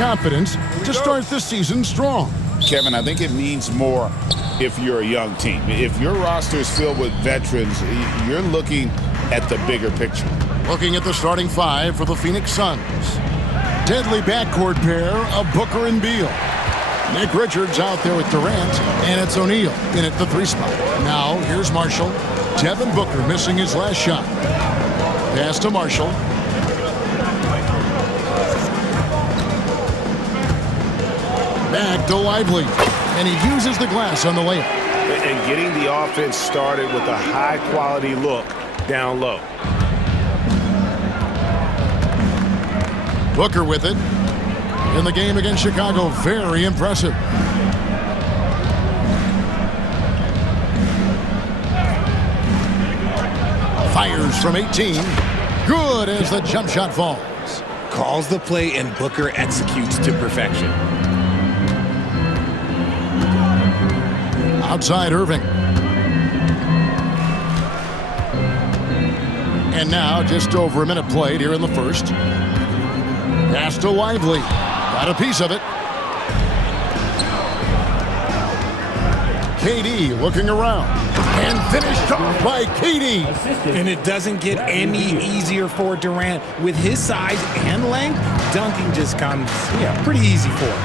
confidence to start the season strong. Kevin, I think it means more if you're a young team. If your roster is filled with veterans, you're looking at the bigger picture. Looking at the starting five for the Phoenix Suns. Deadly backcourt pair of Booker and Beal. Nick Richards out there with Durant, and it's O'Neal in at the 3 spot. Now, here's Marshall. Devin Booker missing his last shot. Pass to Marshall. Back to Lively, and he uses the glass on the layup. And getting the offense started with a high-quality look down low. Booker with it. In the game against Chicago, very impressive. Fires from 18. Good as the jump shot falls. Calls the play and Booker executes to perfection. Outside Irving. And now just over a minute played here in the first. Pass to Lively. Got a piece of it. KD looking around. And finished off by KD. And it doesn't get any easier for Durant. With his size and length, dunking just comes pretty easy for him.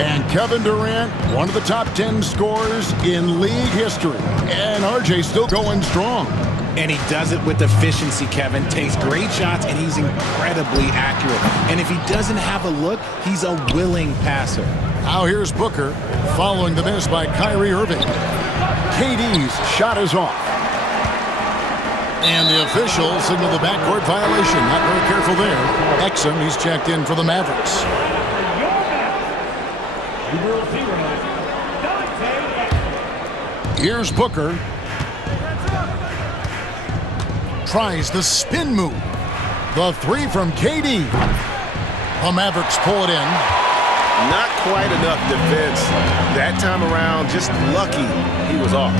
And Kevin Durant, one of the top 10 scorers in league history. And RJ still going strong. And he does it with efficiency, Kevin. Takes great shots, and he's incredibly accurate. And if he doesn't have a look, he's a willing passer. Now here's Booker, following the miss by Kyrie Irving. KD's shot is off. And the official signaled the backcourt violation. Not very careful there. Exum, he's checked in for the Mavericks. Here's Booker. Tries the spin move. The 3 from KD. The Mavericks pull it in. Not quite enough defense that time around. Just lucky he was off.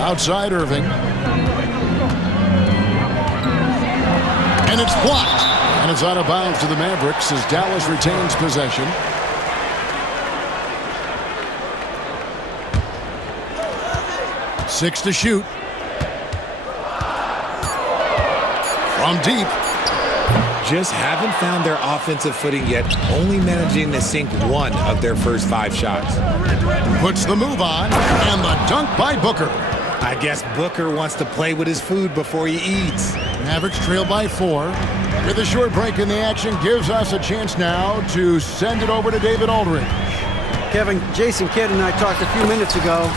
Outside Irving. And it's blocked. And it's out of bounds to the Mavericks as Dallas retains possession. Six to shoot. From deep. Just haven't found their offensive footing yet, only managing to sink 1 of their first 5 shots. Puts the move on, and the dunk by Booker. I guess Booker wants to play with his food before he eats. Mavericks trail by 4. With a short break in the action, gives us a chance now to send it over to David Aldridge. Kevin, Jason Kidd and I talked a few minutes ago.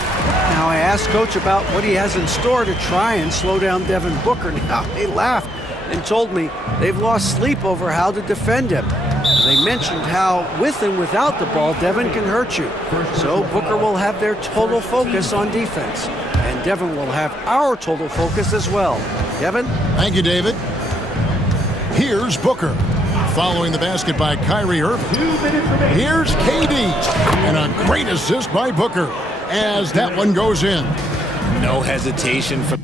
Now I asked Coach about what he has in store to try and slow down Devin Booker. Now they laughed and told me they've lost sleep over how to defend him. They mentioned how with and without the ball, Devin can hurt you. So Booker will have their total focus on defense. And Devin will have our total focus as well. Kevin? Thank you, David. Here's Booker. Following the basket by Kyrie Irving. Here's KD. And a great assist by Booker as that one goes in. No hesitation from...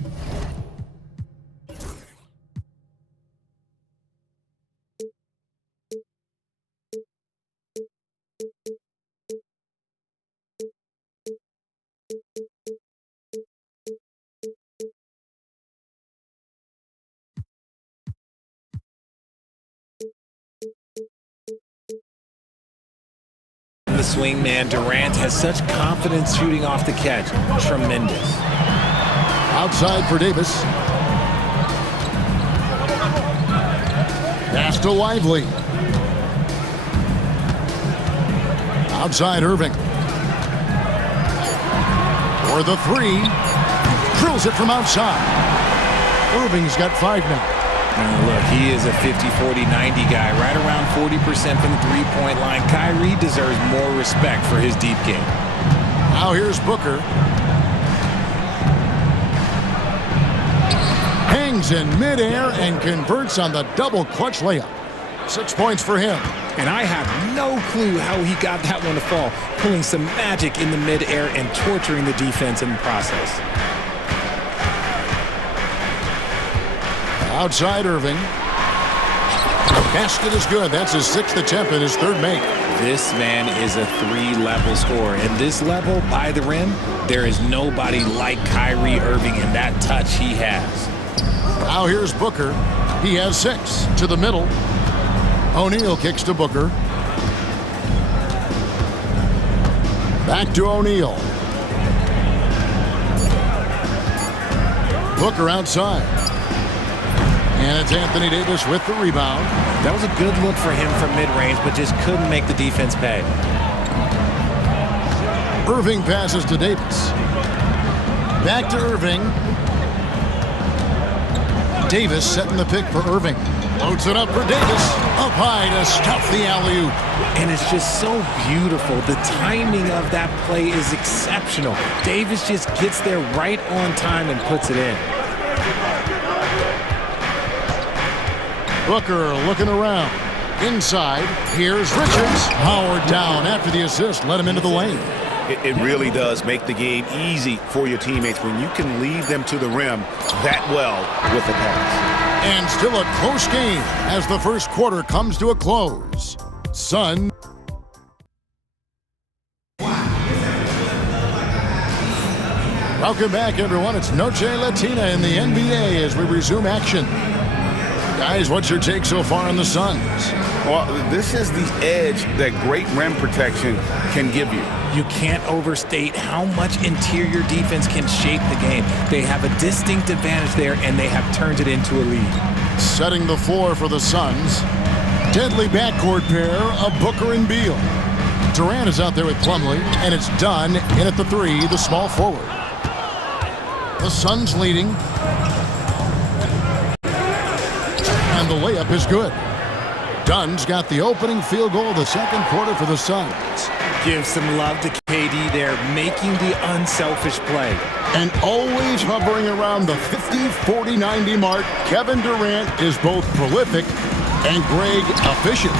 the swing man. Durant has such confidence shooting off the catch. Tremendous. Outside for Davis. Pass to Lively. Outside Irving. For the 3. Drills it from outside. Irving's got 5 now. Look, he is a 50-40-90 guy, right around 40% from the three-point line. Kyrie deserves more respect for his deep game. Now here's Booker. Hangs in midair and converts on the double clutch layup. 6 points for him. And I have no clue how he got that one to fall, pulling some magic in the midair and torturing the defense in the process. Outside Irving. Basket is good. That's his 6th attempt and his 3rd make. This man is a 3-level scorer. And this level, by the rim, there is nobody like Kyrie Irving in that touch he has. Now here's Booker. He has 6 to the middle. O'Neal kicks to Booker. Back to O'Neal. Booker outside. And it's Anthony Davis with the rebound. That was a good look for him from mid-range, but just couldn't make the defense pay. Irving passes to Davis. Back to Irving. Davis setting the pick for Irving. Loads it up for Davis. Up high to stuff the alley-oop. And it's just so beautiful. The timing of that play is exceptional. Davis just gets there right on time and puts it in. Booker looking around. Inside, here's Richards. Howard down after the assist. Let him into the lane. It really does make the game easy for your teammates when you can lead them to the rim that well with a pass. And still a close game as the first quarter comes to a close. Sun. Welcome back, everyone. It's Noche Latina in the NBA as we resume action. Guys, what's your take so far on the Suns? Well, this is the edge that great rim protection can give you. You can't overstate how much interior defense can shape the game. They have a distinct advantage there, and they have turned it into a lead. Setting the floor for the Suns. Deadly backcourt pair of Booker and Beal. Durant is out there with Plumlee, and it's Dunn in at the 3, the small forward. The Suns leading. And the layup is good. Dunn's got the opening field goal of the second quarter for the Suns. Give some love to KD there, making the unselfish play. And always hovering around the 50, 40, 90 mark, Kevin Durant is both prolific and Greg efficient.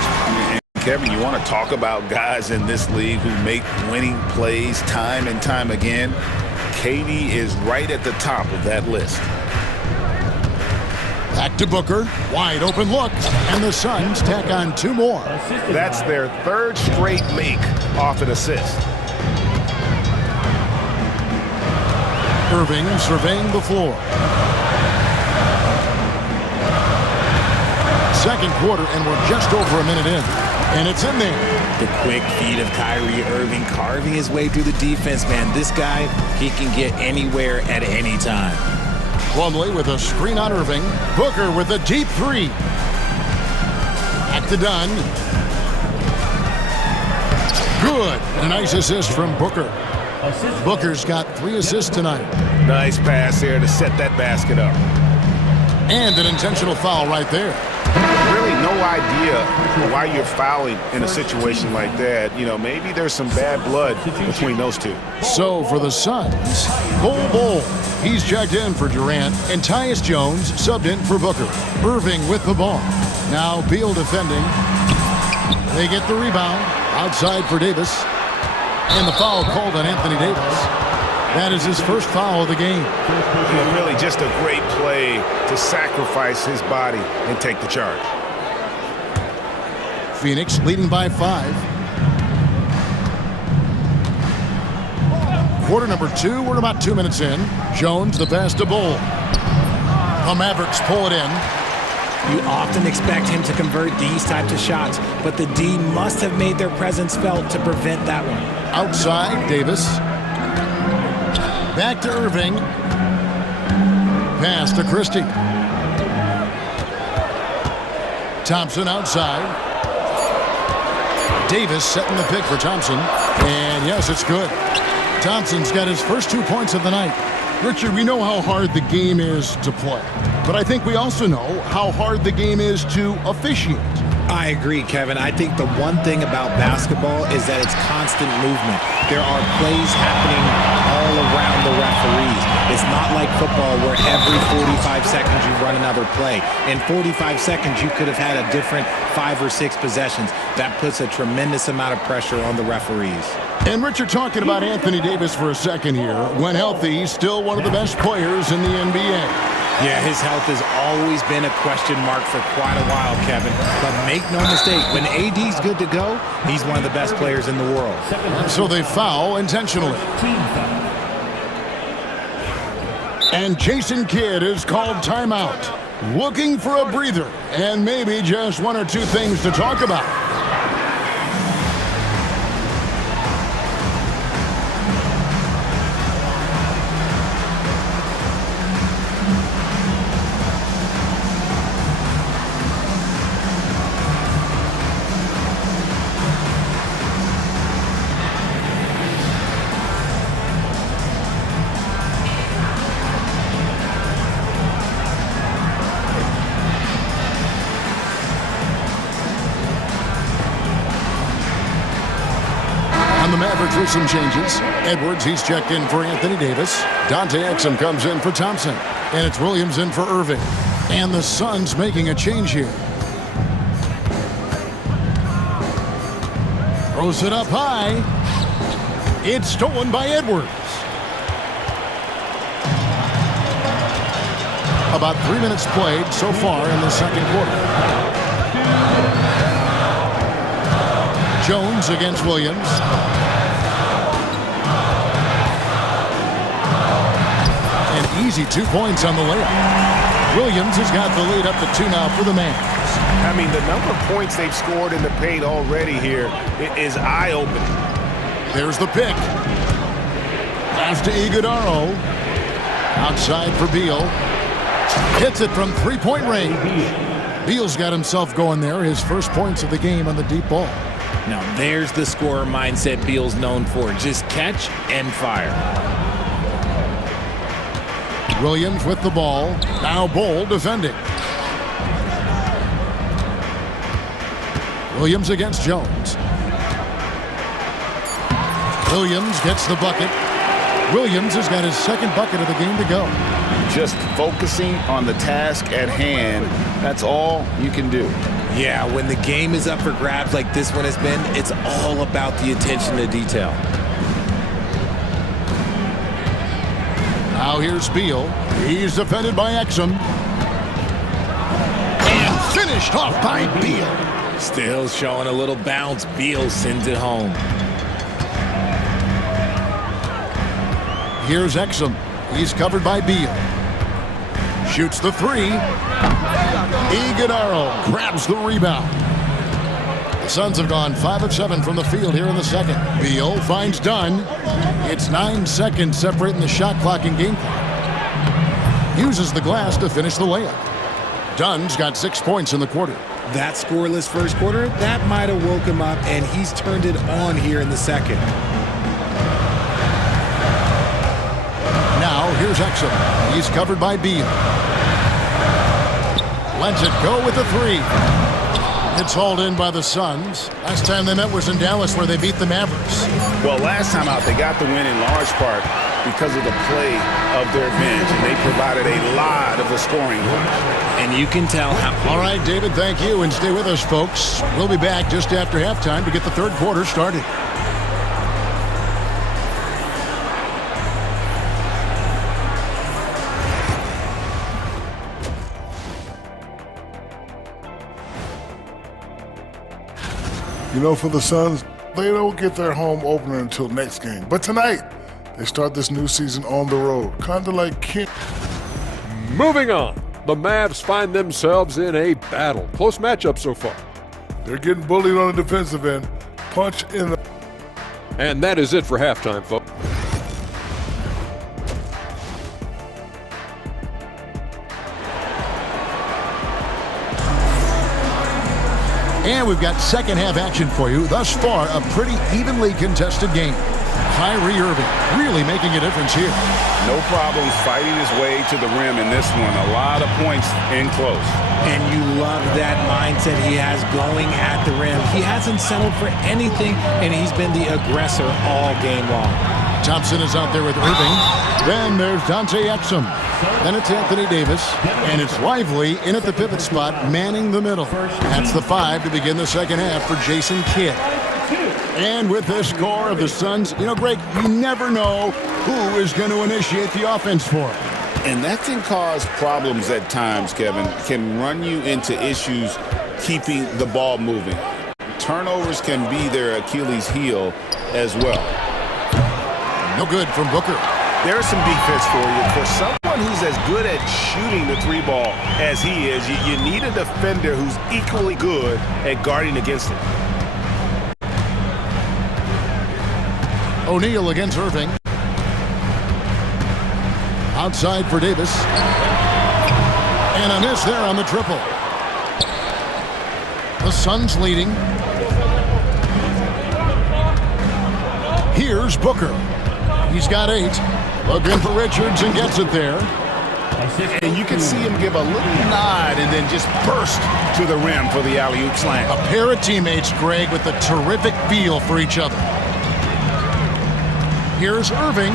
Kevin, you want to talk about guys in this league who make winning plays time and time again? KD is right at the top of that list. Back to Booker, wide open look, and the Suns tack on 2 more. That's their 3rd straight make off an assist. Irving surveying the floor. Second quarter, and we're just over a minute in. And it's in there. The quick feed of Kyrie Irving carving his way through the defense, man. This guy, he can get anywhere at any time. Plumlee with a screen on Irving. Booker with a deep 3. Back to Dunn. Good. A nice assist from Booker. Booker's got 3 assists tonight. Nice pass there to set that basket up. And an intentional foul right there. Really no idea why you're fouling in a situation like that. You know, maybe there's some bad blood between those two. So for the Suns, Bol, he's checked in for Durant, and Tyus Jones subbed in for Booker. Irving with the ball. Now Beal defending. They get the rebound. Outside for Davis. And the foul called on Anthony Davis. That is his first foul of the game. Really just a great play to sacrifice his body and take the charge. Phoenix leading by 5. Quarter number 2, we're about 2 minutes in. Jones the pass to Bol. The Mavericks pull it in. You often expect him to convert these types of shots, but the D must have made their presence felt to prevent that one. Outside, Davis. Back to Irving. Pass to Christie. Thompson outside. Davis setting the pick for Thompson. And yes, it's good. Thompson's got his first 2 points of the night. Richard, we know how hard the game is to play, but I think we also know how hard the game is to officiate. I agree, Kevin. I think the one thing about basketball is that it's constant movement. There are plays happening all around the referees. It's not like football where every 45 seconds you run another play. In 45 seconds, you could have had a different 5 or 6 possessions. That puts a tremendous amount of pressure on the referees. And Richard, talking about Anthony Davis for a second here. When healthy, he's still one of the best players in the NBA. Yeah, his health has always been a question mark for quite a while, Kevin. But make no mistake, when AD's good to go, he's one of the best players in the world. So they foul intentionally. And Jason Kidd is called timeout. Looking for a breather and maybe just one or two things to talk about. The Mavericks with some changes. Edwards, he's checked in for Anthony Davis. Dante Exum comes in for Thompson. And it's Williams in for Irving. And the Suns making a change here. Throws it up high. It's stolen by Edwards. About 3 minutes played so far in the second quarter. Jones against Williams. An easy 2 points on the layup. Williams has got the lead up to 2 now for the Mavs. I mean, the number of points they've scored in the paint already here is eye-opening. There's the pick. Pass to Iguodaro. Outside for Beal. Hits it from three-point range. Beal's got himself going there. His first points of the game on the deep ball. Now there's the scorer mindset Beal's known for. Just catch and fire. Williams with the ball. Now Bol defending. Williams against Jones. Williams gets the bucket. Williams has got his second bucket of the game to go. Just focusing on the task at hand, that's all you can do. Yeah, when the game is up for grabs like this one has been, it's all about the attention to detail. Now here's Beal. He's defended by Exum. And finished off by Beal. Still showing a little bounce. Beal sends it home. Here's Exum. He's covered by Beal. Shoots the three. Iguodaro grabs the rebound. The Suns have gone 5 of 7 from the field here in the second. Beal finds Dunn. It's 9 seconds separating the shot clock and game clock. Uses the glass to finish the layup. Dunn's got 6 points in the quarter. That scoreless first quarter, that might have woke him up, and he's turned it on here in the second. Now here's Exum. He's covered by Beal. Lets it go with the three. It's hauled in by the Suns. Last time they met was in Dallas where they beat the Mavericks. Well, last time out, they got the win in large part because of the play of their bench, and they provided a lot of the scoring. And you can tell how... All right, David, thank you, and stay with us, folks. We'll be back just after halftime to get the third quarter started. You know, for the Suns, they don't get their home opener until next game. But tonight, they start this new season on the road, kind of like King. Moving on, the Mavs find themselves in a battle. Close matchup so far. They're getting bullied on the defensive end. Punch in the... And that is it for halftime, folks. And we've got second half action for you. Thus far, a pretty evenly contested game. Kyrie Irving really making a difference here. No problems fighting his way to the rim in this one. A lot of points in close. And you love that mindset he has going at the rim. He hasn't settled for anything, and he's been the aggressor all game long. Thompson is out there with Irving. Then there's Dante Exum. Then it's Anthony Davis. And it's Lively in at the pivot spot, manning the middle. That's the 5 to begin the second half for Jason Kidd. And with this score of the Suns, you know, Greg, you never know who is going to initiate the offense for him. And that can cause problems at times, Kevin. Can run you into issues keeping the ball moving. Turnovers can be their Achilles heel as well. No good from Booker. There's some defense for you. For someone who's as good at shooting the three ball as he is, you need a defender who's equally good at guarding against it. O'Neal against Irving. Outside for Davis. And a miss there on the triple. The Suns leading. Here's Booker. He's got 8. Looking for Richards and gets it there. And you can see him give a little nod and then just burst to the rim for the alley-oop slam. A pair of teammates, Greg, with a terrific feel for each other. Here's Irving.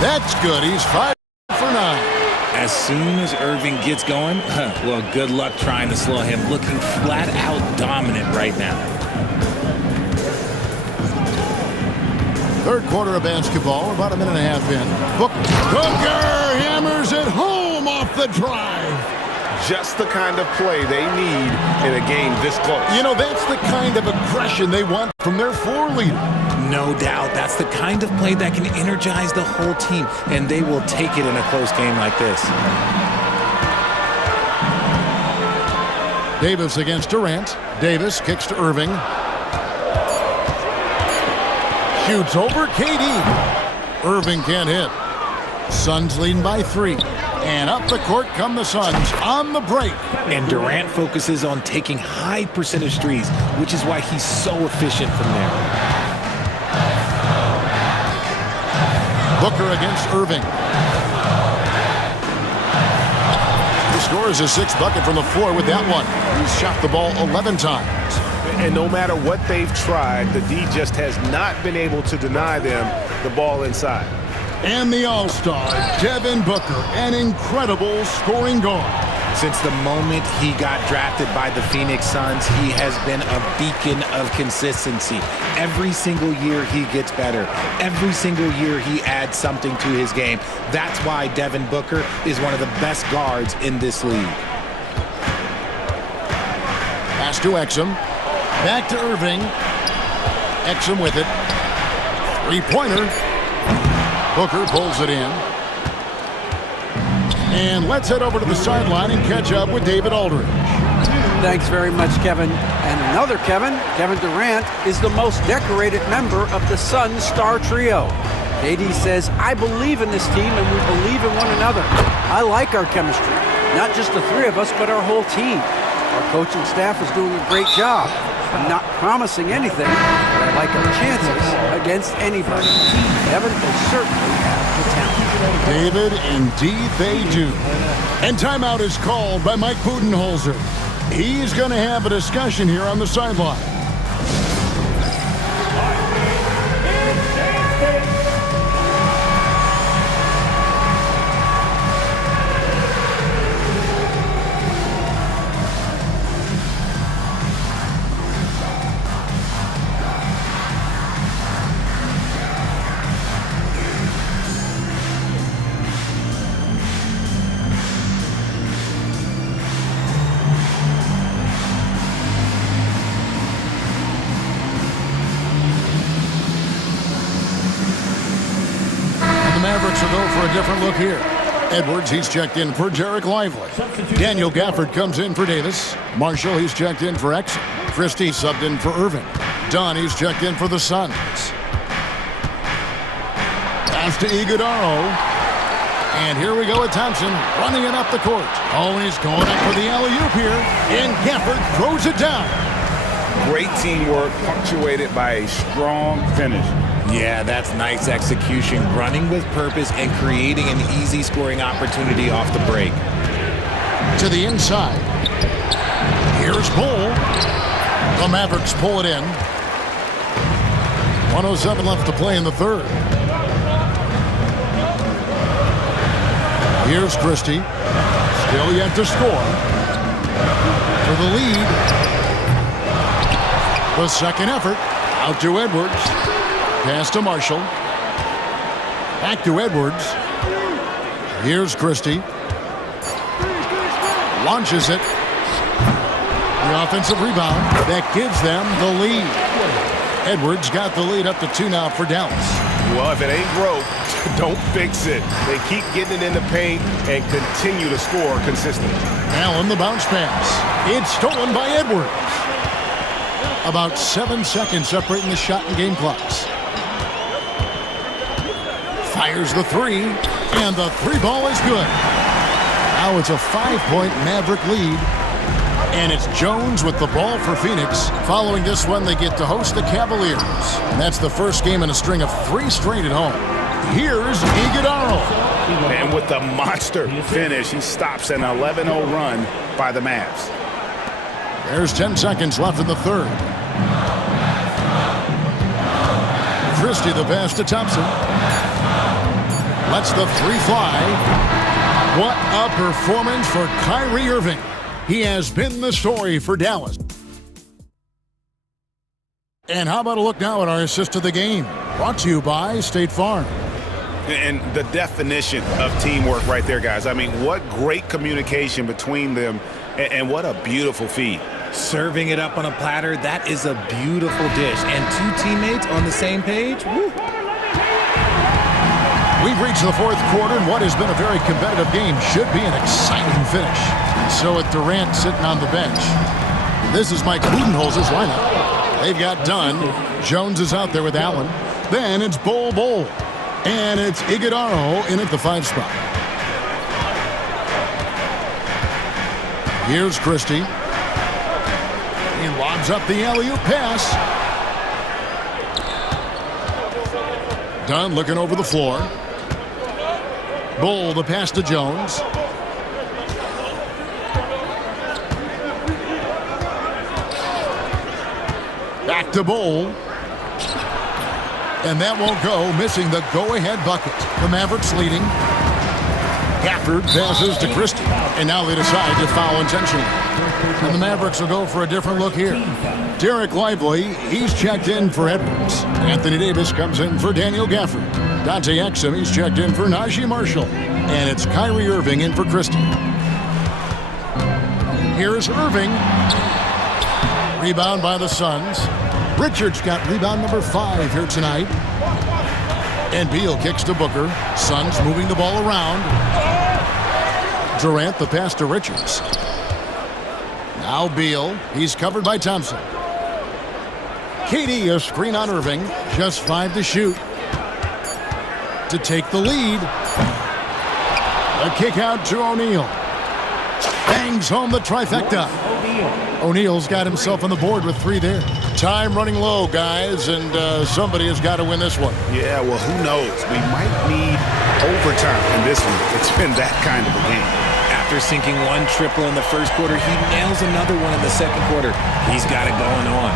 That's good. He's 5 for 9. As soon as Irving gets going, well, good luck trying to slow him. Looking flat out dominant right now. Third quarter of basketball, about a minute and a half in. Booker hammers it home off the drive. Just the kind of play they need in a game this close. You know, that's the kind of aggression they want from their floor leader. No doubt. That's the kind of play that can energize the whole team, and they will take it in a close game like this. Davis against Durant. Davis kicks to Irving. Shoots over KD. Irving can't hit. Suns leading by 3. And up the court come the Suns on the break. And Durant focuses on taking high percentage threes, which is why he's so efficient from there. Booker against Irving. He scores his 6th bucket from the floor with that one. He's shot the ball 11 times. And no matter what they've tried, the D just has not been able to deny them the ball inside. And the All-Star, Devin Booker, an incredible scoring guard. Since the moment he got drafted by the Phoenix Suns, he has been a beacon of consistency. Every single year he gets better. Every single year he adds something to his game. That's why Devin Booker is one of the best guards in this league. Pass to Exum. Back to Irving. Exum with it. 3-pointer. Booker pulls it in. And let's head over to the sideline and catch up with David Aldridge. Thanks very much, Kevin. And another Kevin, Kevin Durant, is the most decorated member of the Suns star trio. KD says, I believe in this team and we believe in one another. I like our chemistry. Not just the 3 of us, but our whole team. Our coaching staff is doing a great job. I'm not promising anything, but I like our chances against anybody. Kevin will certainly have the talent. David, indeed they do. And timeout is called by Mike Budenholzer. He's going to have a discussion here on the sideline. Mavericks will go for a different look here. Edwards, he's checked in for Jarek Lively. Daniel Gafford comes in for Davis. Marshall, he's checked in for X. Christie subbed in for Irving. Dunn, he's checked in for the Suns. Pass to Iguodaro. And here we go with Thompson running it up the court. Oh, he's going up for the alley-oop here. And Gafford throws it down. Great teamwork punctuated by a strong finish. Yeah, that's nice execution, running with purpose and creating an easy scoring opportunity off the break. To the inside. Here's Bull. The Mavericks pull it in. 1:07 left to play in the third. Here's Christie. Still yet to score. For the lead. The second effort. Out to Edwards. Pass to Marshall. Back to Edwards. Here's Christie. Launches it. The offensive rebound that gives them the lead. Edwards got the lead up to 2 now for Dallas. Well, if it ain't broke, don't fix it. They keep getting it in the paint and continue to score consistently. Allen, the bounce pass. It's stolen by Edwards. About 7 seconds separating the shot and game clocks. Fires the three, and the three ball is good. Now it's a 5-point Maverick lead. And it's Jones with the ball for Phoenix. Following this one, they get to host the Cavaliers. And that's the first game in a string of 3 straight at home. Here's Iguodala. And with the monster finish, he stops an 11-0 run by the Mavs. There's 10 seconds left in the third. Christie the pass to Thompson. Lets the three fly. What a performance for Kyrie Irving. He has been the story for Dallas. And how about a look now at our assist of the game? Brought to you by State Farm. And the definition of teamwork right there, guys. I mean, what great communication between them, and what a beautiful feed. Serving it up on a platter, that is a beautiful dish. And 2 teammates on the same page, woo. We've reached the fourth quarter, and what has been a very competitive game should be an exciting finish. So with Durant sitting on the bench, this is Mike Budenholzer's lineup. They've got Dunn. Jones is out there with Allen. Then it's Bol. And it's Iguodala in at the 5 spot. Here's Christie. He lobs up the alley-oop pass. Dunn looking over the floor. Bol the pass to Jones. Back to Bol. And that won't go, missing the go-ahead bucket. The Mavericks leading. Gafford passes to Christie. And now they decide to foul intentionally. And the Mavericks will go for a different look here. Derek Lively, he's checked in for Edwards. Anthony Davis comes in for Daniel Gafford. Dante Exum, he's checked in for Najee Marshall. And it's Kyrie Irving in for Christie. Here's Irving. Rebound by the Suns. Richards got rebound number 5 here tonight. And Beal kicks to Booker. Suns moving the ball around. Durant the pass to Richards. Now Beal. He's covered by Thompson. KD a screen on Irving. Just 5 to shoot. To take the lead. A kick out to O'Neal. Bangs home the trifecta. O'Neal's got himself on the board with 3 there. Time running low, guys, and somebody has got to win this one. Yeah, well, who knows? We might need overtime in this one. It's been that kind of a game. After sinking 1 triple in the first quarter, he nails another one in the second quarter. He's got it going on.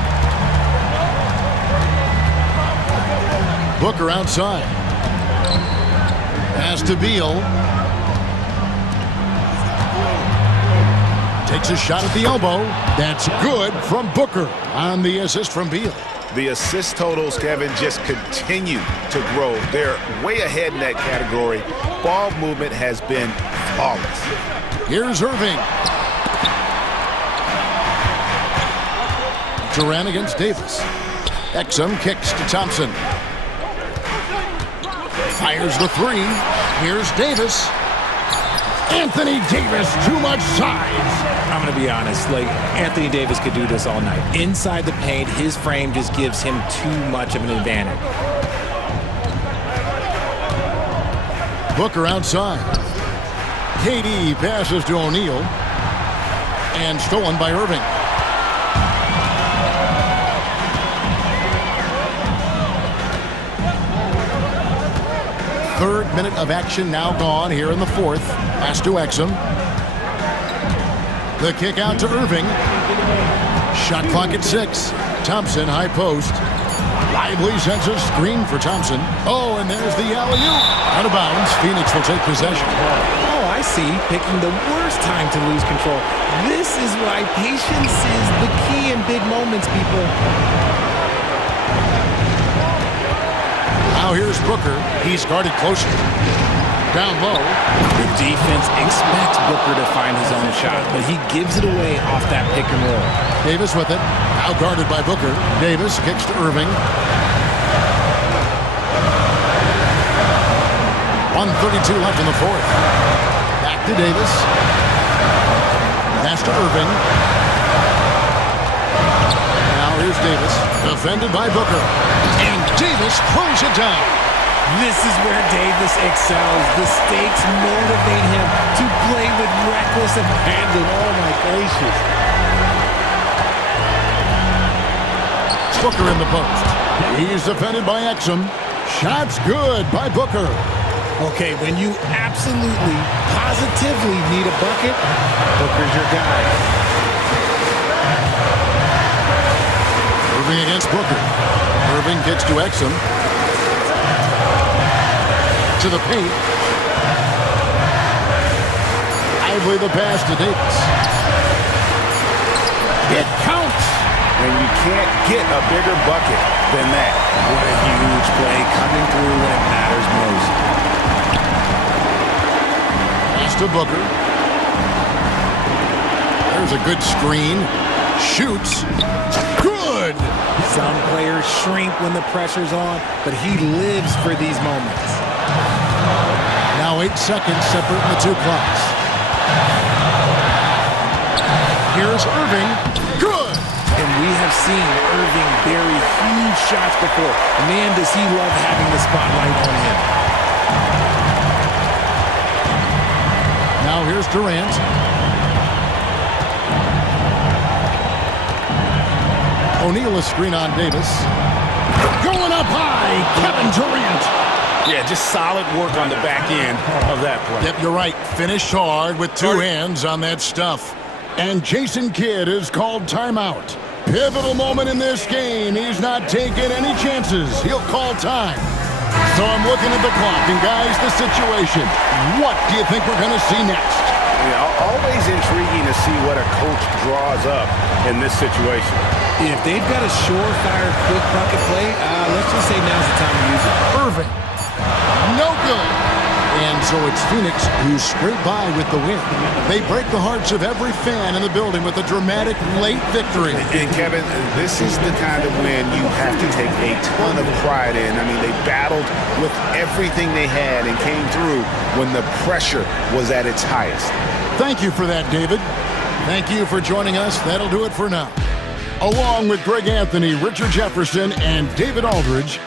Booker outside. Pass to Beal. Takes a shot at the elbow. That's good from Booker on the assist from Beal. The assist totals, Kevin, just continue to grow. They're way ahead in that category. Ball movement has been flawless. Here's Irving. Durant against Davis. Exum kicks to Thompson. Fires the 3. Here's Davis. Anthony Davis, too much size. I'm going to be honest, Anthony Davis could do this all night. Inside the paint, his frame just gives him too much of an advantage. Booker outside. KD passes to O'Neal. And stolen by Irving. Third minute of action now gone here in the fourth. Pass to Exum. The kick out to Irving. Shot clock at 6. Thompson, high post. Lively sends a screen for Thompson. Oh, and there's the alley-oop. Out of bounds. Phoenix will take possession. Oh, I see. Picking the worst time to lose control. This is why patience is the key in big moments, people. Now here's Booker. He's guarded closer. Down low. The defense expects Booker to find his own shot, but he gives it away off that pick and roll. Davis with it. Now guarded by Booker. Davis kicks to Irving. 1:32 left in the fourth. Back to Davis. Pass to Irving. Now here's Davis. Defended by Booker. And Davis throws it down. This is where Davis excels. The stakes motivate him to play with reckless abandon. Oh, my gracious. Booker in the post. He's defended by Exum. Shot's good by Booker. Okay, when you absolutely, positively need a bucket, Booker's your guy. Irving against Booker. Irving kicks to Exum. To the paint. Lively the pass to Davis. It counts. And you can't get a bigger bucket than that. What a huge play coming through when it matters most. Pass to Booker. There's a good screen. Shoots. Good. Some players shrink when the pressure's on, but he lives for these moments. Now 8 seconds separating the two clocks. Here's Irving. Good. And we have seen Irving bury huge shots before. Man, does he love having the spotlight on him. Now here's Durant. O'Neal a screen on Davis. Going up high, Kevin Durant. Yeah, just solid work on the back end of that play. Yep, you're right. Finish hard with two hands on that stuff. And Jason Kidd is called timeout. Pivotal moment in this game. He's not taking any chances. He'll call time. So I'm looking at the clock, and guys, the situation. What do you think we're going to see next? Yeah, always intriguing to see what a coach draws up in this situation. If they've got a surefire quick bucket play, let's just say now's the time to use it. Irving. No good. And so it's Phoenix who scrape by with the win. They break the hearts of every fan in the building with a dramatic late victory. And Kevin, this is the kind of win you have to take a ton of pride in. I mean, they battled with everything they had and came through when the pressure was at its highest. Thank you for that, David. Thank you for joining us. That'll do it for now. Along with Greg Anthony, Richard Jefferson, and David Aldridge,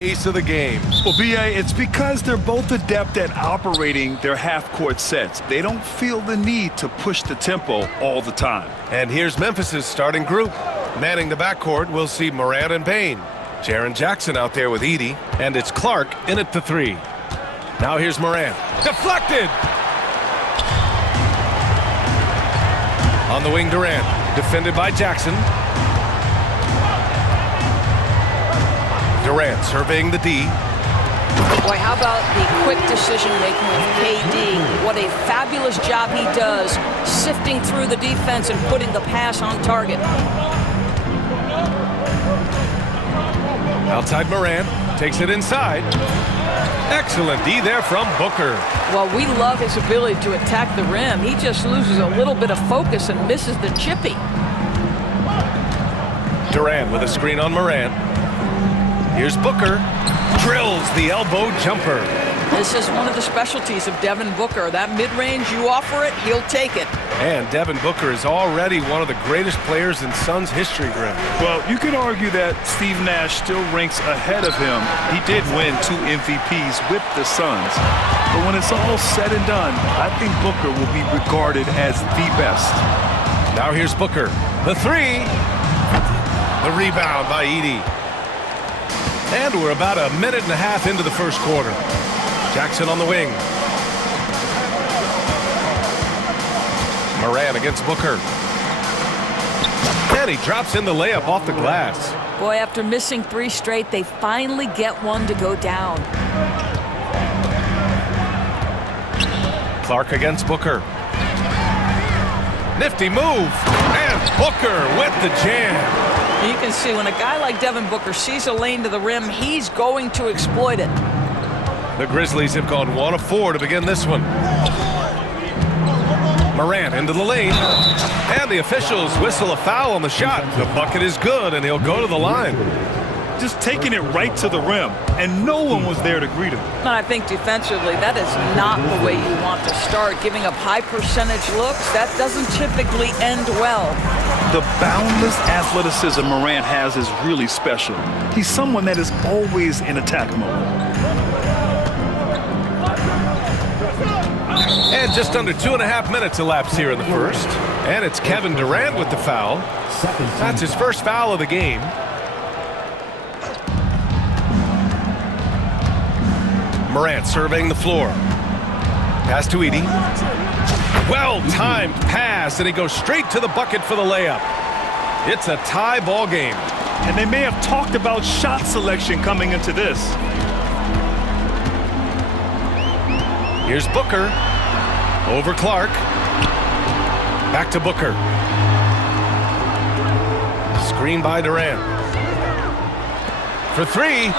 Ace of the game. Well, B.A., it's because they're both adept at operating their half-court sets. They don't feel the need to push the tempo all the time. And here's Memphis's starting group. Manning the backcourt, we'll see Morant and Payne. Jaren Jackson out there with Edie. And it's Clark in at the 3. Now here's Morant. Deflected! On the wing, Durant. Defended by Jackson. Durant surveying the D. Boy, how about the quick decision-making of KD? What a fabulous job he does sifting through the defense and putting the pass on target. Outside Morant. Takes it inside. Excellent D there from Booker. Well, we love his ability to attack the rim. He just loses a little bit of focus and misses the chippy. Durant with a screen on Morant. Here's Booker. Drills the elbow jumper. This is one of the specialties of Devin Booker. That mid-range, you offer it, he'll take it. And Devin Booker is already one of the greatest players in Suns history, Grim. Well, you could argue that Steve Nash still ranks ahead of him. He did win 2 MVPs with the Suns. But when it's all said and done, I think Booker will be regarded as the best. Now here's Booker. The 3. The rebound by Edie. And we're about a minute and a half into the first quarter. Jackson on the wing. Morant against Booker. And he drops in the layup off the glass. Boy, after missing 3 straight, they finally get one to go down. Clark against Booker. Nifty move. And Booker with the jam. You can see when a guy like Devin Booker sees a lane to the rim, he's going to exploit it. The Grizzlies have gone 1 of 4 to begin this one. Morant into the lane. And the officials whistle a foul on the shot. The bucket is good, and he'll go to the line. Just taking it right to the rim, and no one was there to greet him. And I think defensively, that is not the way you want to start. Giving up high percentage looks, that doesn't typically end well. The boundless athleticism Morant has is really special. He's someone that is always in attack mode. And just under 2.5 minutes elapsed here in the first. And it's Kevin Durant with the foul. That's his first foul of the game. Morant surveying the floor. Pass to Edie. Well-timed pass, and he goes straight to the bucket for the layup. It's a tie ball game. And they may have talked about shot selection coming into this. Here's Booker. Over Clark. Back to Booker. Screen by Durant. For 3.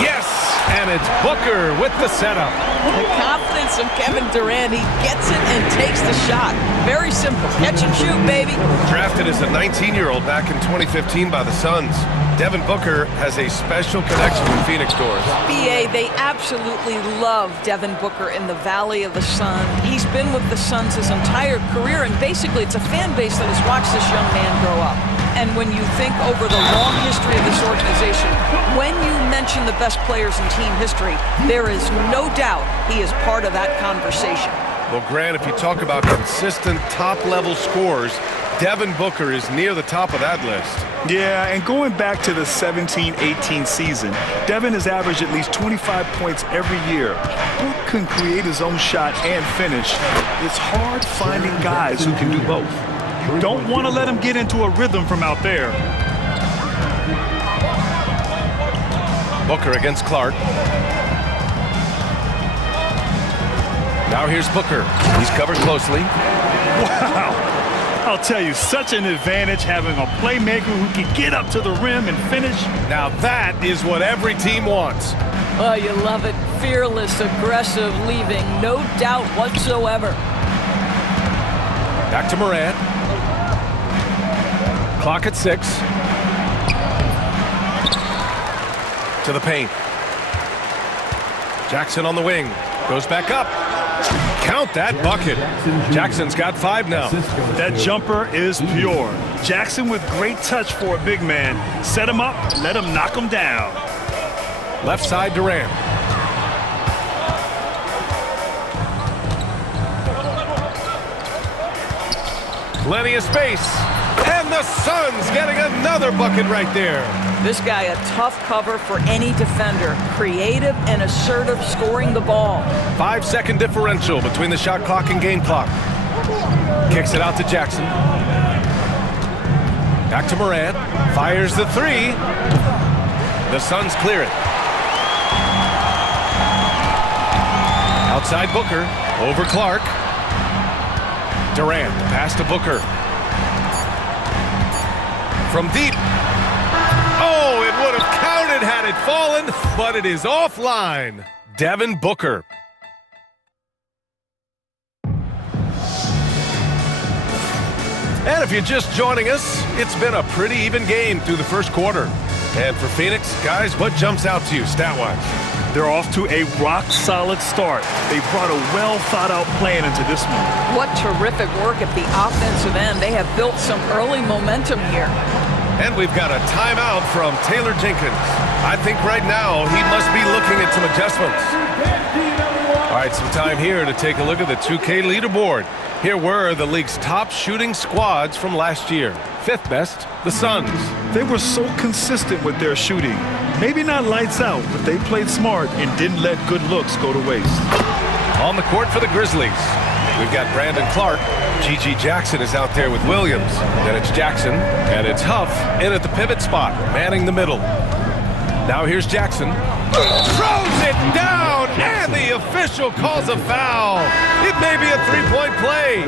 Yes! And it's Booker with the setup. The confidence of Kevin Durant, he gets it and takes the shot. Very simple. Catch and shoot, baby. Drafted as a 19-year-old back in 2015 by the Suns, Devin Booker has a special connection with Phoenix Doors. BA, they absolutely love Devin Booker in the Valley of the Sun. He's been with the Suns his entire career, and basically it's a fan base that has watched this young man grow up. And when you think over the long history of this organization, when you mention the best players in team history, there is no doubt he is part of that conversation. Well, Grant, if you talk about consistent top-level scores, Devin Booker is near the top of that list. Yeah, and going back to the 17-18 season, Devin has averaged at least 25 points every year. Book can create his own shot and finish. It's hard finding guys who can do both. You don't want to let him get into a rhythm from out there. Booker against Clark. Now here's Booker. He's covered closely. Wow. I'll tell you, such an advantage having a playmaker who can get up to the rim and finish. Now that is what every team wants. Oh, you love it. Fearless, aggressive, leaving no doubt whatsoever. Back to Morant. Clock at 6. To the paint. Jackson on the wing. Goes back up. Count that bucket. Jackson's got 5 now. That jumper is pure. Jackson with great touch for a big man. Set him up, let him knock him down. Left side, Durant. Plenty of space. And the Suns getting another bucket right there. This guy, a tough cover for any defender. Creative and assertive scoring the ball. 5-second differential between the shot clock and game clock. Kicks it out to Jackson. Back to Morant. Fires the three. The Suns clear it. Outside Booker. Over Clark. Durant. Pass to Booker. From deep. Oh, it would have counted had it fallen, but it is offline. Devin Booker. And if you're just joining us, it's been a pretty even game through the first quarter. And for Phoenix, guys, what jumps out to you stat-wise? They're off to a rock-solid start. They brought a well-thought-out plan into this one. What terrific work at the offensive end. They have built some early momentum here. And we've got a timeout from Taylor Jenkins. I think right now he must be looking at some adjustments. All right, some time here to take a look at the 2K leaderboard. Here were the league's top shooting squads from last year. Fifth best, the Suns. They were so consistent with their shooting. Maybe not lights out, but they played smart and didn't let good looks go to waste. On the court for the Grizzlies, we've got Brandon Clark. G.G. Jackson is out there with Williams. Then it's Jackson, and it's Huff in at the pivot spot, manning the middle. Now here's Jackson. Throws it down, and the official calls a foul. It may be a three-point play.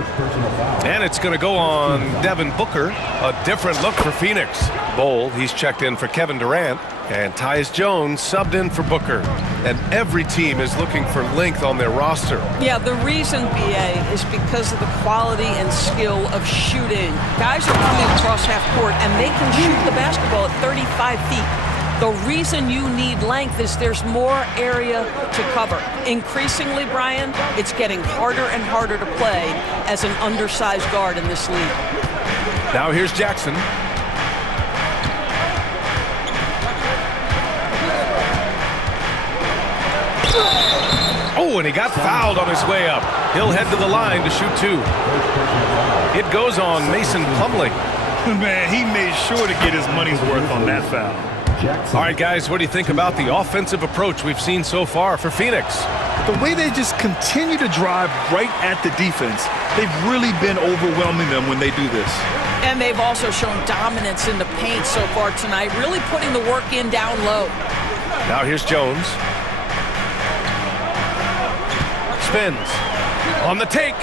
And it's going to go on Devin Booker. A different look for Phoenix. Bowl, he's checked in for Kevin Durant. And Tyus Jones subbed in for Booker. And every team is looking for length on their roster. Yeah, the reason, BA, is because of the quality and skill of shooting. Guys are coming across half court, and they can shoot the basketball at 35 feet. The reason you need length is there's more area to cover. Increasingly, Brian, it's getting harder and harder to play as an undersized guard in this league. Now here's Jackson. Oh, and he got fouled on his way up. He'll head to the line to shoot two. It goes on Mason Plumlee. Man, he made sure to get his money's worth on that foul. All right, guys, what do you think about the offensive approach we've seen so far for Phoenix? The way they just continue to drive right at the defense, they've really been overwhelming them when they do this. And they've also shown dominance in the paint so far tonight, really putting the work in down low. Now here's Jones. Spins. On the take.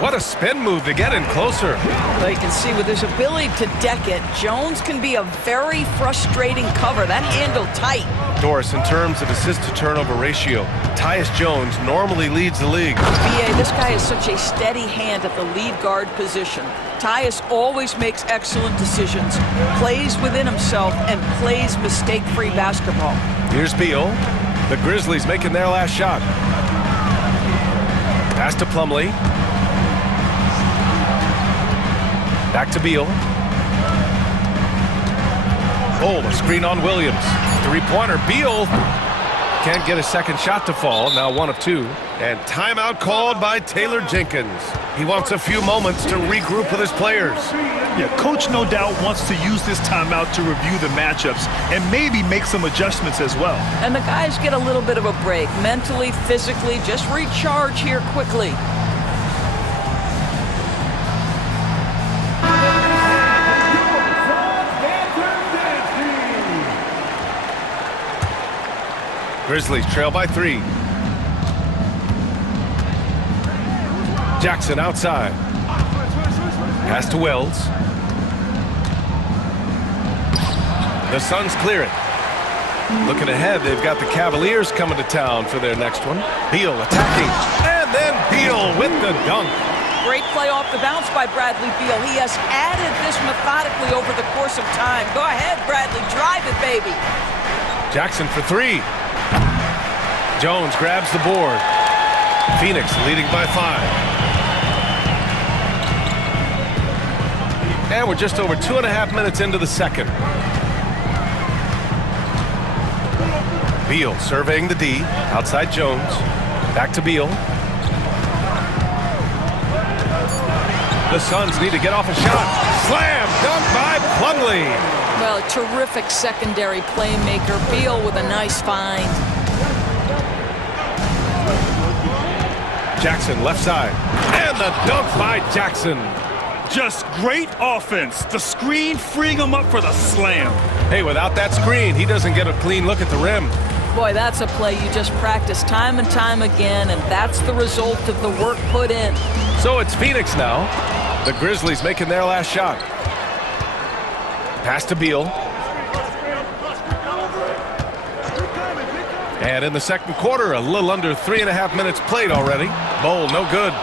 What a spin move to get in closer. Well, you can see with his ability to deck it, Jones can be a very frustrating cover. That handle tight. Doris, in terms of assist-to-turnover ratio, Tyus Jones normally leads the league. BA, this guy is such a steady hand at the lead guard position. Tyus always makes excellent decisions, plays within himself, and plays mistake-free basketball. Here's Beal. The Grizzlies making their last shot. Pass to Plumlee. Back to Beal. Oh, a screen on Williams. Three-pointer. Beal can't get a second shot to fall. Now 1 of 2. And timeout called by Taylor Jenkins. He wants a few moments to regroup with his players. Yeah, coach no doubt wants to use this timeout to review the matchups and maybe make some adjustments as well. And the guys get a little bit of a break. Mentally, physically, just recharge here quickly. Grizzlies trail by 3. Jackson outside. Pass to Wells. The Suns clear it. Looking ahead, they've got the Cavaliers coming to town for their next one. Beal attacking. And then Beal with the dunk. Great play off the bounce by Bradley Beal. He has added this methodically over the course of time. Go ahead, Bradley. Drive it, baby. Jackson for 3. Jones grabs the board. Phoenix leading by 5. And we're just over 2.5 minutes into the second. Beal surveying the D. Outside Jones. Back to Beal. The Suns need to get off a shot. Slam! Dunk by Plumlee. Well, a terrific secondary playmaker. Beal with a nice find. Jackson left side. And the dunk by Jackson. Just great offense. The screen freeing him up for the slam. Hey, without that screen, he doesn't get a clean look at the rim. Boy, that's a play you just practice time and time again, and that's the result of the work put in. So it's Phoenix now. The Grizzlies making their last shot. Pass to Beal. And in the second quarter, a little under 3.5 minutes played already. Bowl, no good.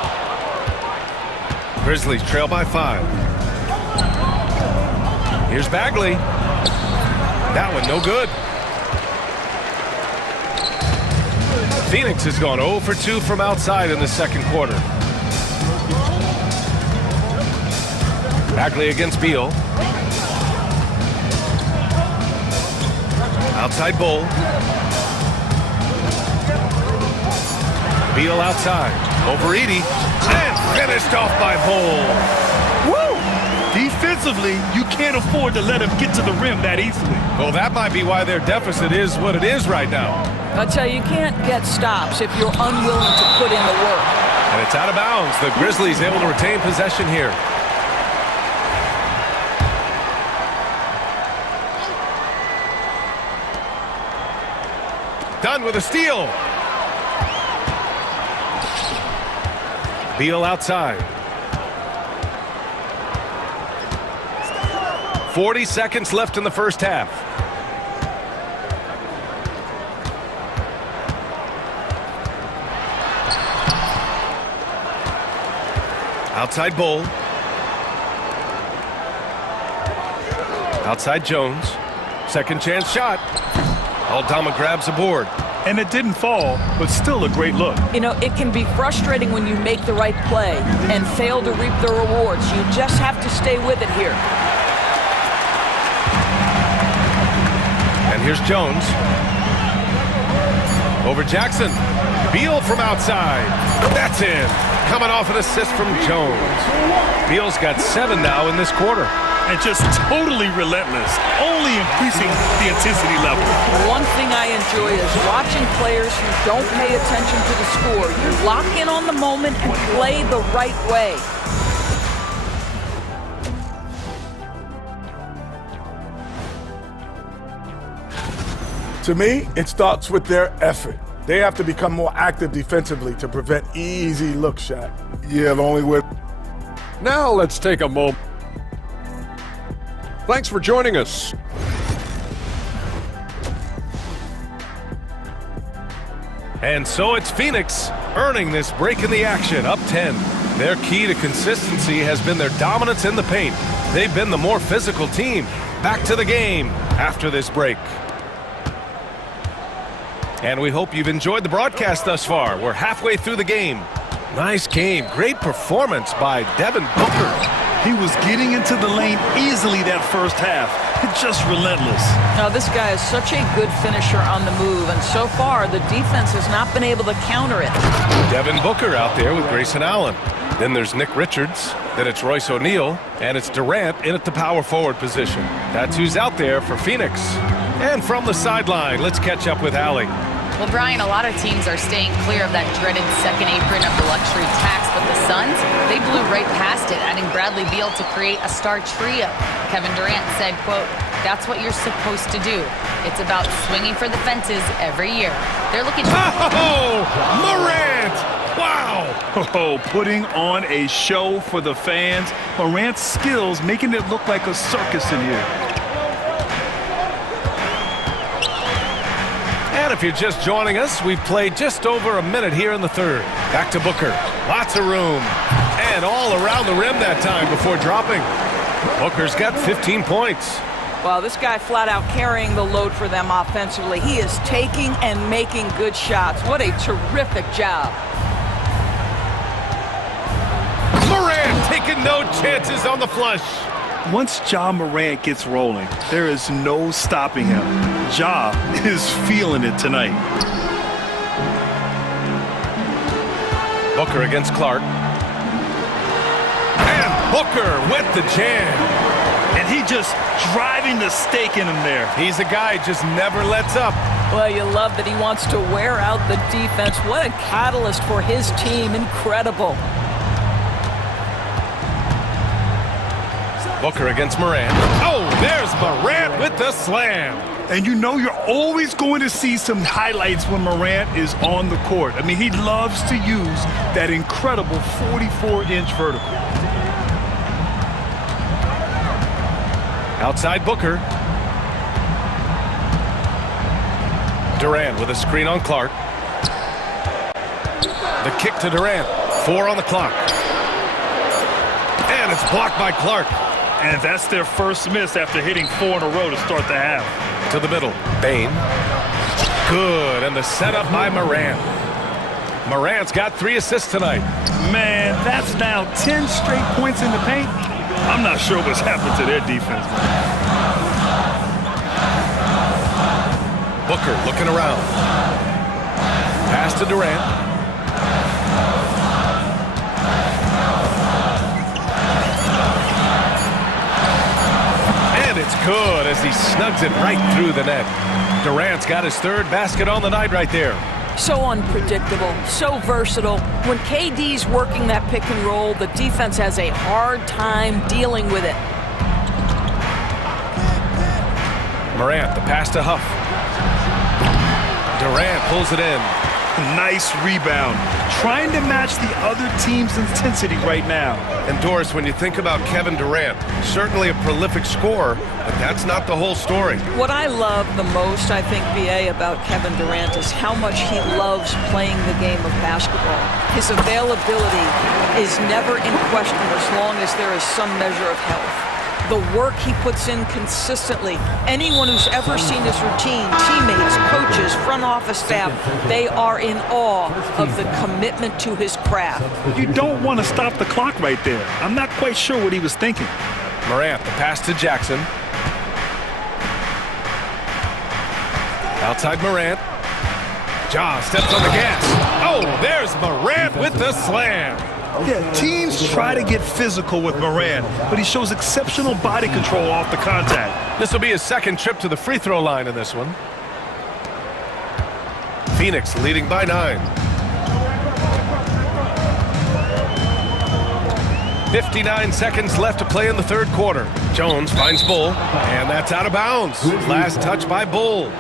Grizzlies trail by 5. Here's Bagley. That one no good. Phoenix has gone 0 for 2 from outside in the second quarter. Bagley against Beal. Outside Bull. Beal outside. Over Edie. And finished off by Bull. Woo! Defensively, you can't afford to let him get to the rim that easily. Well, that might be why their deficit is what it is right now. I'll tell you can't get stops if you're unwilling to put in the work. And it's out of bounds. The Grizzlies able to retain possession here. Done with a steal. Beal outside. 40 seconds left in the first half. Outside Bull. Outside Jones. Second chance shot. Aldama grabs a board. And it didn't fall, but still a great look. You know, it can be frustrating when you make the right play and fail to reap the rewards. You just have to stay with it here. And here's Jones. Over Jackson. Beal from outside. That's in. Coming off an assist from Jones. Beal's got 7 now in this quarter. And just totally relentless, only increasing the intensity level. One thing I enjoy is watching players who don't pay attention to the score. You lock in on the moment and play the right way. To me, it starts with their effort. They have to become more active defensively to prevent easy look shot. Yeah, the only way. Now let's take a moment. Thanks for joining us. And so it's Phoenix earning this break in the action, up 10. Their key to consistency has been their dominance in the paint. They've been the more physical team. Back to the game after this break. And we hope you've enjoyed the broadcast thus far. We're halfway through the game. Nice game. Great performance by Devin Booker. He was getting into the lane easily that first half. Just relentless. Now, this guy is such a good finisher on the move, and so far, the defense has not been able to counter it. Devin Booker out there with Grayson Allen. Then there's Nick Richards. Then it's Royce O'Neal. And it's Durant in at the power forward position. That's who's out there for Phoenix. And from the sideline, let's catch up with Allie. Well, Brian, a lot of teams are staying clear of that dreaded second apron of the luxury tax, but the Suns, they blew right past it, adding Bradley Beal to create a star trio. Kevin Durant said, quote, "That's what you're supposed to do. It's about swinging for the fences every year." They're looking... Oh, Morant! Wow! Oh, putting on a show for the fans. Morant's skills making it look like a circus in here. And if you're just joining us, we've played just over a minute here in the third. Back to Booker. Lots of room. And all around the rim that time before dropping. Booker's got 15 points. Well, this guy flat out carrying the load for them offensively. He is taking and making good shots. What a terrific job. Morant taking no chances on the flush. Once Ja Morant gets rolling, there is no stopping him. Ja is feeling it tonight. Booker against Clark. And Booker with the jam. And he just driving the stake in him there. He's a guy just never lets up. Well, you love that he wants to wear out the defense. What a catalyst for his team. Incredible. Booker against Morant. Oh, there's Morant with the slam. And you know you're always going to see some highlights when Morant is on the court. I mean, he loves to use that incredible 44-inch vertical. Outside Booker. Durant with a screen on Clark. The kick to Durant. 4 on the clock. And it's blocked by Clark. And that's their first miss after hitting 4 in a row to start the half. To the middle. Bain. Good. And the setup by Morant. Morant's got 3 assists tonight. Man, that's now 10 straight points in the paint. I'm not sure what's happened to their defense. Booker looking around. Pass to Durant. And it's good as he snugs it right through the net. Durant's got his 3rd basket on the night right there. So unpredictable, so versatile. When KD's working that pick and roll, the defense has a hard time dealing with it. Morant, the pass to Huff. Durant pulls it in. Nice rebound. Trying to match the other team's intensity right now. And Doris, when you think about Kevin Durant, certainly a prolific scorer, but that's not the whole story. What I love the most, I think, BA, about Kevin Durant is how much he loves playing the game of basketball. His availability is never in question as long as there is some measure of health. The work he puts in consistently. Anyone who's ever seen his routine, teammates, coaches, front office staff, they are in awe of the commitment to his craft. You don't want to stop the clock right there. I'm not quite sure what he was thinking. Morant, the pass to Jackson. Outside Morant. Ja steps on the gas. Oh, there's Morant with the slam. Yeah, teams try to get physical with Morant, but he shows exceptional body control off the contact. This will be his 2nd trip to the free throw line in this one. Phoenix leading by 9. 59 seconds left to play in the 3rd quarter. Jones finds Bull, and that's out of bounds. Last touch by Bull.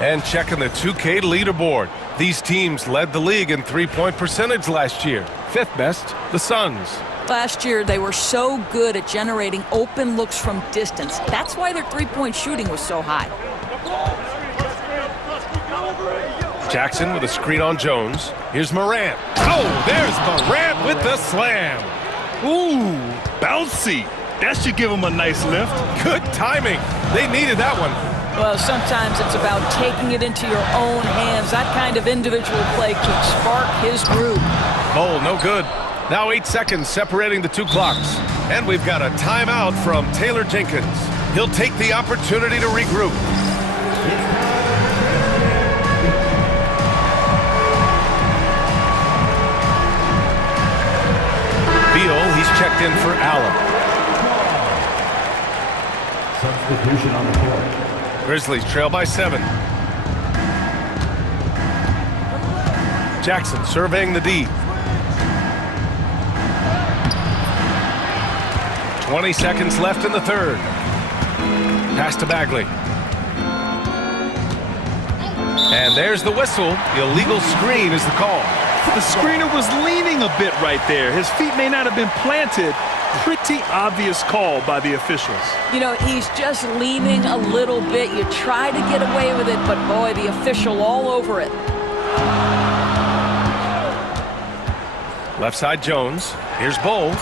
And checking the 2K leaderboard. These teams led the league in 3-point percentage last year. 5th best, the Suns. Last year, they were so good at generating open looks from distance. That's why their 3-point shooting was so high. Jackson with a screen on Jones. Here's Morant. Oh, there's Morant with the slam. Ooh, bouncy. That should give him a nice lift. Good timing. They needed that one. Well, sometimes it's about taking it into your own hands. That kind of individual play could spark his groove. Bowl, no good. Now 8 seconds separating the 2 clocks. And we've got a timeout from Taylor Jenkins. He'll take the opportunity to regroup. Beal, he's checked in for Allen. Substitution on the court. Grizzlies trail by 7. Jackson surveying the D. 20 seconds left in the 3rd. Pass to Bagley. And there's the whistle. Illegal screen is the call. The screener was leaning a bit right there. His feet may not have been planted. Pretty obvious call by the officials. You know, he's just leaning a little bit. You try to get away with it, but boy, the official all over it. Left side Jones. Here's Bull.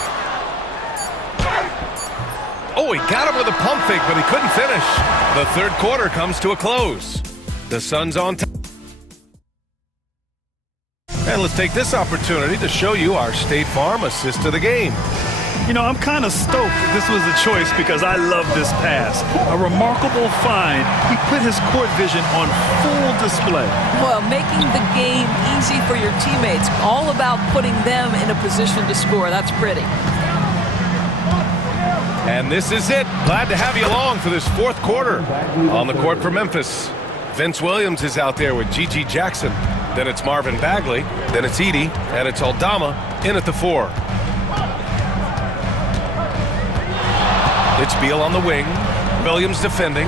Oh, he got him with a pump fake, but he couldn't finish. The 3rd quarter comes to a close. The Suns on top. And let's take this opportunity to show you our State Farm assist of the game. You know, I'm kind of stoked this was a choice because I love this pass. A remarkable find. He put his court vision on full display. Well, making the game easy for your teammates. All about putting them in a position to score. That's pretty. And this is it. Glad to have you along for this fourth quarter. On the court for Memphis, Vince Williams is out there with GG Jackson. Then it's Marvin Bagley. Then it's Edey. And it's Aldama in at the 4. It's Beal on the wing. Williams defending.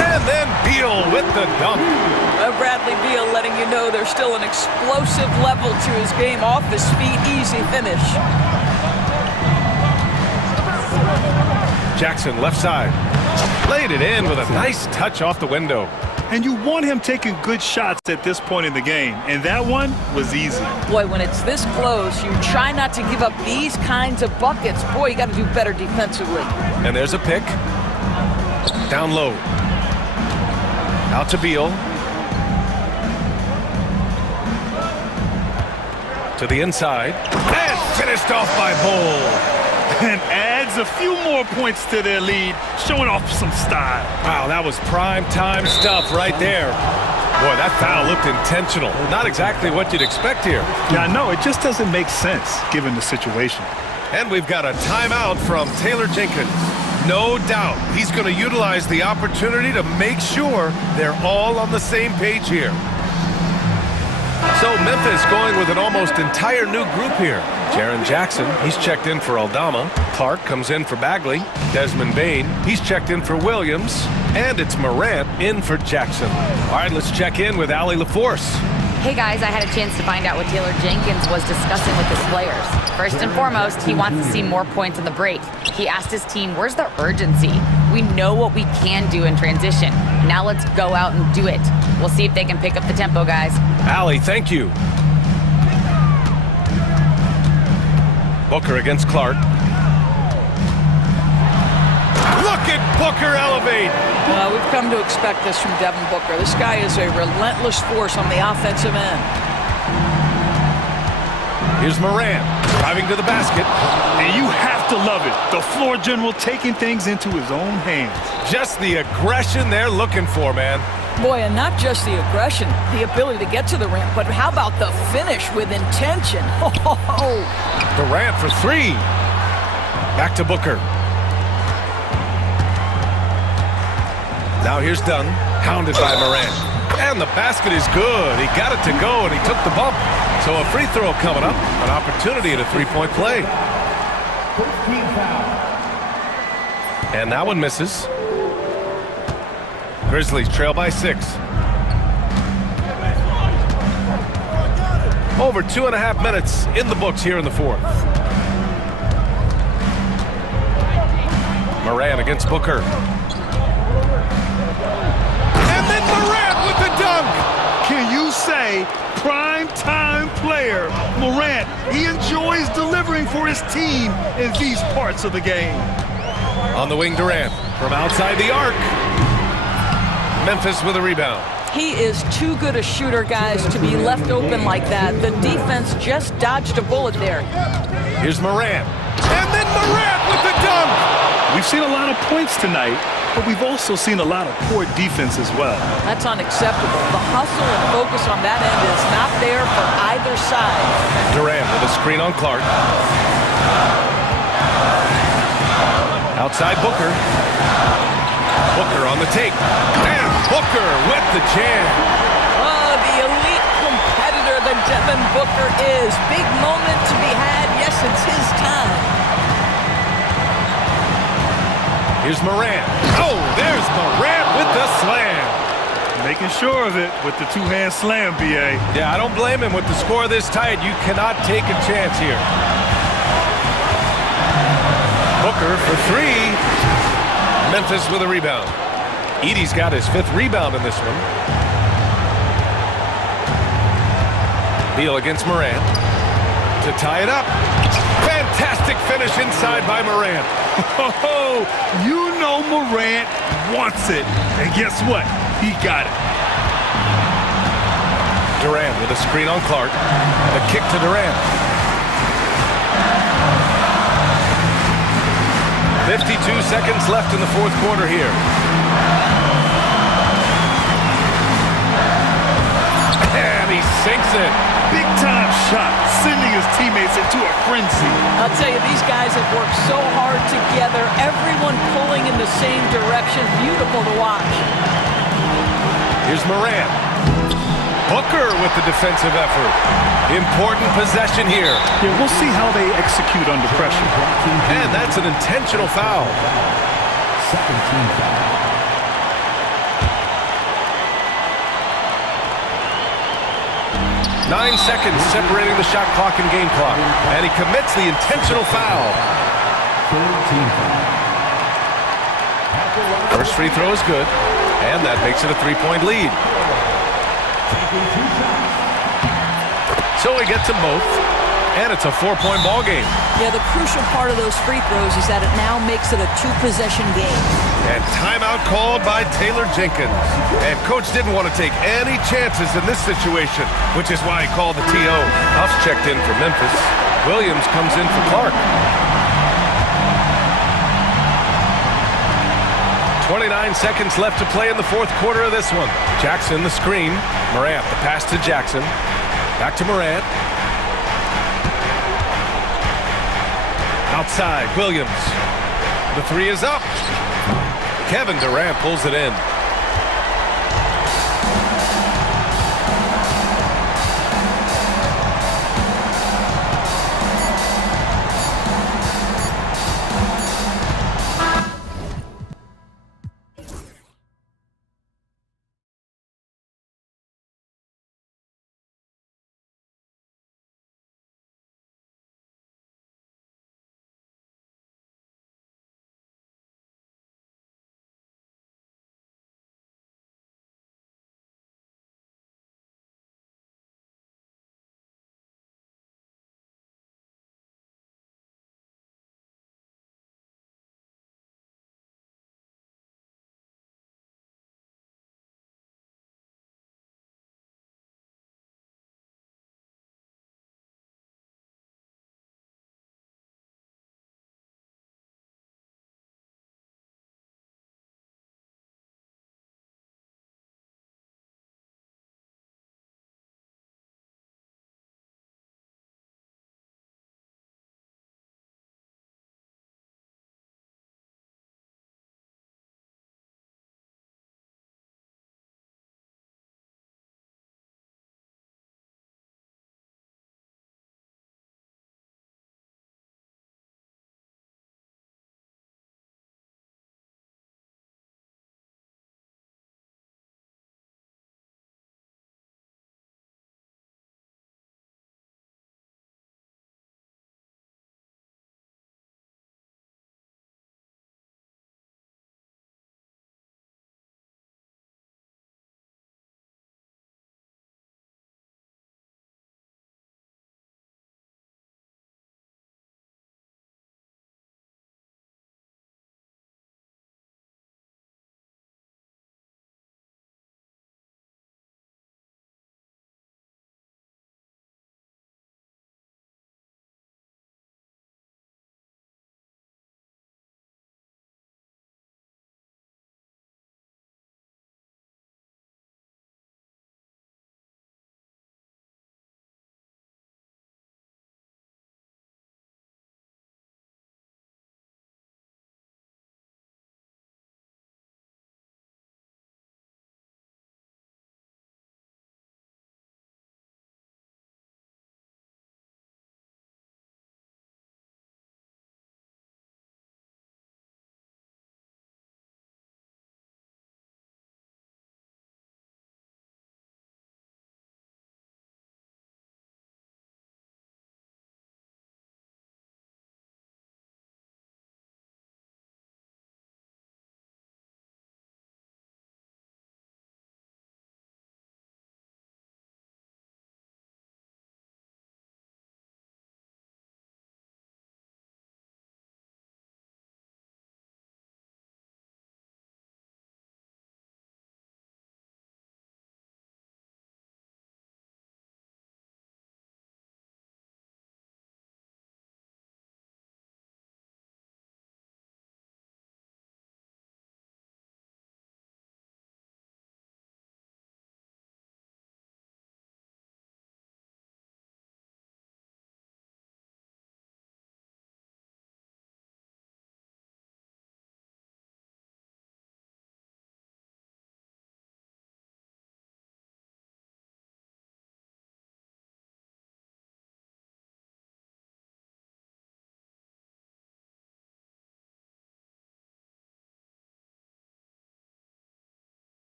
And then Beal with the dunk. Bradley Beal letting you know there's still an explosive level to his game. Off his feet, easy finish. Jackson left side. Laid it in with a nice touch off the window. And you want him taking good shots at this point in the game. And that one was easy. Boy, when it's this close, you try not to give up these kinds of buckets. Boy, you got to do better defensively. And there's a pick. Down low. Out to Beal. To the inside. And finished off by Bull. And adds a few more points to their lead, showing off some style. Wow, that was prime time stuff right there. Boy, that foul looked intentional. Not exactly what you'd expect here. Yeah, I know. It just doesn't make sense given the situation. And we've got a timeout from Taylor Jenkins. No doubt he's going to utilize the opportunity to make sure they're all on the same page here. So Memphis going with an almost entire new group here. Jaren Jackson, he's checked in for Aldama. Clark comes in for Bagley. Desmond Bane, he's checked in for Williams. And it's Morant in for Jackson. All right, let's check in with Allie LaForce. Hey guys, I had a chance to find out what Taylor Jenkins was discussing with his players. First and foremost, he wants to see more points on the break. He asked his team, where's the urgency? We know what we can do in transition. Now let's go out and do it. We'll see if they can pick up the tempo, guys. Allie, thank you. Booker against Clark. Look at Booker elevate. Well, we've come to expect this from Devin Booker. This guy is a relentless force on the offensive end. Here's Morant driving to the basket. And you have to love it. The floor general taking things into his own hands. Just the aggression they're looking for, man. Boy, and not just the aggression, the ability to get to the rim, but how about the finish with intention? Durant for 3. Back to Booker. Now here's Dunn, hounded by Morant. And the basket is good. He got it to go, and he took the bump. So a free throw coming up, an opportunity at a three-point play. And that one misses. Grizzlies trail by 6. Over 2.5 minutes in the books here in the fourth. Morant against Booker. And then Morant with the dunk! Can you say prime time player Morant? He enjoys delivering for his team in these parts of the game. On the wing, Durant from outside the arc. Memphis with a rebound. He is too good a shooter, guys, to be left open like that. The defense just dodged a bullet there. Here's Morant. And then Morant with the dunk! We've seen a lot of points tonight, but we've also seen a lot of poor defense as well. That's unacceptable. The hustle and focus on that end is not there for either side. Durant with a screen on Clark. Outside Booker. Booker on the take. And Booker with the jam. Oh, the elite competitor that Devin Booker is. Big moment to be had. Yes, it's his time. Here's Morant. Oh, there's Morant with the slam. Making sure of it with the two-hand slam, B.A. Yeah, I don't blame him. With the score this tight, you cannot take a chance here. Booker for 3. Memphis with a rebound. Edey's got his 5th rebound in this one. Beal against Morant to tie it up. Fantastic finish inside by Morant. Oh, you know Morant wants it. And guess what? He got it. Durant with a screen on Clark. The kick to Durant. 52 seconds left in the fourth quarter here. And he sinks it. Big time shot, sending his teammates into a frenzy. I'll tell you, these guys have worked so hard together, everyone pulling in the same direction. Beautiful to watch. Here's Morant. Booker with the defensive effort. Important possession here. Yeah, we'll see how they execute under pressure. And that's an intentional foul. Second team foul. Nine seconds separating the shot clock and game clock. And he commits the intentional foul. Third team foul. First free throw is good. And that makes it a three-point lead. Taking 2 shots. So he gets them both. And it's a 4-point ball game. Yeah, the crucial part of those free throws is that it now makes it a 2-possession game. And timeout called by Taylor Jenkins. And coach didn't want to take any chances in this situation, which is why he called the TO. Huff's checked in for Memphis. Williams comes in for Clark. 29 seconds left to play in the fourth quarter of this one. Jackson the screen. Morant the pass to Jackson. Back to Morant. Outside, Williams. The three is up. Kevin Durant pulls it in.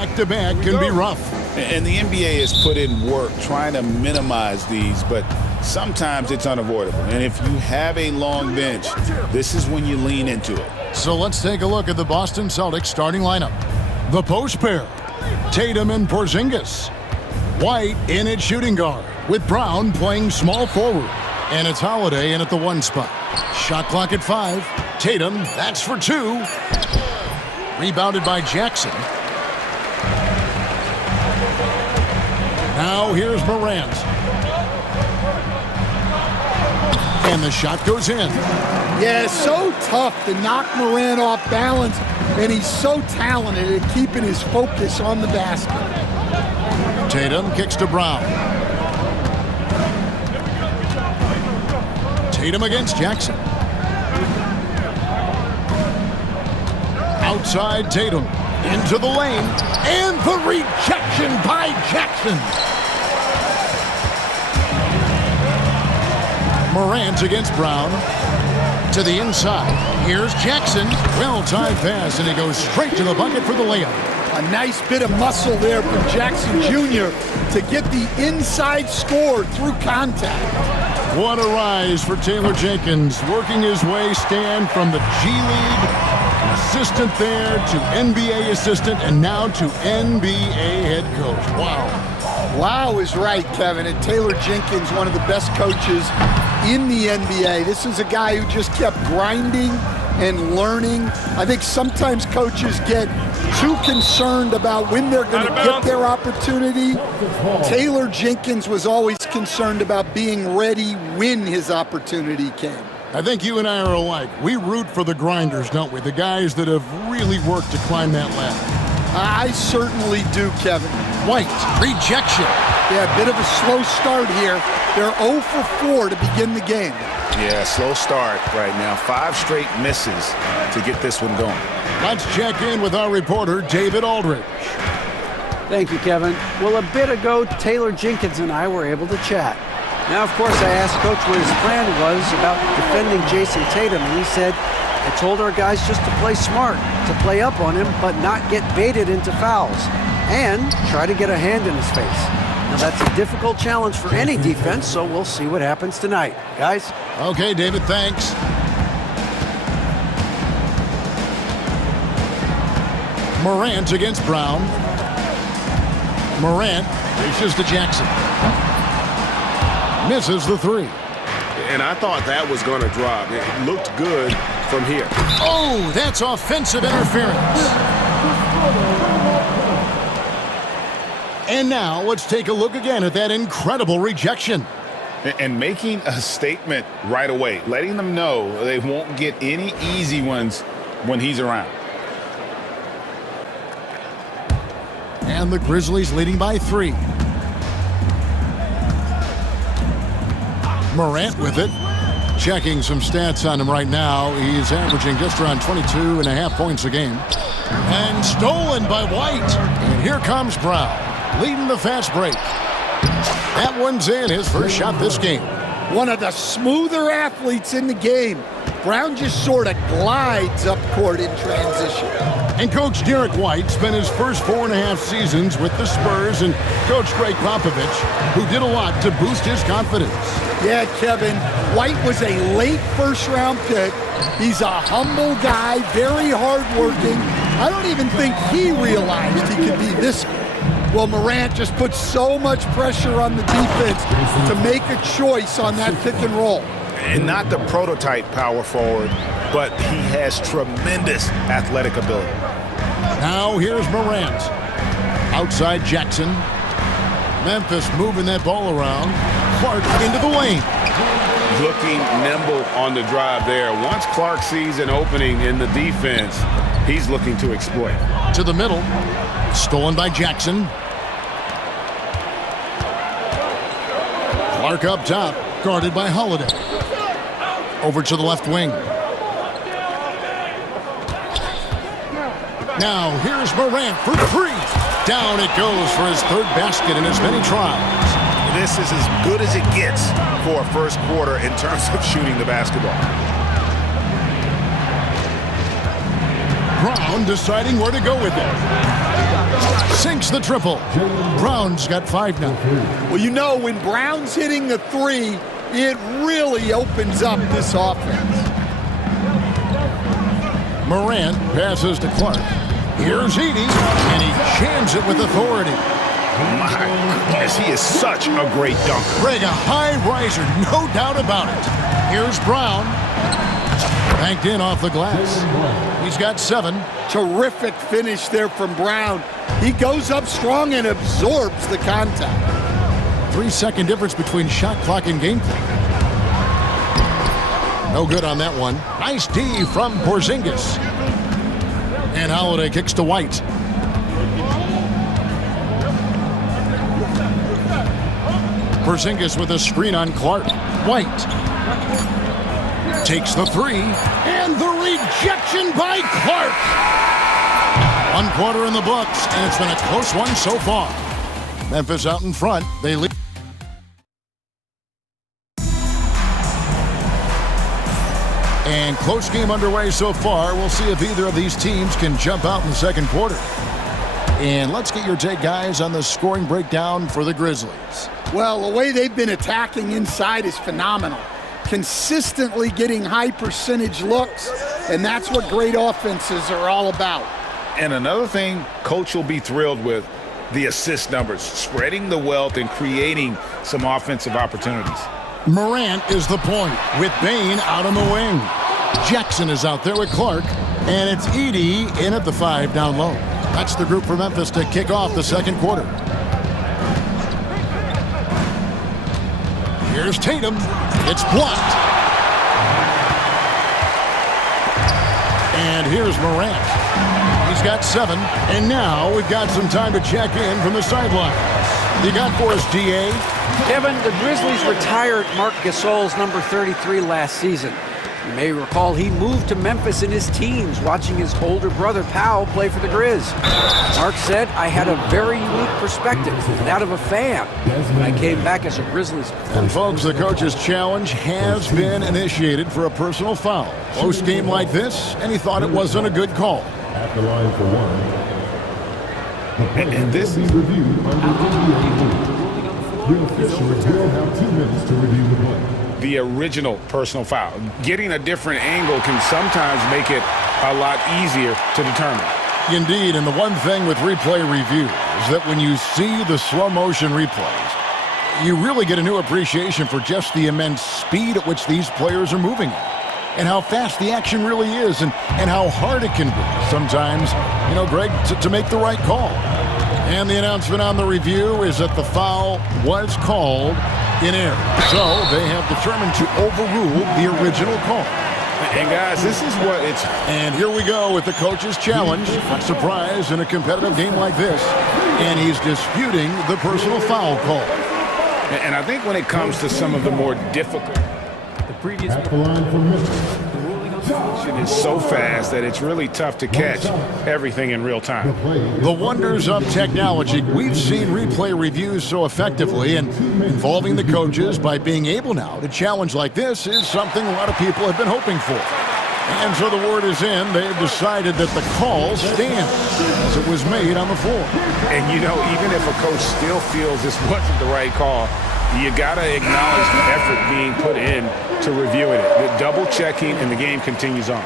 Back-to-back can be rough. And the NBA has put in work trying to minimize these, but sometimes it's unavoidable. And if you have a long bench, this is when you lean into it. So let's take a look at the Boston Celtics starting lineup. The post pair, Tatum and Porzingis. White in at shooting guard, with Brown playing small forward. And it's Holiday in at the 1 spot. Shot clock at 5. Tatum, that's for 2. Rebounded by Jackson. Now here's Morant. And the shot goes in. Yeah, so tough to knock Morant off balance, and he's so talented at keeping his focus on the basket. Tatum kicks to Brown. Tatum against Jackson. Outside Tatum. Into the lane. And the rejection by Jackson. Morant against Brown. To the inside. Here's Jackson. Well-timed pass, and he goes straight to the bucket for the layup. A nice bit of muscle there from Jackson Jr. to get the inside score through contact. What a rise for Taylor Jenkins, working his way stand from the G League, assistant there to NBA assistant, and now to NBA head coach. Wow. Wow is right, Kevin. And Taylor Jenkins, one of the best coaches in the NBA. This is a guy who just kept grinding and learning. I think sometimes coaches get too concerned about when they're going to get their opportunity. Taylor Jenkins was always concerned about being ready when his opportunity came. I think you and I are alike. We root for the grinders, don't we? The guys that have really worked to climb that ladder. I certainly do, Kevin. White, rejection. Yeah, a bit of a slow start here. They're 0 for 4 to begin the game. Yeah, slow start right now. 5 straight misses to get this one going. Let's check in with our reporter, David Aldridge. Thank you, Kevin. Well, a bit ago, Taylor Jenkins and I were able to chat. Now, of course, I asked Coach what his plan was about defending Jason Tatum, and he said, I told our guys just to play smart, to play up on him, but not get baited into fouls, and try to get a hand in his face. Now, that's a difficult challenge for any defense, so we'll see what happens tonight. Guys? Okay, David, thanks. Morant against Brown. Morant reaches to Jackson. Misses the 3. And I thought that was going to drop. It looked good from here. Oh, that's offensive interference. And now let's take a look again at that incredible rejection. And making a statement right away, letting them know they won't get any easy ones when he's around. And the Grizzlies leading by 3. Morant with it. Checking some stats on him right now. He's averaging just around 22.5 points a game. And stolen by White. And here comes Brown, leading the fast break. That one's in, his first shot this game. One of the smoother athletes in the game. Brown just sort of glides up court in transition. And Coach Derek White spent his first 4.5 seasons with the Spurs and Coach Greg Popovich, who did a lot to boost his confidence. Yeah, Kevin, White was a late first-round pick. He's a humble guy, very hardworking. I don't even think he realized he could be this good. Well, Morant just put so much pressure on the defense to make a choice on that pick and roll. And not the prototype power forward, but he has tremendous athletic ability. Now here's Morant. Outside Jackson. Memphis moving that ball around. Clark into the lane. Looking nimble on the drive there. Once Clark sees an opening in the defense, he's looking to exploit. To the middle. Stolen by Jackson. Clark up top. Guarded by Holiday. Over to the left wing. Now here's Morant for 3. Down it goes for his 3rd basket in as many tries. This is as good as it gets for a first quarter in terms of shooting the basketball. Brown deciding where to go with it. Sinks the triple. Brown's got 5 now. Well, you know, when Brown's hitting the 3, it really opens up this offense. Morant passes to Clark. Here's Edey, and he jams it with authority. My goodness, he is such a great dunker. Greg, a high riser, no doubt about it. Here's Brown. Banked in off the glass. He's got 7. Terrific finish there from Brown. He goes up strong and absorbs the contact. 3-second difference between shot clock and game clock. No good on that one. Nice D from Porzingis. And Holiday kicks to White. Porzingis with a screen on Clark. White takes the 3, and the rejection by Clark. 1 quarter in the books, and it's been a close one so far. Memphis out in front. They lead. And close game underway so far. We'll see if either of these teams can jump out in the second quarter. And let's get your take, guys, on the scoring breakdown for the Grizzlies. Well, the way they've been attacking inside is phenomenal. Consistently getting high percentage looks, and that's what great offenses are all about. And another thing Coach will be thrilled with, the assist numbers, spreading the wealth and creating some offensive opportunities. Morant is the point with Bane out on the wing. Jackson is out there with Clark, and it's Edey in at the 5 down low. That's the group for Memphis to kick off the second quarter. Here's Tatum. It's blocked. And here's Morant. He's got 7, and now we've got some time to check in from the sidelines. You got for us, DA? Kevin, the Grizzlies retired Marc Gasol's number 33 last season. You may recall he moved to Memphis in his teens, watching his older brother Powell play for the Grizz. Mark said, I had a very unique perspective, that of a fan, when I came back as a Grizzlies fan. And folks, the coach's challenge has been initiated for a personal foul. Close game like this, and he thought it wasn't a good call. At the line for 1. And this is reviewed under NBA rule. The officials will have 2 minutes to review the play. the original personal foul. Getting a different angle can sometimes make it a lot easier to determine. Indeed, and the one thing with replay review is that when you see the slow motion replays, you really get a new appreciation for just the immense speed at which these players are moving at, and how fast the action really is, and how hard it can be sometimes, you know, Greg, to make the right call. And the announcement on the review is that the foul was called in error. So they have determined to overrule the original call. And guys, this is what it's... And here we go with the coach's challenge. Not surprised in a competitive game like this. And he's disputing the personal foul call. And I think when it comes to some of the more difficult... The previous... At the line for Memphis. It is so fast that it's really tough to catch everything in real time. The wonders of technology. We've seen replay reviews so effectively, and involving the coaches by being able now to challenge like this is something a lot of people have been hoping for. And so the word is in. They've decided that the call stands as it was made on the floor. And you know, even if a coach still feels this wasn't the right call, you got to acknowledge the effort being put in to reviewing it. The double checking, and the game continues on.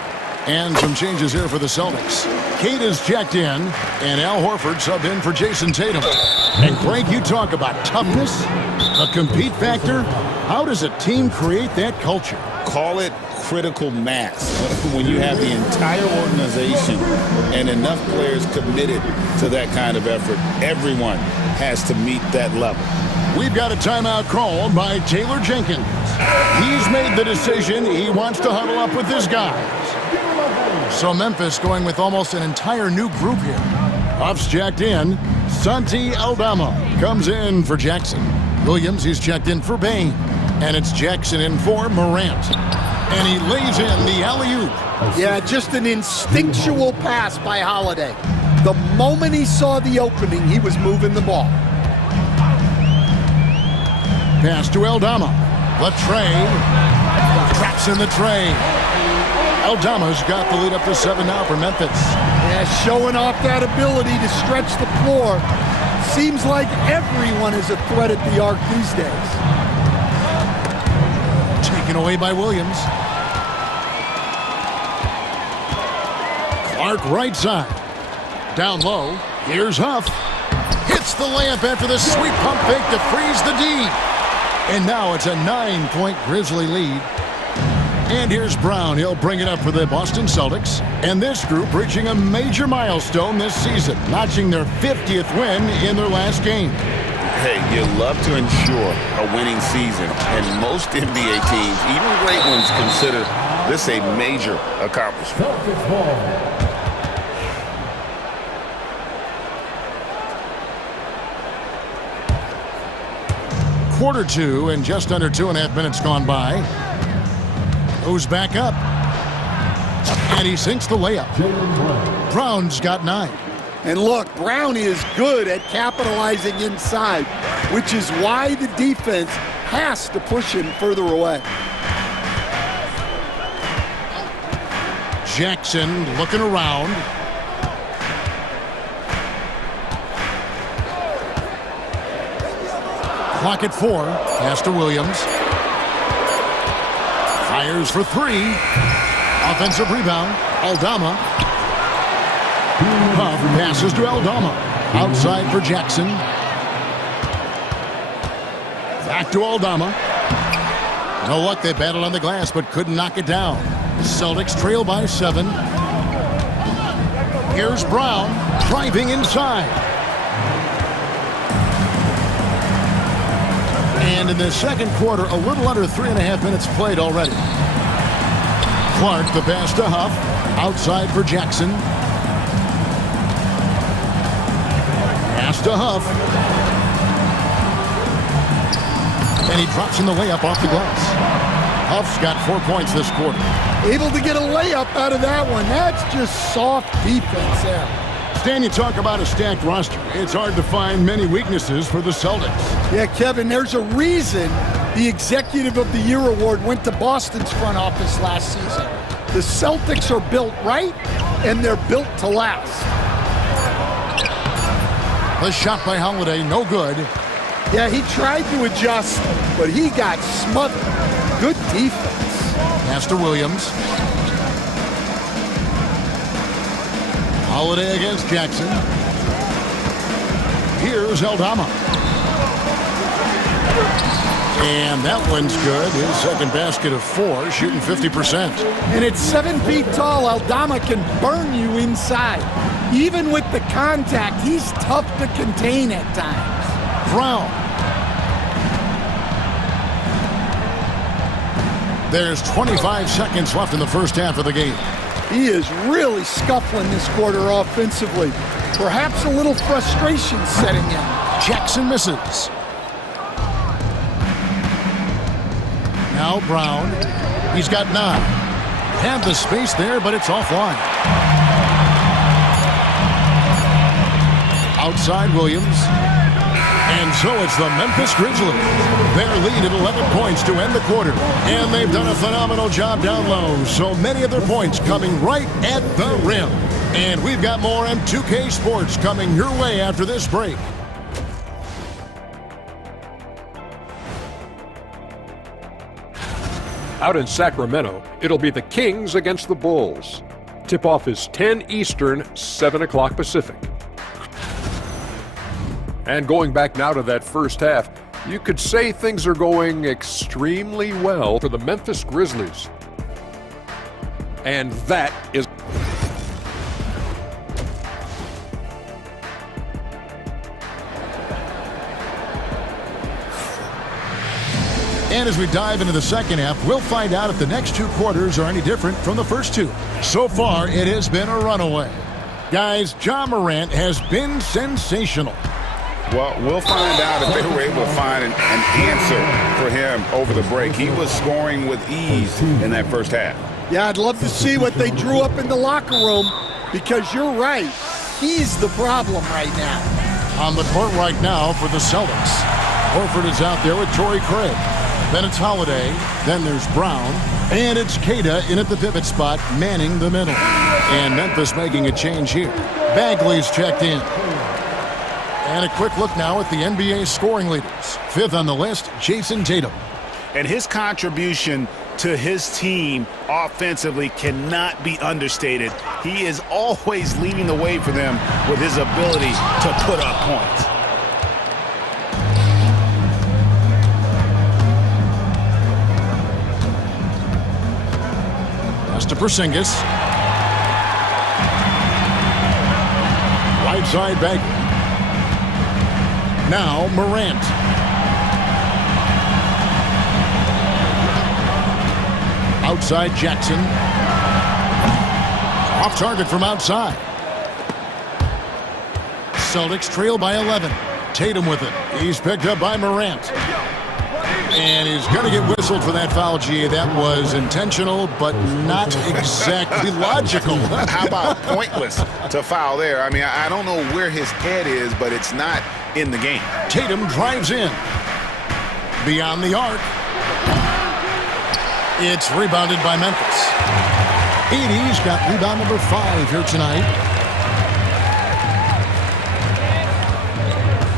And some changes here for the Celtics. Kate is checked in, and Al Horford subbed in for Jason Tatum. And Greg, you talk about toughness, a compete factor. How does a team create that culture? Call it critical mass. When you have the entire organization and enough players committed to that kind of effort, everyone has to meet that level. We've got a timeout called by Taylor Jenkins. He's made the decision he wants to huddle up with his guys. So Memphis going with almost an entire new group here. Huff's checked in. Santi Aldama comes in for Jackson. Williams, he's checked in for Bane. And it's Jackson in for Morant. And he lays in the alley-oop. Yeah, just an instinctual pass by Holiday. The moment he saw the opening, he was moving the ball. Pass to Aldama. The tray. Traps in the tray. Aldama's got the lead up to 7 now for Memphis. Yeah, showing off that ability to stretch the floor. Seems like everyone is a threat at the arc these days. Taken away by Williams. Clark right side. Down low. Here's Huff. Hits the layup after the sweet pump fake to freeze the D. And now it's a 9-point Grizzly lead. And here's Brown. He'll bring it up for the Boston Celtics. And this group reaching a major milestone this season, notching their 50th win in their last game. Hey, you love to ensure a winning season. And most NBA teams, even great ones, consider this a major accomplishment. Quarter 2 and just under 2.5 minutes gone by. Goes back up. And he sinks the layup. Brown's got 9. And look, Brown is good at capitalizing inside, which is why the defense has to push him further away. Jackson looking around. Clock at 4. Pass to Williams. Fires for 3. Offensive rebound. Aldama. Huff passes to Aldama. Outside for Jackson. Back to Aldama. No luck. They battled on the glass but couldn't knock it down. Celtics trail by 7. Here's Brown driving inside. And in the second quarter, a little under 3.5 minutes played already. Clark, the pass to Huff. Outside for Jackson. Pass to Huff. And he drops in the layup off the glass. Huff's got 4 points this quarter. Able to get a layup out of that one. That's just soft defense there. Stan, you talk about a stacked roster. It's hard to find many weaknesses for the Celtics. Yeah, Kevin, there's a reason the Executive of the Year award went to Boston's front office last season. The Celtics are built right, and they're built to last. The shot by Holiday, no good. Yeah, he tried to adjust, but he got smothered. Good defense. Pass to Williams. Holiday against Jackson. Here's Aldama. And that one's good. His second basket of 4, shooting 50%. And at 7 feet tall, Aldama can burn you inside. Even with the contact, he's tough to contain at times. Brown. There's 25 seconds left in the first half of the game. He is really scuffling this quarter offensively. Perhaps a little frustration setting in. Jackson misses. Now Brown. He's got 9. Had the space there, but it's offline. Outside Williams. And so it's the Memphis Grizzlies. Their lead at 11 points to end the quarter. And they've done a phenomenal job down low. So many of their points coming right at the rim. And we've got more M2K Sports coming your way after this break. Out in Sacramento, it'll be the Kings against the Bulls. Tip-off is 10 Eastern, 7 o'clock Pacific. And going back now to that first half, you could say things are going extremely well for the Memphis Grizzlies. And that is... And as we dive into the second half, we'll find out if the next 2 quarters are any different from the first 2. So far, it has been a runaway. Guys, Ja Morant has been sensational. Well, we'll find out if they were able to find an answer for him over the break. He was scoring with ease in that first half. Yeah, I'd love to see what they drew up in the locker room, because you're right. He's the problem right now. On the court right now for the Celtics. Horford is out there with Torrey Craig. Then it's Holiday. Then there's Brown. And it's Kata in at the pivot spot, manning the middle. And Memphis making a change here. Bagley's checked in. And a quick look now at the NBA scoring leaders. Fifth on the list, Jason Tatum. And his contribution to his team offensively cannot be understated. He is always leading the way for them with his ability to put up points. Pass to Porzingis. Right side Bagley. Now Morant. Outside Jackson. Off target from outside. Celtics trail by 11. Tatum with it. He's picked up by Morant. And he's going to get whistled for that foul, G. That was intentional, but not exactly logical. How about pointless to foul there? I mean, I don't know where his head is, but it's not in the game. Tatum drives in. Beyond the arc. It's rebounded by Memphis. 80's got rebound number 5 here tonight.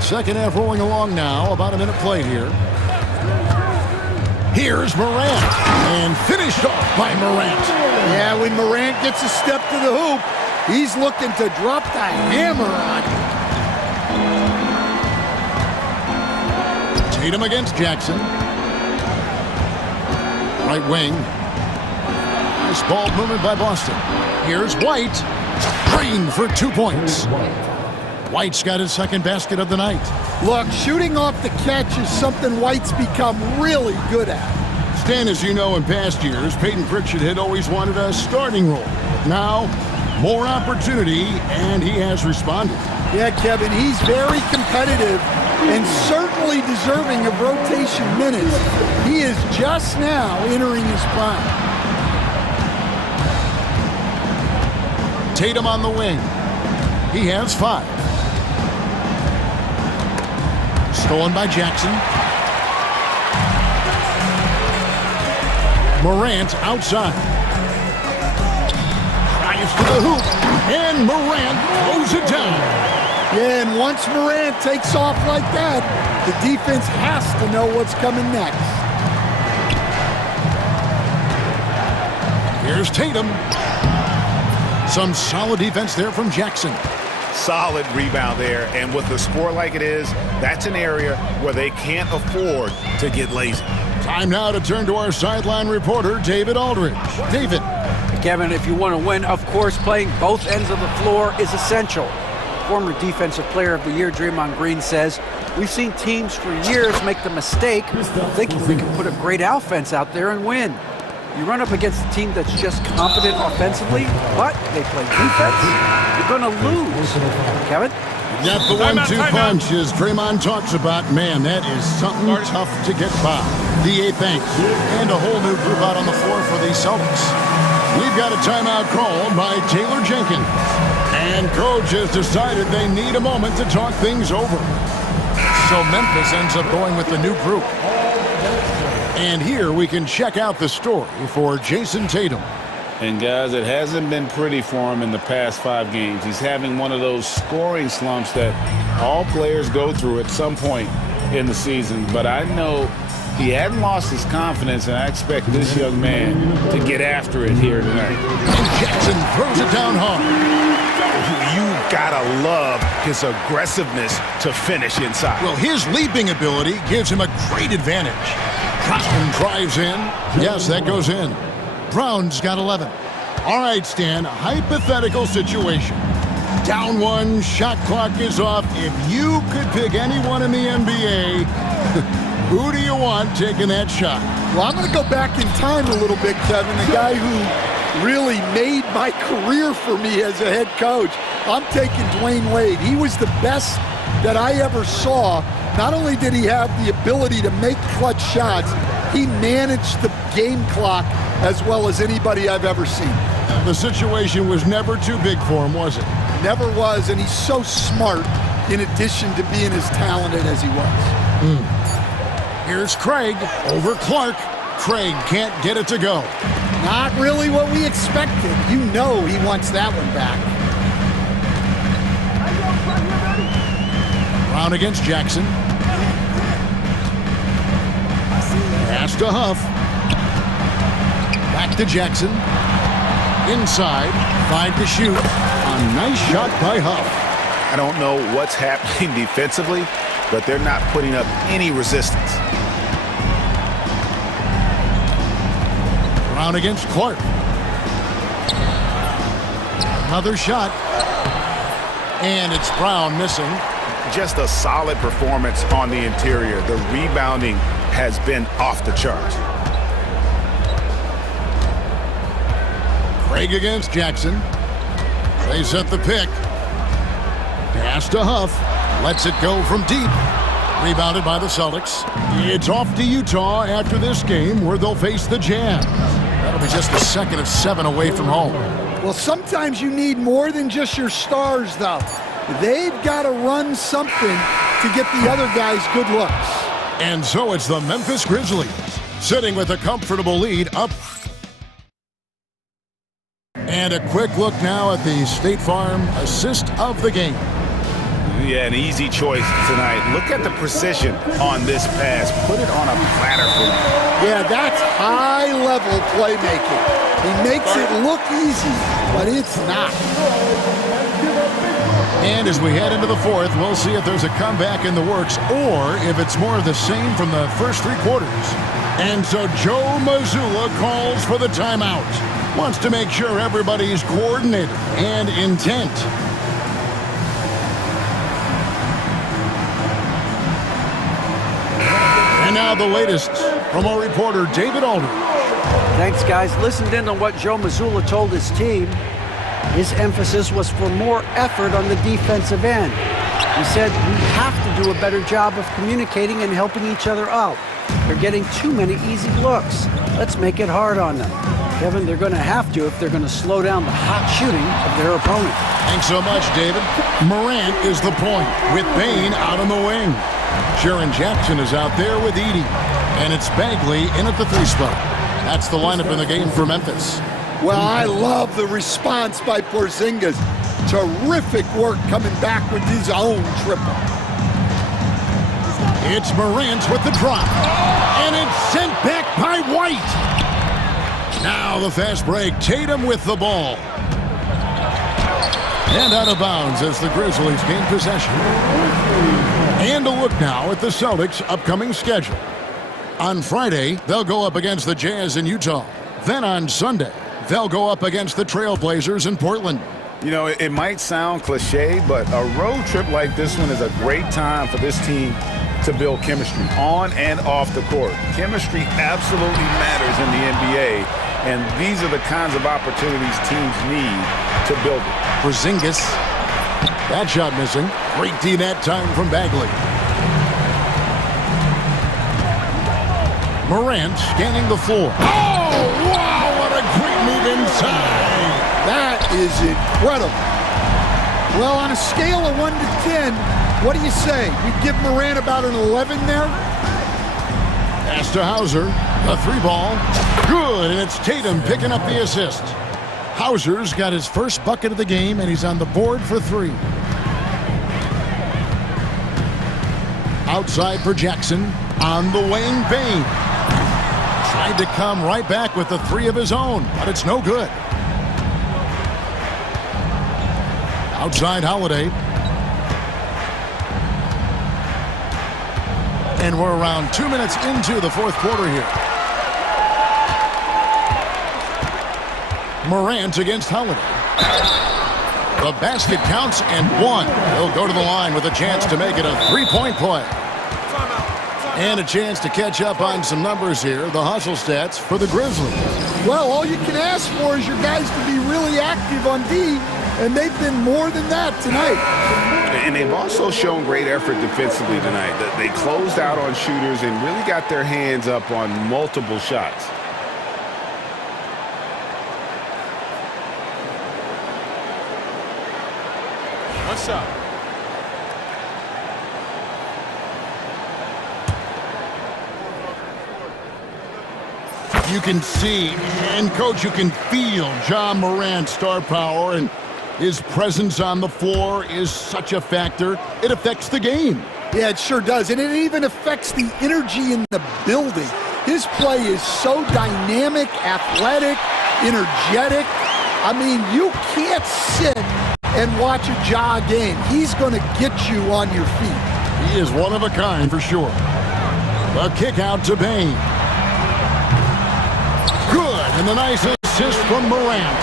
Second half rolling along now. About a minute played here. Here's Morant. And finished off by Morant. Yeah, when Morant gets a step to the hoop, he's looking to drop the hammer on him. Tatum against Jackson. Right wing. Nice ball movement by Boston. Here's White. Green for 2 points. White's got his second basket of the night. Look, shooting off the catch is something White's become really good at. Stan, as you know, in past years, Peyton Pritchard had always wanted a starting role. Now, more opportunity, and he has responded. Yeah, Kevin, he's very competitive and certainly deserving of rotation minutes. He is just now entering his prime. Tatum on the wing. He has 5. Stolen by Jackson. Morant outside. Drives to the hoop. And Morant throws it down. Yeah, and once Morant takes off like that, the defense has to know what's coming next. Here's Tatum. Some solid defense there from Jackson. Solid rebound there, and with the score like it is, that's an area where they can't afford to get lazy. Time now to turn to our sideline reporter, David Aldridge. David. Kevin, if you want to win, of course, playing both ends of the floor is essential. Former Defensive Player of the Year Draymond Green says, we've seen teams for years make the mistake thinking they can put a great offense out there and win. You run up against a team that's just competent offensively, but they play defense, you're going to lose. Kevin? Got the 1-2 punch as Draymond talks about. Man, that is something tough to get by. The 8 banks and a whole new group out on the floor for the Celtics. We've got a timeout called by Taylor Jenkins. And coach has decided they need a moment to talk things over. So Memphis ends up going with the new group. And here we can check out the story for Jason Tatum. And guys, it hasn't been pretty for him in the past 5 games. He's having one of those scoring slumps that all players go through at some point in the season. But I know he hadn't lost his confidence, and I expect this young man to get after it here tonight. And Jackson throws it down hard. You gotta love his aggressiveness to finish inside. Well, his leaping ability gives him a great advantage. Brown drives in. Yes, that goes in. Brown's got 11. All right, Stan, hypothetical situation. Down 1, shot clock is off. If you could pick anyone in the NBA, who do you want taking that shot? Well, I'm going to go back in time a little bit, Kevin. The guy who really made my career for me as a head coach. I'm taking Dwayne Wade. He was the best that I ever saw. Not only did he have the ability to make clutch shots, he managed the game clock as well as anybody I've ever seen. The situation was never too big for him, was it? Never was, and he's so smart in addition to being as talented as he was. Here's Craig over Clark. Craig can't get it to go. Not really what we expected. You know he wants that one back. Brown against Jackson. Pass to Huff. Back to Jackson. Inside. 5 to shoot. A nice shot by Huff. I don't know what's happening defensively, but they're not putting up any resistance. Brown against Clark. Another shot. And it's Brown missing. Just a solid performance on the interior. The rebounding has been off the charts. Craig against Jackson. They set the pick. Pass to Huff. Lets it go from deep. Rebounded by the Celtics. It's off to Utah after this game where they'll face the Jazz. That'll be just the second of 7 away from home. Well, sometimes you need more than just your stars, though. They've got to run something to get the other guys good looks. And so it's the Memphis Grizzlies, sitting with a comfortable lead up. And a quick look now at the State Farm assist of the game. Yeah, an easy choice tonight. Look at the precision on this pass. Put it on a platter for him. Yeah, that's high-level playmaking. He makes it look easy, but it's not. And as we head into the fourth, we'll see if there's a comeback in the works or if it's more of the same from the first 3 quarters. And so Joe Mazzulla calls for the timeout. Wants to make sure everybody's coordinated and intent. And now the latest from our reporter, David Aldridge. Thanks, guys. Listened in on what Joe Mazzulla told his team. His emphasis was for more effort on the defensive end. He said we have to do a better job of communicating and helping each other out. They're getting too many easy looks. Let's make it hard on them. Kevin, they're going to have to if they're going to slow down the hot shooting of their opponent. Thanks so much, David. Morant is the point with Bain out on the wing. Sharon Jackson is out there with Edie. And it's Bagley in at the 3 spot. That's the lineup in the game for Memphis. Well, I love the response by Porzingis. Terrific work coming back with his own triple. It's Morant with the drop. And it's sent back by White. Now the fast break. Tatum with the ball. And out of bounds as the Grizzlies gain possession. And a look now at the Celtics' upcoming schedule. On Friday, they'll go up against the Jazz in Utah. Then on Sunday, they'll go up against the Trailblazers in Portland. You know, it might sound cliche, but a road trip like this one is a great time for this team to build chemistry on and off the court. Chemistry absolutely matters in the NBA, and these are the kinds of opportunities teams need to build it. Porzingis. That shot missing. Great D that time from Bagley. Morant scanning the floor. Oh, wow, what a great move inside. That is incredible. Well, on a scale of 1 to 10, what do you say? We'd give Morant about an 11 there? Pass to Hauser. The 3 ball. Good, and it's Tatum picking up the assist. Hauser's got his first bucket of the game, and he's on the board for 3. Outside for Jackson. On the wing, Bain. Tried to come right back with the 3 of his own, but it's no good. Outside Holiday. And we're around 2 minutes into the fourth quarter here. Morant against Holiday. The basket counts and 1. He'll go to the line with a chance to make it a 3-point play. And a chance to catch up on some numbers here, the hustle stats for the Grizzlies. Well, all you can ask for is your guys to be really active on D, and they've been more than that tonight. And they've also shown great effort defensively tonight. They closed out on shooters and really got their hands up on multiple shots. What's up? You can see, and Coach, you can feel John Morant's star power, and his presence on the floor is such a factor. It affects the game. Yeah, it sure does. And it even affects the energy in the building. His play is so dynamic, athletic, energetic. I mean, you can't sit and watch a Ja game. He's going to get you on your feet. He is one of a kind for sure. The kick out to Bain. Good, and the nice assist from Morant.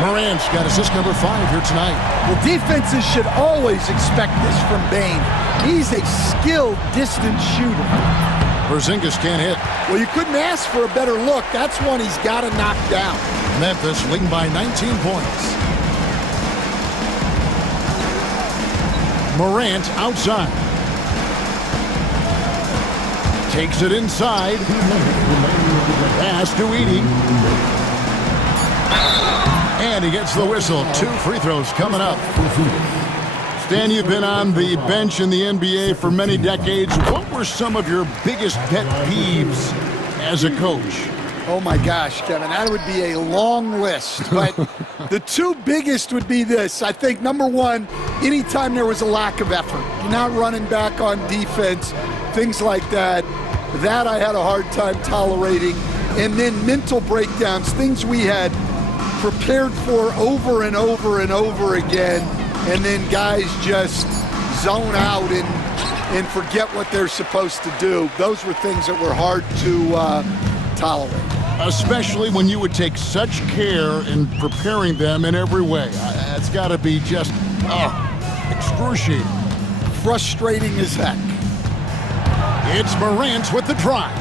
Morant's got assist number 5 here tonight. The defenses should always expect this from Bain. He's a skilled distance shooter. Porzingis can't hit. Well, you couldn't ask for a better look. That's one he's got to knock down. Memphis leading by 19 points. Morant outside. Takes it inside. Pass to Edey. And he gets the whistle. 2 free throws coming up. Stan, you've been on the bench in the NBA for many decades. What were some of your biggest pet peeves as a coach? Oh my gosh, Kevin, that would be a long list. But the 2 biggest would be this. I think number 1, anytime there was a lack of effort, you're not running back on defense, things like that. That I had a hard time tolerating. And then mental breakdowns, things we had prepared for over and over and over again, and then guys just zone out and forget what they're supposed to do. Those were things that were hard to tolerate. Especially when you would take such care in preparing them in every way. It's got to be just, excruciating. Frustrating as heck. It's Morant with the drive.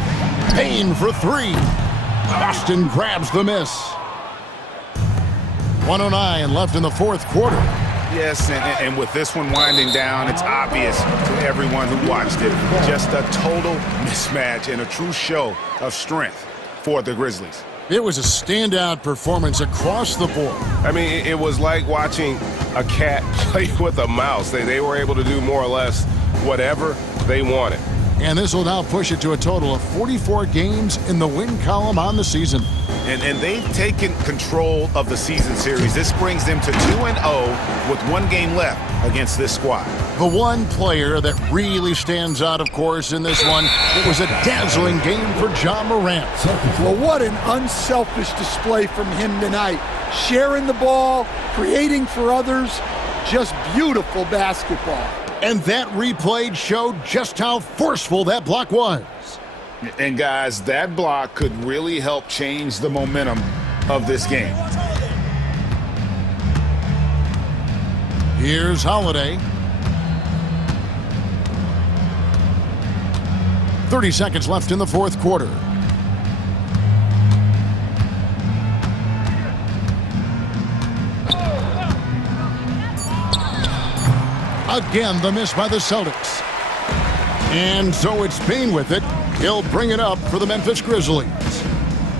Payne for 3. Boston grabs the miss. 1:09 left in the 4th quarter. Yes, and with this one winding down, it's obvious to everyone who watched it. Just a total mismatch and a true show of strength for the Grizzlies. It was a standout performance across the board. I mean, it was like watching a cat play with a mouse. They were able to do more or less whatever they wanted. And this will now push it to a total of 44 games in the win column on the season. And they've taken control of the season series. This brings them to 2-0 with 1 game left against this squad. The one player that really stands out, of course, in this one, it was a dazzling game for John Morant. Well, what an unselfish display from him tonight. Sharing the ball, creating for others, just beautiful basketball. And that replay showed just how forceful that block was. And guys, that block could really help change the momentum of this game. Here's Holiday. 30 seconds left in the 4th quarter. Again, the miss by the Celtics. And so it's Bain with it. He'll bring it up for the Memphis Grizzlies.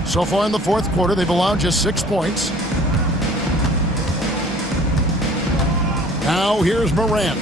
So far in the 4th quarter, they've allowed just 6 points. Now here's Morant.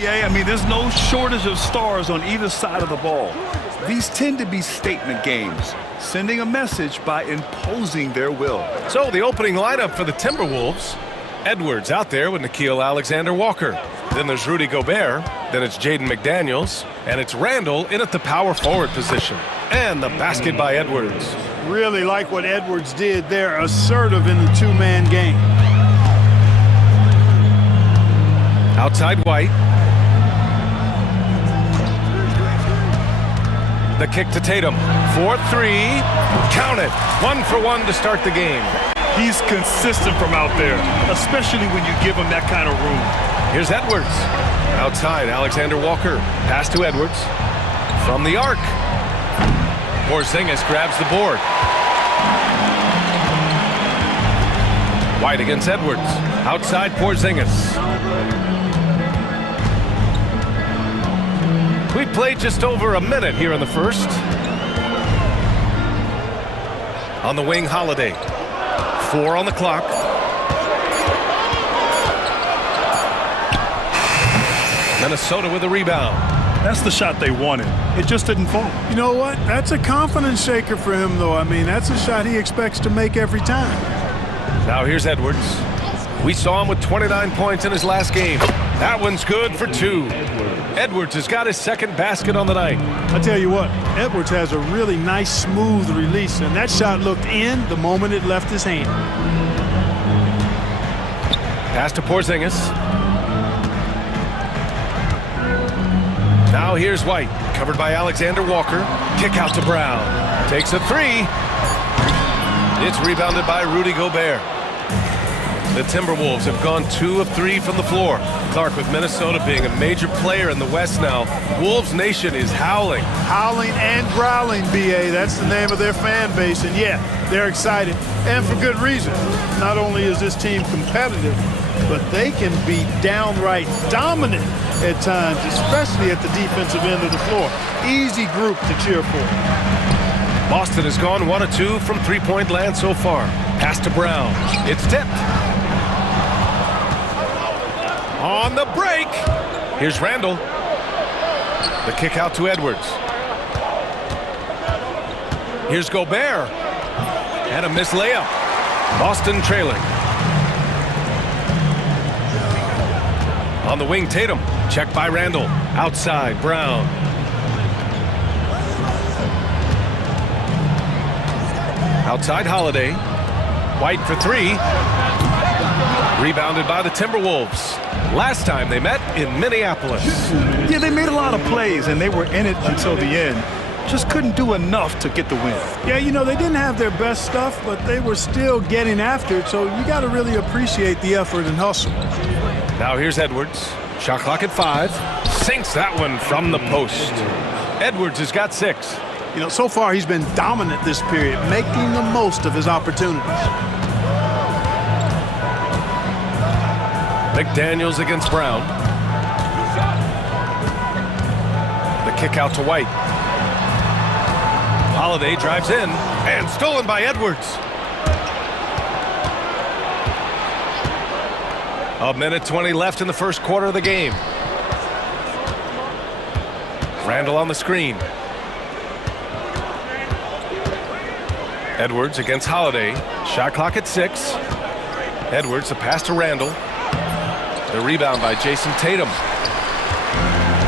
Yeah, I mean, there's no shortage of stars on either side of the ball. These tend to be statement games, sending a message by imposing their will. So the opening lineup for the Timberwolves. Edwards out there with Nickeil Alexander-Walker. Then there's Rudy Gobert. Then it's Jaden McDaniels. And it's Randall in at the power forward position. And the basket by Edwards. Really like what Edwards did there, assertive in the two-man game. Outside White. The kick to Tatum. 4-3. Count it. 1 for 1 to start the game. He's consistent from out there, especially when you give him that kind of room. Here's Edwards. Outside, Alexander Walker. Pass to Edwards. From the arc. Porzingis grabs the board. White against Edwards. Outside Porzingis. We played just over a minute here in the first. On the wing, Holiday. 4 on the clock. Minnesota with a rebound. That's the shot they wanted. It just didn't fall. You know what? That's a confidence shaker for him, though. I mean, that's a shot he expects to make every time. Now here's Edwards. We saw him with 29 points in his last game. That one's good for 2. Edwards has got his second basket on the night. I tell you what, Edwards has a really nice, smooth release, and that shot looked in the moment it left his hand. Pass to Porzingis. Now here's White, covered by Alexander Walker. Kick out to Brown. Takes a 3. It's rebounded by Rudy Gobert. The Timberwolves have gone 2 of 3 from the floor. Clark, with Minnesota being a major player in the West now, Wolves Nation is howling. Howling and growling, B.A. That's the name of their fan base. And yeah, they're excited, and for good reason. Not only is this team competitive, but they can be downright dominant at times, especially at the defensive end of the floor. Easy group to cheer for. Boston has gone 1 of 2 from three-point land so far. Pass to Brown. It's tipped. On the break. Here's Randall. The kick out to Edwards. Here's Gobert. And a missed layup. Boston trailing. On the wing, Tatum. Checked by Randall. Outside, Brown. Outside, Holiday. White for 3. Rebounded by the Timberwolves. Last time they met in Minneapolis. Yeah, they made a lot of plays, and they were in it until the end. Just couldn't do enough to get the win. Yeah, you know, they didn't have their best stuff, but they were still getting after it, so you got to really appreciate the effort and hustle. Now here's Edwards. Shot clock at 5. Sinks that one from the post. Edwards has got 6. You know, so far he's been dominant this period, making the most of his opportunities. McDaniels against Brown. The kick out to White. Holiday drives in and stolen by Edwards. A minute 20 left in the first quarter of the game. Randall on the screen. Edwards against Holiday. Shot clock at 6. Edwards, the pass to Randall. The rebound by Jason Tatum.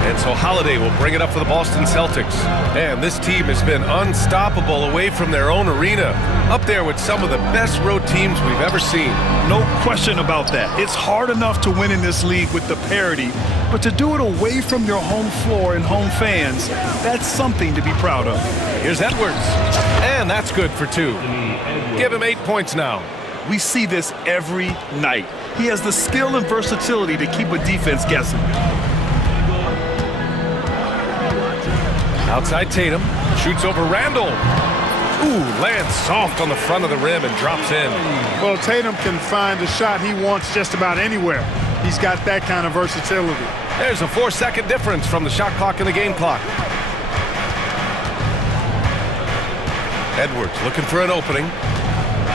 And so Holiday will bring it up for the Boston Celtics. And this team has been unstoppable away from their own arena. Up there with some of the best road teams we've ever seen. No question about that. It's hard enough to win in this league with the parity, but to do it away from your home floor and home fans, that's something to be proud of. Here's Edwards. And that's good for 2. Give him 8 points now. We see this every night. He has the skill and versatility to keep a defense guessing. Outside Tatum, shoots over Randall. Ooh, lands soft on the front of the rim and drops in. Well, Tatum can find a shot he wants just about anywhere. He's got that kind of versatility. There's a 4-second difference from the shot clock and the game clock. Edwards looking for an opening.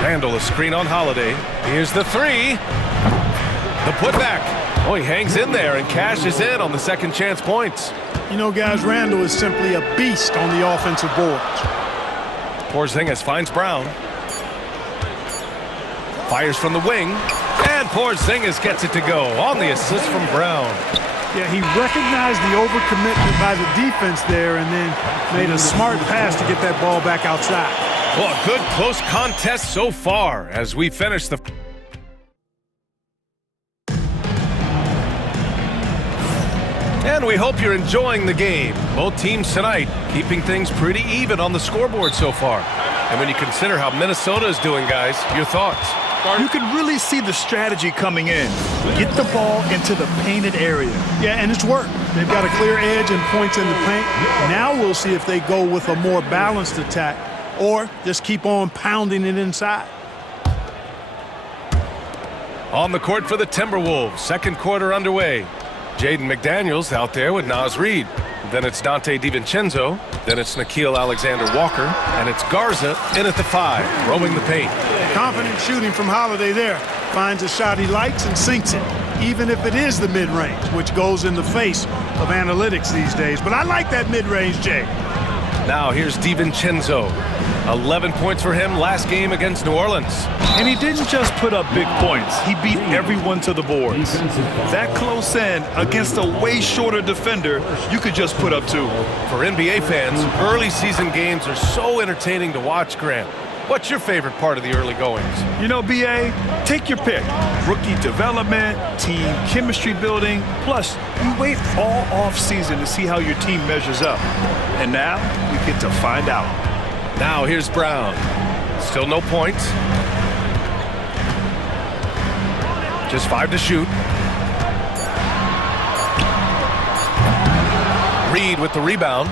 Randall a screen on Holiday. Here's the 3. The putback. Oh, he hangs in there and cashes in on the second chance points. You know, guys, Randall is simply a beast on the offensive boards. Porzingis finds Brown. Fires from the wing. And Porzingis gets it to go on the assist from Brown. Yeah, he recognized the overcommitment by the defense there and then made a smart pass to get that ball back outside. Well, a good close contest so far as we finish the... And we hope you're enjoying the game. Both teams tonight keeping things pretty even on the scoreboard so far. And when you consider how Minnesota is doing, guys, your thoughts? You can really see the strategy coming in. Get the ball into the painted area. Yeah, and it's worked. They've got a clear edge and points in the paint. Now we'll see if they go with a more balanced attack or just keep on pounding it inside. On the court for the Timberwolves, second quarter underway. Jaden McDaniels out there with Naz Reid. Then it's Dante DiVincenzo. Then it's Nickeil Alexander-Walker. And it's Garza in at the 5, roaming the paint. Confident shooting from Holiday there. Finds a shot he likes and sinks it, even if it is the mid-range, which goes in the face of analytics these days. But I like that mid-range, Jay. Now here's DiVincenzo. 11 points for him last game against New Orleans. And he didn't just put up big points. He beat everyone to the boards. That close in against a way shorter defender, you could just put up 2. For NBA fans, early season games are so entertaining to watch, Grant. What's your favorite part of the early goings? You know, BA, take your pick. Rookie development, team chemistry building. Plus, you wait all off-season to see how your team measures up. And now, we get to find out. Now here's Brown. Still no points. Just 5 to shoot. Reid with the rebound.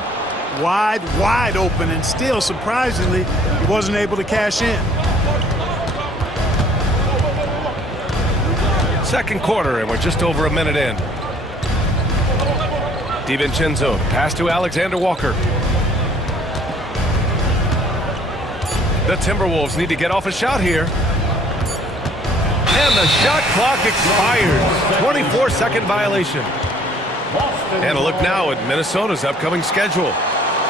Wide open, and still, surprisingly, he wasn't able to cash in. Second quarter, and we're just over a minute in. DiVincenzo, pass to Alexander-Walker. The Timberwolves need to get off a shot here. And the shot clock expires. 24-second violation. And a look now at Minnesota's upcoming schedule.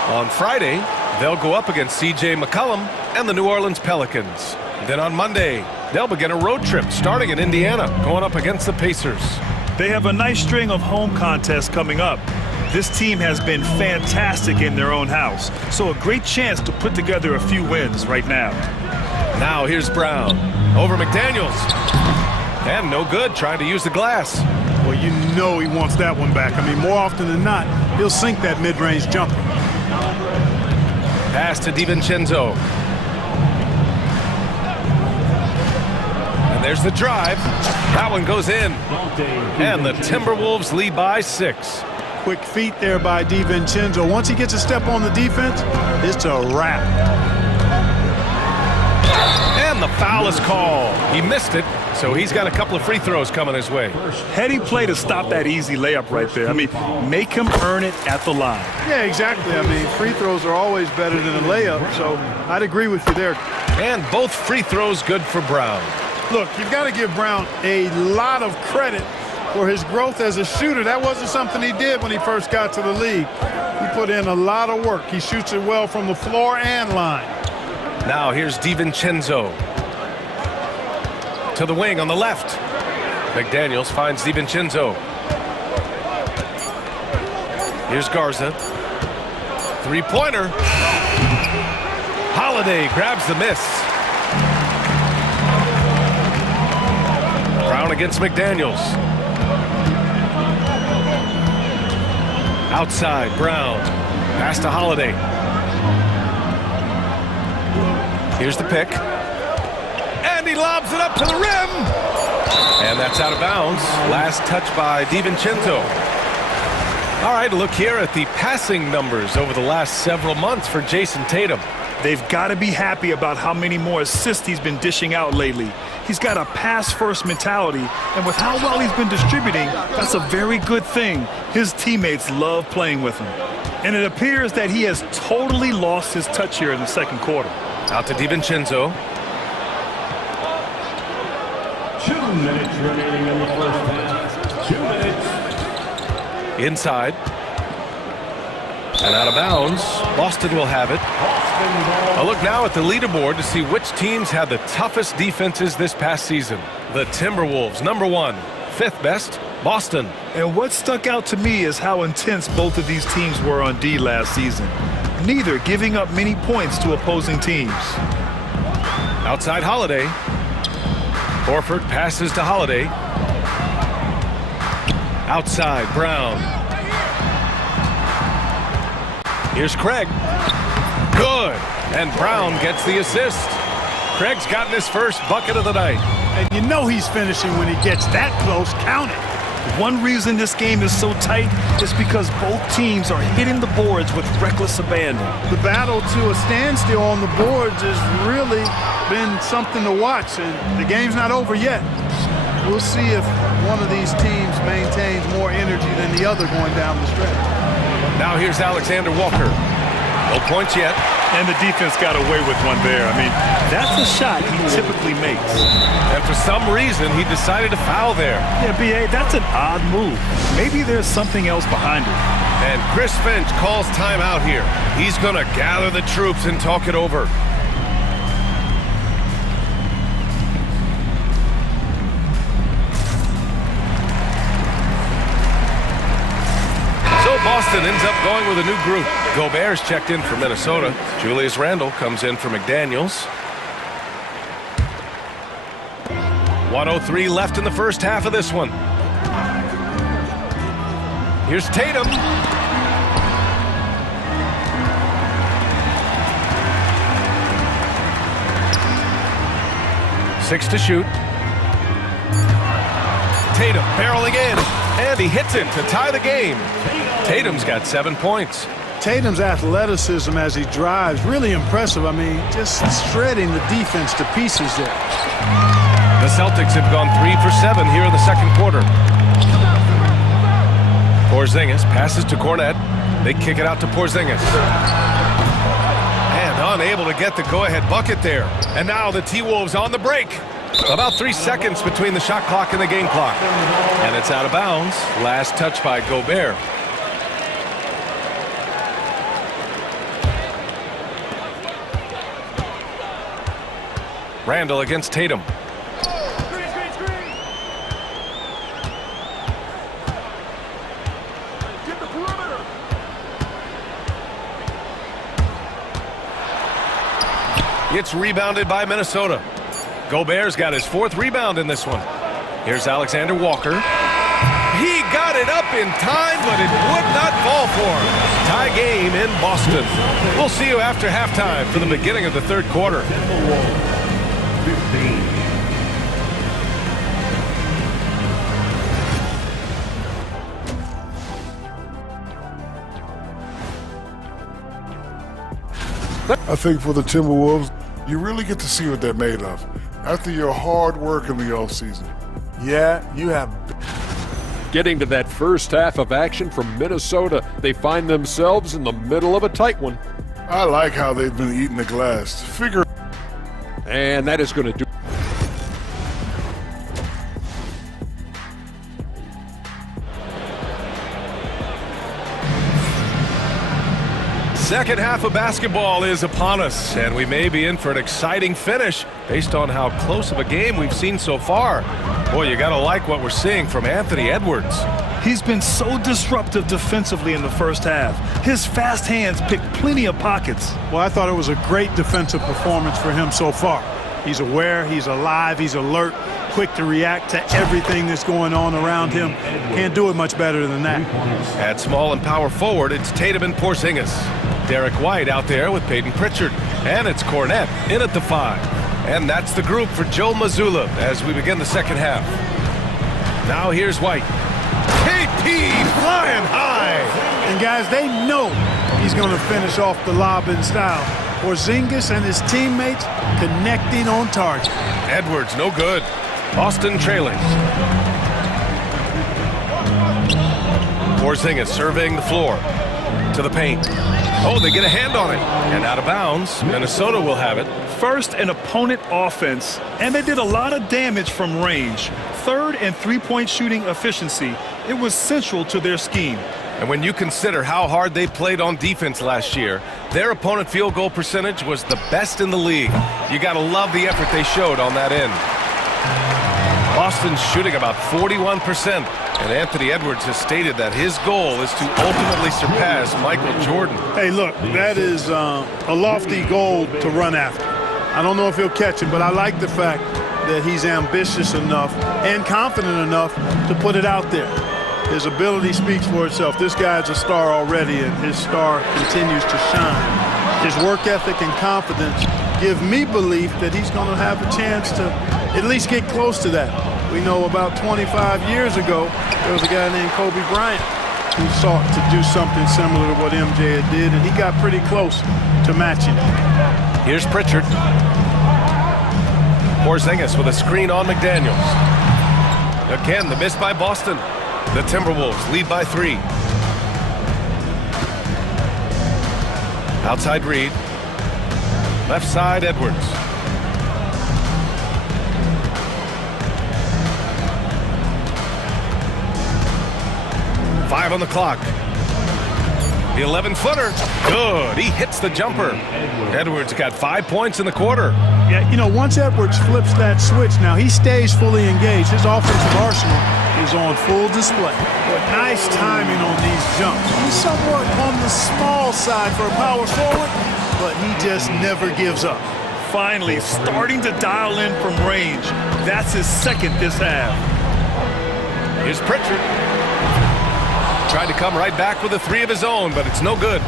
On Friday, they'll go up against C.J. McCollum and the New Orleans Pelicans. Then on Monday, they'll begin a road trip starting in Indiana, going up against the Pacers. They have a nice string of home contests coming up. This team has been fantastic in their own house, so a great chance to put together a few wins right now. Now here's Brown. Over McDaniels. And no good, trying to use the glass. Well, you know he wants that one back. I mean, more often than not, he'll sink that mid-range jumper. Pass to DiVincenzo. And there's the drive. That one goes in. And the Timberwolves lead by 6. Quick feet there by DiVincenzo. Once he gets a step on the defense, it's a wrap. And the foul is called. He missed it, so he's got a couple of free throws coming his way. Heady play to stop that easy layup right there. I mean, make him earn it at the line. Yeah, exactly. I mean, free throws are always better than a layup, so I'd agree with you there. And both free throws good for Brown. Look, you've got to give Brown a lot of credit for his growth as a shooter. That wasn't something he did when he first got to the league. He put in a lot of work. He shoots it well from the floor and line. Now here's DiVincenzo. To the wing on the left. McDaniels finds DiVincenzo. Here's Garza. Three-pointer. Holiday grabs the miss. Brown against McDaniels. Outside, Brown. Pass to Holiday. Here's the pick. And he lobs it up to the rim. And that's out of bounds. Last touch by DiVincenzo. All right, look here at the passing numbers over the last several months for Jason Tatum. They've got to be happy about how many more assists he's been dishing out lately. He's got a pass-first mentality, and with how well he's been distributing, that's a very good thing. His teammates love playing with him. And it appears that he has totally lost his touch here in the second quarter. Out to DiVincenzo. 2 minutes remaining in the first half. 2 Inside. And out of bounds. Boston will have it. A look now at the leaderboard to see which teams had the toughest defenses this past season. The Timberwolves, number 1. 5th best, Boston. And what stuck out to me is how intense both of these teams were on D last season. Neither giving up many points to opposing teams. Outside Holiday. Horford passes to Holiday. Outside Brown. Here's Craig. Good. And Brown gets the assist. Craig's gotten his first bucket of the night. And you know he's finishing when he gets that close. Count it. One reason this game is so tight is because both teams are hitting the boards with reckless abandon. The battle to a standstill on the boards has really been something to watch, and the game's not over yet. We'll see if one of these teams maintains more energy than the other going down the stretch. Now here's Alexander Walker. No points yet. And the defense got away with one there. I mean, that's a shot he typically makes. And for some reason, he decided to foul there. Yeah, B.A., that's an odd move. Maybe there's something else behind it. And Chris Finch calls timeout here. He's going to gather the troops and talk it over. Boston ends up going with a new group. Gobert's checked in for Minnesota. Julius Randle comes in for McDaniels. 1:03 left in the first half of this one. Here's Tatum. Six to shoot. Tatum barreling in, and he hits it to tie the game. Tatum's got 7 points. Tatum's athleticism as he drives, really impressive. I mean, just shredding the defense to pieces there. The Celtics have gone 3 for 7 here in the second quarter. Porzingis passes to Cornet. They kick it out to Porzingis. And unable to get the go-ahead bucket there. And now the T-Wolves on the break. About 3 seconds between the shot clock and the game clock. And it's out of bounds. Last touch by Gobert. Randle against Tatum. It's rebounded by Minnesota. Gobert's got his 4th rebound in this one. Here's Alexander Walker. He got it up in time, but it would not fall for him. Tie game in Boston. We'll see you after halftime for the beginning of the third quarter. 15. I think for the Timberwolves, you really get to see what they're made of. After your hard work in the offseason. Yeah, you have... Getting to that first half of action from Minnesota, they find themselves in the middle of a tight one. I like how they've been eating the glass. And that is going to do. Second half of basketball is upon us, and we may be in for an exciting finish based on how close of a game we've seen so far. Boy, you gotta like what we're seeing from Anthony Edwards. He's been so disruptive defensively in the first half. His fast hands picked plenty of pockets. Well, I thought it was a great defensive performance for him so far. He's aware, he's alive, he's alert, quick to react to everything that's going on around him. Can't do it much better than that. At small and power forward, it's Tatum and Porzingis. Derek White out there with Peyton Pritchard. And it's Cornet in at the 5. And that's the group for Joe Mazzulla as we begin the second half. Now here's White. KP flying high. And guys, they know he's going to finish off the lob in style. Porzingis and his teammates connecting on target. Edwards, no good. Boston trailing. Porzingis surveying the floor. To the paint. Oh, they get a hand on it. And out of bounds. Minnesota will have it. First, an opponent offense, and they did a lot of damage from range. third and three-point shooting efficiency. It was central to their scheme. And when you consider how hard they played on defense last year, their opponent field goal percentage was the best in the league. You got to love the effort they showed on that end. Boston's shooting about 41%, and Anthony Edwards has stated that his goal is to ultimately surpass Michael Jordan. Hey, look, that is a lofty goal to run after. I don't know if he'll catch it, but I like the fact that he's ambitious enough and confident enough to put it out there. His ability speaks for itself. This guy's a star already, and his star continues to shine. His work ethic and confidence give me belief that he's going to have a chance to at least get close to that. We know about 25 years ago, there was a guy named Kobe Bryant who sought to do something similar to what MJ did, and he got pretty close to matching it. Here's Pritchard. Porzingis with a screen on McDaniels. Again, the miss by Boston. The Timberwolves lead by 3. Outside Reed. Left side Edwards. Five on the clock. The 11-footer. Good. He hits the jumper. Edwards got 5 points in the quarter. Yeah, you know, once Edwards flips that switch, now he stays fully engaged. His offensive arsenal is on full display. But nice timing on these jumps. He's somewhat on the small side for a power forward, but he just never gives up. Finally, starting to dial in from range. That's his second this half. Here's Pritchard. Tried to come right back with a 3 of his own, but it's no good.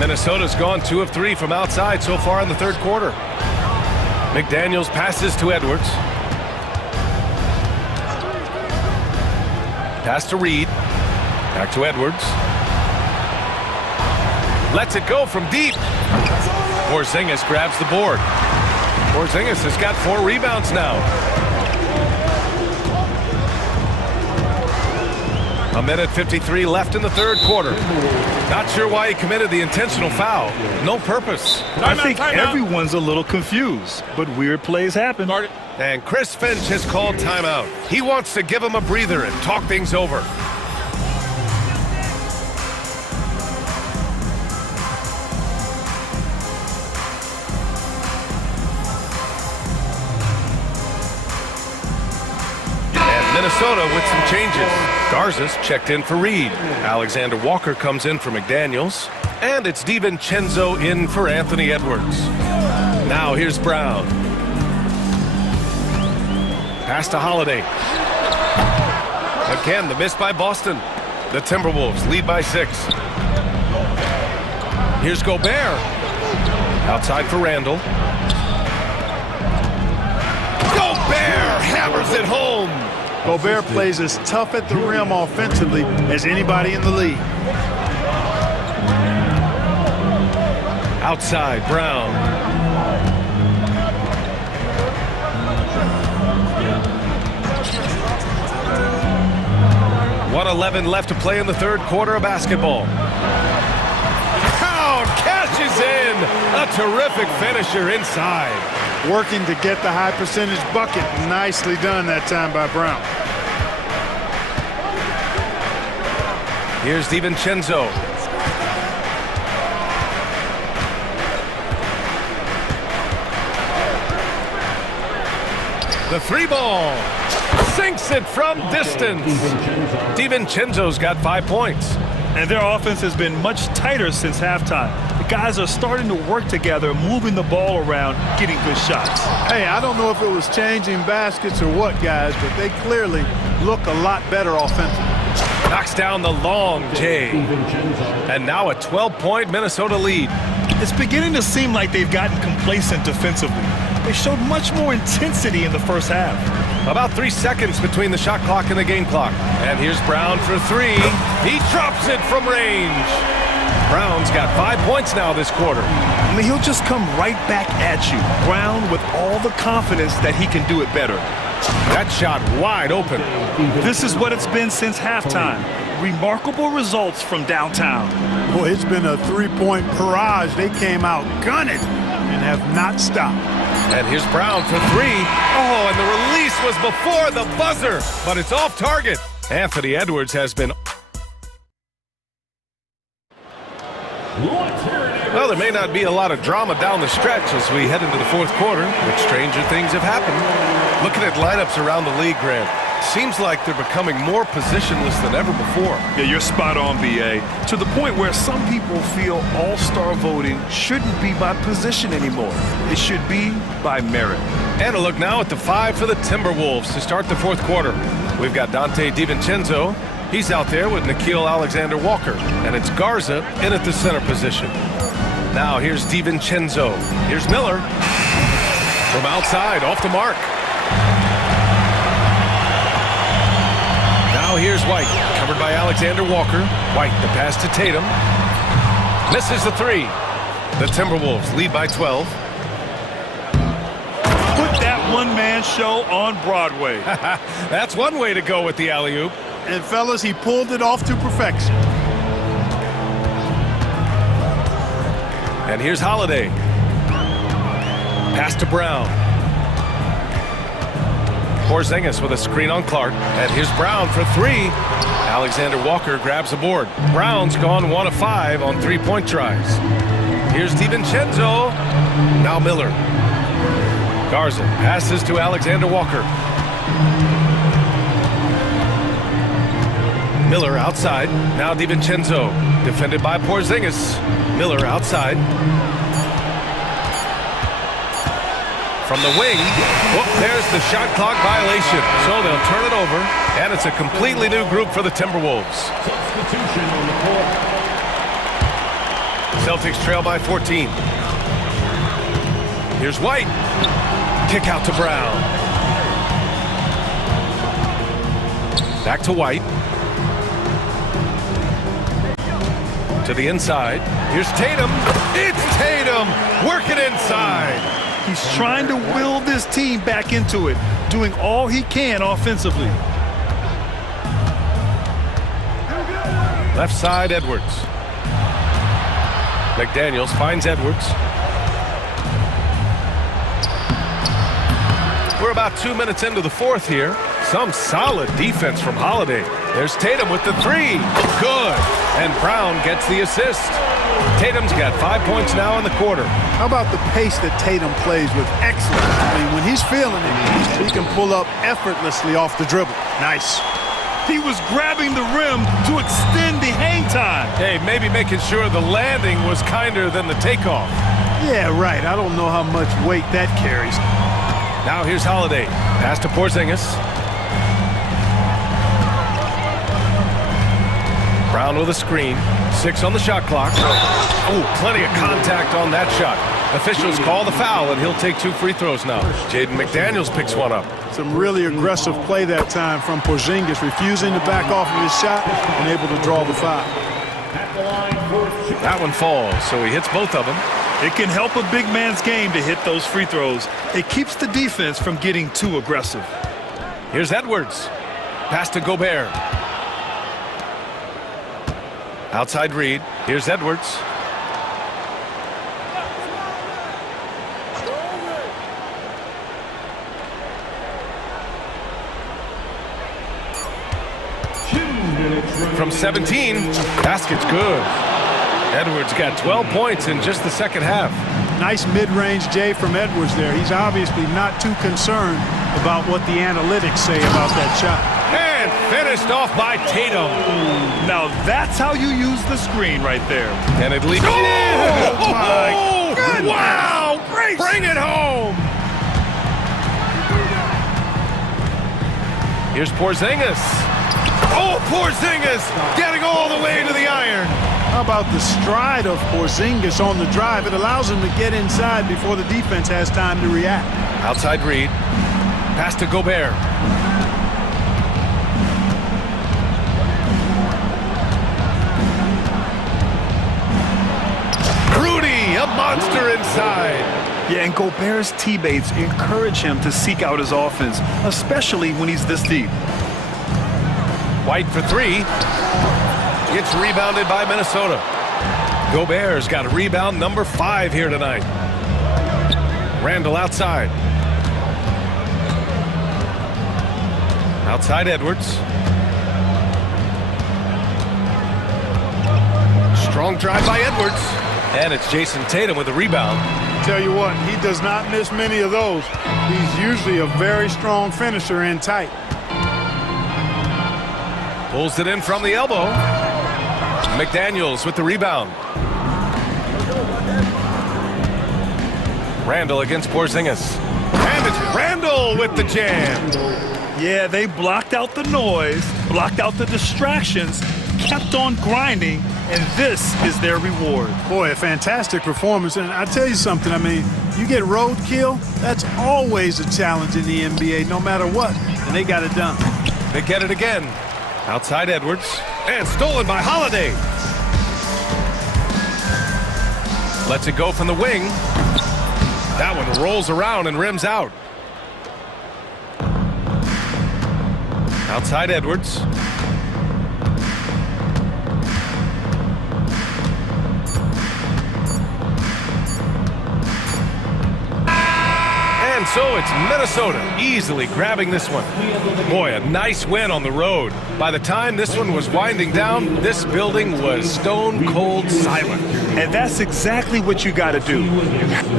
Minnesota's gone 2 of 3 from outside so far in the third quarter. McDaniels passes to Edwards. Pass to Reed. Back to Edwards. Lets it go from deep. Porzingis grabs the board. Porzingis has got 4 rebounds now. A minute 53 left in the third quarter. Not sure why he committed the intentional foul. No purpose. I think everyone's a little confused, but weird plays happen. And Chris Finch has called timeout. He wants to give him a breather and talk things over. Minnesota with some changes. Garza's checked in for Reed. Alexander Walker comes in for McDaniels. And it's DiVincenzo in for Anthony Edwards. Now here's Brown. Pass to Holiday. Again, the miss by Boston. The Timberwolves lead by 6. Here's Gobert. Outside for Randall. Gobert hammers it home. Gobert plays as tough at the rim offensively as anybody in the league. Outside, Brown. .111 left to play in the third quarter of basketball. Brown cashes in. A terrific finisher inside. Working to get the high percentage bucket. Nicely done that time by Brown. Here's DiVincenzo. The 3 ball. Sinks it from distance. DiVincenzo's got 5 points. And their offense has been much tighter since halftime. The guys are starting to work together, moving the ball around, getting good shots. Hey, I don't know if it was changing baskets or what, guys, but they clearly look a lot better offensively. Knocks down the long J. And now a 12-point Minnesota lead. It's beginning to seem like they've gotten complacent defensively. They showed much more intensity in the first half. About 3 seconds between the shot clock and the game clock. And here's Brown for 3. He drops it from range. Brown's got 5 points now this quarter. I mean, he'll just come right back at you. Brown with all the confidence that he can do it better. That shot wide open. This is what it's been since halftime. Remarkable results from downtown. Boy, it's been a 3-point barrage. They came out gunning and have not stopped. And here's Brown for three. Oh, and the release was before the buzzer, but it's off target. Anthony Edwards has been... Well, there may not be a lot of drama down the stretch as we head into the fourth quarter, but stranger things have happened. Looking at lineups around the league, Grant, seems like they're becoming more positionless than ever before. Yeah, you're spot on, BA. To the point where some people feel all-star voting shouldn't be by position anymore. It should be by merit. And a look now at the five for the Timberwolves to start the fourth quarter. We've got Dante DiVincenzo. He's out there with Nickeil Alexander-Walker. And it's Garza in at the center position. Now here's DiVincenzo. Here's Miller. From outside, off the mark. Now here's White, covered by Alexander-Walker. White, the pass to Tatum. Misses the three. The Timberwolves lead by 12. Put that one-man show on Broadway. That's one way to go with the alley-oop. And fellas, he pulled it off to perfection. And here's Holiday. Pass to Brown. Porzingis with a screen on Clark. And here's Brown for three. Alexander-Walker grabs the board. Brown's gone 1 of 5 on three-point tries. Here's DiVincenzo. Now Miller. Garza passes to Alexander-Walker. Miller outside. Now DiVincenzo. Defended by Porzingis. Miller outside. From the wing. Oh, there's the shot clock violation. So they'll turn it over. And it's a completely new group for the Timberwolves. Substitution on the court. Celtics trail by 14. Here's White. Kick out to Brown. Back to White. To the inside. Here's Tatum. It's Tatum working inside. He's trying to will this team back into it, doing all he can offensively. Left side, Edwards. McDaniels finds Edwards. We're about 2 minutes into the fourth here. Some solid defense from Holiday. There's Tatum with the three. Good. And Brown gets the assist. Tatum's got 5 points now in the quarter. How about the pace that Tatum plays with excellence? I mean, when he's feeling it, he can pull up effortlessly off the dribble. Nice. He was grabbing the rim to extend the hang time. Hey, maybe making sure the landing was kinder than the takeoff. Yeah, right. I don't know how much weight that carries. Now here's Holiday. Pass to Porzingis. Brown with a screen. 6 on the shot clock. Oh, plenty of contact on that shot. Officials call the foul, and he'll take 2 free throws now. Jaden McDaniels picks one up. Some really aggressive play that time from Porzingis, refusing to back off of his shot and able to draw the foul. That one falls, so he hits both of them. It can help a big man's game to hit those free throws. It keeps the defense from getting too aggressive. Here's Edwards. Pass to Gobert. Outside Reed. Here's Edwards. From 17, basket's good. Edwards got 12 points in just the second half. Nice mid-range J from Edwards there. He's obviously not too concerned about what the analytics say about that shot. And finished off by Tatum. Now that's how you use the screen right there. And it leads. Oh, my goodness. Wow! Great. Bring it home. Here's Porzingis. Oh, Porzingis getting all the way to the iron. How about the stride of Porzingis on the drive? It allows him to get inside before the defense has time to react. Outside Reed. Pass to Gobert. Rudy, a monster inside. Yeah, and Gobert's teammates encourage him to seek out his offense, especially when he's this deep. White for three. Gets rebounded by Minnesota. Gobert's got rebound number 5 here tonight. Randall outside. Outside Edwards. Strong drive by Edwards. And it's Jason Tatum with the rebound. Tell you what, he does not miss many of those. He's usually a very strong finisher in tight. Pulls it in from the elbow. McDaniels with the rebound. Randall against Porzingis. And it's Randall with the jam. Yeah, they blocked out the noise, blocked out the distractions, kept on grinding, and this is their reward. Boy, a fantastic performance. And I tell you something, I mean, you get roadkill, that's always a challenge in the NBA, no matter what. And they got it done. They get it again. Outside Edwards. And stolen by Holiday. Lets it go from the wing. That one rolls around and rims out. Outside Edwards. And so it's Minnesota easily grabbing this one. Boy, a nice win on the road. By the time this one was winding down, this building was stone cold silent. And that's exactly what you got to do.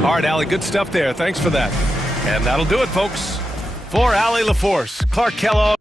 All right, Allie, good stuff there. Thanks for that. And that'll do it, folks. For Allie LaForce, Clark Kellogg.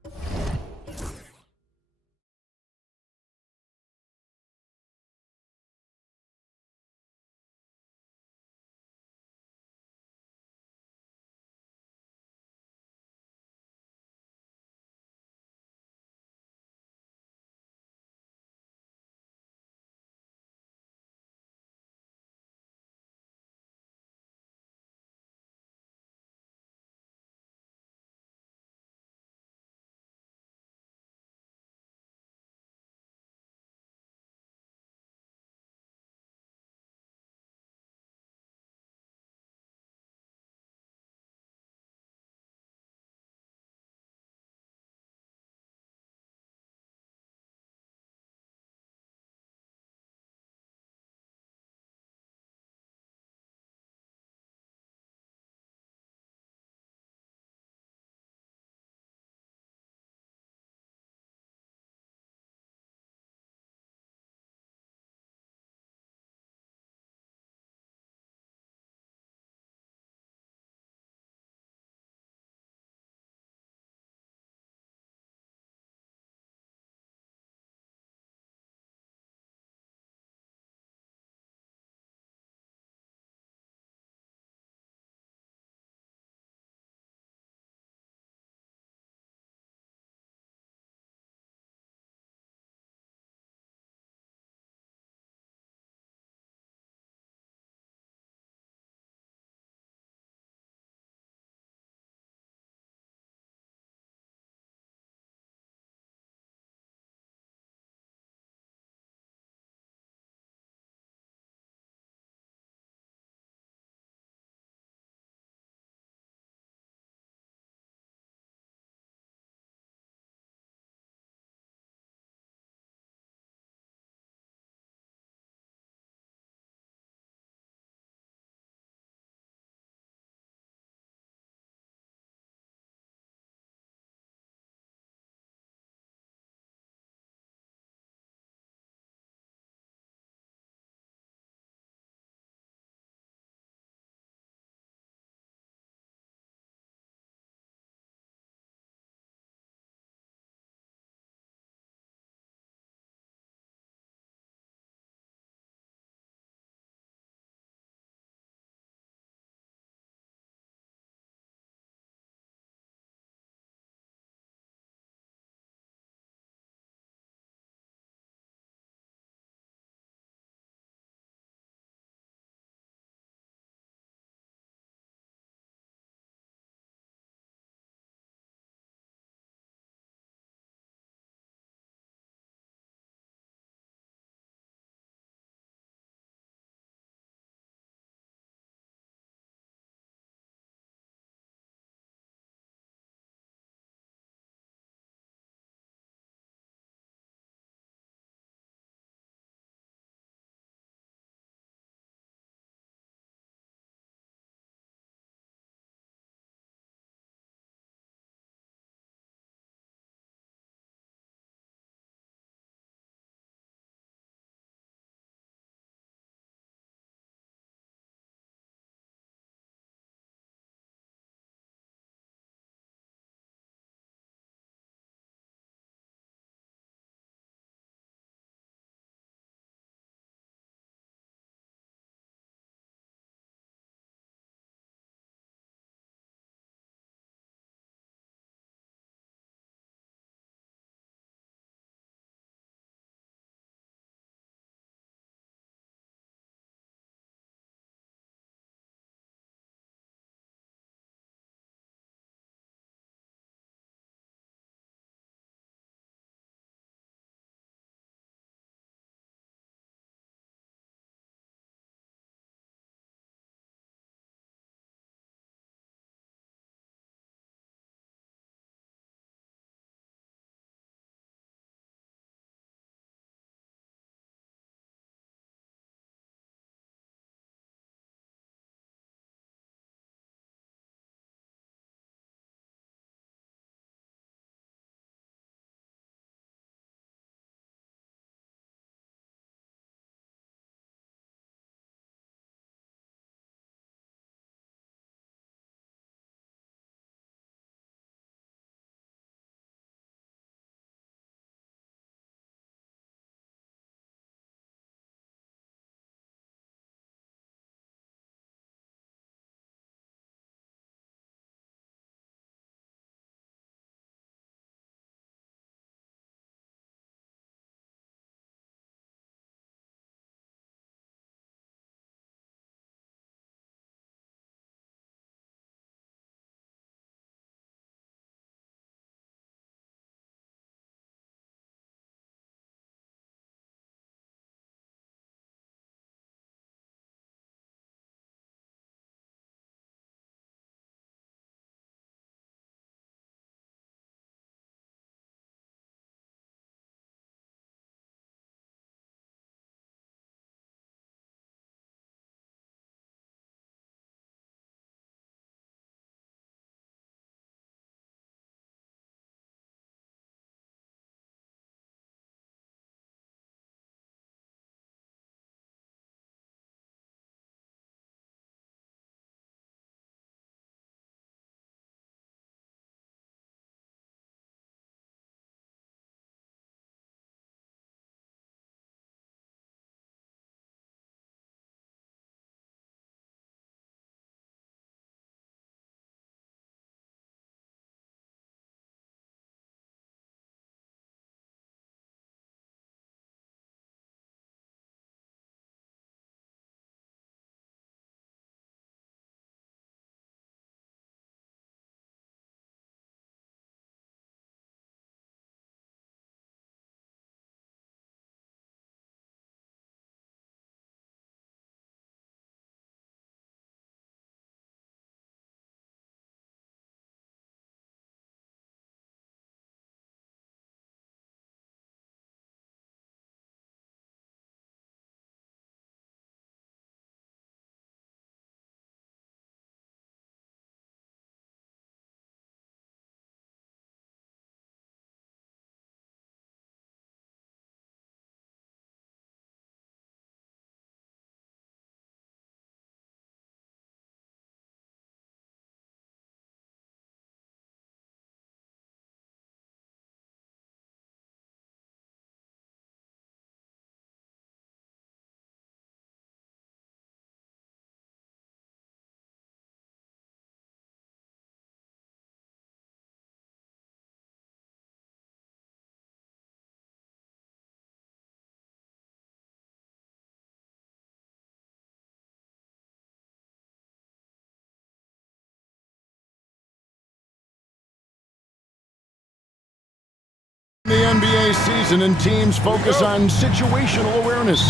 NBA season and teams focus on situational awareness.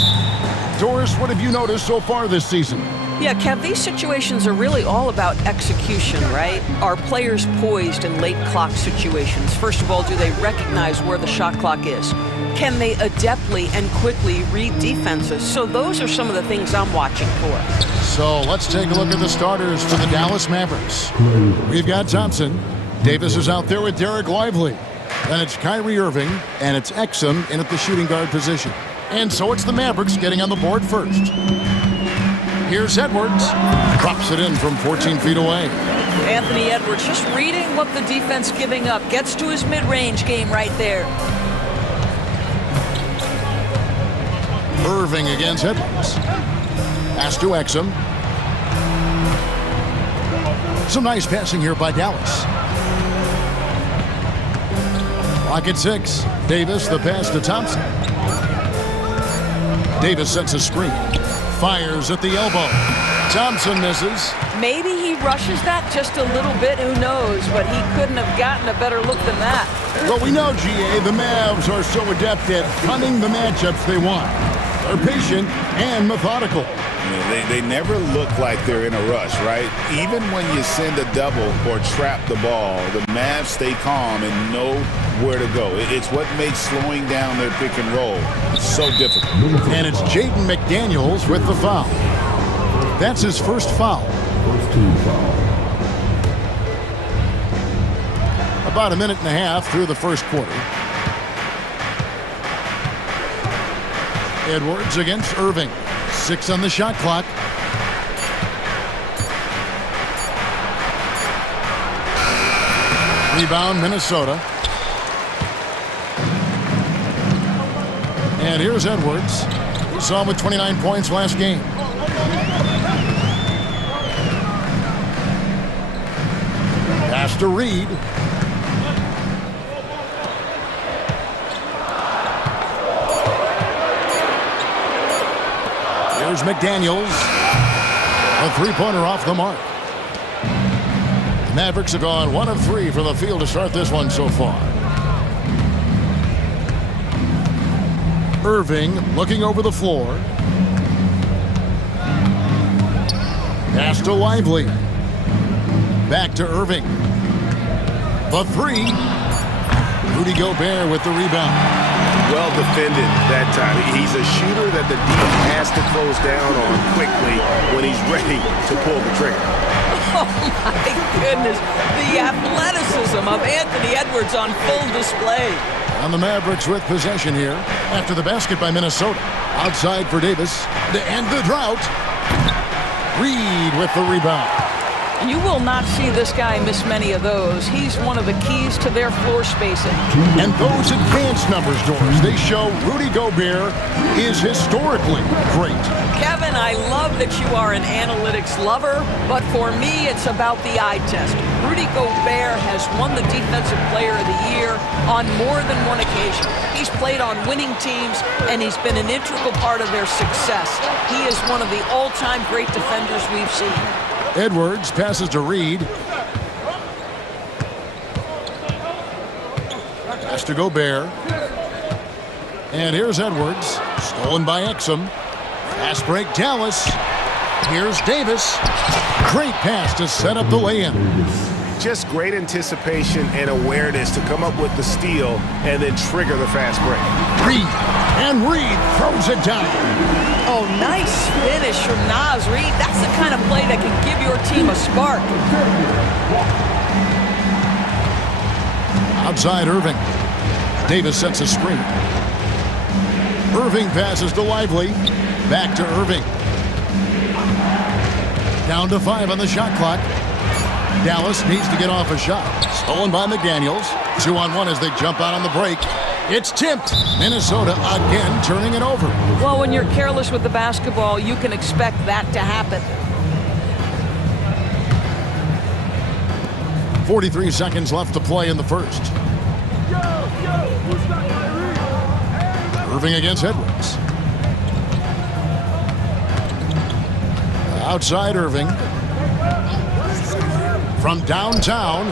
Doris, what have you noticed so far this season? Yeah, Kev, these situations are really all about execution, right? Are players poised in late clock situations? First of all, do they recognize where the shot clock is? Can they adeptly and quickly read defenses? So those are some of the things I'm watching for. So let's take a look at the starters for the Dallas Mavericks. We've got Thompson. Davis is out there with Derek Lively. Then it's Kyrie Irving, and it's Exum in at the shooting guard position. And so it's the Mavericks getting on the board first. Here's Edwards. Drops it in from 14 feet away. Anthony Edwards just reading what the defense giving up. Gets to his mid-range game right there. Irving against Edwards. Pass to Exum. Some nice passing here by Dallas. Clock at 6. Davis, the pass to Thompson. Davis sets a screen. Fires at the elbow. Thompson misses. Maybe he rushes that just a little bit, who knows, but he couldn't have gotten a better look than that. Well, we know, GA, the Mavs are so adept at cunning the matchups they want. They're patient and methodical. They never look like they're in a rush, right? Even when you send a double or trap the ball, the Mavs stay calm and know where to go. It's what makes slowing down their pick and roll so difficult. And it's Jaden McDaniels with the foul. That's his first foul. First team foul. About a minute and a half through the first quarter. Edwards against Irving. 6 on the shot clock. Rebound, Minnesota. And here's Edwards. We saw him with 29 points last game. Pass to Reed. Here's McDaniels. A three-pointer off the mark. The Mavericks have gone 1 of 3 from the field to start this one so far. Irving looking over the floor. Pass to Lively. Back to Irving. The 3. Rudy Gobert with the rebound. Well defended that time. He's a shooter that the defense has to close down on quickly when he's ready to pull the trigger. Oh, my goodness. The athleticism of Anthony Edwards on full display. And the Mavericks with possession here after the basket by Minnesota. Outside for Davis. To end the drought. Reed with the rebound. You will not see this guy miss many of those. He's one of the keys to their floor spacing. And those advanced numbers, Doris, they show Rudy Gobert is historically great. Kevin, I love that you are an analytics lover, but for me, it's about the eye test. Rudy Gobert has won the Defensive Player of the Year on more than one occasion. He's played on winning teams, and he's been an integral part of their success. He is one of the all-time great defenders we've seen. Edwards passes to Reed. Pass to Gobert. And here's Edwards. Stolen by Exum. Fast break, Dallas. Here's Davis. Great pass to set up the lay-in. Just great anticipation and awareness to come up with the steal and then trigger the fast break. Reed. And Reed throws it down. Oh, nice finish from Naz Reed. That's the kind of play that can give your team a spark. Outside Irving. Davis sets a screen. Irving passes to Lively. Back to Irving. Down to 5 on the shot clock. Dallas needs to get off a shot. Stolen by McDaniels. 2-on-1 as they jump out on the break. It's tipped. Minnesota again turning it over. Well, when you're careless with the basketball, you can expect that to happen. 43 seconds left to play in the first. Irving against Edwards. Outside Irving. From downtown,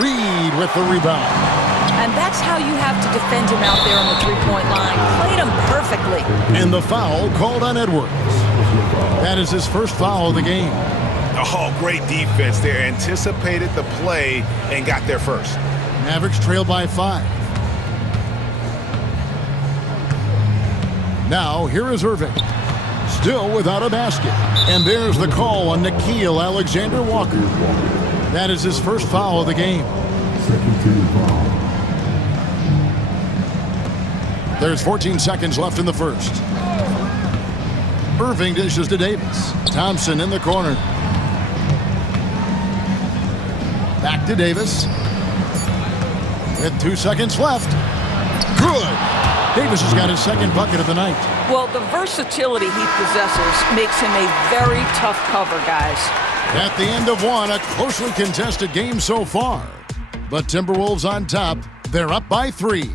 Reed with the rebound. And that's how you have to defend him out there on the three-point line. Played him perfectly. And the foul called on Edwards. That is his first foul of the game. Oh, great defense there. Anticipated the play and got there first. Mavericks trail by 5. Now, here is Irving. Still without a basket. And there's the call on Nickeil Alexander-Walker. That is his first foul of the game. There's 14 seconds left in the first. Irving dishes to Davis. Thompson in the corner. Back to Davis. With 2 seconds left. Good. Davis has got his second bucket of the night. Well, the versatility he possesses makes him a very tough cover, guys. At the end of one, a closely contested game so far. But Timberwolves on top. They're up by 3.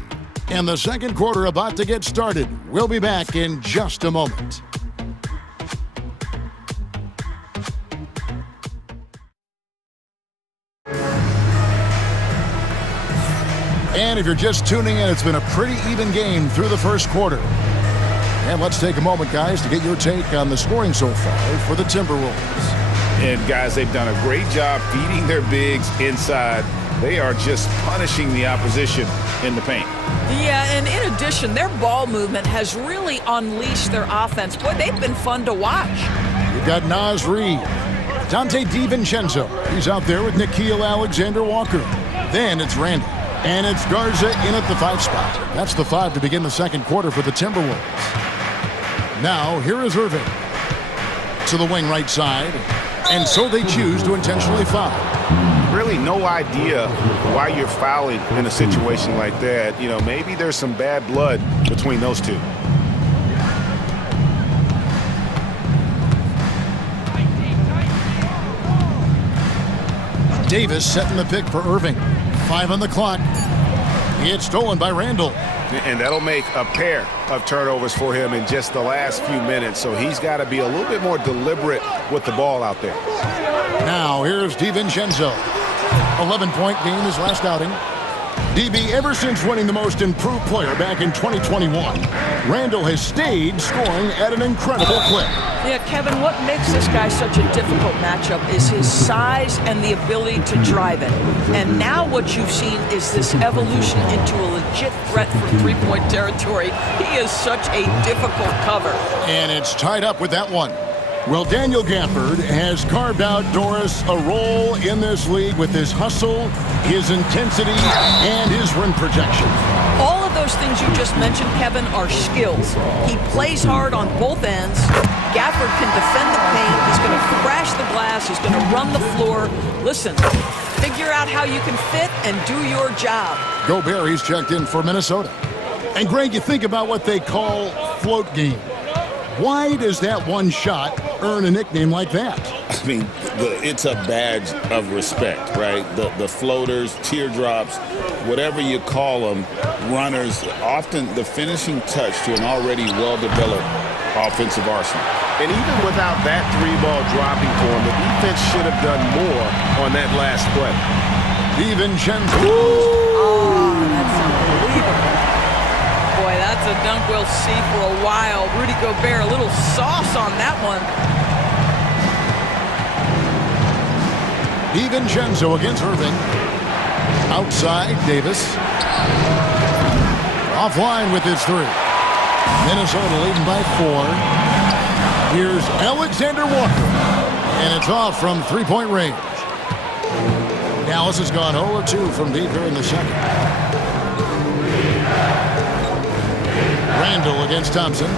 And the second quarter about to get started. We'll be back in just a moment. And if you're just tuning in, it's been a pretty even game through the first quarter. And let's take a moment, guys, to get your take on the scoring so far for the Timberwolves. And, guys, they've done a great job feeding their bigs inside. They are just punishing the opposition in the paint. Yeah, and in addition, their ball movement has really unleashed their offense. Boy, they've been fun to watch. You've got Naz Reid. Dante DiVincenzo. He's out there with Nickeil Alexander-Walker. Then it's Randall. And it's Garza in at the 5 spot. That's the 5 to begin the second quarter for the Timberwolves. Now, here is Irving. To the wing right side. And so they choose to intentionally foul. Really no idea why you're fouling in a situation like that. You know, maybe there's some bad blood between those two. Davis setting the pick for Irving. 5 on the clock. It's stolen by Randall. And that'll make a pair of turnovers for him in just the last few minutes. So he's got to be a little bit more deliberate with the ball out there. Now here's DiVincenzo. 11-point game his last outing. DB, ever since winning the most improved player back in 2021, Randall has stayed scoring at an incredible clip. Yeah, Kevin, what makes this guy such a difficult matchup is his size and the ability to drive it. And now what you've seen is this evolution into a legit threat from three-point territory. He is such a difficult cover. And it's tied up with that one. Well, Daniel Gafford has carved out Doris a role in this league with his hustle, his intensity, and his rim protection. All of those things you just mentioned, Kevin, are skills. He plays hard on both ends. Gafford can defend the paint. He's going to crash the glass. He's going to run the floor. Listen, figure out how you can fit and do your job. Gobert, he's checked in for Minnesota. And, Greg, you think about what they call float game. Why does that one shot earn a nickname like that? I mean, it's a badge of respect, right? The floaters, teardrops, whatever you call them, runners, often the finishing touch to an already well-developed offensive arsenal. And even without that 3-ball dropping for him, the defense should have done more on that last play. DiVincenzo. Oh, that's unbelievable. Boy, that's a dunk we'll see for a while. Rudy Gobert, a little sauce on that one. DiVincenzo against Irving. Outside, Davis. Offline with his 3. Minnesota leading by 4. Here's Alexander-Walker. And it's off from three-point range. Dallas has gone 0-2 from deep here in the second. Randall against Thompson.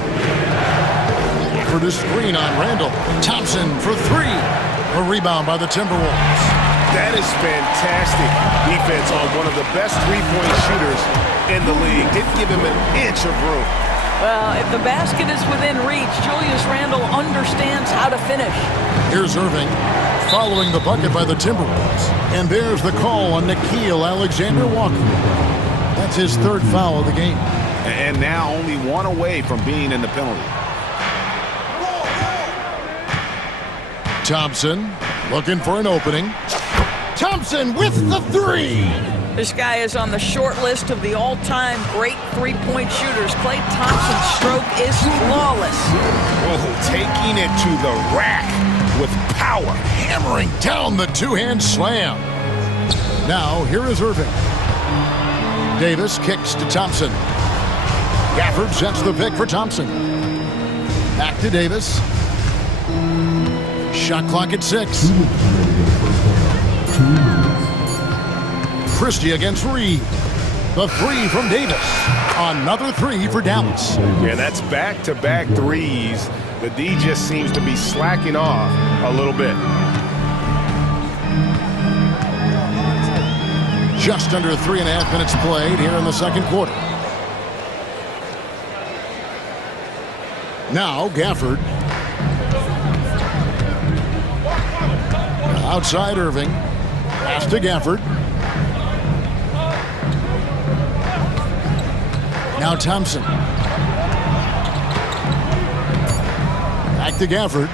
For the screen on Randall. Thompson for 3. A rebound by the Timberwolves. That is fantastic defense on one of the best three-point shooters in the league. Didn't give him an inch of room. Well, if the basket is within reach, Julius Randle understands how to finish. Here's Irving following the bucket by the Timberwolves. And there's the call on Nickeil Alexander-Walker. That's his 3rd foul of the game. And now only 1 away from being in the penalty. Thompson looking for an opening. Thompson with the 3. This guy is on the short list of the all-time great three-point shooters. Klay Thompson's stroke is flawless. Oh, taking it to the rack with power. Hammering down the two-hand slam. Now, here is Irving. Davis kicks to Thompson. Gafford sets the pick for Thompson. Back to Davis. Shot clock at 6. Christie against Reed. The three from Davis. Another three for Dallas. Yeah, that's back-to-back threes. The D just seems to be slacking off a little bit. Just under 3.5 minutes played here in the second quarter. Now Gafford. Outside Irving. Pass to Gafford. Now Thompson. Back to Gafford.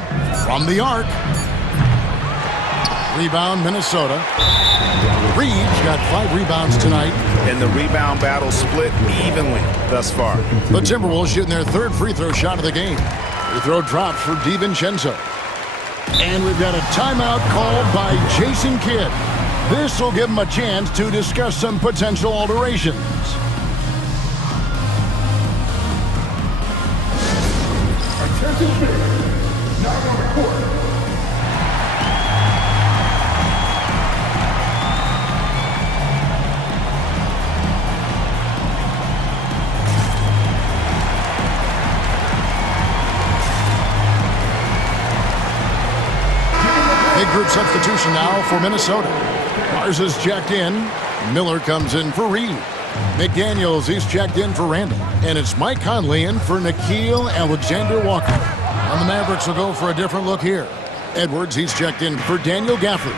From the arc. Rebound Minnesota. Reed's got 5 rebounds tonight. And the rebound battle split evenly thus far. The Timberwolves shooting their third free throw shot of the game. Free throw drops for DiVincenzo. And we've got a timeout called by Jason Kidd. This will give him a chance to discuss some potential alterations. Attention fans, now on the court. Big group substitution now for Minnesota. Mars is checked in. Miller comes in for Reed. McDaniels, he's checked in for Randall. And it's Mike Conley in for Nickeil Alexander-Walker. And the Mavericks will go for a different look here. Edwards, he's checked in for Daniel Gafford.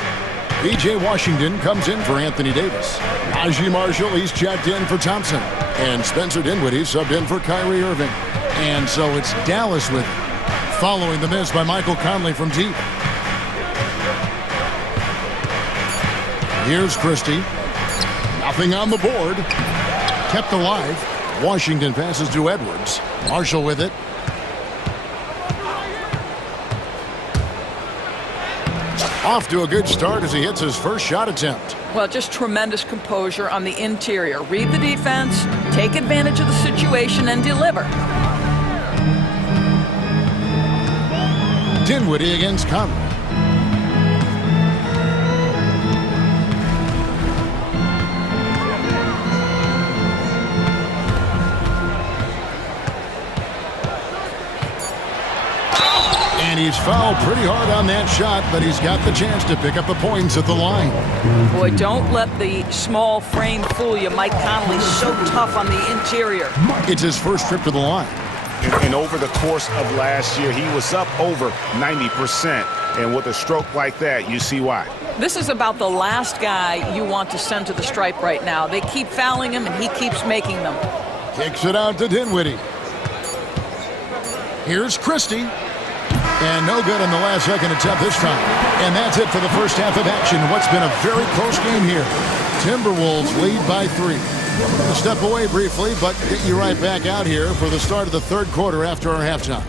B.J. Washington comes in for Anthony Davis. Najee Marshall, he's checked in for Thompson. And Spencer Dinwiddie subbed in for Kyrie Irving. And so it's Dallas with it, following the miss by Michael Conley from deep. Here's Christie. Nothing on the board. Kept alive. Washington passes to Edwards. Marshall with it. Off to a good start as he hits his first shot attempt. Well, just tremendous composure on the interior. Read the defense, take advantage of the situation, and deliver. Dinwiddie against Conley. And he's fouled pretty hard on that shot, but he's got the chance to pick up the points at the line. Boy, don't let the small frame fool you. Mike Conley's so tough on the interior. It's his first trip to the line. And over the course of last year, he was up over 90%. And with a stroke like that, you see why. This is about the last guy you want to send to the stripe right now. They keep fouling him, and he keeps making them. Kicks it out to Dinwiddie. Here's Christie. And no good on the last second attempt this time. And that's it for the first half of action. What's been a very close game here. Timberwolves lead by 3. We'll step away briefly, but get you right back out here for the start of the third quarter after our halftime.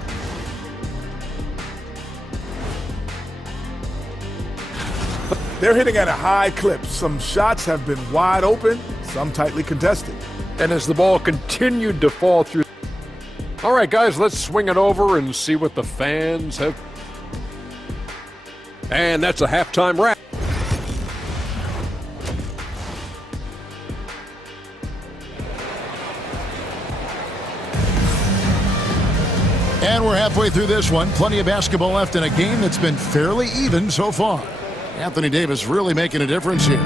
They're hitting at a high clip. Some shots have been wide open, some tightly contested. And as the ball continued to fall through. All right, guys, let's swing it over and see what the fans have. And that's a halftime wrap. And we're halfway through this one. Plenty of basketball left in a game that's been fairly even so far. Anthony Davis really making a difference here.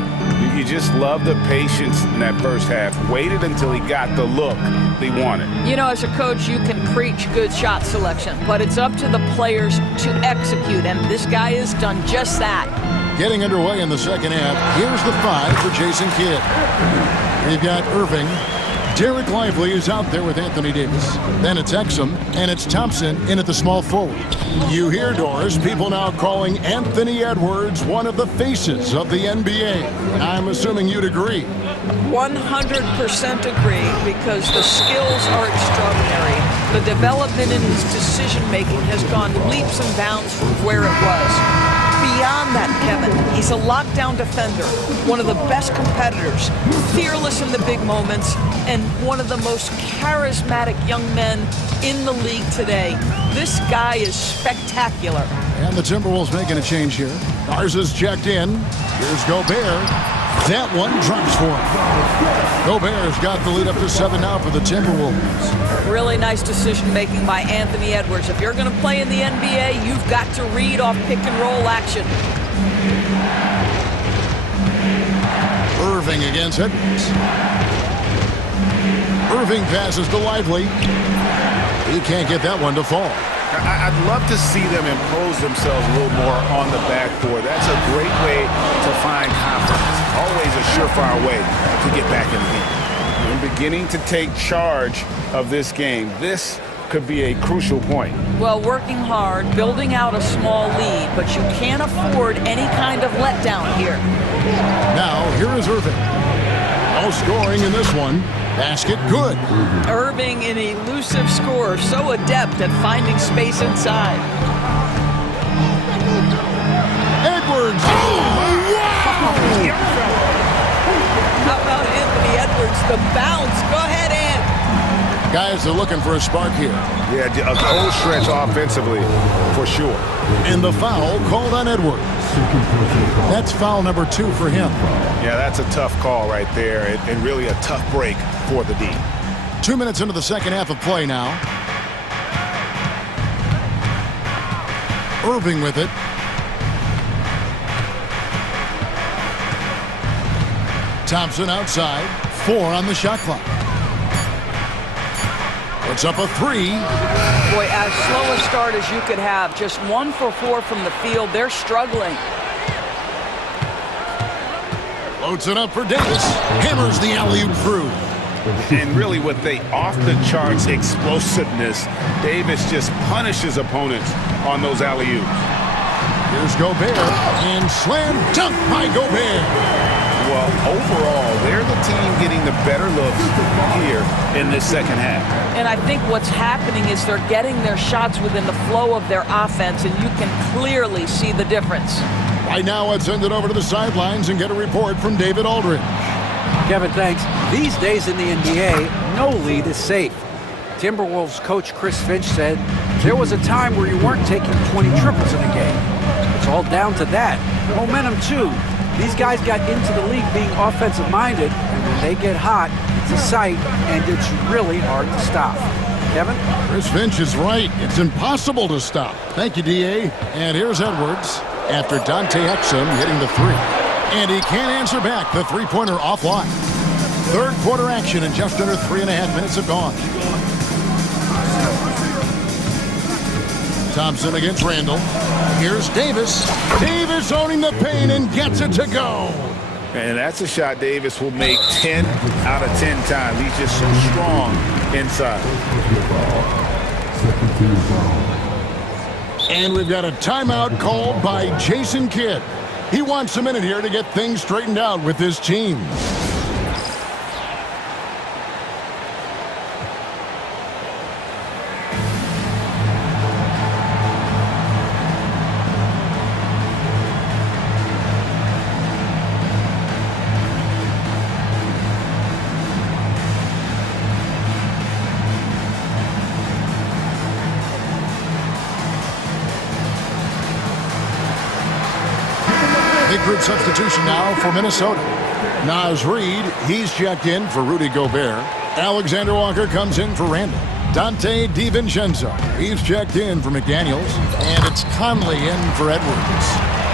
You just love the patience in that first half. Waited until he got the look he wanted. You know, as a coach, you can preach good shot selection, but it's up to the players to execute, and this guy has done just that. Getting underway in the second half. Here's the 5 for Jason Kidd. We've got Irving, Derek Lively is out there with Anthony Davis. Then it's Exum, and it's Thompson in at the small forward. You hear, Doris, people now calling Anthony Edwards one of the faces of the NBA. I'm assuming you'd agree. 100% agree, because the skills are extraordinary. The development in his decision-making has gone leaps and bounds from where it was. Beyond that, Kevin, he's a lockdown defender, one of the best competitors, fearless in the big moments, and one of the most charismatic young men in the league today. This guy is spectacular. And the Timberwolves making a change here. Garza's checked in. Here's Gobert. That one drops for him. Gobert's got the lead up to 7 now for the Timberwolves. Really nice decision-making by Anthony Edwards. If you're going to play in the NBA, you've got to read off pick-and-roll action. Irving against Edwards. Irving passes to Lively. He can't get that one to fall. I'd love to see them impose themselves a little more on the backboard. That's a great way to find confidence. Always a surefire way to get back in the game. We're beginning to take charge of this game. This could be a crucial point. Well, working hard, building out a small lead, but you can't afford any kind of letdown here. Now, here is Irving. No scoring in this one. Basket good. Irving, an elusive scorer, so adept at finding space inside. Edwards! Oh, wow! How about Anthony Edwards, the bounce? Go ahead, Ant. Guys are looking for a spark here. Yeah, a cold stretch offensively, for sure. And the foul called on Edwards. That's foul number 2 for him. Yeah, that's a tough call right there, and really a tough break for the D. 2 minutes into the second half of play now. Irving with it. Thompson outside. 4 on the shot clock. Puts up a 3. Boy, as slow a start as you could have. Just 1 for 4 from the field. They're struggling. Loads it up for Davis. Hammers the alley-oop through. And really with the off-the-charts explosiveness, Davis just punishes opponents on those alley-oops. Here's Gobert. And slam dunk by Gobert. Well, overall, they're the team getting the better looks here in this second half. And I think what's happening is they're getting their shots within the flow of their offense, and you can clearly see the difference. Right now, let's send it over to the sidelines and get a report from David Aldridge. Kevin, thanks. These days in the NBA, no lead is safe. Timberwolves coach Chris Finch said there was a time where you weren't taking 20 triples in a game. It's all down to that. Momentum, too. These guys got into the league being offensive-minded, and when they get hot, it's a sight, and it's really hard to stop. Kevin? Chris Finch is right. It's impossible to stop. Thank you, D.A. And here's Edwards after Dante Exum hitting the 3. And he can't answer back. The three-pointer offline. Third quarter action, and just under 3.5 minutes have gone. Thompson against Randall. Here's Davis. Davis owning the paint and gets it to go. And that's a shot Davis will make 10 out of 10 times. He's just so strong inside. And we've got a timeout called by Jason Kidd. He wants a minute here to get things straightened out with his team. Big group substitution now for Minnesota. Naz Reid, he's checked in for Rudy Gobert. Alexander Walker comes in for Randall. Dante DiVincenzo, he's checked in for McDaniels. And it's Conley in for Edwards.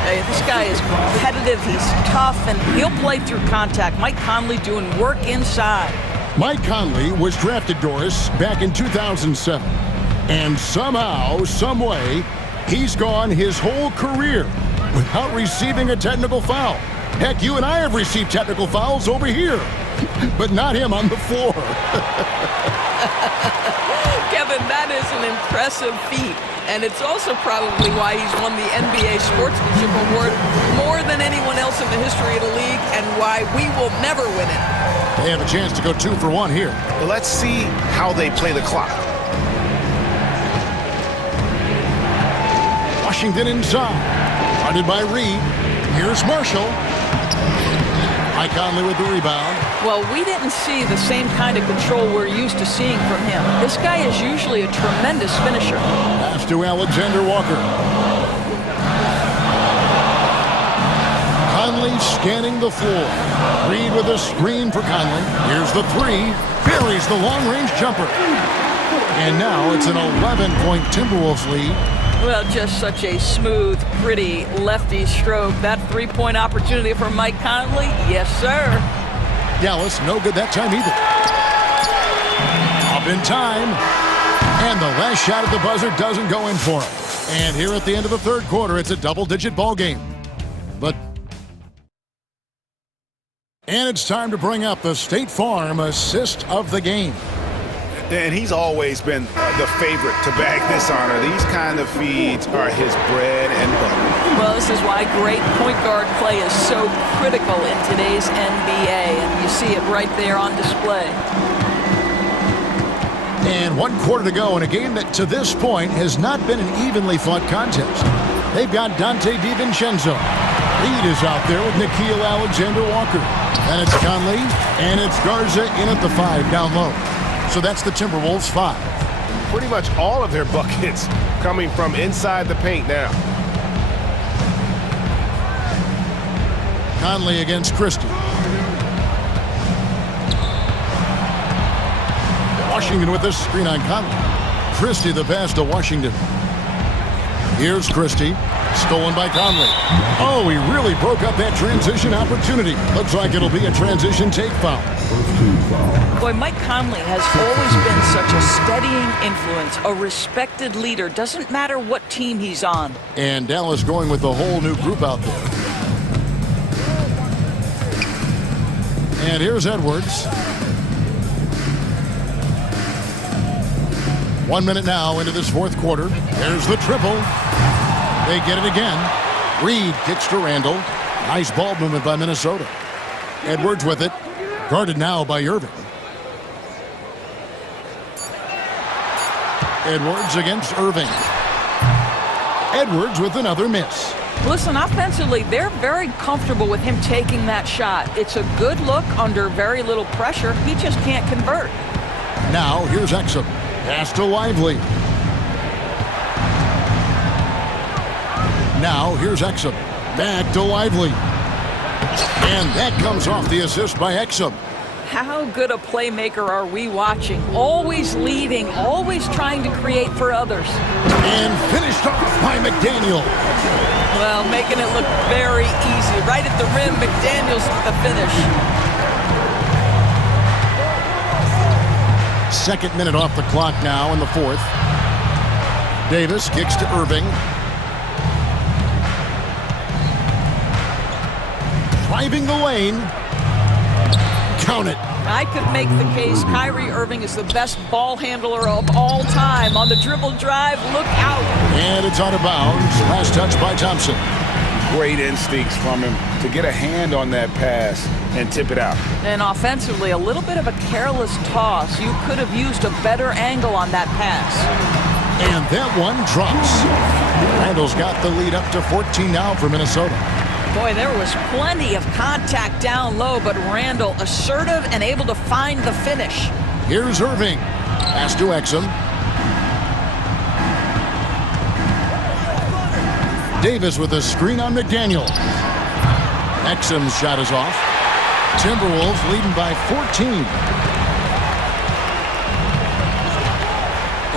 Hey, this guy is competitive, he's tough, and he'll play through contact. Mike Conley doing work inside. Mike Conley was drafted, Doris, back in 2007. And somehow, some way, he's gone his whole career without receiving a technical foul. Heck, you and I have received technical fouls over here. but not him on the floor. Kevin, that is an impressive feat. And it's also probably why he's won the NBA Sportsmanship Award more than anyone else in the history of the league, and why we will never win it. They have a chance to go 2 for 1 here. Let's see how they play the clock. Washington inside. Guarded by Reed. Here's Marshall. Mike Conley with the rebound. Well, we didn't see the same kind of control we're used to seeing from him. This guy is usually a tremendous finisher. Pass to Alexander Walker. Conley scanning the floor. Reed with a screen for Conley. Here's the 3. Buries the long-range jumper. And now it's an 11-point Timberwolves lead. Well, just such a smooth, pretty lefty stroke. That three-point opportunity for Mike Conley, yes, sir. Dallas, no good that time either. Up in time. And the last shot at the buzzer doesn't go in for him. And here at the end of the third quarter, it's a double-digit ball game. And it's time to bring up the State Farm assist of the game. And he's always been the favorite to bag this honor. These kind of feeds are his bread and butter. Well, this is why great point guard play is so critical in today's NBA, and you see it right there on display. And 1 quarter to go in a game that to this point has not been an evenly fought contest. They've got Dante DiVincenzo. Reed is out there with Nickeil Alexander-Walker. Then it's Conley, and it's Garza in at the 5 down low. So that's the Timberwolves 5. Pretty much all of their buckets coming from inside the paint now. Conley against Christie. Washington with this screen on Conley. Christie the pass to Washington. Here's Christie. Stolen by Conley. Oh, he really broke up that transition opportunity. Looks like it'll be a transition take foul. Boy, Mike Conley has always been such a steadying influence, a respected leader. Doesn't matter what team he's on. And Dallas going with a whole new group out there. And here's Edwards. 1 minute now into this fourth quarter. There's the triple. They get it again. Reed kicks to Randall. Nice ball movement by Minnesota. Edwards with it. Guarded now by Irving. Edwards against Irving. Edwards with another miss. Listen, offensively, they're very comfortable with him taking that shot. It's a good look under very little pressure. He just can't convert. Now, here's Exum. Pass to Lively. Now, here's Exum. Back to Lively. And that comes off the assist by Exum. How good a playmaker are we watching? Always leading, always trying to create for others. And finished off by McDaniel. Well, making it look very easy. Right at the rim, McDaniel's with the finish. Second minute off the clock now in the fourth. Davis kicks to Irving. Driving the lane. Count it. I could make the case Kyrie Irving is the best ball handler of all time. On the dribble drive, look out. And it's out of bounds. Last touch by Thompson. Great instincts from him to get a hand on that pass and tip it out. And offensively, a little bit of a careless toss. You could have used a better angle on that pass. And that one drops. Randall's got the lead up to 14 now for Minnesota. Boy, there was plenty of contact down low, but Randall assertive and able to find the finish. Here's Irving. Pass to Exum. Davis with a screen on McDaniel. Exum's shot is off. Timberwolves leading by 14.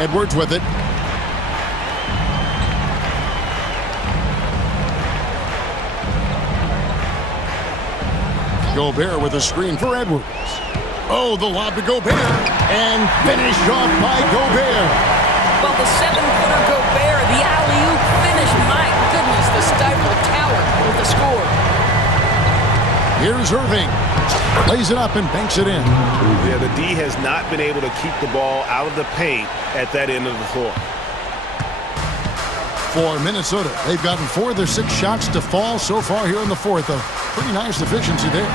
Edwards with it. Gobert with a screen for Edwards. Oh, the lob to Gobert. And finished off by Gobert. Well, the 7-footer Gobert, the alley-oop finish. My goodness, the Stifle Tower with the score. Here's Irving. Lays it up and banks it in. Yeah, the D has not been able to keep the ball out of the paint at that end of the floor. For Minnesota, they've gotten 4 of their 6 shots to fall so far here in the fourth. A pretty nice efficiency there.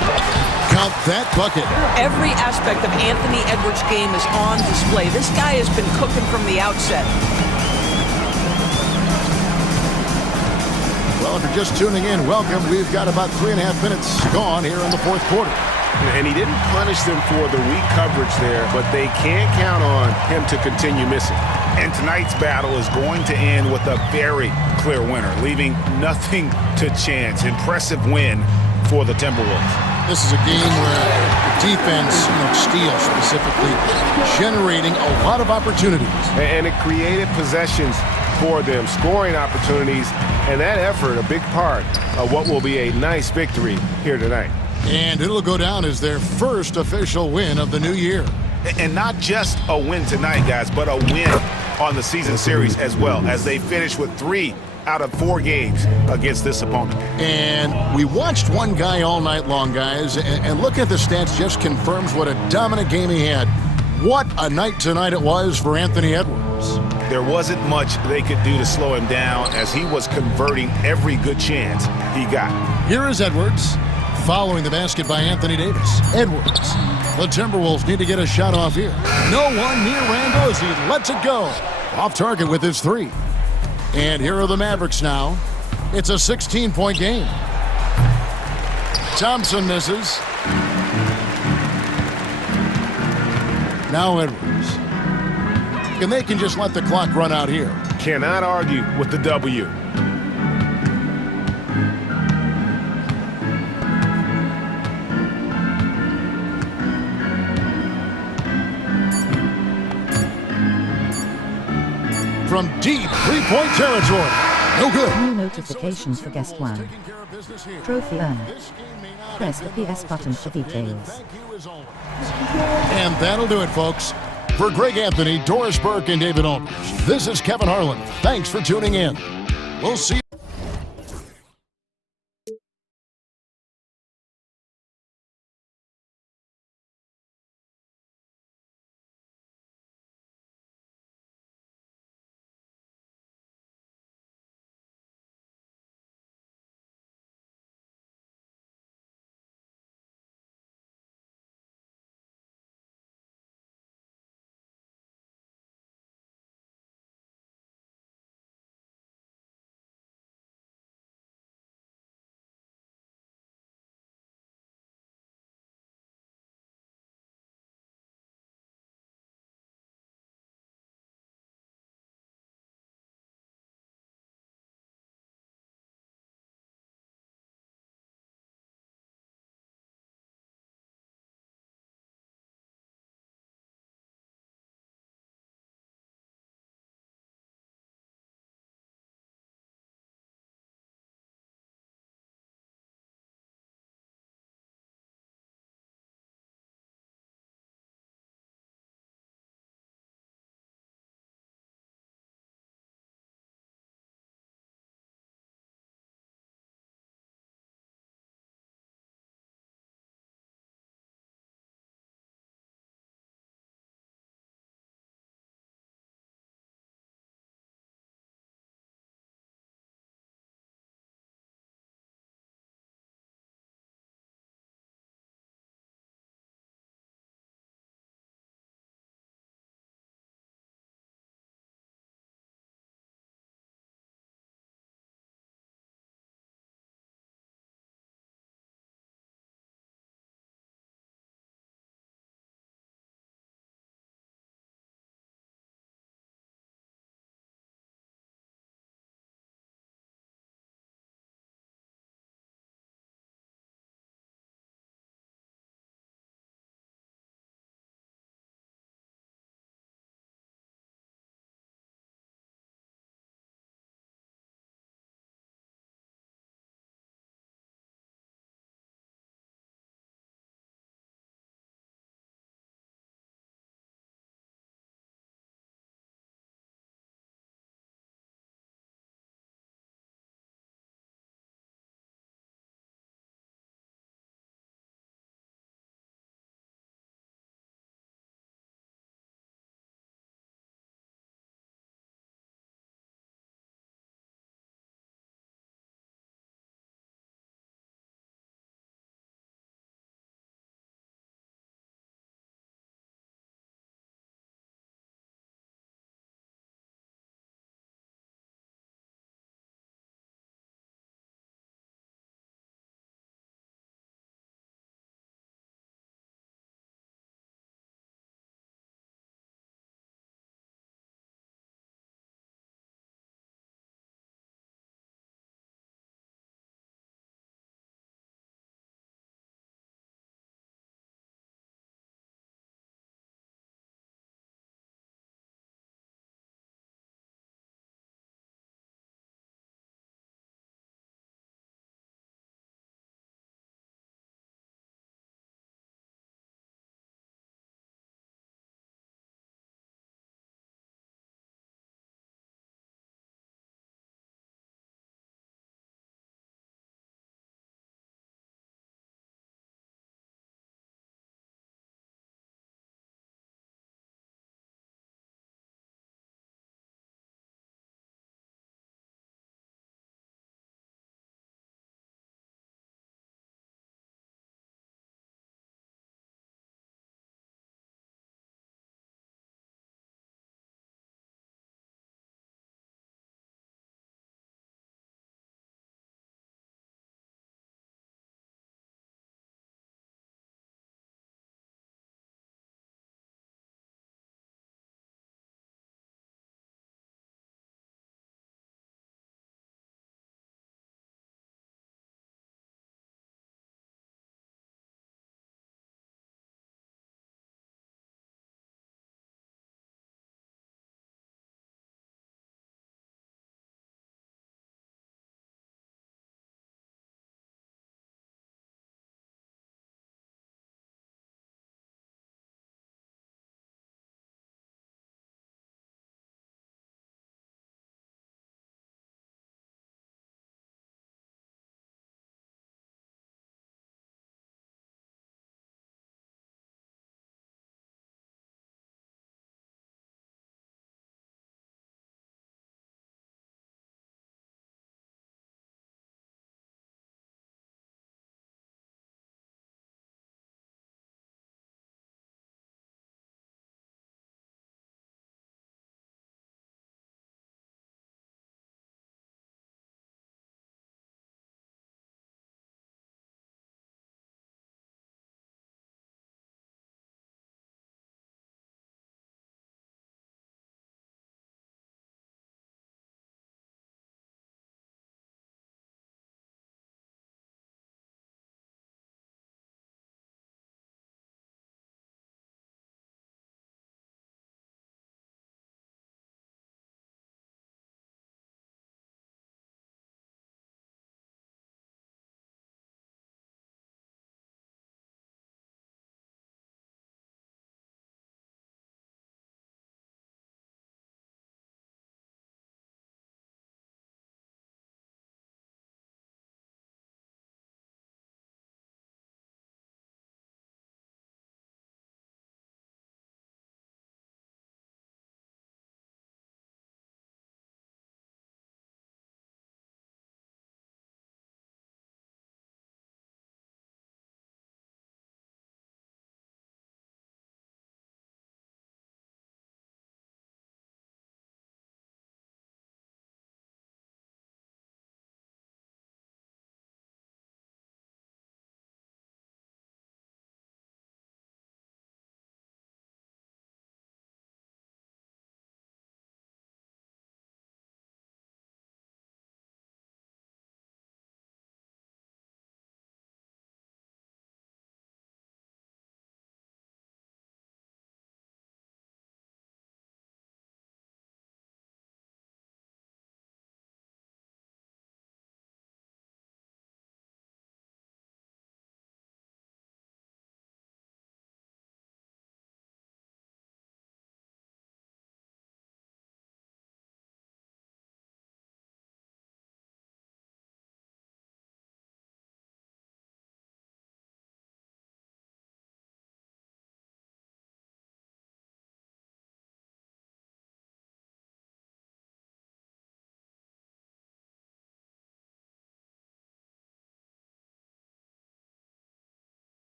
Count that bucket. Every aspect of Anthony Edwards' game is on display. This guy has been cooking from the outset. Well, if you're just tuning in, welcome. We've got about 3.5 minutes gone here in the fourth quarter. And he didn't punish them for the weak coverage there, but they can't count on him to continue missing. And tonight's battle is going to end with a very clear winner, leaving nothing to chance. Impressive win for the Timberwolves. This is a game where the defense, steals specifically, generating a lot of opportunities. And it created possessions for them, scoring opportunities, and that effort a big part of what will be a nice victory here tonight. And it'll go down as their first official win of the new year. And not just a win tonight, guys, but a win on the season series as well, as they finish with 3 out of 4 games against this opponent. And we watched one guy all night long, guys, and look at the stats just confirms what a dominant game he had. What a night tonight it was for Anthony Edwards. There wasn't much they could do to slow him down as he was converting every good chance he got. Here is Edwards, following the basket by Anthony Davis. Edwards. The Timberwolves need to get a shot off here. No one near Randall as he lets it go. Off target with his 3. And here are the Mavericks now. It's a 16-point game. Thompson misses. Now Edwards. And they can just let the clock run out here. Cannot argue with the W. From deep three-point territory. No good. New notifications for guest 1. Trophy earner. Press the PS button for details. And that'll do it, folks. For Greg Anthony, Doris Burke, and David Aldridge, this is Kevin Harlan. Thanks for tuning in. We'll see you.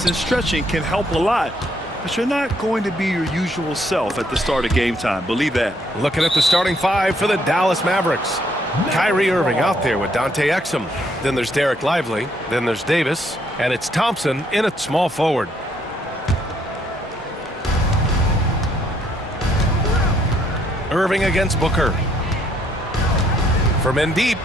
rest and stretching can help a lot. But you're not going to be your usual self at the start of game time. Believe that. Looking at the starting five for the Dallas Mavericks. Kyrie Irving out there with Dante Exum. Then there's Derek Lively. Then there's Davis. And it's Thompson in at small forward. Irving against Booker. From in deep.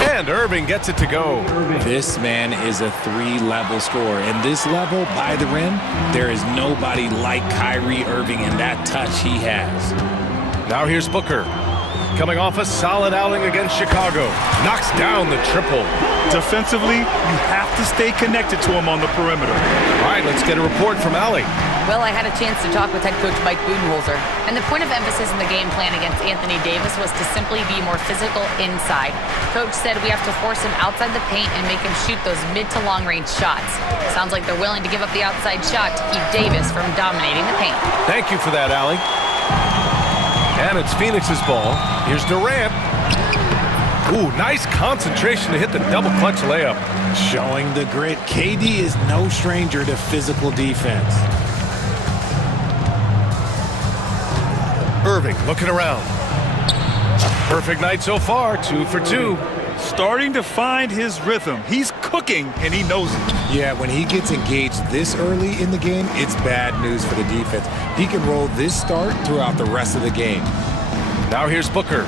And Irving gets it to go. This man is a three-level scorer. And this level, by the rim, there is nobody like Kyrie Irving and that touch he has. Now here's Booker. Coming off a solid outing against Chicago. Knocks down the triple. Defensively, you have to stay connected to him on the perimeter. All right, let's get a report from Allie. Well, I had a chance to talk with head coach Mike Budenholzer, and the point of emphasis in the game plan against Anthony Davis was to simply be more physical inside. Coach said we have to force him outside the paint and make him shoot those mid to long range shots. Sounds like they're willing to give up the outside shot to keep Davis from dominating the paint. Thank you for that, Allie. And it's Phoenix's ball. Here's Durant. Ooh, nice concentration to hit the double clutch layup. Showing the grit. KD is no stranger to physical defense. Irving looking around. Perfect night so far, 2 for 2. Starting to find his rhythm. He's cooking, and he knows it. Yeah, when he gets engaged this early in the game, it's bad news for the defense. He can roll this start throughout the rest of the game. Now here's Booker.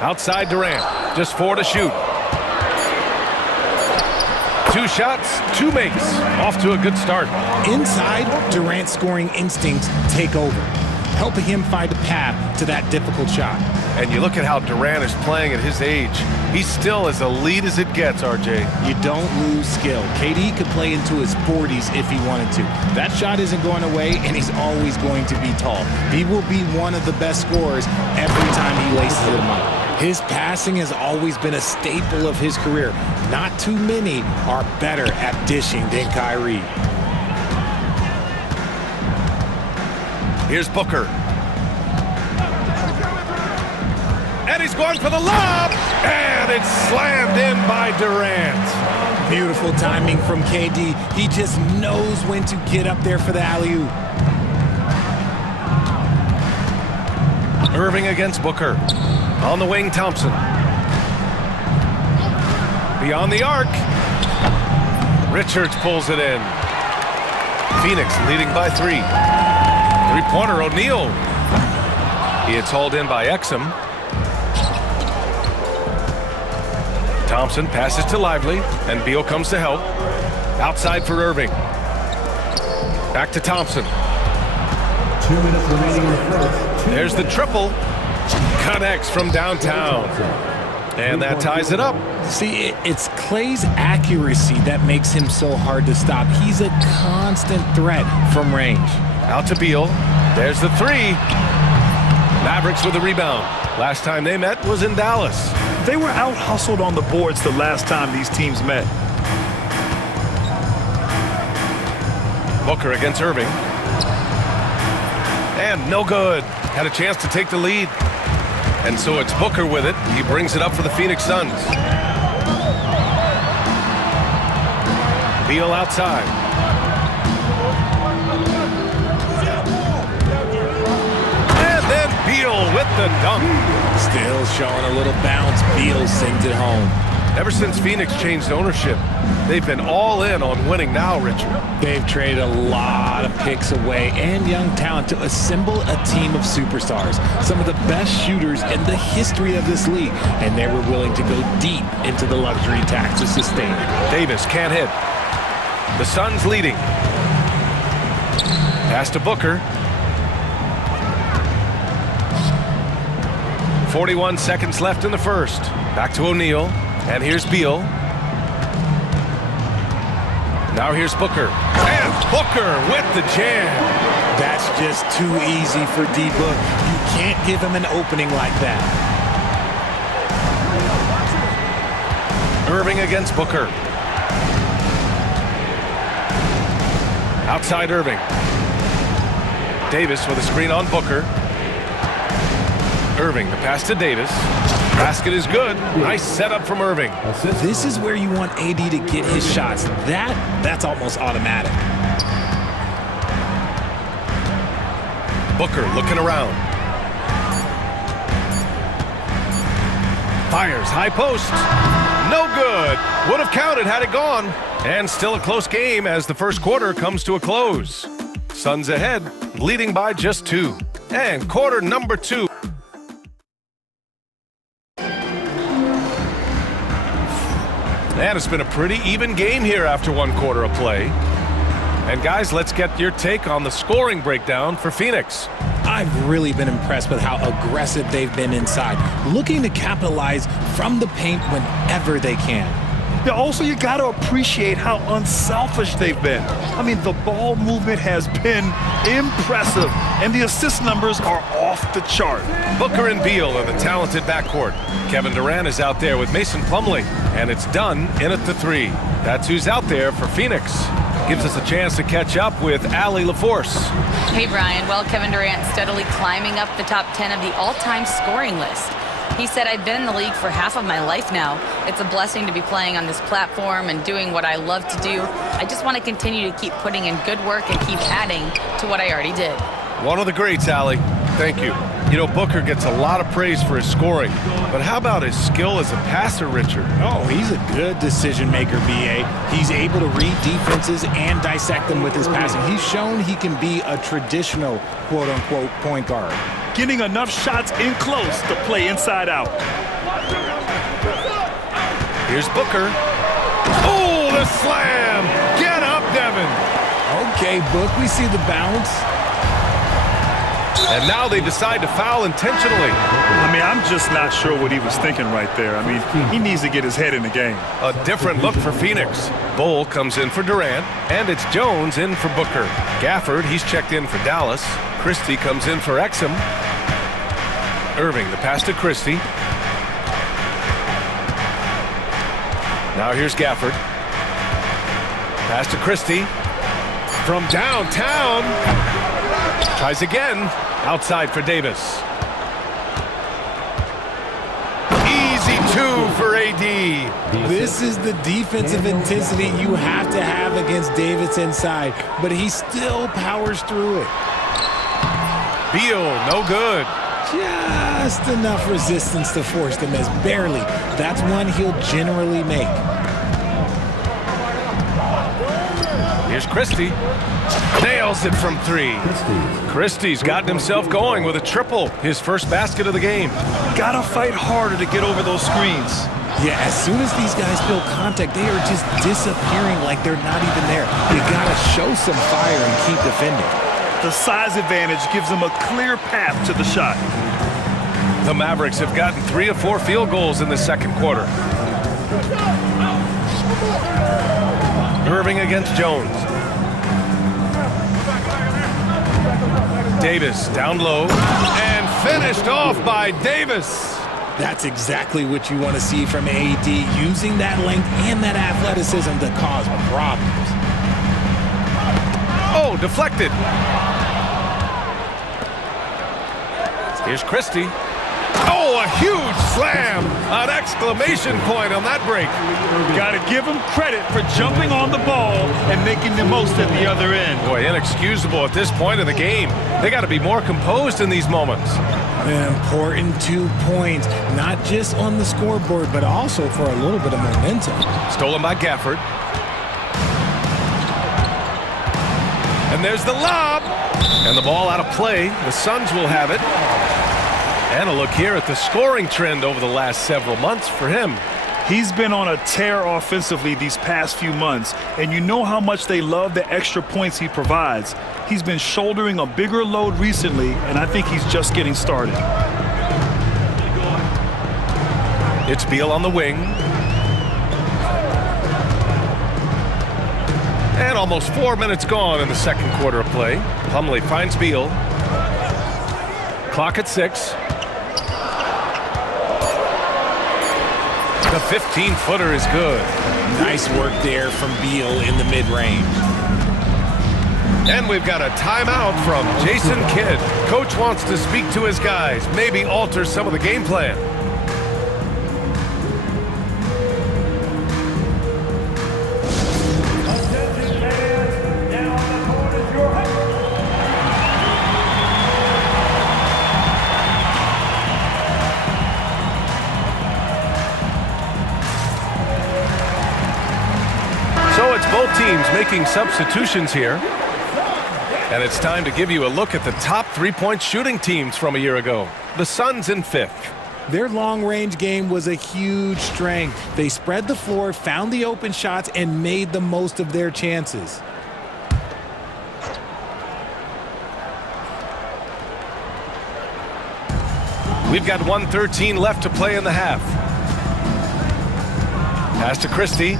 Outside Durant, just 4 to shoot. 2 shots, 2 makes. Off to a good start. Inside, Durant's scoring instincts take over, helping him find a path to that difficult shot. And you look at how Durant is playing at his age. He's still as elite as it gets, RJ. You don't lose skill. KD could play into his 40s if he wanted to. That shot isn't going away, and he's always going to be tall. He will be one of the best scorers every time he laces them up. His passing has always been a staple of his career. Not too many are better at dishing than Kyrie. Here's Booker. And he's going for the lob! And it's slammed in by Durant. Beautiful timing from KD. He just knows when to get up there for the alley-oop. Irving against Booker. On the wing, Thompson. Beyond the arc. Richards pulls it in. Phoenix leading by 3. Three-pointer, O'Neal. He is hauled in by Exum. Thompson passes to Lively, and Beal comes to help. Outside for Irving. Back to Thompson. 2 minutes remaining in the first. There's the triple. Connects from downtown. And that ties it up. See, it's Clay's accuracy that makes him so hard to stop. He's a constant threat from range. Out to Beal. There's the 3. Mavericks with the rebound. Last time they met was in Dallas. They were out-hustled on the boards the last time these teams met. Booker against Irving. And no good. Had a chance to take the lead. And so it's Booker with it. He brings it up for the Phoenix Suns. Beal outside. And then Beal with the dunk. Still showing a little bounce. Beal sends it home. Ever since Phoenix changed ownership, they've been all in on winning now, Richard. They've traded a lot of picks away and young talent to assemble a team of superstars. Some of the best shooters in the history of this league. And they were willing to go deep into the luxury tax to sustain it. Davis can't hit. The Suns leading. Pass to Booker. 41 seconds left in the first. Back to O'Neal. And here's Beal. Now here's Booker. And Booker with the jam. That's just too easy for D-Book. You can't give him an opening like that. Irving against Booker. Outside Irving. Davis with a screen on Booker. Irving, the pass to Davis. Basket is good. Nice setup from Irving. This is where you want AD to get his shots. That's almost automatic. Booker looking around. Fires, high post. No good. Would have counted had it gone. And still a close game as the first quarter comes to a close. Suns ahead, leading by just 2. And quarter number 2. And it's been a pretty even game here after one quarter of play. And guys, let's get your take on the scoring breakdown for Phoenix. I've really been impressed with how aggressive they've been inside, looking to capitalize from the paint whenever they can. Yeah, also, you got to appreciate how unselfish they've been. I mean, the ball movement has been impressive, and the assist numbers are off the chart. Booker and Beal are the talented backcourt. Kevin Durant is out there with Mason Plumlee, and it's done in at the 3. That's who's out there for Phoenix. Gives us a chance to catch up with Allie LaForce. Hey, Brian. Well, Kevin Durant steadily climbing up the top 10 of the all-time scoring list. He said, I've been in the league for half of my life now. It's a blessing to be playing on this platform and doing what I love to do. I just want to continue to keep putting in good work and keep adding to what I already did. One of the greats, Allie. Thank you. You know, Booker gets a lot of praise for his scoring, but how about his skill as a passer, Richard? Oh, he's a good decision maker, BA. He's able to read defenses and dissect them with his passing. He's shown he can be a traditional, quote-unquote, point guard. Getting enough shots in close to play inside out. Here's Booker. Oh, the slam! Get up, Devin! Okay, Book, we see the bounce. And now they decide to foul intentionally. I mean, I'm just not sure what he was thinking right there. I mean, he needs to get his head in the game. A different look for Phoenix. Bull comes in for Durant, and it's Jones in for Booker. Gafford, he's checked in for Dallas. Christie comes in for Exum. Irving, the pass to Christie. Now here's Gafford. Pass to Christie. From downtown. Tries again. Outside for Davis. Easy 2 for AD. This is the defensive intensity you have to have against Davis inside, but he still powers through it. Beal, no good. Just enough resistance to force them as barely. That's one he'll generally make. Here's Christie. Nails it from 3. Christie's gotten himself going with a triple, his first basket of the game. Gotta fight harder to get over those screens. Yeah, as soon as these guys feel contact, they are just disappearing like they're not even there. You gotta show some fire and keep defending. The size advantage gives them a clear path to the shot. The Mavericks have gotten 3 of 4 field goals in the second quarter. Irving against Jones. Davis down low and finished off by Davis. That's exactly what you want to see from AD, using that length and that athleticism to cause problems. Oh, deflected. Here's Christie. Oh, a huge slam. An exclamation point on that break. Got to give him credit for jumping on the ball and making the most at the other end. Boy, inexcusable at this point of the game. They got to be more composed in these moments. An important 2 points, not just on the scoreboard, but also for a little bit of momentum. Stolen by Gafford. And there's the lob. And the ball out of play. The Suns will have it. And a look here at the scoring trend over the last several months for him. He's been on a tear offensively these past few months, and you know how much they love the extra points he provides. He's been shouldering a bigger load recently, and I think he's just getting started. It's Beal on the wing. And almost 4 minutes gone in the second quarter of play. Plumlee finds Beal. Clock at 6. The 15-footer is good. Nice work there from Beal in the mid-range. And we've got a timeout from Jason Kidd. Coach wants to speak to his guys, maybe alter some of the game plan. So it's both teams making substitutions here. And it's time to give you a look at the top three-point shooting teams from a year ago. The Suns in 5th. Their long-range game was a huge strength. They spread the floor, found the open shots, and made the most of their chances. We've got 1:13 left to play in the half. Pass to Christie.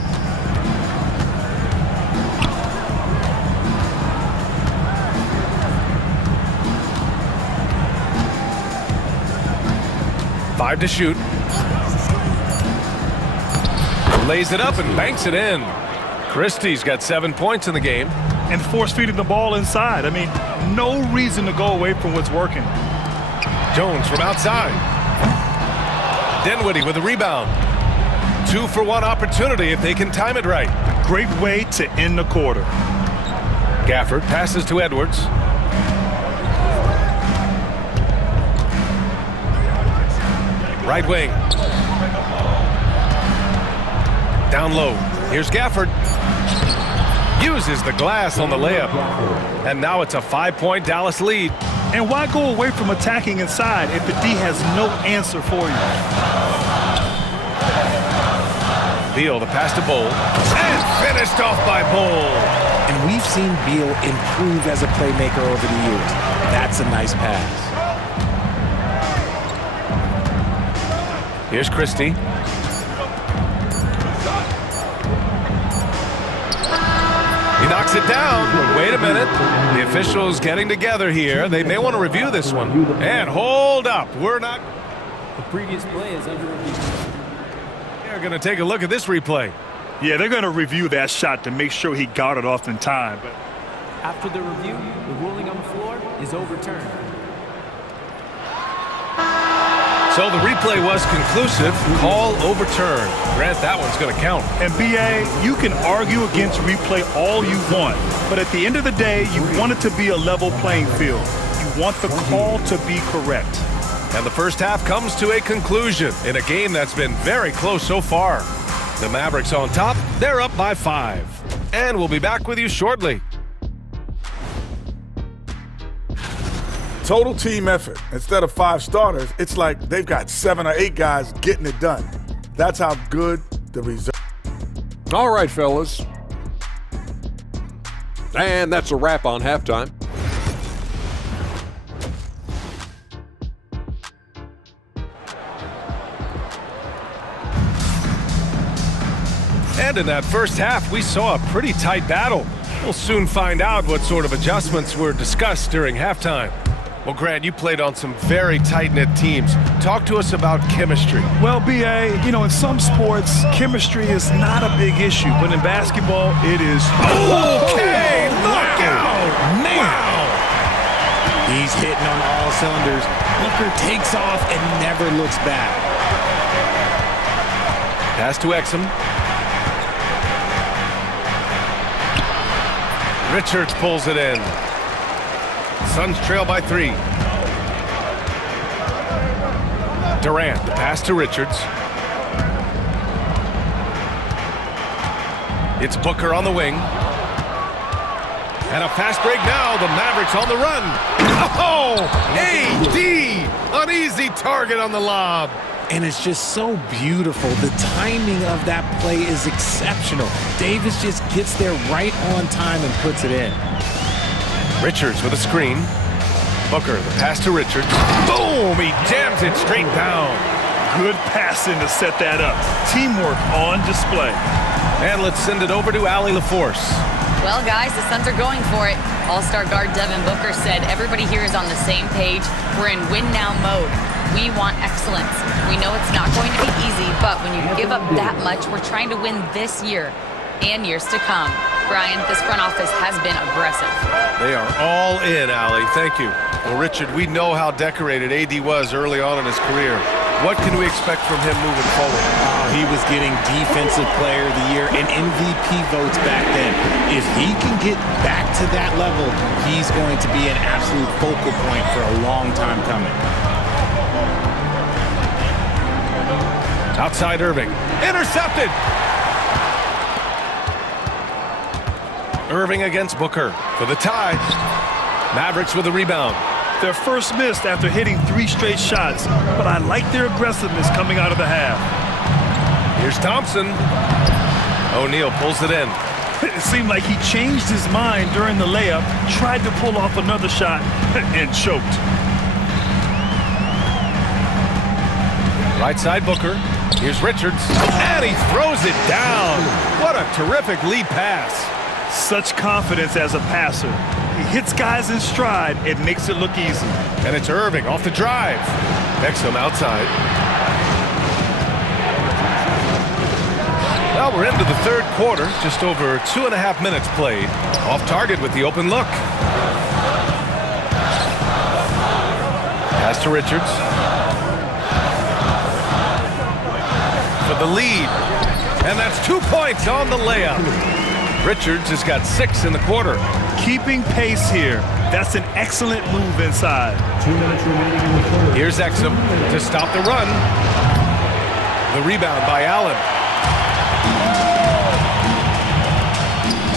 Five to shoot. Lays it up and banks it in. Christie's got 7 points in the game. And force-feeding the ball inside. I mean, no reason to go away from what's working. Jones from outside. Dinwiddie with a rebound. 2-for-1 opportunity if they can time it right. Great way to end the quarter. Gafford passes to Edwards. Right wing. Down low. Here's Gafford. Uses the glass on the layup. And now it's a 5-point Dallas lead. And why go away from attacking inside if the D has no answer for you? Beal, the pass to Bowl. And finished off by Bowl. And we've seen Beal improve as a playmaker over the years. That's a nice pass. Here's Christie. He knocks it down. But wait a minute. The officials getting together here. They may want to review this one. And hold up. We're not. The previous play is under review. They're going to take a look at this replay. Yeah, they're going to review that shot to make sure he got it off in time. But after the review, the ruling on the floor is overturned. So the replay was conclusive. Call overturned. Grant, that one's going to count. And BA, you can argue against replay all you want, but at the end of the day, you want it to be a level playing field. You want the call to be correct. And the first half comes to a conclusion in a game that's been very close so far. The Mavericks on top. They're up by 5. And we'll be back with you shortly. Total team effort. Instead of 5 starters, it's like they've got 7 or 8 guys getting it done. That's how good the result. All right, fellas. And that's a wrap on halftime. And in that first half, we saw a pretty tight battle. We'll soon find out what sort of adjustments were discussed during halftime. Well, Grant, you played on some very tight-knit teams. Talk to us about chemistry. Well, BA, you know, in some sports, chemistry is not a big issue, but in basketball, it is. Okay, look out! Man! Wow. He's hitting on all cylinders. Booker takes off and never looks back. Pass to Exum. Richards pulls it in. Suns trail by 3. Durant, the pass to Richards. It's Booker on the wing. And a fast break now. The Mavericks on the run. Oh! AD! An easy target on the lob. And it's just so beautiful. The timing of that play is exceptional. Davis just gets there right on time and puts it in. Richards with a screen. Booker, the pass to Richards. Boom! He jams it straight down. Good passing to set that up. Teamwork on display. And let's send it over to Allie LaForce. Well, guys, the Suns are going for it. All-star guard Devin Booker said everybody here is on the same page. We're in win-now mode. We want excellence. We know it's not going to be easy, but when you give up that much, we're trying to win this year and years to come. Brian. This front office has been aggressive. They are all in, Allie. Thank you. Well, Richard, we know how decorated AD was early on in his career. What can we expect from him moving forward? He was getting Defensive Player of the Year and MVP votes back then. If he can get back to that level, he's going to be an absolute focal point for a long time coming. Outside Irving. Intercepted! Irving against Booker for the tie. Mavericks with the rebound. Their first missed after hitting 3 straight shots, but I like their aggressiveness coming out of the half. Here's Thompson. O'Neal pulls it in. It seemed like he changed his mind during the layup, tried to pull off another shot, and choked. Right side Booker. Here's Richards. And he throws it down. What a terrific lead pass. Such confidence as a passer. He hits guys in stride and makes it look easy. And it's Irving off the drive. Exum outside. Well, we're into the third quarter. Just over 2.5 minutes played. Off target with the open look. Pass to Richards. For the lead. And that's 2 points on the layup. Richards has got 6 in the quarter. Keeping pace here. That's an excellent move inside. 2 minutes remaining in the third. Here's Exum to stop the run. The rebound by Allen.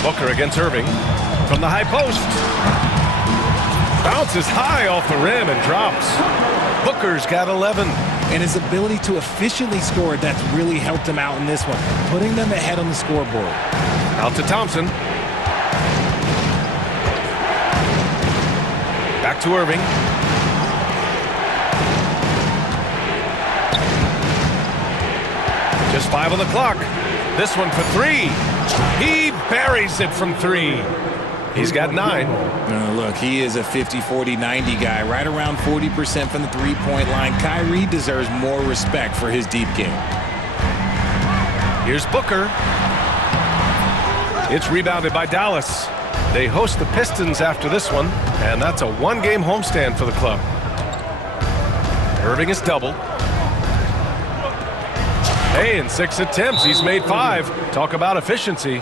Booker against Irving from the high post. Bounces high off the rim and drops. Booker's got 11. And his ability to efficiently score, that's really helped him out in this one, putting them ahead on the scoreboard. Out to Thompson. Back to Irving. Just 5 on the clock. This one for 3. He buries it from 3. He's got 9. Look, he is a 50-40-90 guy, right around 40% from the three-point line. Kyrie deserves more respect for his deep game. Here's Booker. It's rebounded by Dallas. They host the Pistons after this one, and that's a 1-game homestand for the club. Irving is doubled. Hey, in 6 attempts, he's made 5. Talk about efficiency.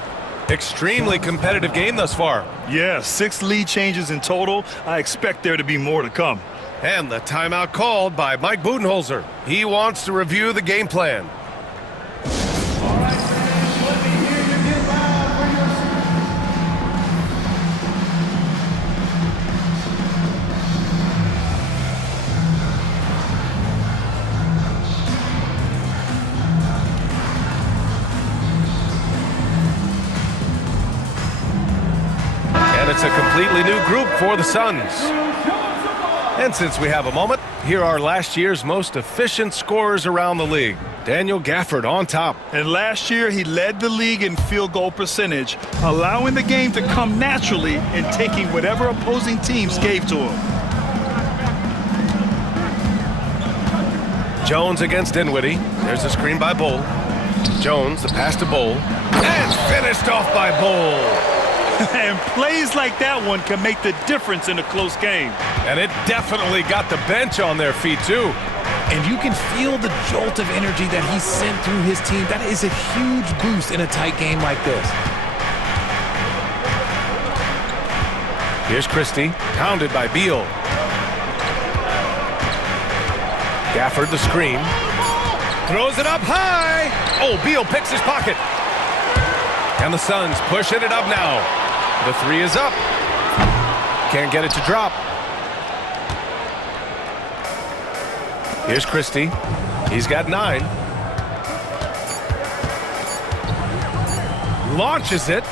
Extremely competitive game thus far. Yeah, 6 lead changes in total. I expect there to be more to come. And the timeout called by Mike Budenholzer. He wants to review the game plan. It's a completely new group for the Suns. And since we have a moment, here are last year's most efficient scorers around the league. Daniel Gafford on top. And last year, he led the league in field goal percentage, allowing the game to come naturally and taking whatever opposing teams gave to him. Jones against Dinwiddie. There's a screen by Bull. Jones, the pass to Bull. And finished off by Bull. And plays like that one can make the difference in a close game. And it definitely got the bench on their feet, too. And you can feel the jolt of energy that he sent through his team. That is a huge boost in a tight game like this. Here's Christie, pounded by Beal. Gafford the screen. Throws it up high. Oh, Beal picks his pocket. And the Suns pushing it up now. The 3 is up. Can't get it to drop. Here's Christie. He's got 9. Launches it.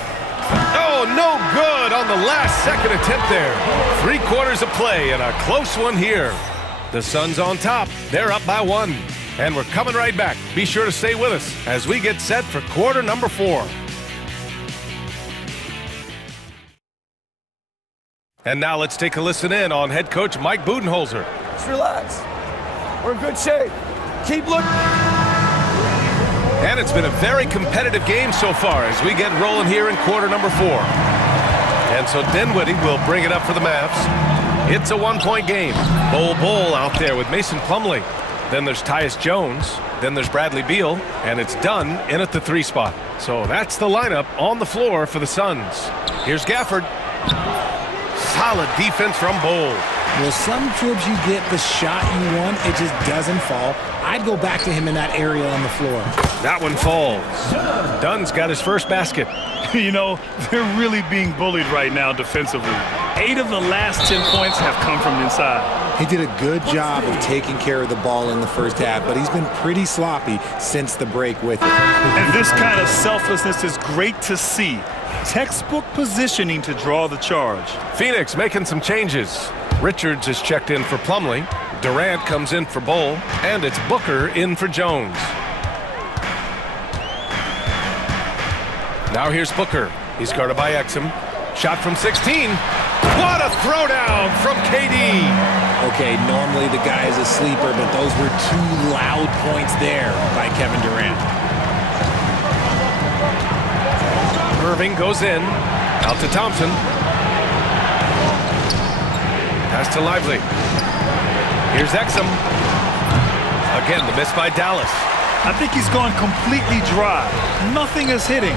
Oh, no good on the last second attempt there. 3 quarters of play and a close one here. The Suns on top. They're up by 1. And we're coming right back. Be sure to stay with us as we get set for quarter number 4. And now let's take a listen in on head coach Mike Budenholzer. Just relax. We're in good shape. Keep looking. And it's been a very competitive game so far as we get rolling here in quarter number 4. And so Dinwiddie will bring it up for the Mavs. It's a one-point game. Bol out there with Mason Plumlee. Then there's Tyus Jones. Then there's Bradley Beal. And it's done in at the 3 spot. So that's the lineup on the floor for the Suns. Here's Gafford. Solid defense from Bol. Well, some trips you get the shot you want, it just doesn't fall. I'd go back to him in that area on the floor. That one falls. Dunn's got his first basket. You know, they're really being bullied right now defensively. 8 of the last 10 points have come from inside. He did a good job of taking care of the ball in the first half, but he's been pretty sloppy since the break with it. And this kind of selflessness is great to see. Textbook positioning to draw the charge. Phoenix making some changes. Richards is checked in for Plumlee. Durant comes in for Bol, and it's Booker in for Jones. Now here's Booker. He's guarded by Exum. Shot from 16. What a throwdown from KD. Okay, normally the guy is a sleeper, but those were 2 loud points there by Kevin Durant. Irving goes in. Out to Thompson. Pass to Lively. Here's Exum. Again, the miss by Dallas. I think he's gone completely dry. Nothing is hitting.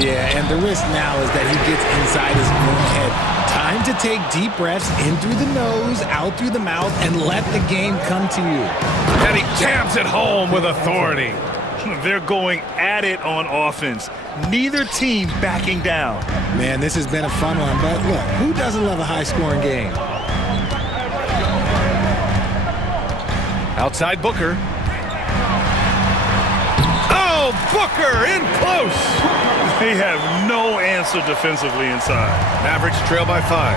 Yeah, and the risk now is that he gets inside his own head. Time to take deep breaths in through the nose, out through the mouth, and let the game come to you. And he jams it home with authority. They're going at it on offense. Neither team backing down. Man, this has been a fun one, but look, who doesn't love a high-scoring game? Outside Booker. Oh, Booker in close. They have no answer defensively inside. Mavericks trail by 5.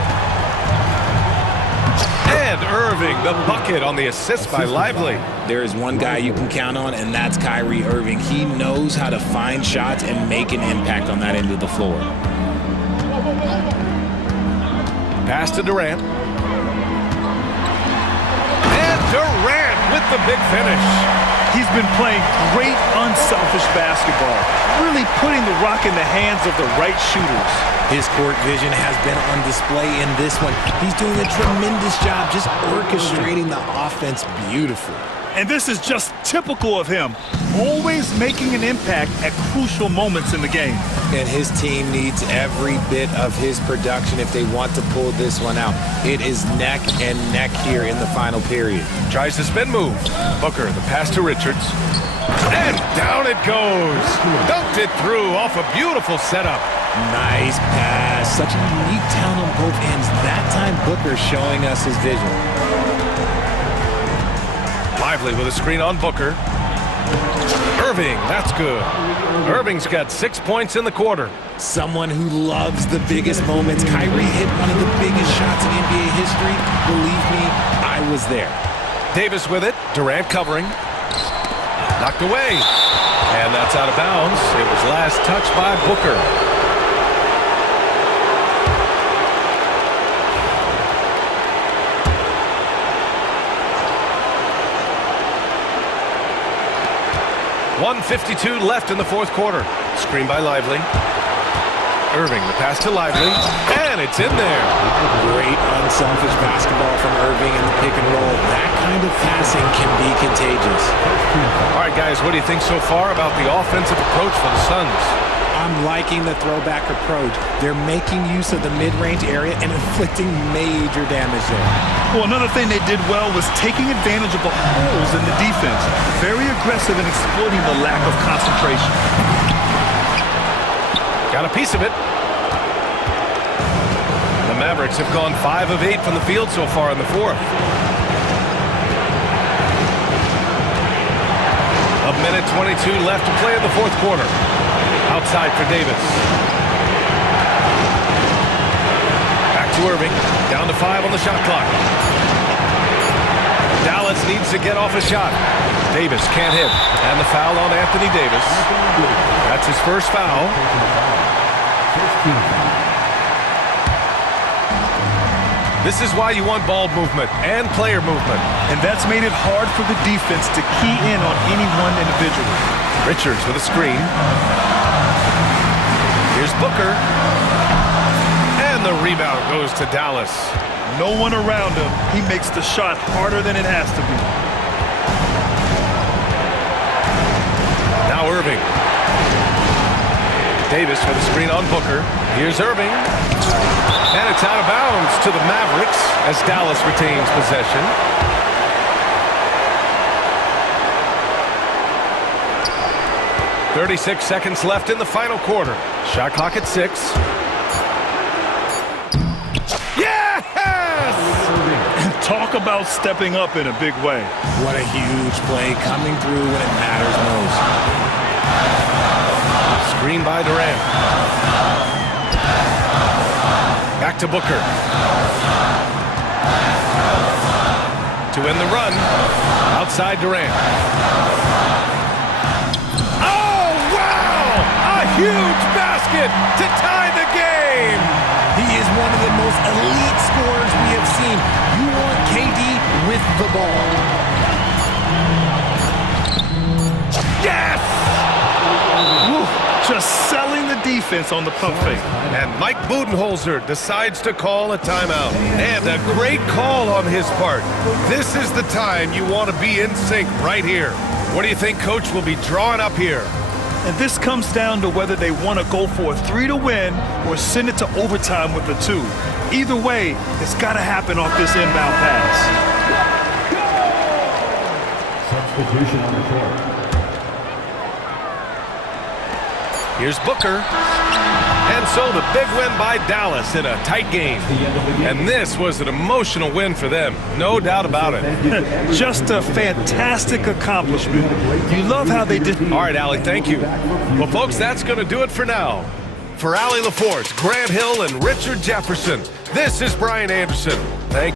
And Irving, the bucket on the assist by Lively. There is one guy you can count on, and that's Kyrie Irving. He knows how to find shots and make an impact on that end of the floor. Pass to Durant. And Durant with the big finish. He's been playing great, unselfish basketball, really putting the rock in the hands of the right shooters. His court vision has been on display in this one. He's doing a tremendous job just orchestrating the offense beautifully. And this is just typical of him, always making an impact at crucial moments in the game. And his team needs every bit of his production if they want to pull this one out. It is neck and neck here in the final period. Tries the spin move. Booker, the pass to Richards. And down it goes. Dunked it through off a beautiful setup. Nice pass. Such a unique talent on both ends. That time Booker showing us his vision. Lively with a screen on Booker. Irving, that's good. Irving's got 6 points in the quarter. Someone who loves the biggest moments. Kyrie hit one of the biggest shots in NBA history. Believe me, I was there. Davis with it. Durant covering. Knocked away. And that's out of bounds. It was last touched by Booker. .152 left in the fourth quarter. Screen by Lively. Irving, the pass to Lively. And it's in there. Great unselfish basketball from Irving in the pick and roll. That kind of passing can be contagious. All right, guys, what do you think so far about the offensive approach for the Suns? I'm liking the throwback approach. They're making use of the mid-range area and inflicting major damage there. Well, another thing they did well was taking advantage of the holes in the defense. Very aggressive in exploiting the lack of concentration. Got a piece of it. The Mavericks have gone 5 of 8 from the field so far in the fourth. A minute 22 left to play in the fourth quarter. Outside for Davis. Back to Irving. Down to 5 on the shot clock. Dallas needs to get off a shot. Davis can't hit. And the foul on Anthony Davis. That's his first foul. This is why you want ball movement and player movement. And that's made it hard for the defense to key in on any one individual. Richards with a screen. Here's Booker. And the rebound goes to Dallas. No one around him. He makes the shot harder than it has to be. Now Irving. Davis with a screen on Booker. Here's Irving. And it's out of bounds to the Mavericks as Dallas retains possession. "36 seconds left in the final quarter. Shot clock at 6. Yes! Talk about stepping up in a big way. What a huge play, coming through when it matters most. Screen by Durant. Back to Booker. To end the run. Outside Durant. Oh, wow! A huge basket to tie the game! He is one of the most elite scorers we have seen. You want KD with the ball. Yes! Woo. Just selling the defense on the pump fake. And Mike Budenholzer decides to call a timeout. And a great call on his part. This is the time you want to be in sync right here. What do you think Coach will be drawing up here? And this comes down to whether they want to go for a 3 to win or send it to overtime with a 2. Either way, it's got to happen off this inbound pass. Substitution on the court. Here's Booker. And so the big win by Dallas in a tight game. And this was an emotional win for them, no doubt about it. Just a fantastic accomplishment. You love how they did. All right, Allie, thank you. Well, folks, that's going to do it for now. For Allie LaForce, Grant Hill, and Richard Jefferson, this is Brian Anderson. Thank you.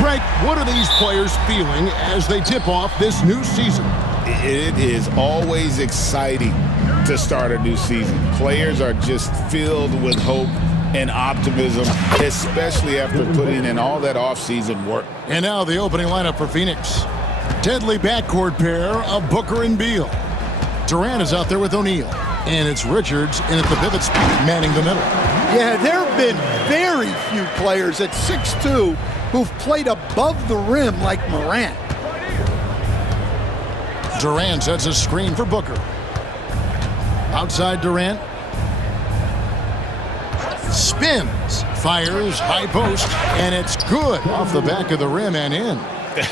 Greg, what are these players feeling as they tip off this new season? It is always exciting to start a new season. Players are just filled with hope and optimism, especially after putting in all that off-season work. And now the opening lineup for Phoenix. Deadly backcourt pair of Booker and Beal. Durant is out there with O'Neal. And it's Richards in at the pivot spot, manning the middle. Yeah, there have been very few players at 6'2" who've played above the rim like Morant. Durant sets a screen for Booker. Outside Durant. Spins, fires, high post, and it's good off the back of the rim and in.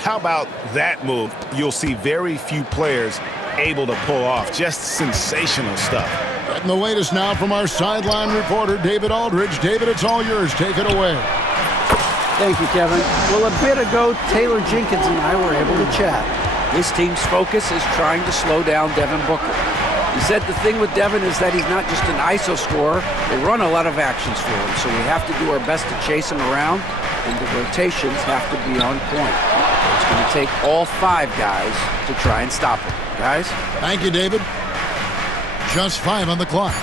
How about that move? You'll see very few players able to pull off. Just sensational stuff. And the latest now from our sideline reporter, David Aldridge. David, it's all yours. Take it away. Thank you, Kevin. Well, a bit ago, Taylor Jenkins and I were able to chat. This team's focus is trying to slow down Devin Booker. He said the thing with Devin is that he's not just an ISO scorer. They run a lot of actions for him, so we have to do our best to chase him around, and the rotations have to be on point. It's going to take all 5 guys to try and stop him. Guys? Thank you, David. Just 5 on the clock.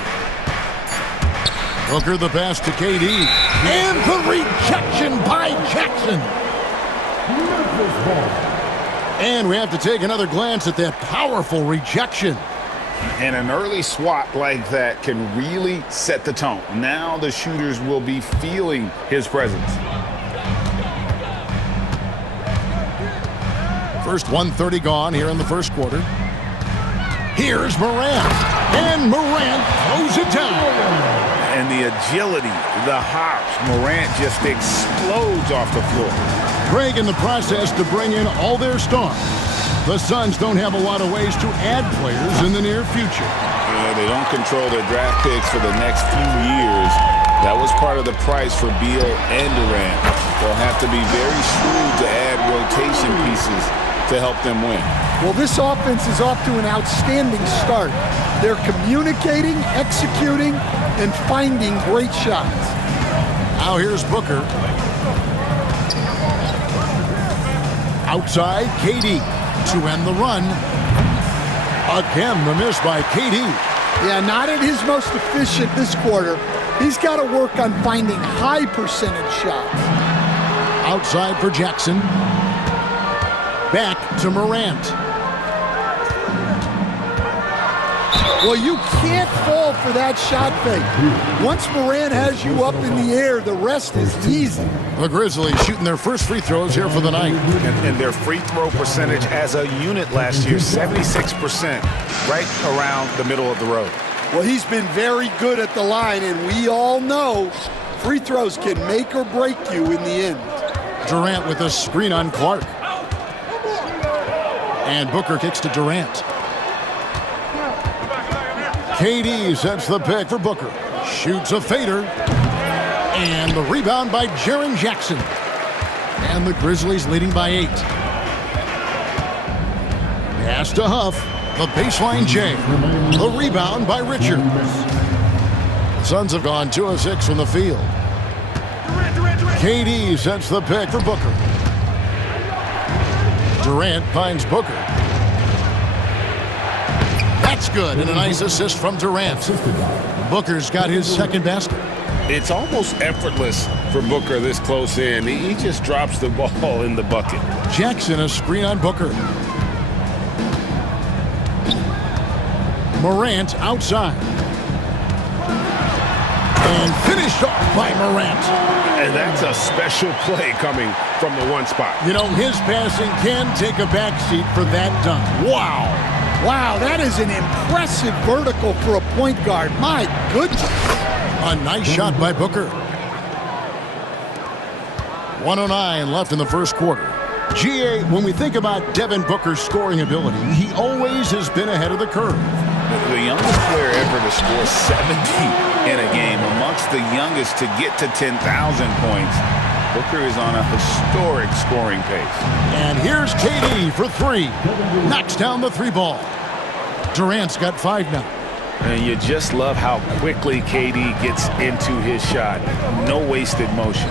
Booker the pass to KD. And the rejection by Jackson. And we have to take another glance at that powerful rejection. And an early swat like that can really set the tone. Now the shooters will be feeling his presence. First 1:30 gone here in the first quarter. Here's Morant. And Morant throws it down. And the agility, the hops, Morant just explodes off the floor. Greg in the process to bring in all their stars. The Suns don't have a lot of ways to add players in the near future. They don't control their draft picks for the next few years. That was part of the price for Beal and Durant. They'll have to be very shrewd to add rotation pieces to help them win. Well, this offense is off to an outstanding start. They're communicating, executing, and finding great shots. Now here's Booker. Outside, KD to end the run. Again, the miss by KD. Yeah, not at his most efficient this quarter. He's got to work on finding high percentage shots. Outside for Jackson. Back to Morant. Well, you can't fall for that shot fake. Once Morant has you up in the air, the rest is easy. The Grizzlies shooting their first free throws here for the night. And their free throw percentage as a unit last year, 76%, right around the middle of the road. Well, he's been very good at the line, and we all know free throws can make or break you in the end. Durant with a screen on Clark. And Booker kicks to Durant. KD sets the pick for Booker. Shoots a fader. And the rebound by Jaren Jackson. And the Grizzlies leading by 8. Pass to Huff. The baseline J. The rebound by Richards. The Suns have gone 2 of 6 from the field. KD sets the pick for Booker. Durant finds Booker. That's good, and a nice assist from Durant. Booker's got his second basket. It's almost effortless for Booker this close in. He just drops the ball in the bucket. Jackson a screen on Booker. Morant outside. And finished off by Morant. And that's a special play coming from the one spot. You know, his passing can take a backseat for that dunk. Wow. Wow, that is an impressive vertical for a point guard. My goodness. A nice shot by Booker. 1:09 left in the first quarter. GA, when we think about Devin Booker's scoring ability, he always has been ahead of the curve. The youngest player ever to score 70 in a game, amongst the youngest to get to 10,000 points. Booker is on a historic scoring pace. And here's KD for 3. Knocks down the 3 ball. Durant's got 5 now. And you just love how quickly KD gets into his shot. No wasted motion.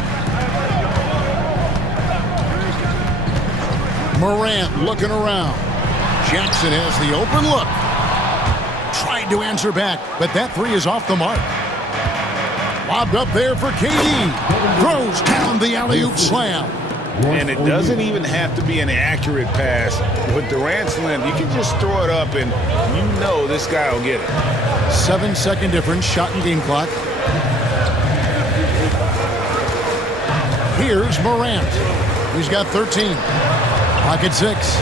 Morant looking around. Jackson has the open look. Tried to answer back, but that three is off the mark. Lobbed up there for KD. Throws down the alley-oop slam. And it doesn't even have to be an accurate pass. With Durant's length, you can just throw it up and you know this guy will get it. 7-second difference, shot and game clock. Here's Morant. He's got 13. Pocket 6.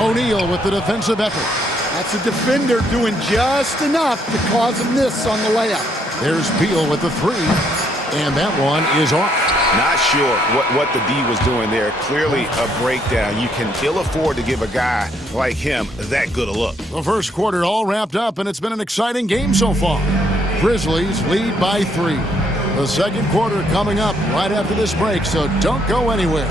O'Neal with the defensive effort. That's a defender doing just enough to cause a miss on the layup. There's Beal with the three, and that one is off. Not sure what the D was doing there. Clearly a breakdown. You can ill afford to give a guy like him that good a look. The first quarter all wrapped up, and it's been an exciting game so far. Grizzlies lead by 3. The second quarter coming up right after this break, so don't go anywhere.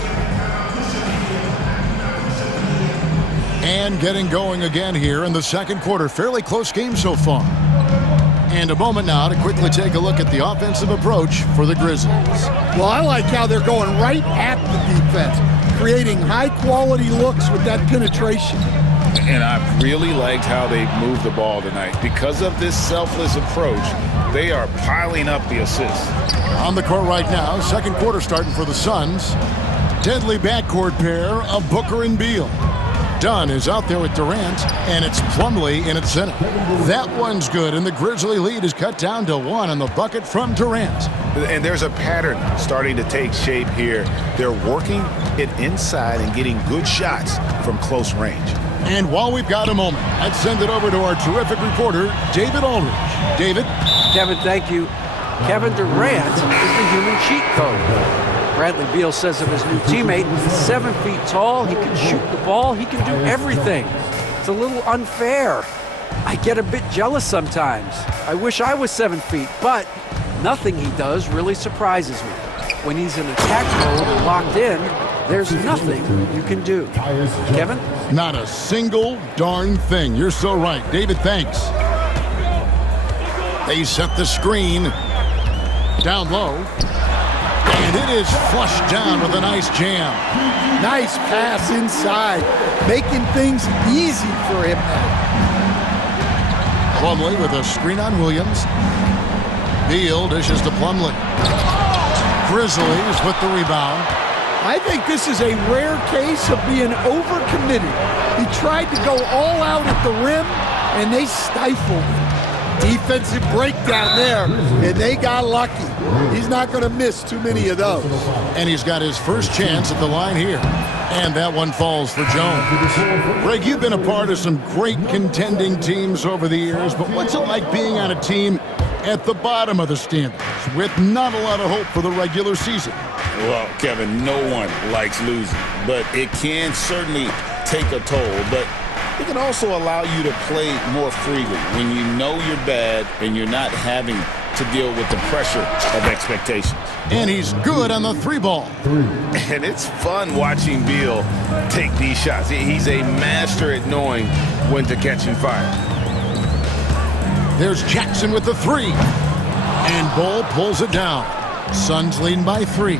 And getting going again here in the second quarter. Fairly close game so far. And a moment now to quickly take a look at the offensive approach for the Grizzlies. Well, I like how they're going right at the defense, creating high-quality looks with that penetration. And I've really liked how they've moved the ball tonight. Because of this selfless approach, they are piling up the assists. On the court right now, second quarter starting for the Suns. Deadly backcourt pair of Booker and Beal. Dunn is out there with Durant, and it's Plumlee in its center. That one's good, and the Grizzly lead is cut down to 1 on the bucket from Durant. And there's a pattern starting to take shape here. They're working it inside and getting good shots from close range. And while we've got a moment, let's send it over to our terrific reporter, David Aldridge. David? Kevin, thank you. Kevin Durant is the human cheat code. Bradley Beal says of his new teammate, he's 7 feet tall, he can shoot the ball, he can do everything. It's a little unfair. I get a bit jealous sometimes. I wish I was 7 feet, but nothing he does really surprises me. When he's in attack mode and locked in, there's nothing you can do. Kevin? Not a single darn thing. You're so right. David, thanks. They set the screen down low. And it is flushed down with a nice jam. Nice pass inside, making things easy for him now. Plumlee with a screen on Williams. Beal dishes to Plumlee. Grizzlies with the rebound. I think this is a rare case of being overcommitted. He tried to go all out at the rim, and they stifled him. Defensive breakdown there, and they got lucky. He's not going to miss too many of those. And he's got his first chance at the line here. And that one falls for Jones. Greg, you've been a part of some great contending teams over the years, but what's it like being on a team at the bottom of the standings with not a lot of hope for the regular season? Well, Kevin, no one likes losing, but it can certainly take a toll. But it can also allow you to play more freely when you know you're bad and you're not having to deal with the pressure of expectations. And he's good on the 3-ball. And it's fun watching Beal take these shots. He's a master at knowing when to catch and fire. There's Jackson with the 3. And Bull pulls it down. Suns leading by 3.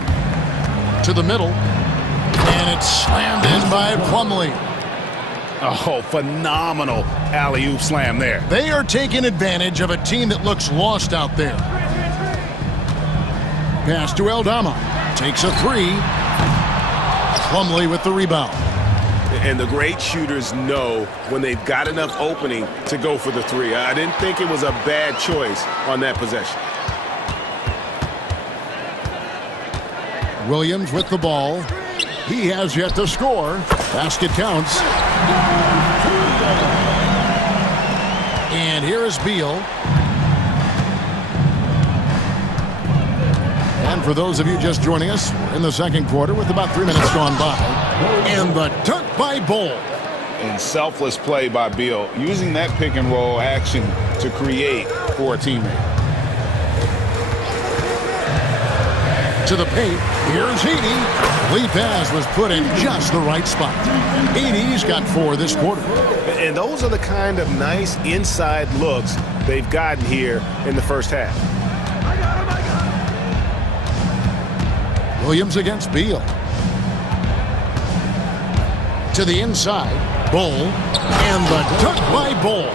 To the middle. And it's slammed in by Plumlee. Oh, phenomenal alley-oop slam there. They are taking advantage of a team that looks lost out there. Pass to Aldama. Takes a 3. Plumlee with the rebound. And the great shooters know when they've got enough opening to go for the 3. I didn't think it was a bad choice on that possession. Williams with the ball. He has yet to score. Basket counts. And here is Beal. And for those of you just joining us, we're in the second quarter with about 3 minutes gone by. And the dunk by Bull. And selfless play by Beal, using that pick and roll action to create for a teammate. To the paint, here's Heaney. Lee pass was put in just the right spot. Heaney's got 4 this quarter. And those are the kind of nice inside looks they've gotten here in the first half. Williams against Beal. To the inside. Bull. And the dunk by Bull.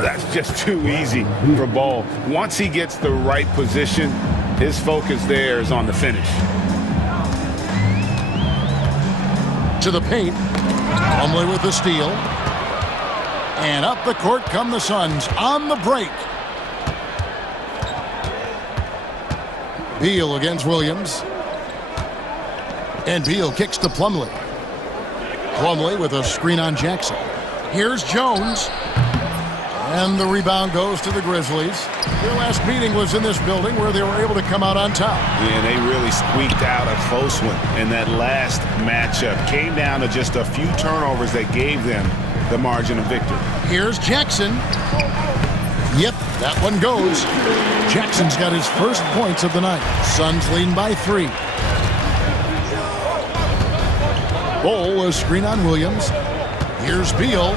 That's just too easy for Ball. Once he gets the right position, his focus there is on the finish. To the paint. Plumlee with the steal. And up the court come the Suns on the break. Beal against Williams. And Beal kicks to Plumlee. Plumlee with a screen on Jackson. Here's Jones. And the rebound goes to the Grizzlies. Their last meeting was in this building where they were able to come out on top. Yeah, they really squeaked out a close one in that last matchup. Came down to just a few turnovers that gave them the margin of victory. Here's Jackson. Yep, that one goes. Jackson's got his first points of the night. Suns lead by 3. Bull was screen on Williams. Here's Beal.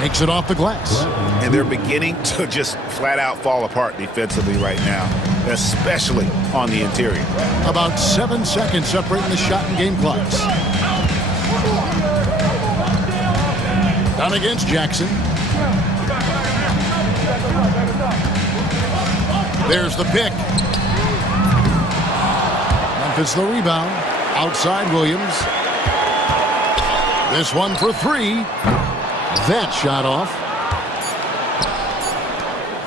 Makes it off the glass. And they're beginning to just flat out fall apart defensively right now, especially on the interior. About 7 seconds separating the shot and game clocks. Down against Jackson. There's the pick. Memphis the rebound. Outside Williams. This one for 3. That shot off.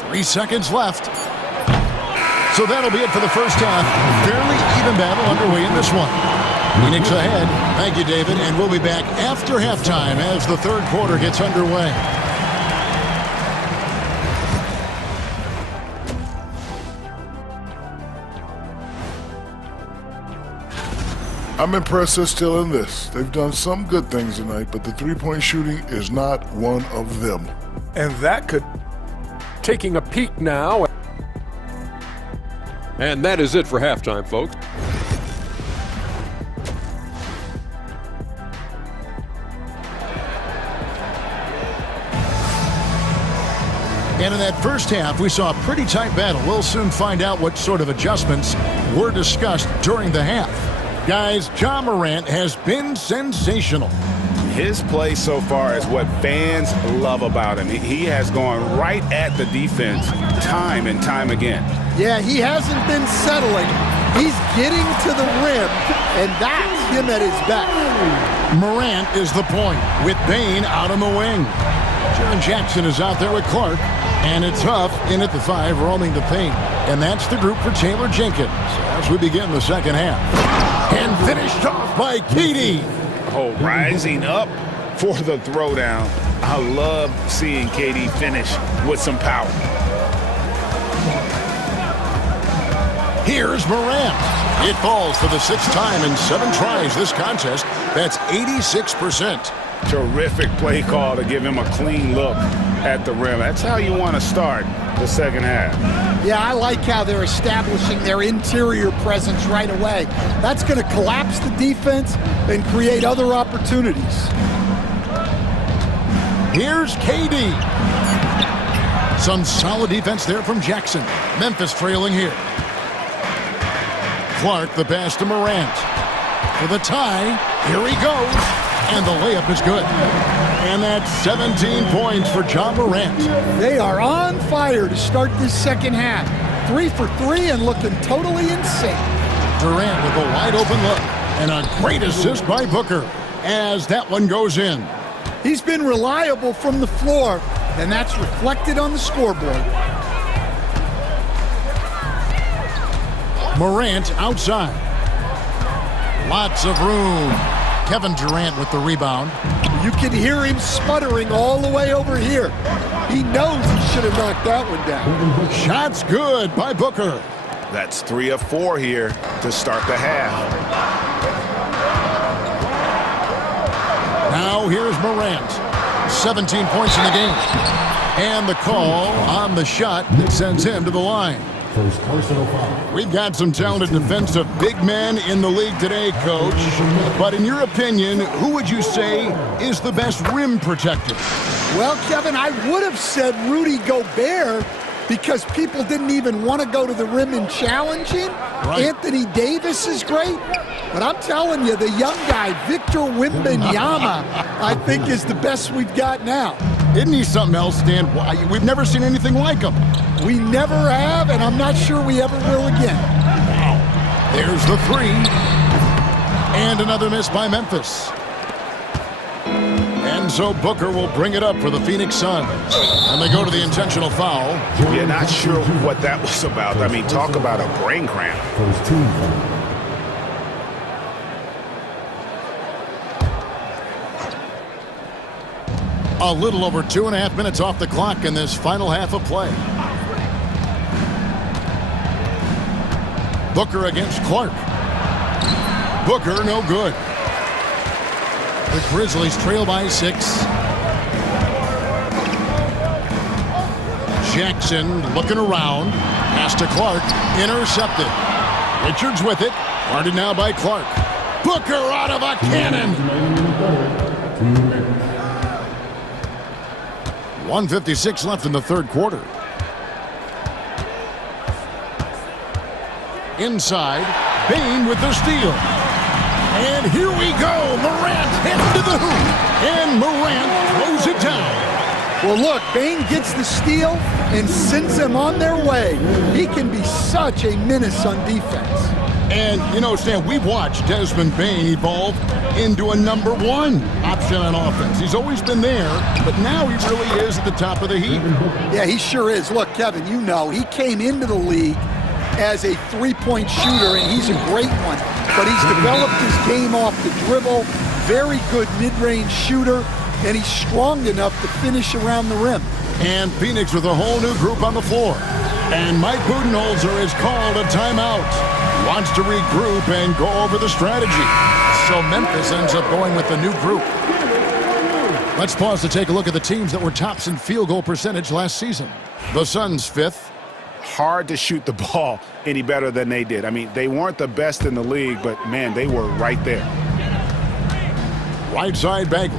3 seconds left. So that'll be it for the first half. Fairly even battle underway in this one. Phoenix ahead. Thank you, David. And we'll be back after halftime as the third quarter gets underway. I'm impressed they're still in this. They've done some good things tonight, but the three-point shooting is not one of them. And that could... Taking a peek now. And that is it for halftime, folks. And in that first half, we saw a pretty tight battle. We'll soon find out what sort of adjustments were discussed during the half. Guys, Ja Morant has been sensational. His play so far is what fans love about him. He has gone right at the defense time and time again. Yeah, he hasn't been settling. He's getting to the rim, and that's him at his best. Morant is the point, with Bane out on the wing. Jaren Jackson is out there with Clark, and it's Huff in at the 5, roaming the paint. And that's the group for Taylor Jenkins as we begin the second half. And finished off by KD. Oh, rising up for the throwdown. I love seeing KD finish with some power. Here's Morant. It falls for the 6th time in 7 tries this contest. That's 86%. Terrific play call to give him a clean look at the rim. That's how you want to start the second half. Yeah, I like how they're establishing their interior presence right away. That's going to collapse the defense and create other opportunities. Here's KD. Some solid defense there from Jackson. Memphis trailing here. Clark, the pass to Morant. For the tie, here he goes. And the layup is good. And that's 17 points for Ja Morant. They are on fire to start this second half. 3 for 3 and looking totally insane. Durant with a wide open look. And a great assist by Booker as that one goes in. He's been reliable from the floor, and that's reflected on the scoreboard. Morant outside. Lots of room. Kevin Durant with the rebound. You can hear him sputtering all the way over here. He knows he should have knocked that one down. Shot's good by Booker. That's 3 of 4 here to start the half. Now here's Morant. 17 points in the game. And the call on the shot that sends him to the line. First personal foul. We've got some talented defensive big men in the league today, Coach. But in your opinion, who would you say is the best rim protector? Well, Kevin, I would have said Rudy Gobert, because people didn't even want to go to the rim and challenge him. Right. Anthony Davis is great, but I'm telling you, the young guy, Victor Wembanyama, I think is the best we've got now. Isn't he something else, Stan? We've never seen anything like him. We never have, and I'm not sure we ever will again. There's the three. And another miss by Memphis. And so Booker will bring it up for the Phoenix Suns. And they go to the intentional foul. Yeah, not sure what that was about. I mean, talk about a brain cramp. A little over 2.5 minutes off the clock in this final half of play. Booker against Clark. Booker, no good. The Grizzlies trail by 6. Jackson looking around. Pass to Clark. Intercepted. Richards with it. Guarded now by Clark. Booker out of a cannon. 1:56 left in the third quarter. Inside, Bane with the steal. And here we go. Morant heading to the hoop. And Morant throws it down. Well, look, Bane gets the steal and sends them on their way. He can be such a menace on defense. And, you know, Stan, we've watched Desmond Bane evolve into a number one option on offense. He's always been there, but now he really is at the top of the heap. Yeah, he sure is. Look, Kevin, you know, he came into the league as a three-point shooter, and he's a great one. But he's developed his game off the dribble, very good mid-range shooter, and he's strong enough to finish around the rim. And Phoenix with a whole new group on the floor. And Mike Budenholzer has called a timeout. Wants to regroup and go over the strategy. So Memphis ends up going with the new group. Let's pause to take a look at the teams that were tops in field goal percentage last season. The Suns 5th. Hard to shoot the ball any better than they did. I mean, they weren't the best in the league, but, man, they were right there. Right side Bagley.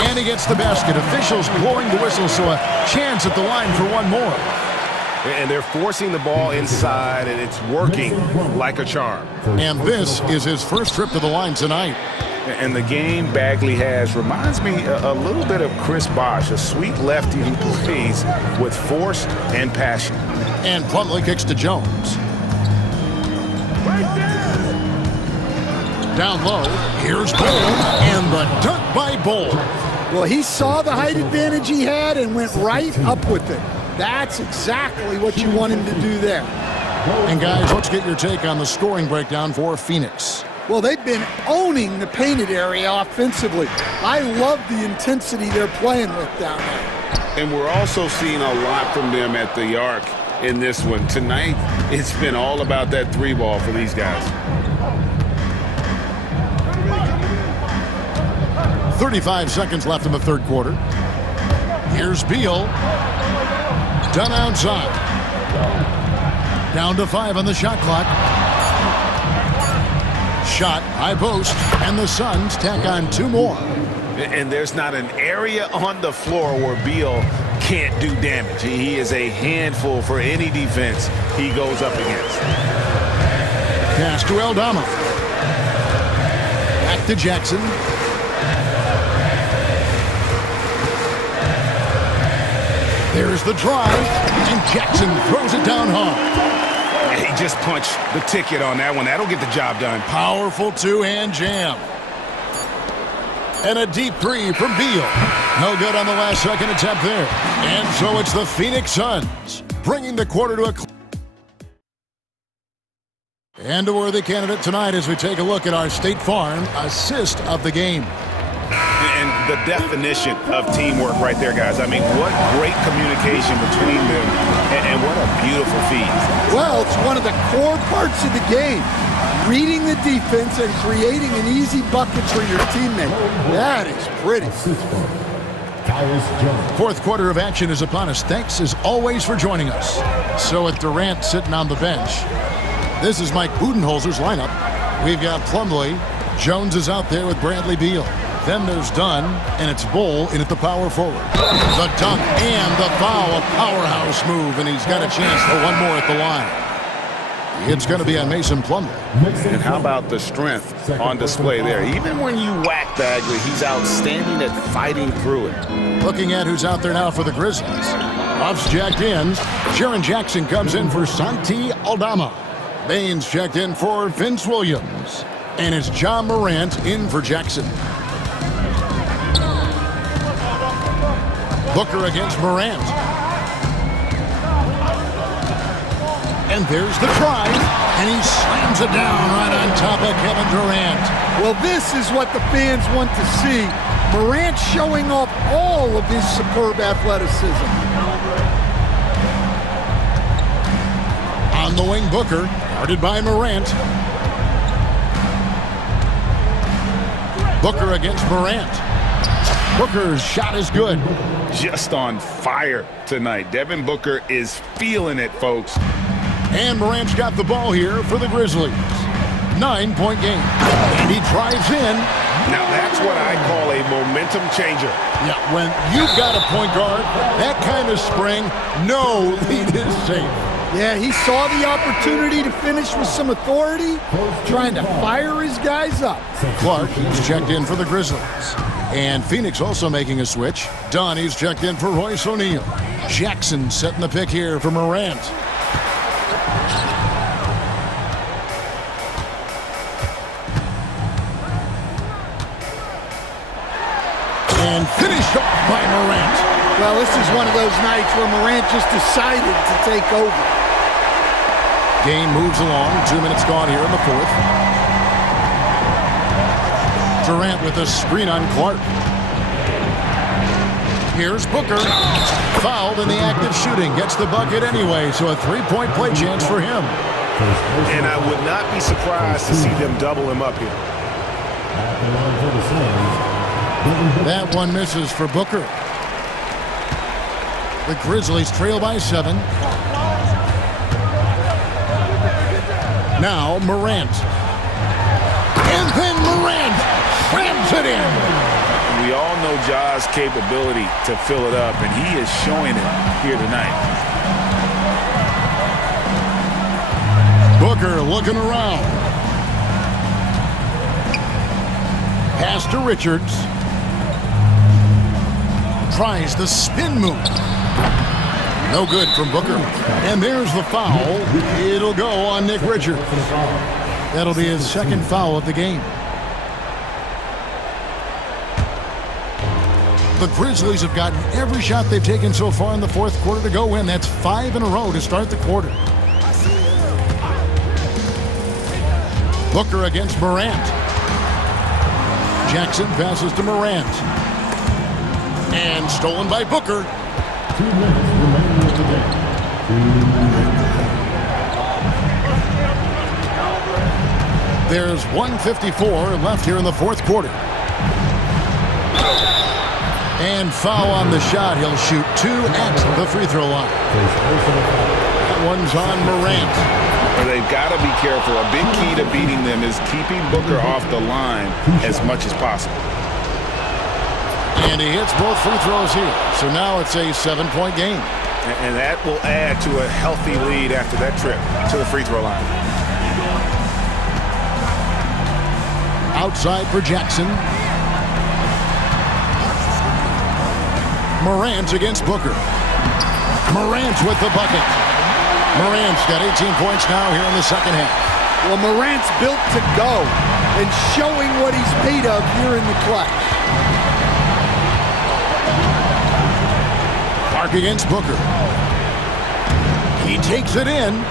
And he gets the basket. Officials blowing the whistle, so a chance at the line for one more. And they're forcing the ball inside, and it's working like a charm. And this is his first trip to the line tonight. And the game Bagley has reminds me a little bit of Chris Bosh, a sweet lefty who plays with force and passion. And Plumlee kicks to Jones. Down low, here's Bull, and the dunk by Bull. Well, he saw the height advantage he had and went right up with it. That's exactly what you want him to do there. And guys, let's get your take on the scoring breakdown for Phoenix. Well, they've been owning the painted area offensively. I love the intensity they're playing with down there. And we're also seeing a lot from them at the arc in this one. Tonight, it's been all about that three ball for these guys. 35 seconds left in the third quarter. Here's Beal. Done outside. Down to 5 on the shot clock. Shot, high post, and the Suns tack on 2 more. And there's not an area on the floor where Beal can't do damage. He is a handful for any defense he goes up against. Pass to Aldama. Back to Jackson. There's the drive, and Jackson throws it down hard. He just punched the ticket on that one. That'll get the job done. Powerful two-hand jam. And a deep three from Beal. No good on the last second attempt there. And so it's the Phoenix Suns bringing the quarter to a close. And a worthy candidate tonight as we take a look at our State Farm assist of the game. And the definition of teamwork right there, guys. I mean, what great communication between them, and what a beautiful feed. Well, it's one of the core parts of the game. Reading the defense and creating an easy bucket for your teammate. That is pretty. Fourth quarter of action is upon us. Thanks as always for joining us. So with Durant sitting on the bench, this is Mike Budenholzer's lineup. We've got Plumlee. Jones is out there with Bradley Beal. Then there's Dunn, and it's Bull in at the power forward. The dunk and the foul, a powerhouse move, and he's got a chance for one more at the line. It's going to be on Mason Plumlee. And how about the strength on display there? Even when you whack Bagley, he's outstanding at fighting through it. Looking at who's out there now for the Grizzlies. Off's jacked in. Jaren Jackson comes in for Santi Aldama. Baines checked in for Vince Williams. And it's John Morant in for Jackson. Booker against Morant. And there's the try, and he slams it down right on top of Kevin Durant. Well, this is what the fans want to see. Morant showing off all of his superb athleticism. On the wing, Booker, guarded by Morant. Booker against Morant. Booker's shot is good. Just on fire tonight. Devin Booker is feeling it, folks. And Morant's got the ball here for the Grizzlies. 9-point game. And he drives in. Now that's what I call a momentum changer. Yeah, when you've got a point guard, that kind of spring, no lead is safe. Yeah, he saw the opportunity to finish with some authority, trying to fire his guys up. Clark, he's checked in for the Grizzlies. And Phoenix also making a switch. Dunn, he's checked in for Royce O'Neal. Jackson setting the pick here for Morant. And finished off by Morant. Well, this is one of those nights where Morant just decided to take over. Game moves along. 2 minutes gone here in the fourth. Durant with a screen on Clark. Here's Booker. Fouled in the act of shooting. Gets the bucket anyway, so a three-point play chance for him. And I would not be surprised to see them double him up here. That one misses for Booker. The Grizzlies trail by 7. Now Morant. And then Morant slams it in. We all know Ja's capability to fill it up, and he is showing it here tonight. Booker looking around. Pass to Richards. Tries the spin move. No good from Booker. And there's the foul. It'll go on Nick Richards. That'll be his second foul of the game. The Grizzlies have gotten every shot they've taken so far in the fourth quarter to go win. That's 5 in a row to start the quarter. Booker against Morant. Jackson passes to Morant. And stolen by Booker. 2 minutes remaining in the game. There's 1:54 left here in the fourth quarter. And foul on the shot. He'll shoot 2 at the free throw line. That one's on Morant. They've got to be careful. A big key to beating them is keeping Booker off the line as much as possible. And he hits both free throws here. So now it's a 7-point game. And that will add to a healthy lead after that trip to the free throw line. Outside for Jackson. Morant against Booker. Morant with the bucket. Morant's got 18 points now here in the second half. Well, Morant's built to go and showing what he's made of here in the clutch. Clark against Booker. He takes it in.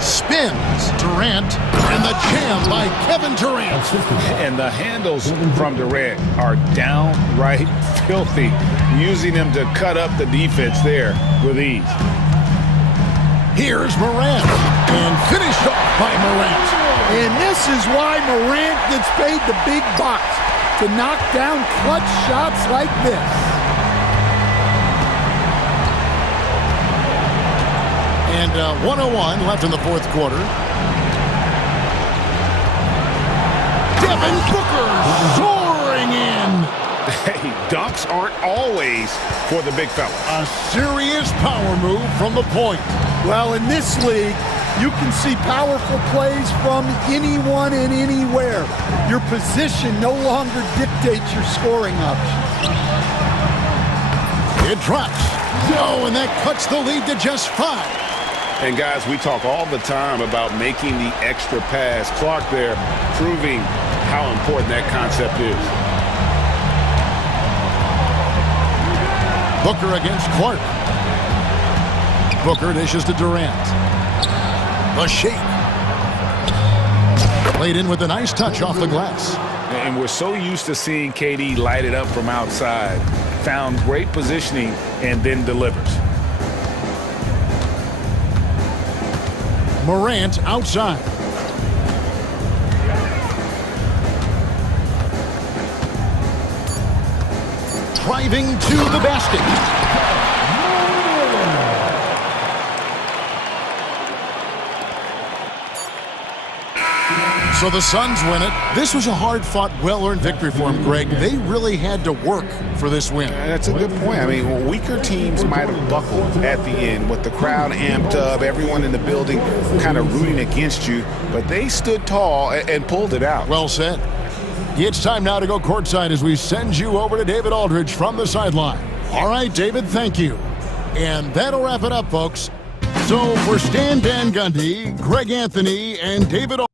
Spins Durant. And the jam by Kevin Durant. And the handles from Durant are downright filthy, using him to cut up the defense there with ease. Here's Morant. And finished off by Morant. And this is why Morant gets paid the big bucks, to knock down clutch shots like this. And 1:01 left in the fourth quarter. Devin Booker soaring in. Hey, dunks aren't always for the big fella. A serious power move from the point. Well, in this league, you can see powerful plays from anyone and anywhere. Your position no longer dictates your scoring options. It drops. Oh, and that cuts the lead to just 5. And guys, we talk all the time about making the extra pass. Clark there proving how important that concept is. Booker against Clark. Booker dishes to Durant. The shake. Played in with a nice touch off the glass. And we're so used to seeing KD light it up from outside. Found great positioning and then delivers. Morant outside. Driving to the basket. So the Suns win it. This was a hard-fought, well-earned victory for them, Greg. They really had to work for this win. That's a good point. I mean, weaker teams might have buckled at the end with the crowd amped up, everyone in the building kind of rooting against you, but they stood tall and pulled it out. Well said. It's time now to go courtside as we send you over to David Aldridge from the sideline. All right, David, thank you. And that'll wrap it up, folks. So for Stan Van Gundy, Greg Anthony, and David Aldridge,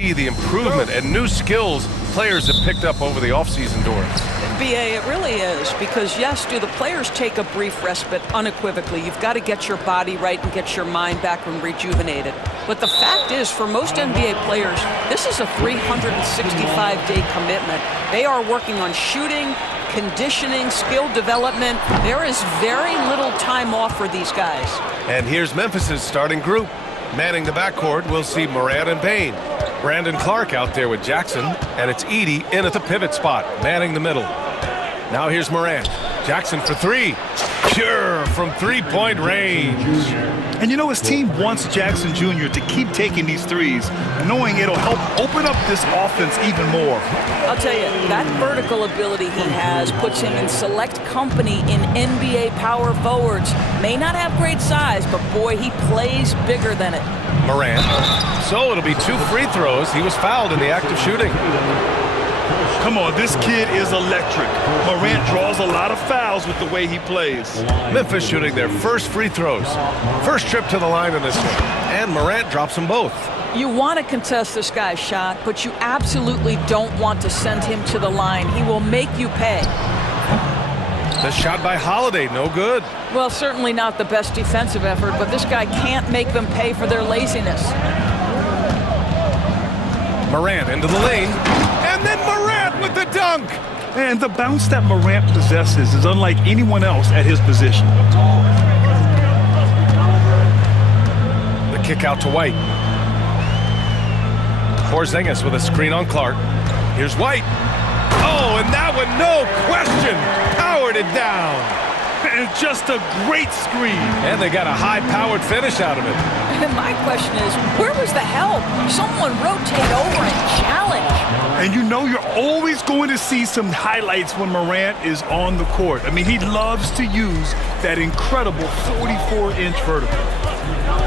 see the improvement and new skills players have picked up over the offseason, Doris. BA, it really is, because yes, do the players take a brief respite? Unequivocally. You've got to get your body right and get your mind back and rejuvenated. But the fact is, for most NBA players, this is a 365-day commitment. They are working on shooting, conditioning, skill development. There is very little time off for these guys. And here's Memphis's starting group. Manning the backcourt, we'll see Morant and Payne. Brandon Clark out there with Jackson, and it's Edey in at the pivot spot, manning the middle. Now here's Morant. Jackson for three. Pure from three-point range. And you know, his team wants Jackson Jr. to keep taking these threes, knowing it'll help open up this offense even more. I'll tell you, that vertical ability he has puts him in select company in NBA power forwards. May not have great size, but boy, he plays bigger than it. Morant. So it'll be 2 free throws. He was fouled in the act of shooting. Come on, this kid is electric. Morant draws a lot of fouls with the way he plays. Memphis shooting their first free throws. First trip to the line in this one. And Morant drops them both. You want to contest this guy's shot, but you absolutely don't want to send him to the line. He will make you pay. The shot by Holiday, no good. Well, certainly not the best defensive effort, but this guy can't make them pay for their laziness. Morant into the lane, and then Morant with the dunk! And the bounce that Morant possesses is unlike anyone else at his position. The kick out to White. Porzingis with a screen on Clark. Here's White. Oh, and that one, no question, powered it down. And just a great screen. And they got a high-powered finish out of it. And my question is, where was the help? Someone rotate over and challenge. And you know you're always going to see some highlights when Morant is on the court. I mean, he loves to use that incredible 44-inch vertical.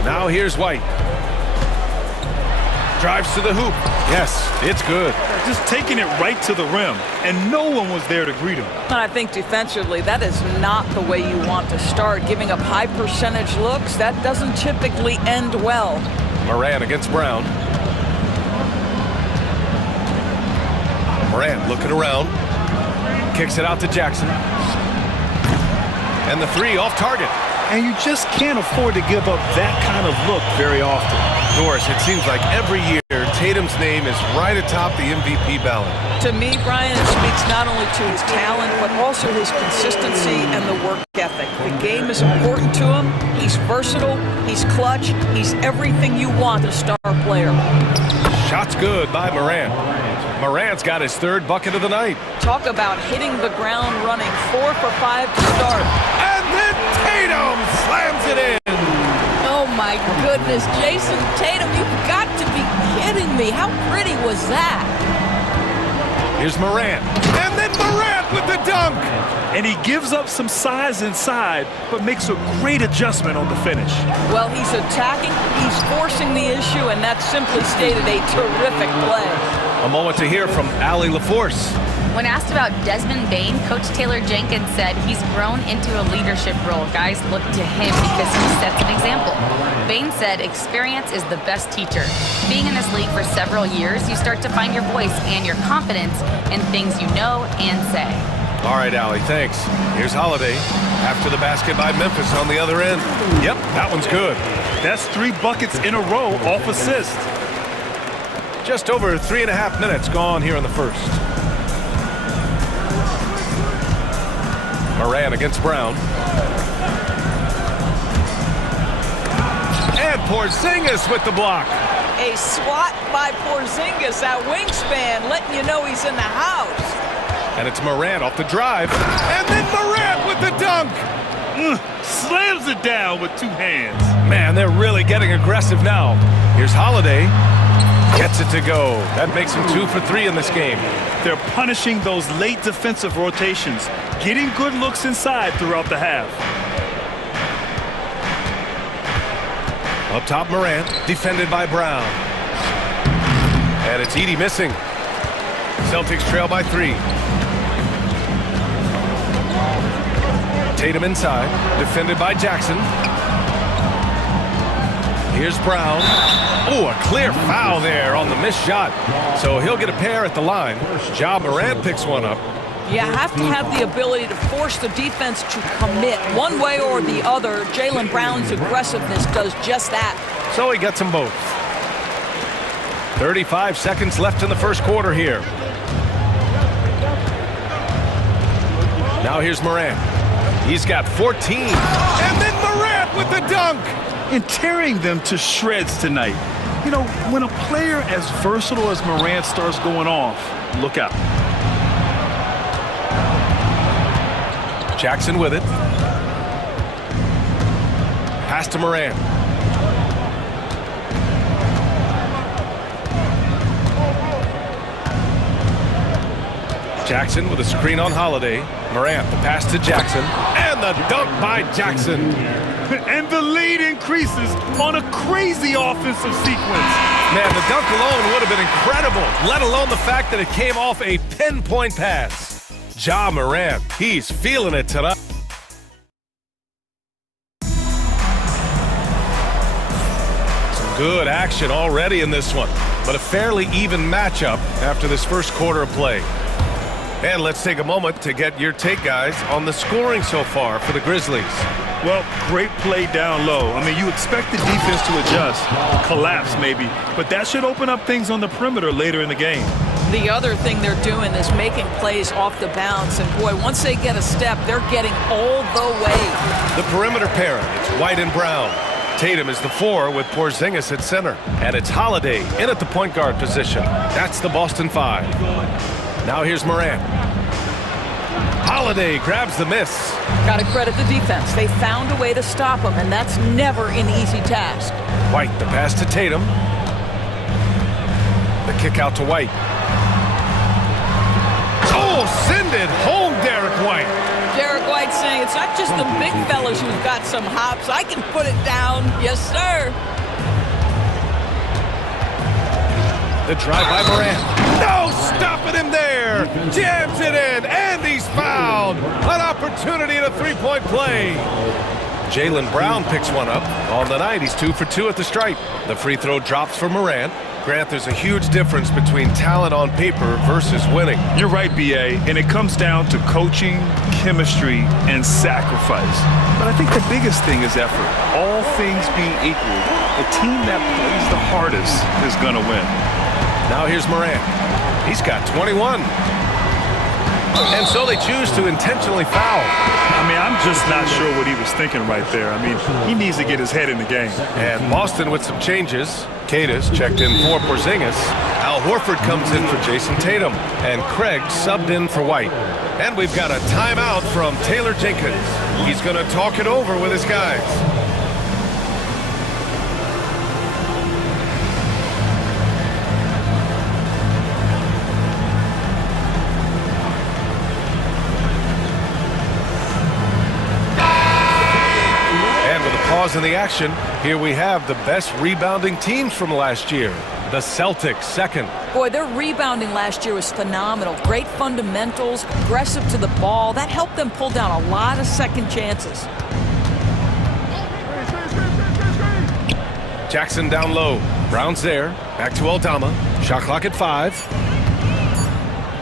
Now here's White. Drives to the hoop. Yes, it's good. Just taking it right to the rim, and no one was there to greet him. And I think defensively, that is not the way you want to start. Giving up high percentage looks, that doesn't typically end well. Morant against Brown. Morant looking around. Kicks it out to Jackson. And the three off target. And you just can't afford to give up that kind of look very often. Doris, it seems like every year Tatum's name is right atop the MVP ballot. To me, Brian, it speaks not only to his talent, but also his consistency and the work ethic. The game is important to him. He's versatile. He's clutch. He's everything you want a star player. Shot's good by Morant. Morant's got his third bucket of the night. Talk about hitting the ground running. 4 for 5 to start. And then Tatum slams it in. Oh my goodness, Jason Tatum, you've got to be kidding me. How pretty was that? Here's Morant. And then Morant with the dunk. And he gives up some size inside, but makes a great adjustment on the finish. Well, he's attacking, he's forcing the issue, and that simply stated a terrific play. A moment to hear from Allie LaForce. When asked about Desmond Bane, Coach Taylor Jenkins said he's grown into a leadership role. Guys look to him because he sets an example. Bane said experience is the best teacher. Being in this league for several years, you start to find your voice and your confidence in things you know and say. All right, Allie, thanks. Here's Holiday. After the basket by Memphis on the other end. Yep, that one's good. That's 3 buckets in a row off assist. Just over 3.5 minutes gone here in the first. Morant against Brown. And Porzingis with the block. A swat by Porzingis, that wingspan, letting you know he's in the house. And it's Morant off the drive. And then Morant with the dunk. Slams it down with 2 hands. Man, they're really getting aggressive now. Here's Holiday. Gets it to go. That makes him 2 for 3 in this game. They're punishing those late defensive rotations, getting good looks inside throughout the half. Up top, Morant, defended by Brown. And it's Edey missing. Celtics trail by 3. Tatum inside, defended by Jackson. Here's Brown. Oh, a clear foul there on the missed shot. So he'll get a pair at the line. Ja Morant picks one up. You have to have the ability to force the defense to commit one way or the other. Jaylen Brown's aggressiveness does just that. So he gets them both. 35 seconds left in the first quarter here. Now here's Morant. He's got 14. And then Morant with the dunk. And tearing them to shreds tonight. You know, when a player as versatile as Morant starts going off, look out. Jackson with it. Pass to Morant. Jackson with a screen on Holiday. Morant, the pass to Jackson. And the dunk by Jackson. And the lead increases on a crazy offensive sequence. Man, the dunk alone would have been incredible, let alone the fact that it came off a pinpoint pass. Ja Morant, he's feeling it tonight. Some good action already in this one, but a fairly even matchup after this first quarter of play. And let's take a moment to get your take, guys, on the scoring so far for the Grizzlies. Well, great play down low. I mean, you expect the defense to adjust, collapse maybe, but that should open up things on the perimeter later in the game. The other thing they're doing is making plays off the bounce, and boy, once they get a step, they're getting all the way. The perimeter pairing, it's White and Brown. Tatum is the 4 with Porzingis at center, and it's Holiday in at the point guard position. That's the Boston 5. Now here's Morant. Holiday grabs the miss. Got to credit the defense. They found a way to stop him, and that's never an easy task. White, the pass to Tatum. The kick out to White. Oh, send it home, Derek White. Derek White saying it's not just the big fellas who've got some hops. I can put it down. Yes, sir. The drive by Morant. No, stopping him there. Jams it in, and he's fouled. An opportunity in a three-point play. Jaylen Brown picks one up. On the night, he's 2 for 2 at the stripe. The free throw drops for Morant. Grant, there's a huge difference between talent on paper versus winning. You're right, B.A., and it comes down to coaching, chemistry, and sacrifice. But I think the biggest thing is effort. All things being equal, the team that plays the hardest is going to win. Now here's Morant. He's got 21. And so they choose to intentionally foul. I mean, I'm just not sure what he was thinking right there. I mean, he needs to get his head in the game. And Boston with some changes. Cadis checked in for Porzingis. Al Horford comes in for Jason Tatum. And Craig subbed in for White. And we've got a timeout from Taylor Jenkins. He's going to talk it over with his guys. Pause in the action. Here we have the best rebounding teams from last year. The Celtics second. Boy, their rebounding last year was phenomenal. Great fundamentals, aggressive to the ball. That helped them pull down a lot of second chances. Jackson down low. Brown's there. Back to Aldama. Shot clock at 5.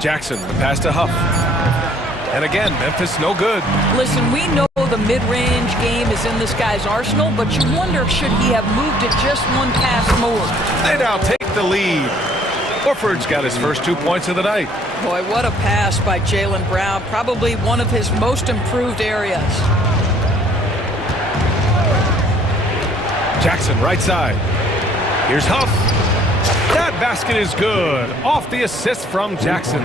Jackson, the pass to Huff. And again, Memphis no good. Listen, we know the mid-range game is in this guy's arsenal, but you wonder, should he have moved it just one pass more? They now take the lead. Horford's got his first 2 points of the night. Boy, what a pass by Jaylen Brown. Probably one of his most improved areas. Jackson, right side. Here's Huff. That basket is good. Off the assist from Jackson.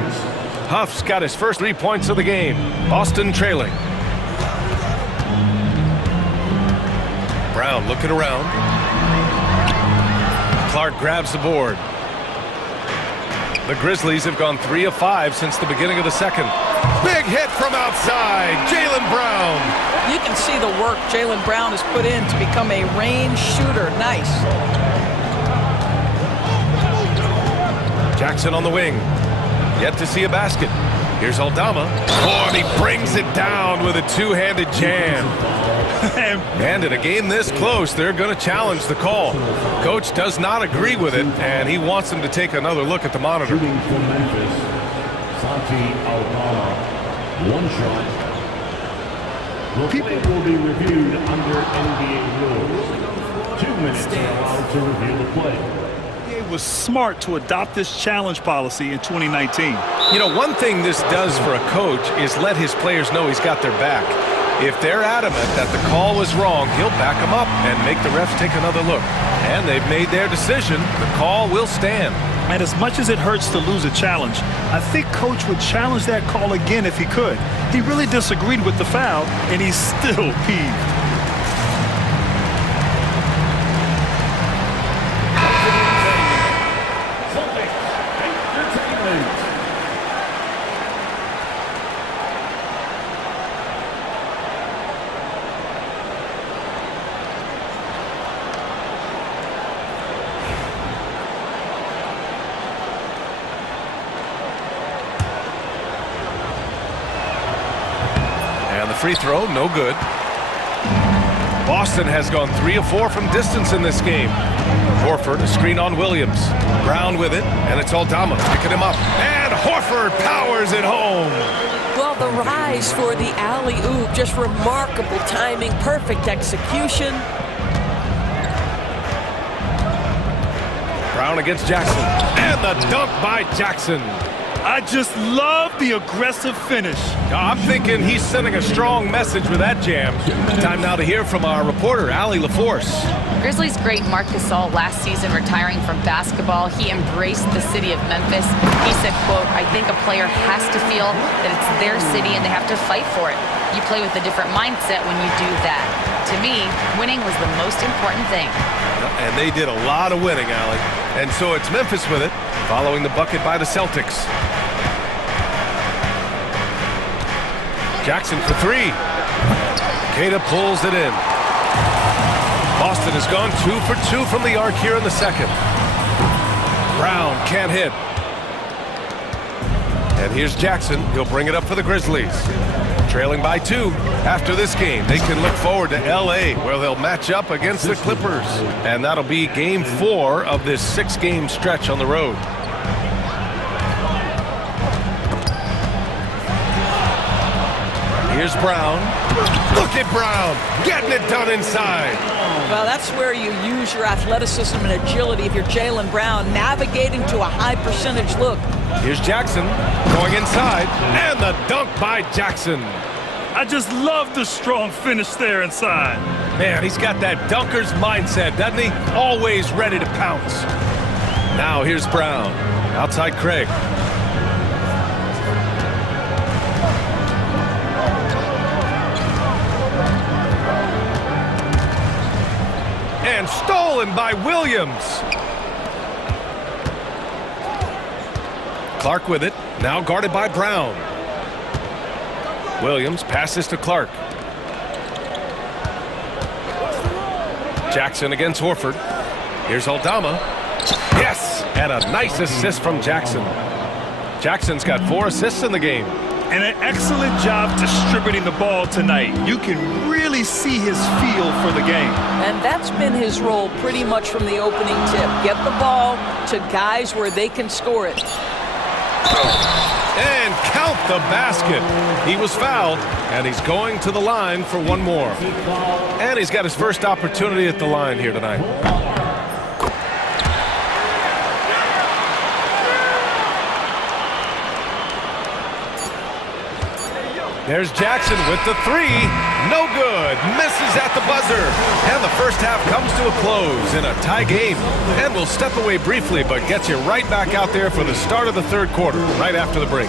Huff's got his first 3 points of the game. Boston trailing. Brown looking around. Clark grabs the board. The Grizzlies have gone 3 of 5 since the beginning of the second. Big hit from outside. Jaylen Brown. You can see the work Jaylen Brown has put in to become a range shooter. Nice. Jackson on the wing. Yet to see a basket. Here's Aldama. Oh, and he brings it down with a two-handed jam. And in a game this close, they're going to challenge the call. Coach does not agree with it, and he wants them to take another look at the monitor. Shooting for Memphis, Santi Aldama. One shot. The play will be reviewed under NBA rules. 2 minutes are allowed to review the play. He was smart to adopt this challenge policy in 2019. You know, one thing this does for a coach is let his players know he's got their back. If they're adamant that the call was wrong, he'll back them up and make the refs take another look. And they've made their decision. The call will stand. And as much as it hurts to lose a challenge, I think Coach would challenge that call again if he could. He really disagreed with the foul, and he's still peeved. Free throw, no good. Boston has gone 3 of 4 from distance in this game. Horford, a screen on Williams. Brown with it, and it's Aldama picking him up. And Horford powers it home. Well, the rise for the alley-oop, just remarkable timing, perfect execution. Brown against Jackson. And the dunk by Jackson. I just love the aggressive finish. I'm thinking he's sending a strong message with that jam. Time now to hear from our reporter, Allie LaForce. Grizzlies great Marc Gasol last season retiring from basketball. He embraced the city of Memphis. He said, quote, I think a player has to feel that it's their city and they have to fight for it. You play with a different mindset when you do that. To me, winning was the most important thing. And they did a lot of winning, Allie. And so it's Memphis with it, following the bucket by the Celtics. Jackson for 3. Queta pulls it in. Boston has gone 2 for 2 from the arc here in the second. Brown can't hit. And here's Jackson. He'll bring it up for the Grizzlies. Trailing by 2. After this game, they can look forward to L.A., where they'll match up against the Clippers. And that'll be game 4 of this 6-game stretch on the road. Here's Brown. Look at Brown getting it done inside. Well, that's where you use your athleticism and agility if you're Jaylen Brown, navigating to a high percentage look. Here's Jackson going inside, and the dunk by Jackson. I just love the strong finish there inside. Man, he's got that dunker's mindset, doesn't he? Always ready to pounce. Now here's Brown. Outside Craig. And stolen by Williams. Clark with it, now guarded by Brown. Williams passes to Clark. Jackson against Horford. Here's Aldama. Yes! And a nice assist from Jackson. Jackson's got 4 assists in the game. And an excellent job distributing the ball tonight. You can really see his feel for the game. And that's been his role pretty much from the opening tip. Get the ball to guys where they can score it. And count the basket. He was fouled, and he's going to the line for one more. And he's got his first opportunity at the line here tonight. There's Jackson with the 3. No good. Misses at the buzzer. And the first half comes to a close in a tie game. And we'll step away briefly, but gets you right back out there for the start of the third quarter, right after the break.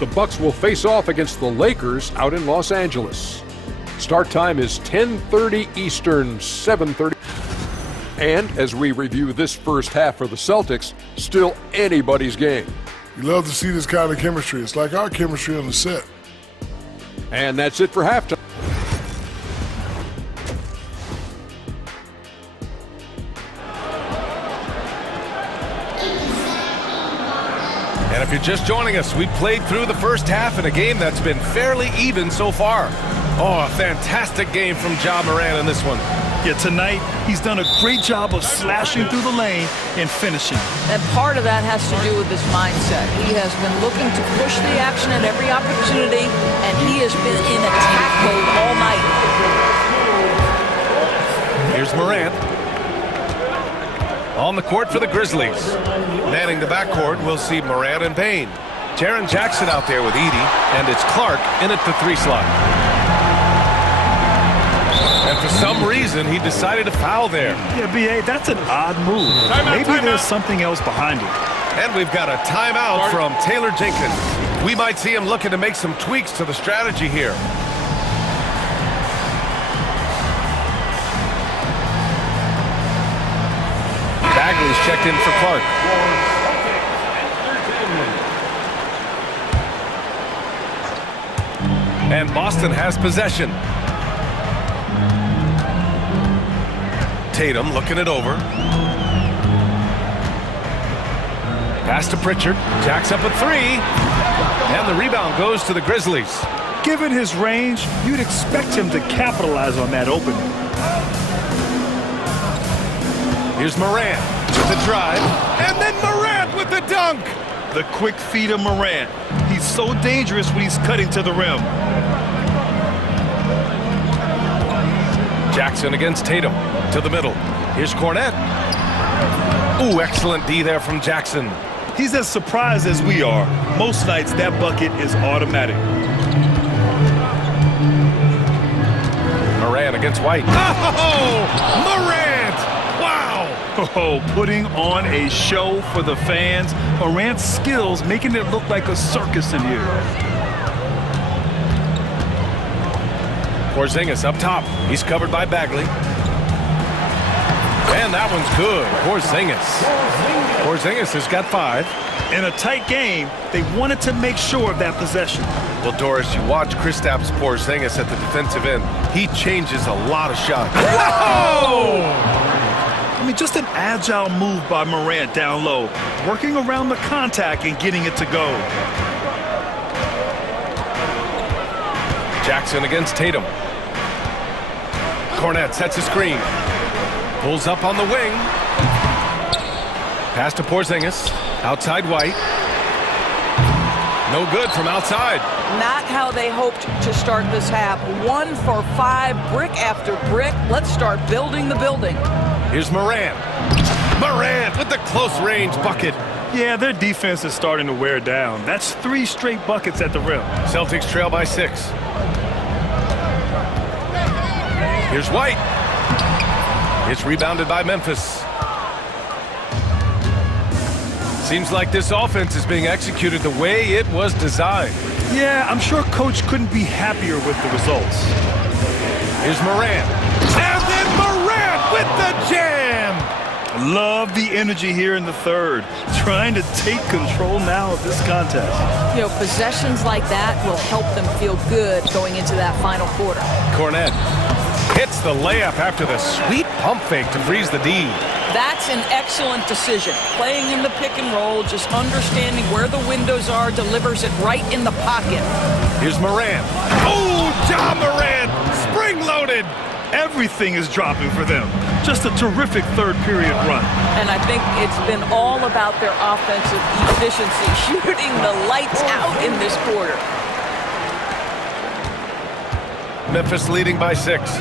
The Bucks will face off against the Lakers out in Los Angeles. Start time is 10:30 Eastern, 7:30. And as we review this first half for the Celtics, still anybody's game. You love to see this kind of chemistry. It's like our chemistry on the set. And that's it for halftime. you're just joining us, we played through the first half in a game that's been fairly even so far. Oh, a fantastic game from Ja Morant in this one. Yeah, tonight he's done a great job of slashing through the lane and finishing. And part of that has to do with his mindset. He has been looking to push the action at every opportunity, and he has been in attack mode all night. Here's Morant. On the court for the Grizzlies. Manning the backcourt, we'll see Morant and Payne. Jaren Jackson out there with Edey, and it's Clark in at the 3 slot. And for some reason, he decided to foul there. Yeah, B.A., that's an odd move. Maybe there's something else behind it. And we've got a timeout from Taylor Jenkins. We might see him looking to make some tweaks to the strategy here. Bagley's checked in for Clark. And Boston has possession. Tatum looking it over. Pass to Pritchard. Jacks up a 3. And the rebound goes to the Grizzlies. Given his range, you'd expect him to capitalize on that opening. Here's Morant with the drive. And then Morant with the dunk. The quick feed of Morant. He's so dangerous when he's cutting to the rim. Jackson against Tatum to the middle. Here's Cornette. Ooh, excellent D there from Jackson. He's as surprised as we are. Most nights that bucket is automatic. Morant against White. Oh, Morant! Wow! Oh, putting on a show for the fans. Morant's skills making it look like a circus in here. Porzingis up top. He's covered by Bagley. And that one's good. Porzingis has got 5. In a tight game, they wanted to make sure of that possession. Well, Doris, you watch Kristaps Porzingis at the defensive end. He changes a lot of shots. Whoa! I mean, just an agile move by Morant down low, working around the contact and getting it to go. Jackson against Tatum. Cornette sets a screen. Pulls up on the wing. Pass to Porzingis. Outside White. No good from outside. Not how they hoped to start this half. 1 for 5, brick after brick. Let's start building the building. Here's Morant. Morant with the close range bucket. Yeah, their defense is starting to wear down. That's 3 straight buckets at the rim. Celtics trail by 6. Here's White. It's rebounded by Memphis. Seems like this offense is being executed the way it was designed. Yeah, I'm sure Coach couldn't be happier with the results. Here's Morant. And then Morant with the jam! Love the energy here in the third. Trying to take control now of this contest. You know, possessions like that will help them feel good going into that final quarter. Cornette hits the layup after the sweet pump fake to freeze the D. That's an excellent decision. Playing in the pick and roll, just understanding where the windows are, delivers it right in the pocket. Here's Morant. Oh, Ja Morant, spring-loaded. Everything is dropping for them. Just a terrific third period run. And I think it's been all about their offensive efficiency, shooting the lights out in this quarter. Memphis leading by 6.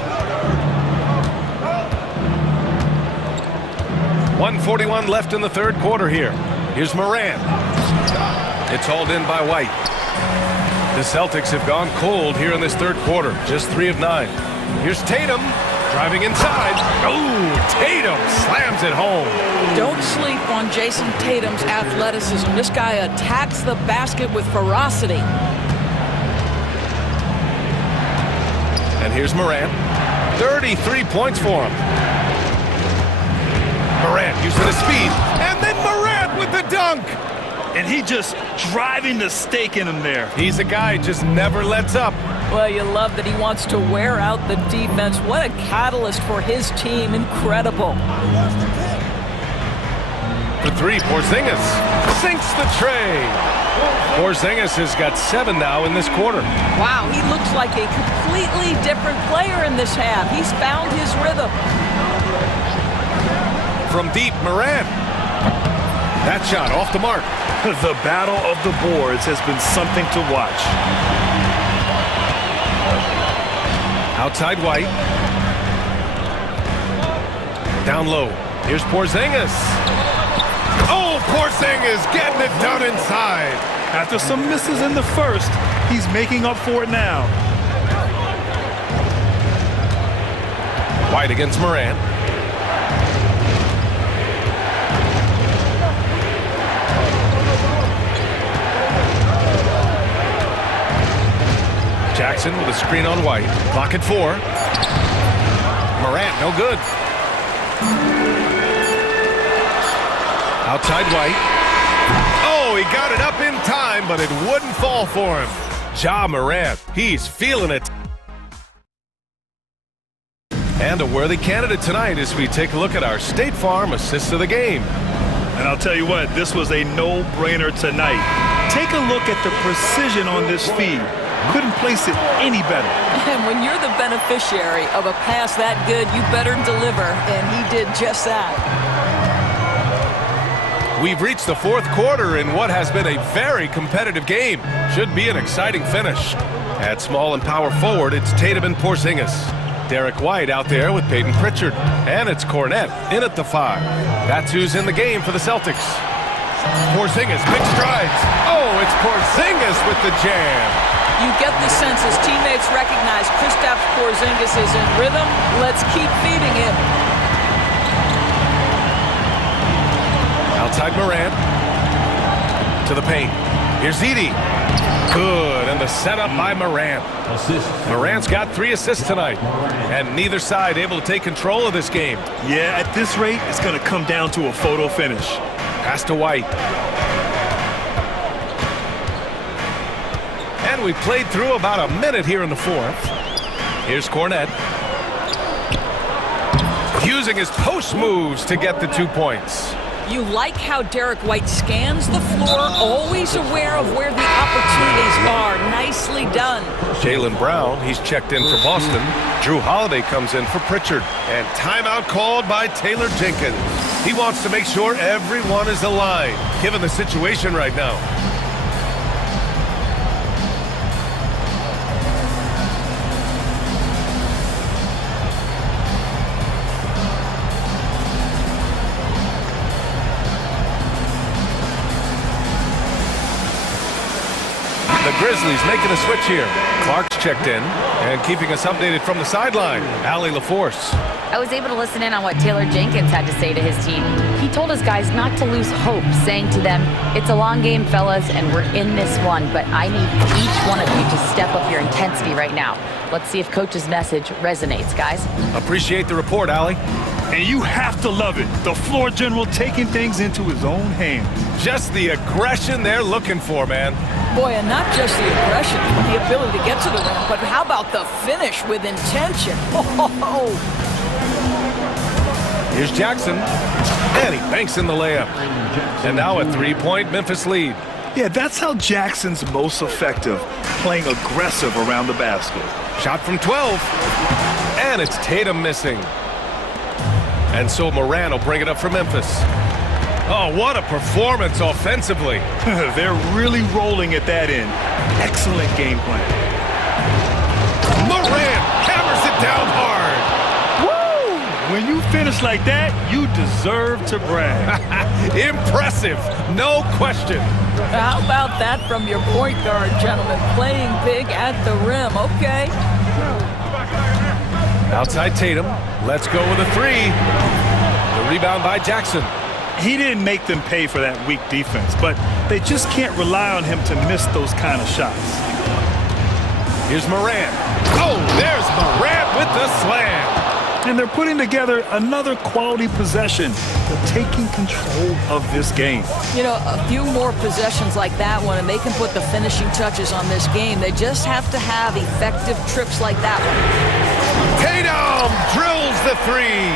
1:41 left in the third quarter here. Here's Morant. It's hauled in by White. The Celtics have gone cold here in this third quarter. Just 3 of 9. Here's Tatum driving inside. Oh, Tatum slams it home. Don't sleep on Jason Tatum's athleticism. This guy attacks the basket with ferocity. And here's Morant. 33 points for him. Morant using his speed. And then Morant with the dunk. And he just driving the stake in him there. He's a guy who just never lets up. Well, you love that he wants to wear out the defense. What a catalyst for his team. Incredible. for three. Porzingis sinks the tray. Porzingis has got 7 now in this quarter. Wow, he looks like a completely different player in this half. He's found his rhythm. From deep, Morant. That shot off the mark. The battle of the boards has been something to watch. Outside White. Down low. Here's Porzingis. Oh, Porzingis getting it done inside. After some misses in the first, he's making up for it now. White against Morant. Jackson with a screen on White. Clock at 4. Morant, no good. Outside White. Oh, he got it up in time, but it wouldn't fall for him. Ja Morant, he's feeling it. And a worthy candidate tonight as we take a look at our State Farm assist of the game. And I'll tell you what, this was a no-brainer tonight. Take a look at the precision on this feed. Couldn't place it any better. And when you're the beneficiary of a pass that good, you better deliver, and he did just that. We've reached the fourth quarter in what has been a very competitive game. Should be an exciting finish. At small and power forward, it's Tatum and Porzingis. Derek White out there with Peyton Pritchard. And it's Cornette in at the 5. That's who's in the game for the Celtics. Porzingis, big strides. Oh, it's Porzingis with the jam. You get the sense his teammates recognize Kristaps Porzingis is in rhythm. Let's keep feeding him. Outside Morant. To the paint. Here's Edie. Good, and the setup by Morant. Morant's got 3 assists tonight, and neither side able to take control of this game. Yeah, at this rate, it's going to come down to a photo finish. Pass to White. And we played through about a minute here in the fourth. Here's Cornette. Using his post moves to get the 2 points. You like how Derek White scans the floor, always aware of where the opportunities are. Nicely done. Jaylen Brown, he's checked in for Boston. Drew Holiday comes in for Pritchard. And timeout called by Taylor Jenkins. He wants to make sure everyone is aligned, given the situation right now. The Grizzlies making a switch here. Clark's checked in and keeping us updated from the sideline. Allie LaForce. I was able to listen in on what Taylor Jenkins had to say to his team. He told his guys not to lose hope, saying to them, "It's a long game, fellas, and we're in this one, but I need each one of you to step up your intensity right now." Let's see if Coach's message resonates, guys. Appreciate the report, Allie. And you have to love it. The floor general taking things into his own hands. Just the aggression they're looking for, man. Boy, and not just the aggression, the ability to get to the rim, but how about the finish with intention? Oh. Here's Jackson. And he banks in the layup. And now a 3-point Memphis lead. Yeah, that's how Jackson's most effective, playing aggressive around the basket. Shot from 12. And it's Tatum missing. And so Morant will bring it up for Memphis. Oh, what a performance offensively. They're really rolling at that end. Excellent game plan. Morant hammers it down hard. Woo! When you finish like that, you deserve to brag. Impressive, no question. How about that from your point guard, gentlemen? Playing big at the rim, okay? Outside Tatum, let's go with a 3. The rebound by Jackson. He didn't make them pay for that weak defense, but they just can't rely on him to miss those kind of shots. Here's Morant. Oh, there's Morant with the slam. And they're putting together another quality possession. They're taking control of this game. You know, a few more possessions like that one, and they can put the finishing touches on this game. They just have to have effective trips like that one. Tatum drills the three.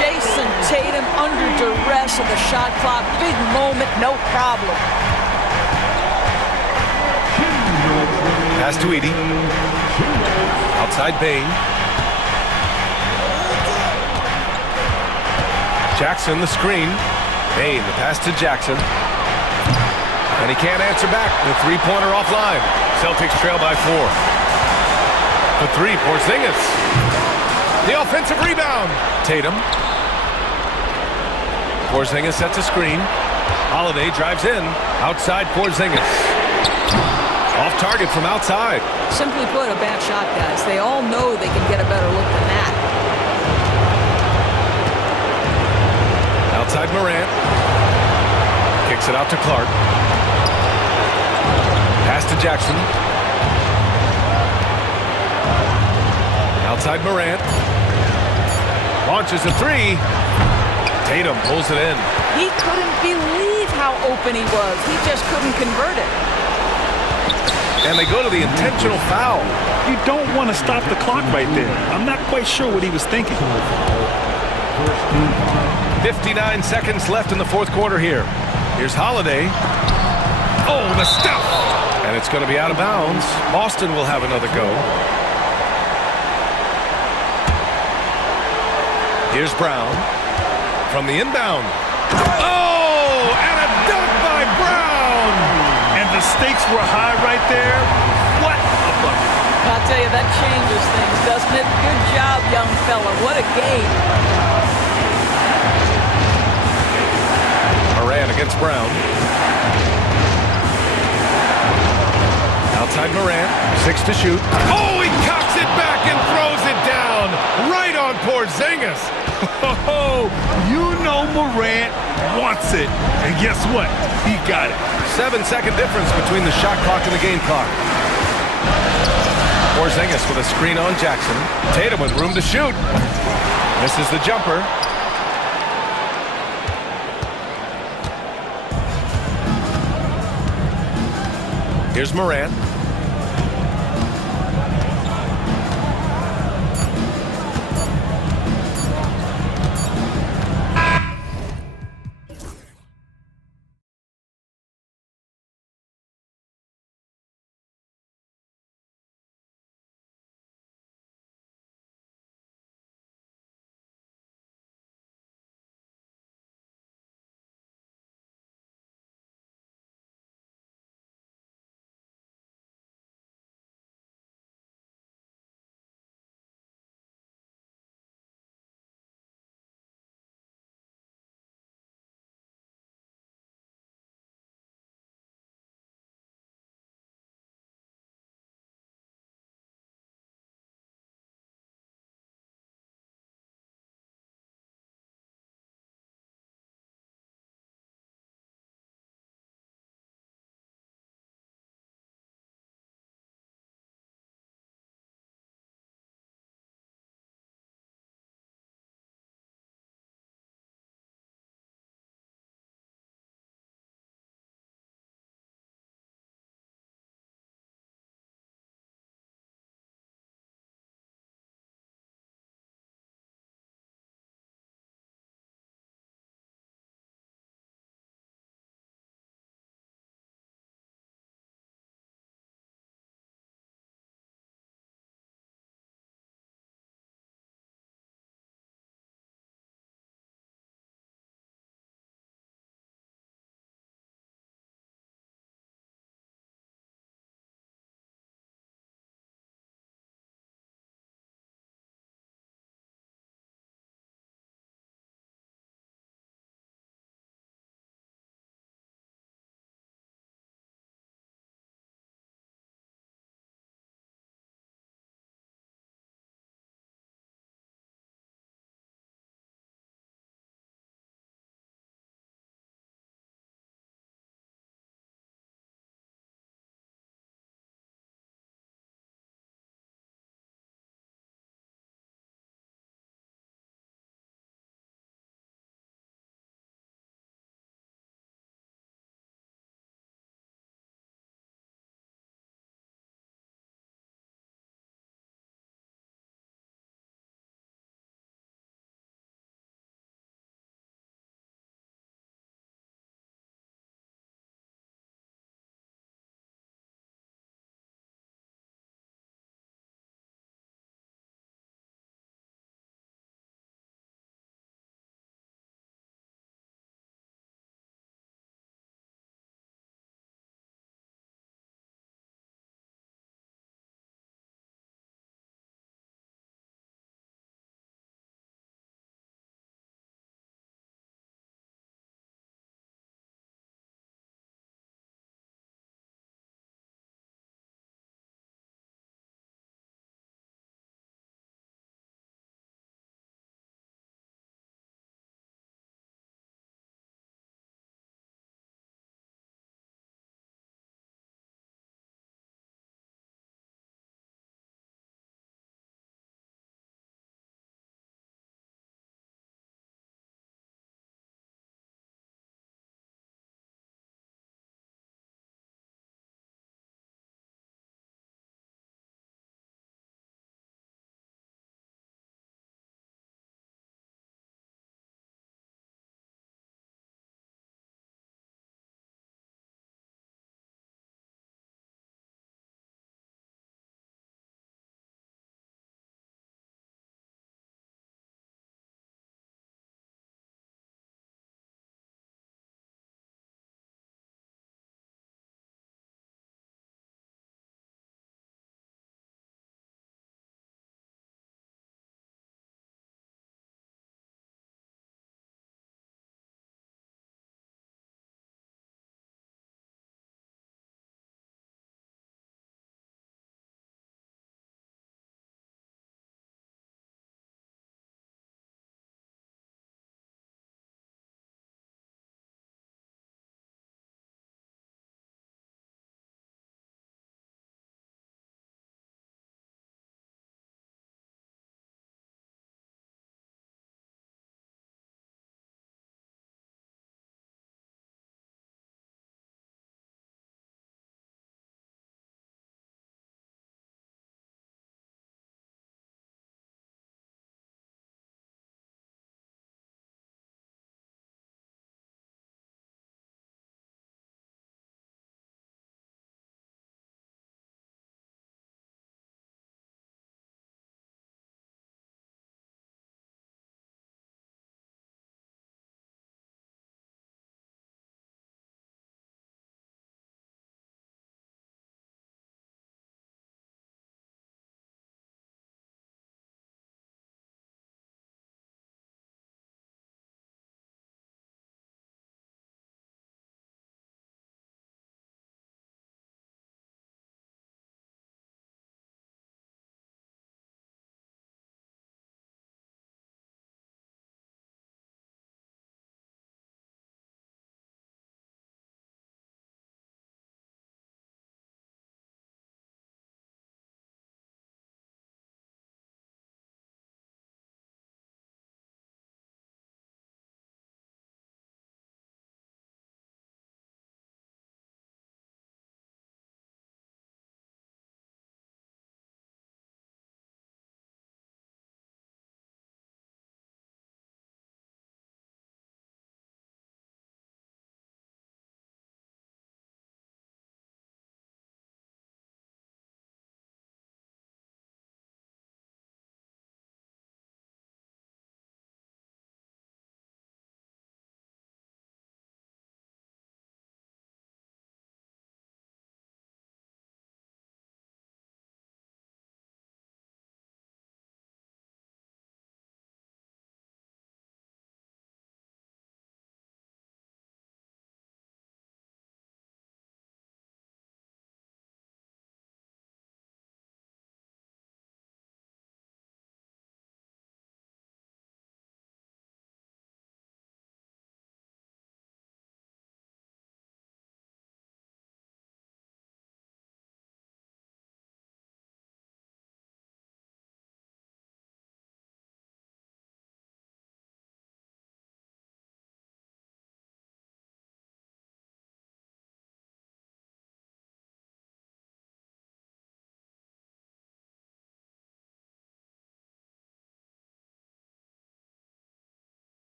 Jason Tatum under duress of the shot clock. Big moment, no problem. Pass to Edie. Outside Bain. Jackson, the screen. Bain, the pass to Jackson. And he can't answer back. The three-pointer offline. Celtics trail by 4. The three, Porzingis. The offensive rebound. Tatum. Porzingis sets a screen. Holiday drives in. Outside Porzingis. Off target from outside. Simply put, a bad shot, guys. They all know they can get a better look than that. Outside Morant. Kicks it out to Clark. Pass to Jackson. Outside Morant. Launches a three. Tatum pulls it in. He couldn't believe how open he was. He just couldn't convert it. And they go to the intentional foul. You don't want to stop the clock right there. I'm not quite sure what he was thinking. 59 seconds left in the fourth quarter here. Here's Holiday. Oh, the stuff! And it's going to be out of bounds. Boston will have another go. Here's Brown. From the inbound. Oh, and a dunk by Brown! And the stakes were high right there. What a bucket. I'll tell you, that changes things, doesn't it? Good job, young fella. What a game. Moran against Brown. Outside Morant, 6 to shoot. Oh, he cocks it back and throws it down right on Porzingis. Oh, you know Morant wants it. And guess what? He got it. 7-second difference between the shot clock and the game clock. Porzingis with a screen on Jackson. Tatum with room to shoot. Misses the jumper. Here's Morant.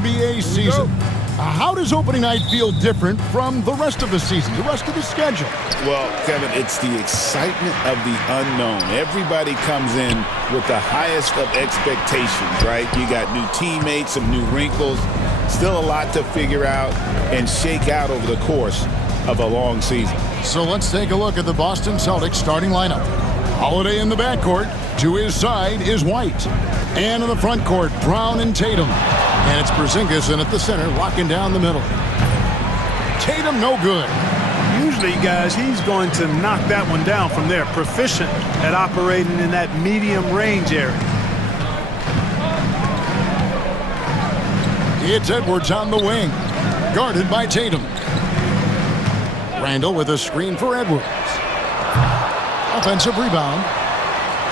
NBA season. How does opening night feel different from the rest of the season, the rest of the schedule? Well, Kevin, it's the excitement of the unknown. Everybody comes in with the highest of expectations, right? You got new teammates, some new wrinkles, still a lot to figure out and shake out over the course of a long season. So let's take a look at the Boston Celtics starting lineup. Holiday in the backcourt. To his side is White. And in the front court, Brown and Tatum. And it's Porzingis in at the center, locking down the middle. Tatum, no good. Usually, guys, he's going to knock that one down from there. Proficient at operating in that medium range area. It's Edwards on the wing, guarded by Tatum. Randall with a screen for Edwards. Offensive rebound.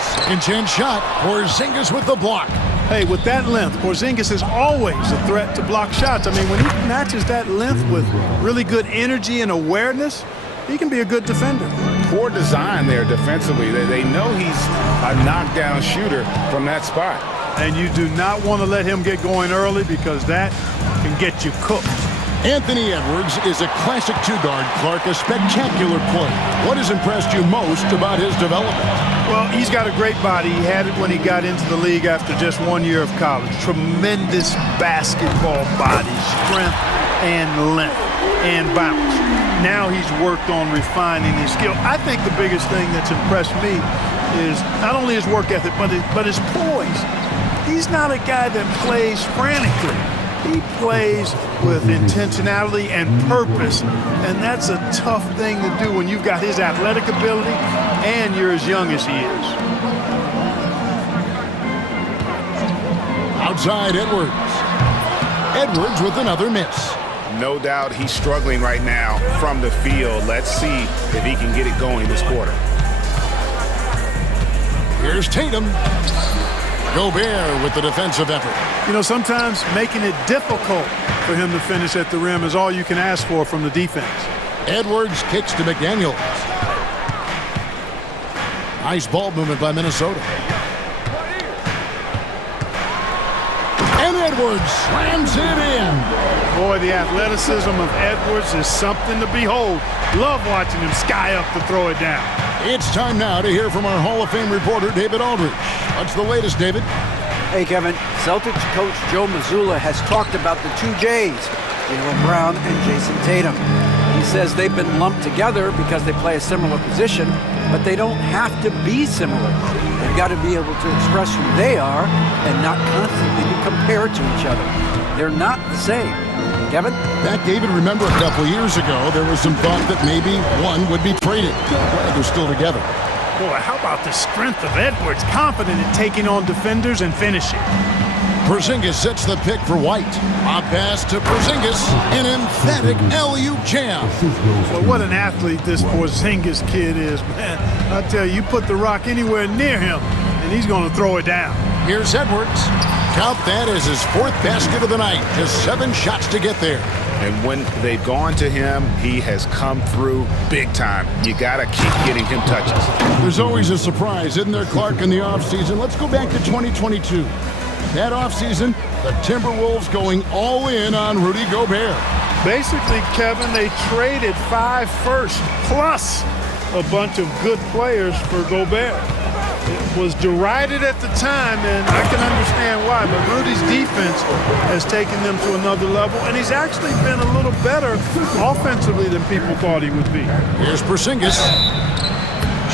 Second chance shot. Porzingis with the block. Hey, with that length, Porzingis is always a threat to block shots. I mean, when he matches that length with really good energy and awareness, he can be a good defender. Poor design there defensively. They know he's a knockdown shooter from that spot. And you do not want to let him get going early because that can get you cooked. Anthony Edwards is a classic two-guard. Clark, a spectacular play. What has impressed you most about his development? Well, he's got a great body. He had it when he got into the league after just 1 year of college. Tremendous basketball body, strength and length and bounce. Now he's worked on refining his skill. I think the biggest thing that's impressed me is not only his work ethic, but his poise. He's not a guy that plays frantically. He plays with intentionality and purpose, and that's a tough thing to do when you've got his athletic ability and you're as young as he is. Outside Edwards. Edwards with another miss. No doubt he's struggling right now from the field. Let's see if he can get it going this quarter. Here's Tatum. Gobert with the defensive effort. You know, sometimes making it difficult for him to finish at the rim is all you can ask for from the defense. Edwards kicks to McDaniels. Nice ball movement by Minnesota. And Edwards slams it in. Boy, the athleticism of Edwards is something to behold. Love watching him sky up to throw it down. It's time now to hear from our Hall of Fame reporter, David Aldridge. What's the latest, David? Hey, Kevin. Celtics coach Joe Mazzulla has talked about the two J's, Jaylen Brown and Jason Tatum. He says they've been lumped together because they play a similar position, but they don't have to be similar. They've got to be able to express who they are and not constantly be compared to each other. They're not the same. Kevin? That, David, remember a couple of years ago, there was some thought that maybe one would be traded. Glad they're still together. Boy, how about the strength of Edwards, confident in taking on defenders and finishing. Porzingis sets the pick for White. A pass to Porzingis, an emphatic alley-oop jam. Well, what an athlete this Porzingis kid is, man. I tell you, you put the rock anywhere near him, and he's going to throw it down. Here's Edwards. Count that as his fourth basket of the night. Just 7 shots to get there. And when they've gone to him, he has come through big time. You got to keep getting him touches. There's always a surprise, isn't there, Clark, in the offseason? Let's go back to 2022. That offseason, the Timberwolves going all in on Rudy Gobert. Basically, Kevin, they traded 5 firsts plus a bunch of good players for Gobert. It was derided at the time, and I can understand why, but Rudy's defense has taken them to another level, and he's actually been a little better offensively than people thought he would be. Here's Porzingis.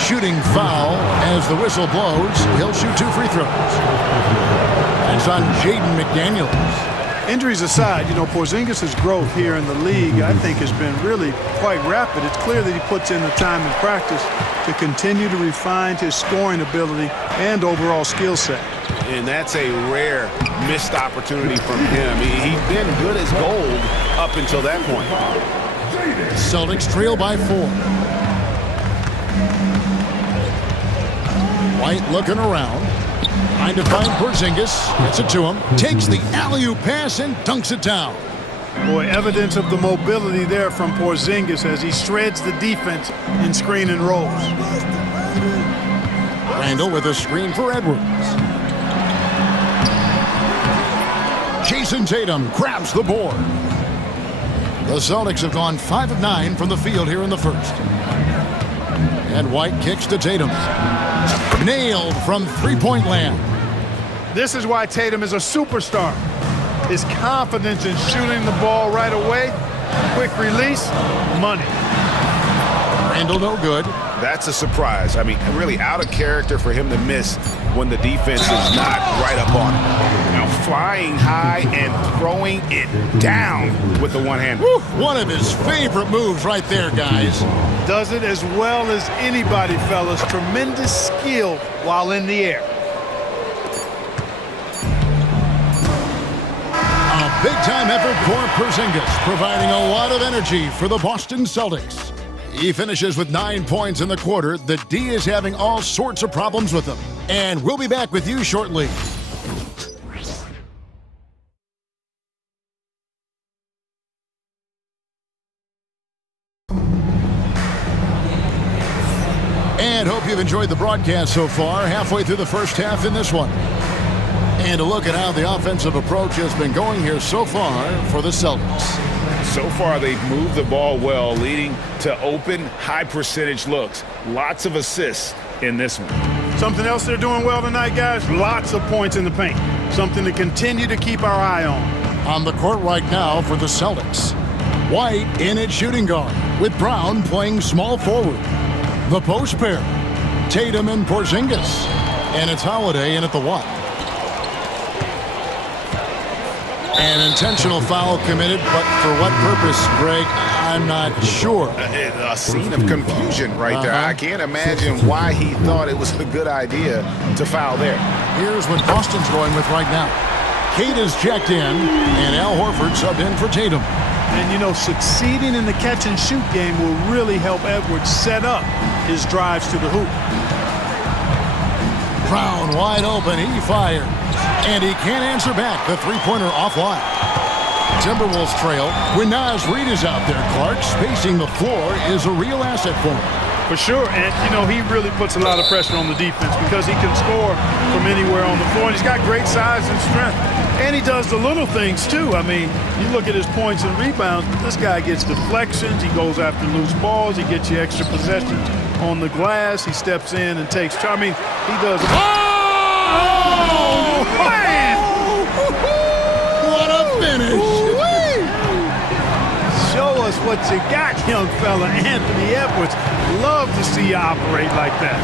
Shooting foul as the whistle blows. He'll shoot 2 free throws. That's on Jaden McDaniels. Injuries aside, you know, Porzingis' growth here in the league, I think, has been really quite rapid. It's clear that he puts in the time and practice to continue to refine his scoring ability and overall skill set. And that's a rare missed opportunity from him. He's been good as gold up until that point. Celtics trail by 4. White looking around. Trying to find Porzingis. Gets it to him. Takes the alley-oop pass and dunks it down. Boy, evidence of the mobility there from Porzingis as he shreds the defense in screen and rolls. Randall with a screen for Edwards. Jason Tatum grabs the board. The Celtics have gone 5 of 9 from the field here in the first. And White kicks to Tatum. Nailed from three-point land. This is why Tatum is a superstar. His confidence in shooting the ball right away, quick release, money. Randall no good. That's a surprise. I mean, really out of character for him to miss when the defense is not right up on him. Now flying high and throwing it down with the one hand. One of his favorite moves right there, guys. Does it as well as anybody, fellas. Tremendous skill while in the air. A big-time effort for Porzingis, providing a lot of energy for the Boston Celtics. He finishes with 9 points in the quarter. The D is having all sorts of problems with him. And we'll be back with you shortly. And hope you've enjoyed the broadcast so far. Halfway through the first half in this one. And a look at how the offensive approach has been going here so far for the Celtics. So far, they've moved the ball well, leading to open, high-percentage looks. Lots of assists in this one. Something else they're doing well tonight, guys, lots of points in the paint. Something to continue to keep our eye on. On the court right now for the Celtics. White in at shooting guard, with Brown playing small forward. The post pair, Tatum and Porzingis. And it's Holiday in at the one. An intentional foul committed, but for what purpose, Greg, I'm not sure. A scene of confusion right there. I can't imagine why he thought it was a good idea to foul there. Here's what Boston's going with right now. Kate is checked in, and Al Horford subbed in for Tatum. And, you know, succeeding in the catch-and-shoot game will really help Edwards set up his drives to the hoop. Brown wide open, he fires. And he can't answer back. The three-pointer offline. Timberwolves trail. When Naz Reid is out there, Clark spacing the floor is a real asset for him. For sure, and you know, he really puts a lot of pressure on the defense because he can score from anywhere on the floor. And he's got great size and strength. And he does the little things too. I mean, you look at his points and rebounds, but this guy gets deflections, he goes after loose balls, he gets you extra possessions on the glass, he steps in and takes charge. I mean, he does. Oh, man! What a finish! Show us what you got, young fella. Anthony Edwards. Love to see you operate like that.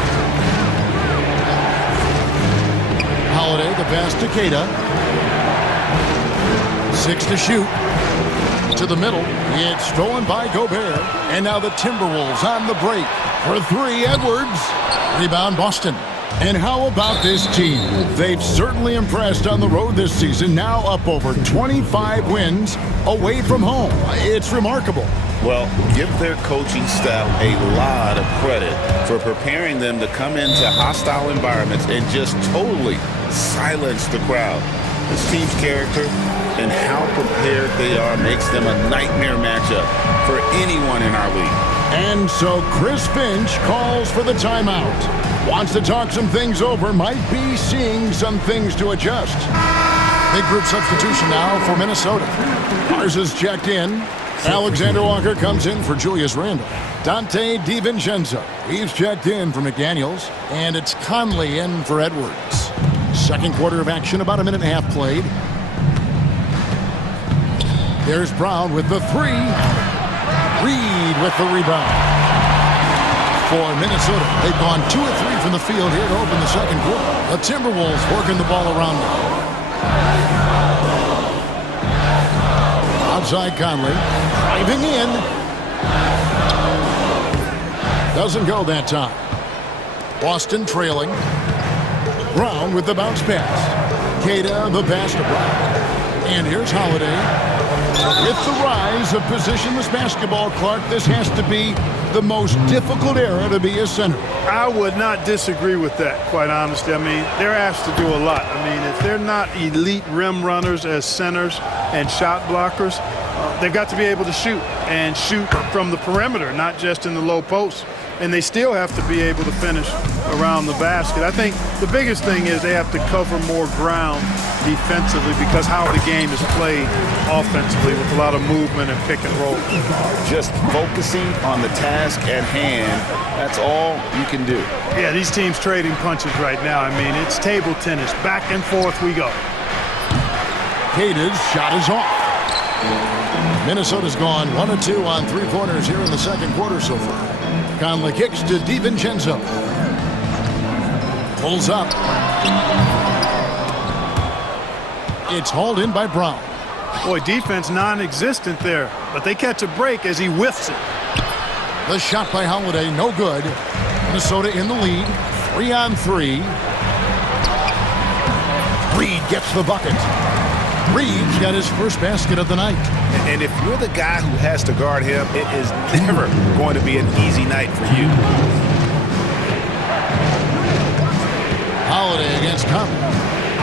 Holiday, the pass to Keita. 6 to shoot. To the middle. It's stolen by Gobert. And now the Timberwolves on the break. For 3, Edwards. Rebound, Boston. And how about this team? They've certainly impressed on the road this season, now up over 25 wins away from home. It's remarkable. Well, give their coaching staff a lot of credit for preparing them to come into hostile environments and just totally silence the crowd. This team's character and how prepared they are makes them a nightmare matchup for anyone in our league. And so Chris Finch calls for the timeout. Wants to talk some things over, might be seeing some things to adjust. Big group substitution now for Minnesota. Mars is checked in. Alexander Walker comes in for Julius Randle. Dante DiVincenzo, he's checked in for McDaniels. And it's Conley in for Edwards. Second quarter of action, about a minute and a half played. There's Brown with the 3. Reed with the rebound. For Minnesota, they've gone 2 of 3 from the field here to open the second quarter. The Timberwolves working the ball around now. Outside Conley, driving in. Doesn't go that time. Boston trailing. Brown with the bounce pass. Keita the pass to Brown. And here's Holiday. With the rise of positionless basketball, Clark, this has to be the most difficult era to be a center. I would not disagree with that, quite honestly. I mean, they're asked to do a lot. I mean, if they're not elite rim runners as centers and shot blockers, they've got to be able to shoot and shoot from the perimeter, not just in the low post. and they still have to be able to finish around the basket. I think the biggest thing is they have to cover more ground defensively because how the game is played offensively with a lot of movement and pick and roll. Just focusing on the task at hand, that's all you can do. Yeah, these teams trading punches right now. I mean, it's table tennis. Back and forth we go. Cade's shot is off. Minnesota's gone 1 of 2 on three-pointers here in the second quarter so far. Conley kicks to DiVincenzo. Pulls up. It's hauled in by Brown. Boy, defense non-existent there, but they catch a break as he whiffs it. The shot by Holiday, no good. Minnesota in the lead, 3 on 3. Reed gets the bucket. Reed's got his first basket of the night. And if you're the guy who has to guard him, it is never going to be an easy night for you. Holiday against Conley.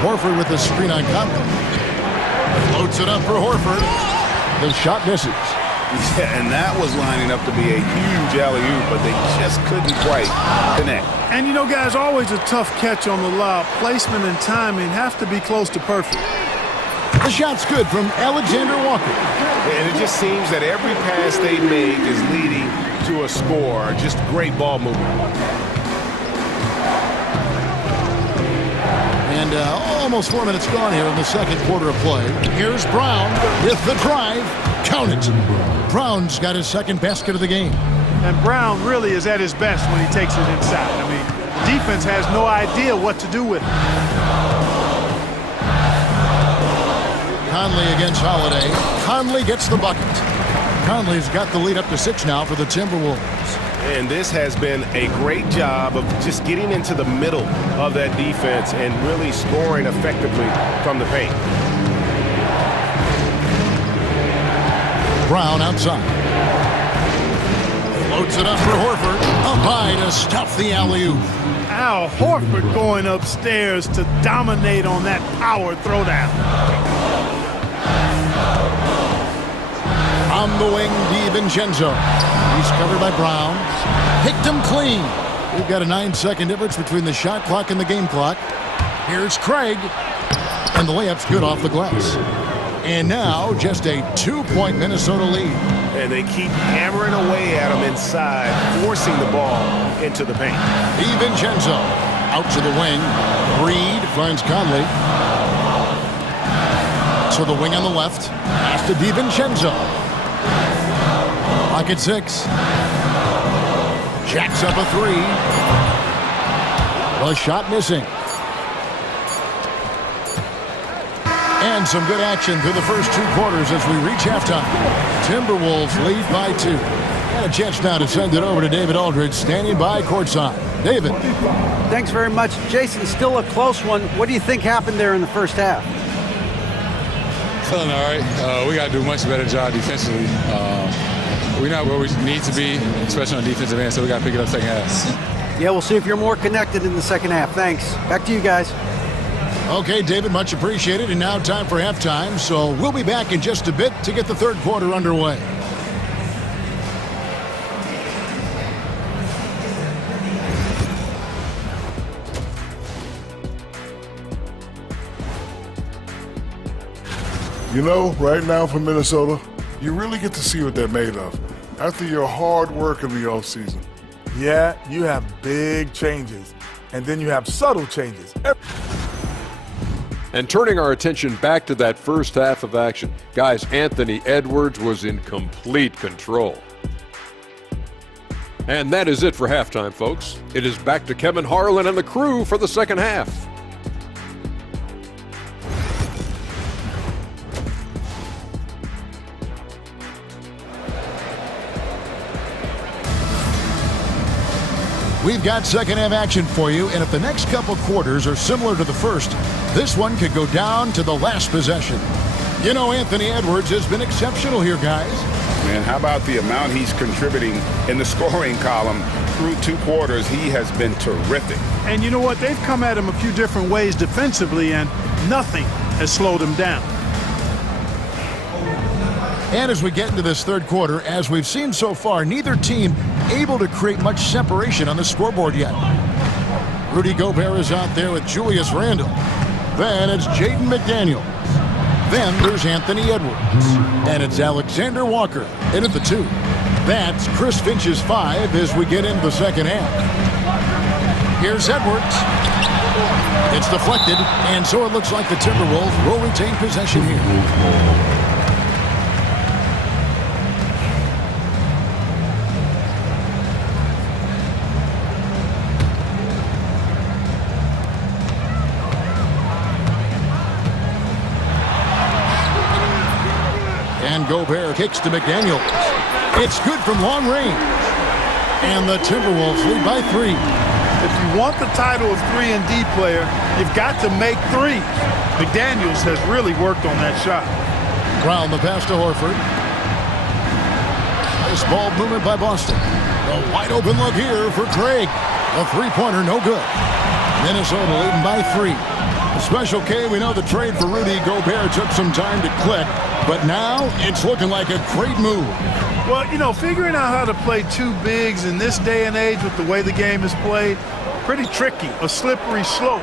Horford with the screen on Conley. Floats it up for Horford. The shot misses. Yeah, and that was lining up to be a huge alley-oop, but they just couldn't quite connect. And you know, guys, always a tough catch on the lob. Placement and timing have to be close to perfect. The shot's good from Alexander Walker. And it just seems that every pass they make is leading to a score. Just great ball movement. And almost 4 minutes gone here in the second quarter of play. Here's Brown with the drive. Count it. Brown's got his second basket of the game. And Brown really is at his best when he takes it inside. I mean, the defense has no idea what to do with it. Conley against Holiday. Conley gets the bucket. Conley's got the lead up to 6 now for the Timberwolves. And this has been a great job of just getting into the middle of that defense and really scoring effectively from the paint. Brown outside. Floats it up for Horford. Up high to stuff the alley-oop. Al Horford going upstairs to dominate on that power throwdown. On the wing, DiVincenzo. He's covered by Brown. Picked him clean. We've got a 9-second difference between the shot clock and the game clock. Here's Craig. And the layup's good off the glass. And now just a 2-point Minnesota lead. And they keep hammering away at him inside, forcing the ball into the paint. DiVincenzo out to the wing. Reed finds Conley. To the wing on the left. Pass to DiVincenzo. Pocket 6. Jacks up a 3. The shot missing. And some good action through the first 2 quarters as we reach halftime. Timberwolves lead by 2. And a chance now to send it over to David Aldridge, standing by courtside. David. Thanks very much. Jason, still a close one. What do you think happened there in the first half? Feeling all right. We got to do a much better job defensively. We're not where we need to be, especially on defensive end, so we got to pick it up second half. Yeah, we'll see if you're more connected in the second half. Thanks. Back to you guys. Okay, David, much appreciated. And now time for halftime, so we'll be back in just a bit to get the third quarter underway. You know, right now for Minnesota, you really get to see what they're made of after your hard work in the offseason. Yeah, you have big changes, and then you have subtle changes. And turning our attention back to that first half of action, guys, Anthony Edwards was in complete control. And that is it for halftime, folks. It is back to Kevin Harlan and the crew for the second half. We've got second half action for you, and if the next couple quarters are similar to the first, this one could go down to the last possession. You know, Anthony Edwards has been exceptional here, guys. Man, how about the amount he's contributing in the scoring column through 2 quarters? He has been terrific. And you know what? They've come at him a few different ways defensively, and nothing has slowed him down. And as we get into this third quarter, as we've seen so far, neither team able to create much separation on the scoreboard yet. Rudy Gobert is out there with Julius Randle. Then it's Jaden McDaniels. Then there's Anthony Edwards. And it's Alexander Walker in at the 2. That's Chris Finch's 5 as we get into the second half. Here's Edwards. It's deflected, and so it looks like the Timberwolves will retain possession here. And Gobert kicks to McDaniels. It's good from long range. And the Timberwolves lead by 3. If you want the title of 3-and-D player, you've got to make threes. McDaniels has really worked on that shot. Brown the pass to Horford. Nice ball movement by Boston. A wide open look here for Craig. A three-pointer, no good. Minnesota leading by 3. Special K, we know the trade for Rudy Gobert took some time to click, but now it's looking like a great move. Well, you know, figuring out how to play 2 bigs in this day and age with the way the game is played, pretty tricky, a slippery slope.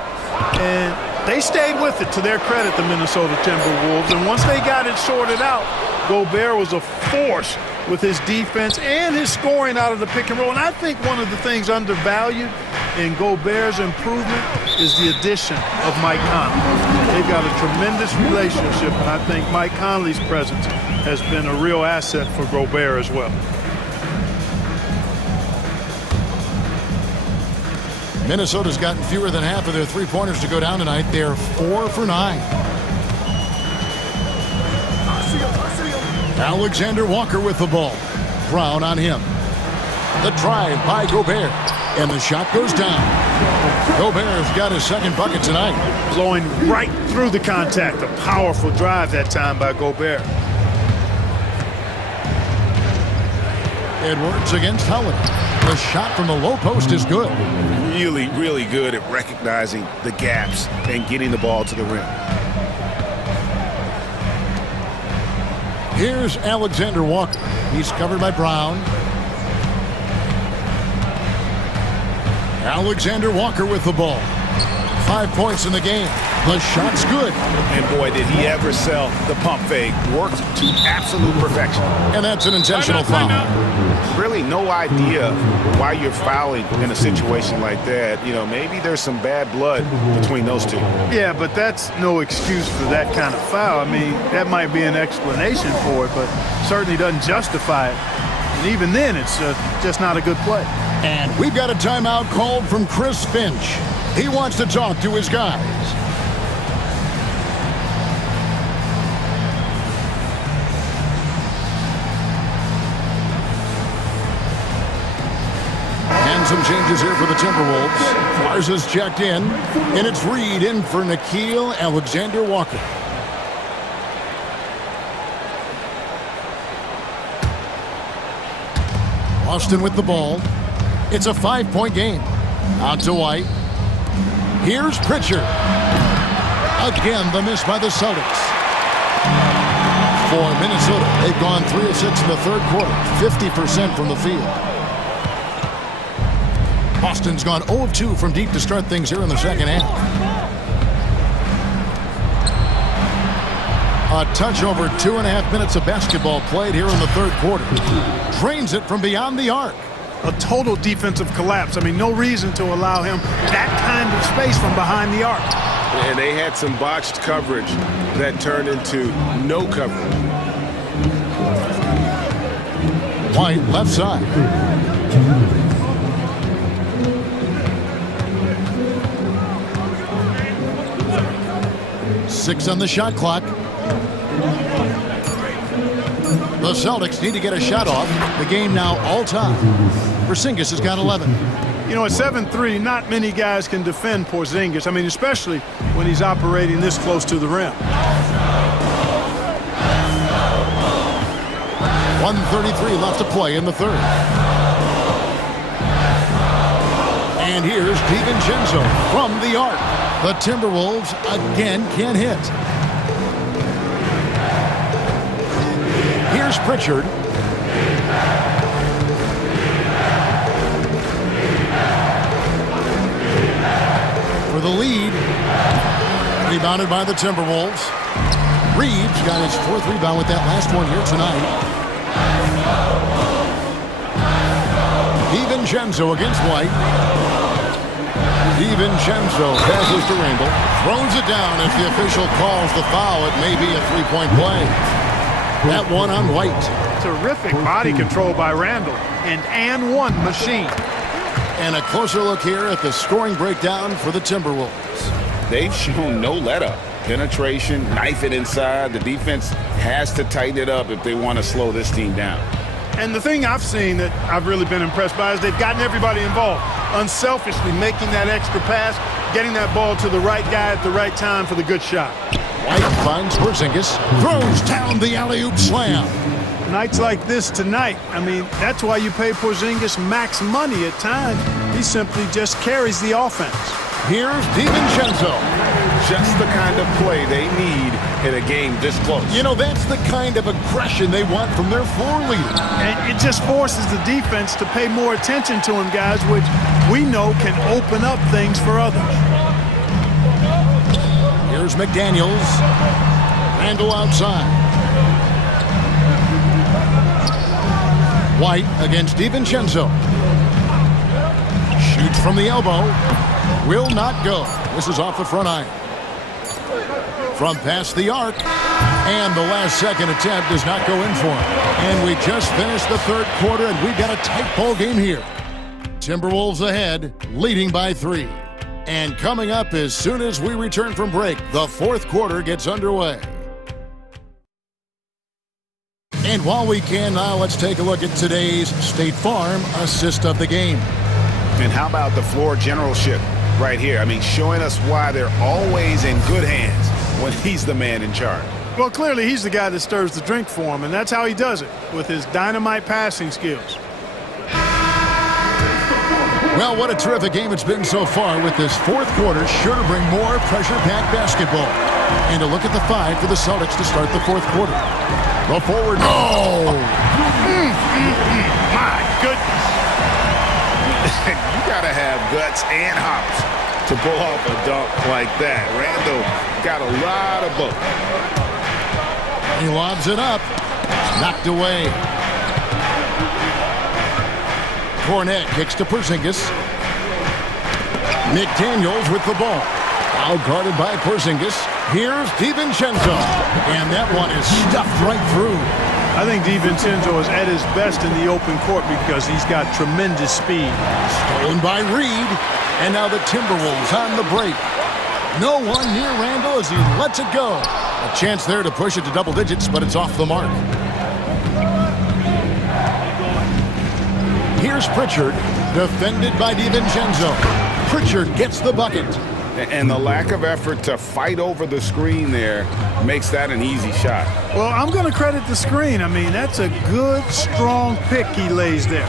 And they stayed with it, to their credit, the Minnesota Timberwolves. And once they got it sorted out, Gobert was a force with his defense and his scoring out of the pick and roll. And I think one of the things undervalued in Gobert's improvement is the addition of Mike Conley. They've got a tremendous relationship, and I think Mike Conley's presence has been a real asset for Gobert as well. Minnesota's gotten fewer than half of their three-pointers to go down tonight. They're 4 for 9. Alexander Walker with the ball. Brown on him. The drive by Gobert. And the shot goes down. Gobert's got his second bucket tonight. Blowing right through the contact. A powerful drive that time by Gobert. Edwards against Howard. The shot from the low post is good. Really, really good at recognizing the gaps and getting the ball to the rim. Here's Alexander Walker. He's covered by Brown. Alexander Walker with the ball. 5 points in the game. The shot's good. And boy, did he ever sell the pump fake. Worked to absolute perfection. And that's an intentional foul. Really no idea why you're fouling in a situation like that. You know, maybe there's some bad blood between those two. Yeah, but that's no excuse for that kind of foul. I mean, that might be an explanation for it, but certainly doesn't justify it. And even then, it's just not a good play. And we've got a timeout called from Chris Finch. He wants to talk to his guys. And some changes here for the Timberwolves. Mars is checked in, and it's Reed in for Nickeil Alexander-Walker. Boston with the ball. It's a 5-point game. Out to White. Here's Pritchard. Again, the miss by the Celtics. For Minnesota, they've gone 3 of 6 in the third quarter, 50% from the field. Boston's gone 0 of 2 from deep to start things here in the second half. A touch over 2.5 minutes of basketball played here in the third quarter. Drains it from beyond the arc. A total defensive collapse. I mean, no reason to allow him that kind of space from behind the arc. And they had some botched coverage that turned into no coverage. White left side. Six on the shot clock. The Celtics need to get a shot off. The game now all-time. Porzingis has got 11. You know, at 7'3", not many guys can defend Porzingis. I mean, especially when he's operating this close to the rim. 1:33 left to play in the third. And here's DiVincenzo from the arc. The Timberwolves again can't hit. Here's Pritchard. the lead. Rebounded by the Timberwolves. Reeves got his 4th rebound with that last one here tonight. DiVincenzo against White. DiVincenzo passes to Randall. Throws it down as the official calls the foul. It may be a 3-point play. That one on White. Terrific body control by Randall. And one machine. And a closer look here at the scoring breakdown for the Timberwolves. They've shown no let-up. Penetration, knife it inside. The defense has to tighten it up if they want to slow this team down. And the thing I've seen that I've really been impressed by is they've gotten everybody involved. Unselfishly making that extra pass, getting that ball to the right guy at the right time for the good shot. White finds Porzingis, throws down the alley-oop slam. Nights like this tonight, I mean, that's why you pay Porzingis max money at times. He simply just carries the offense. Here's DiVincenzo. Just the kind of play they need in a game this close. You know, that's the kind of aggression they want from their floor leader. And it just forces the defense to pay more attention to him, guys, which we know can open up things for others. Here's McDaniels. Randall outside. White against DiVincenzo. Shoots from the elbow. Will not go. This is off the front iron. From past the arc. And the last second attempt does not go in for him. And we just finished the 3rd quarter, and we've got a tight ball game here. Timberwolves ahead, leading by 3. And coming up as soon as we return from break, the 4th quarter gets underway. And while we can now, let's take a look at today's State Farm assist of the game. And how about the floor generalship right here? I mean, showing us why they're always in good hands when he's the man in charge. Well, clearly he's the guy that stirs the drink for him, and that's how he does it, with his dynamite passing skills. Well, what a terrific game it's been so far, with this 4th quarter sure to bring more pressure-packed basketball. And a look at the 5 for the Celtics to start the 4th quarter. The forward. Oh! My goodness. You got to have guts and hops to pull off a dunk like that. Randall got a lot of both. He lobs it up. Knocked away. Cornette kicks to Porzingis. McDaniels with the ball. Now guarded by Porzingis. Here's DiVincenzo. And that one is stuffed right through. I think DiVincenzo is at his best in the open court because he's got tremendous speed. Stolen by Reed. And now the Timberwolves on the break. No one near Randall as he lets it go. A chance there to push it to double digits, but it's off the mark. Here's Pritchard, defended by DiVincenzo. Pritchard gets the bucket. And the lack of effort to fight over the screen there makes that an easy shot. Well, I'm going to credit the screen. I mean, that's a good, strong pick he lays there.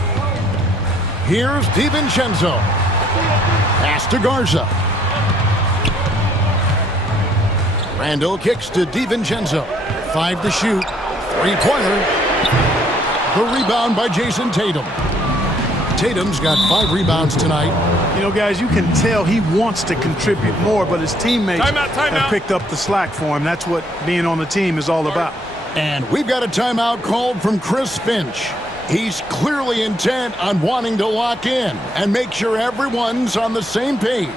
Here's DiVincenzo. Pass to Garza. Randall kicks to DiVincenzo. 5 to shoot. 3-pointer. The rebound by Jason Tatum. Tatum's got 5 rebounds tonight. You know, guys, you can tell he wants to contribute more, but his teammates have picked up the slack for him. That's what being on the team is all about. And we've got a timeout called from Chris Finch. He's clearly intent on wanting to lock in and make sure everyone's on the same page.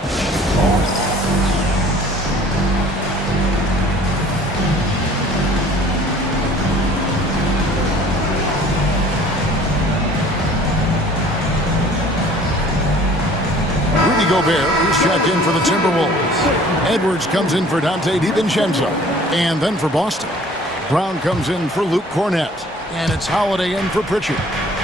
Gobert, who's checked in for the Timberwolves. Edwards comes in for Dante DiVincenzo. And then for Boston, Brown comes in for Luke Cornette. And it's Holiday in for Pritchard.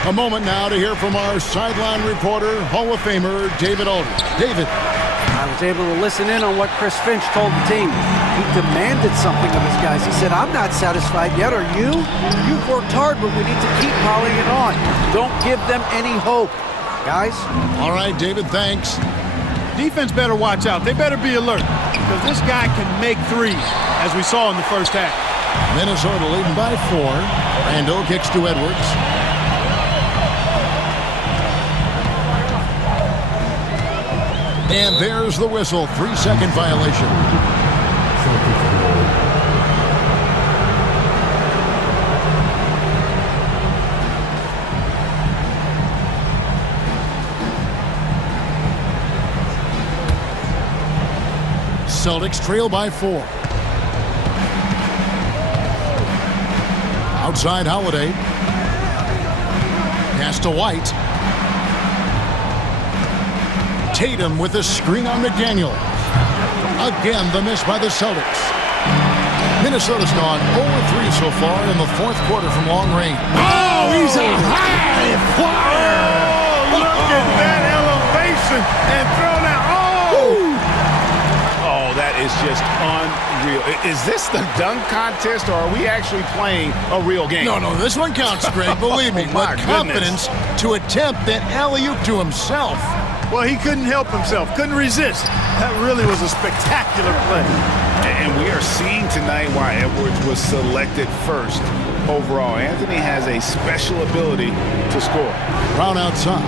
A moment now to hear from our sideline reporter, Hall of Famer David Aldridge. David. I was able to listen in on what Chris Finch told the team. He demanded something of his guys. He said, I'm not satisfied yet, are you? You've worked hard, but we need to keep piling it on. Don't give them any hope, guys. All right, David, thanks. Defense better watch out. They better be alert because this guy can make threes, as we saw in the first half. Minnesota leading by 4. Randall kicks to Edwards. And there's the whistle. 3-second violation. Celtics trail by 4. Outside Holiday. Pass to White. Tatum with a screen on McDaniel. Again, the miss by the Celtics. Minnesota's gone 0-3 so far in the fourth quarter from long range. Oh, he's a high flyer! Oh, look at that elevation and throw that. Oh, that is just unreal. Is this the dunk contest, or are we actually playing a real game? No, this one counts, Greg. Believe me. My With confidence to attempt that alley-oop to himself. Well, he couldn't help himself, couldn't resist. That really was a spectacular play. And we are seeing tonight why Edwards was selected first overall. Anthony has a special ability to score. Brown outside.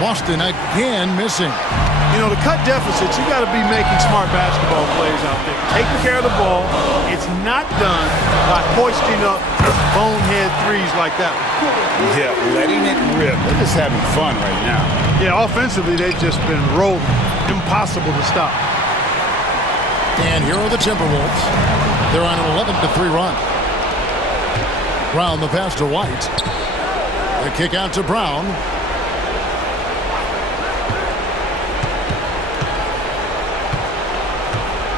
Boston again missing. You know, to cut deficits, you got to be making smart basketball plays out there. Taking care of the ball. It's not done by hoisting up bonehead threes like that. Yeah, letting it rip. They're just having fun right now. Yeah, offensively, they've just been rolling. Impossible to stop. And here are the Timberwolves. They're on an 11-3 run. Brown the pass to White. The kick out to Brown.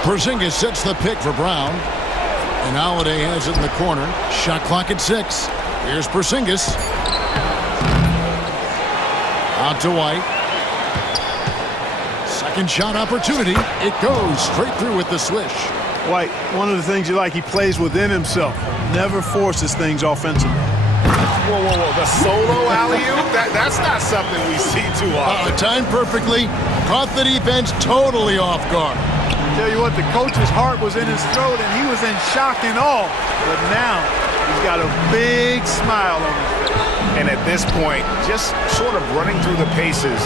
Porzingis sets the pick for Brown. And Holiday has it in the corner. Shot clock at 6. Here's Porzingis. Out to White. Second shot opportunity. It goes straight through with the swish. White, one of the things you like, he plays within himself. Never forces things offensively. Whoa. The solo alley-oop? That's not something we see too often. Timed perfectly. Caught the defense totally off guard. Tell you what, the coach's heart was in his throat and he was in shock and awe. But now he's got a big smile on his face. And at this point, just sort of running through the paces,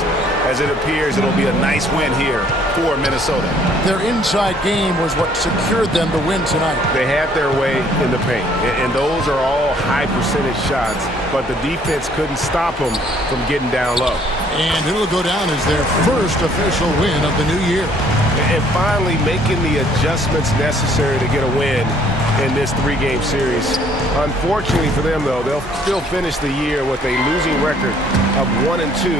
as it appears it'll be a nice win here for Minnesota. Their inside game was what secured them to win tonight. They had their way in the paint, and those are all high percentage shots, but the defense couldn't stop them from getting down low. And it'll go down as their first official win of the new year. And finally making the adjustments necessary to get a win in this 3-game series. Unfortunately for them, though, they'll still finish the year with a losing record of 1-2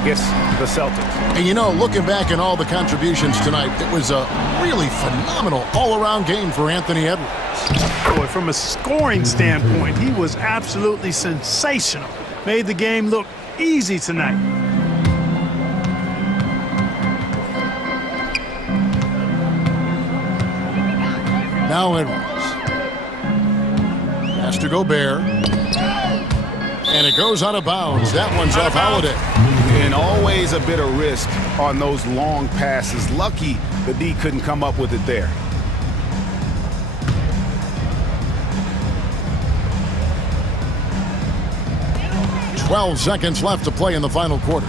against the Celtics. And you know, looking back at all the contributions tonight, it was a really phenomenal all-around game for Anthony Edwards. Boy, from a scoring standpoint, he was absolutely sensational. Made the game look easy tonight. Now Edwards. Has to go Bear. And it goes out of bounds. That one's off Holiday. And always a bit of risk on those long passes. Lucky the D couldn't come up with it there. $12 seconds left to play in the final quarter.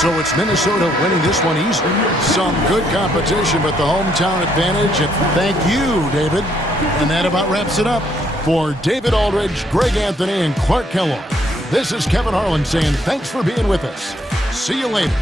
So it's Minnesota winning this one easily. Some good competition, but the hometown advantage. And thank you, David. And that about wraps it up. For David Aldridge, Greg Anthony, and Clark Kellogg, this is Kevin Harlan saying thanks for being with us. See you later.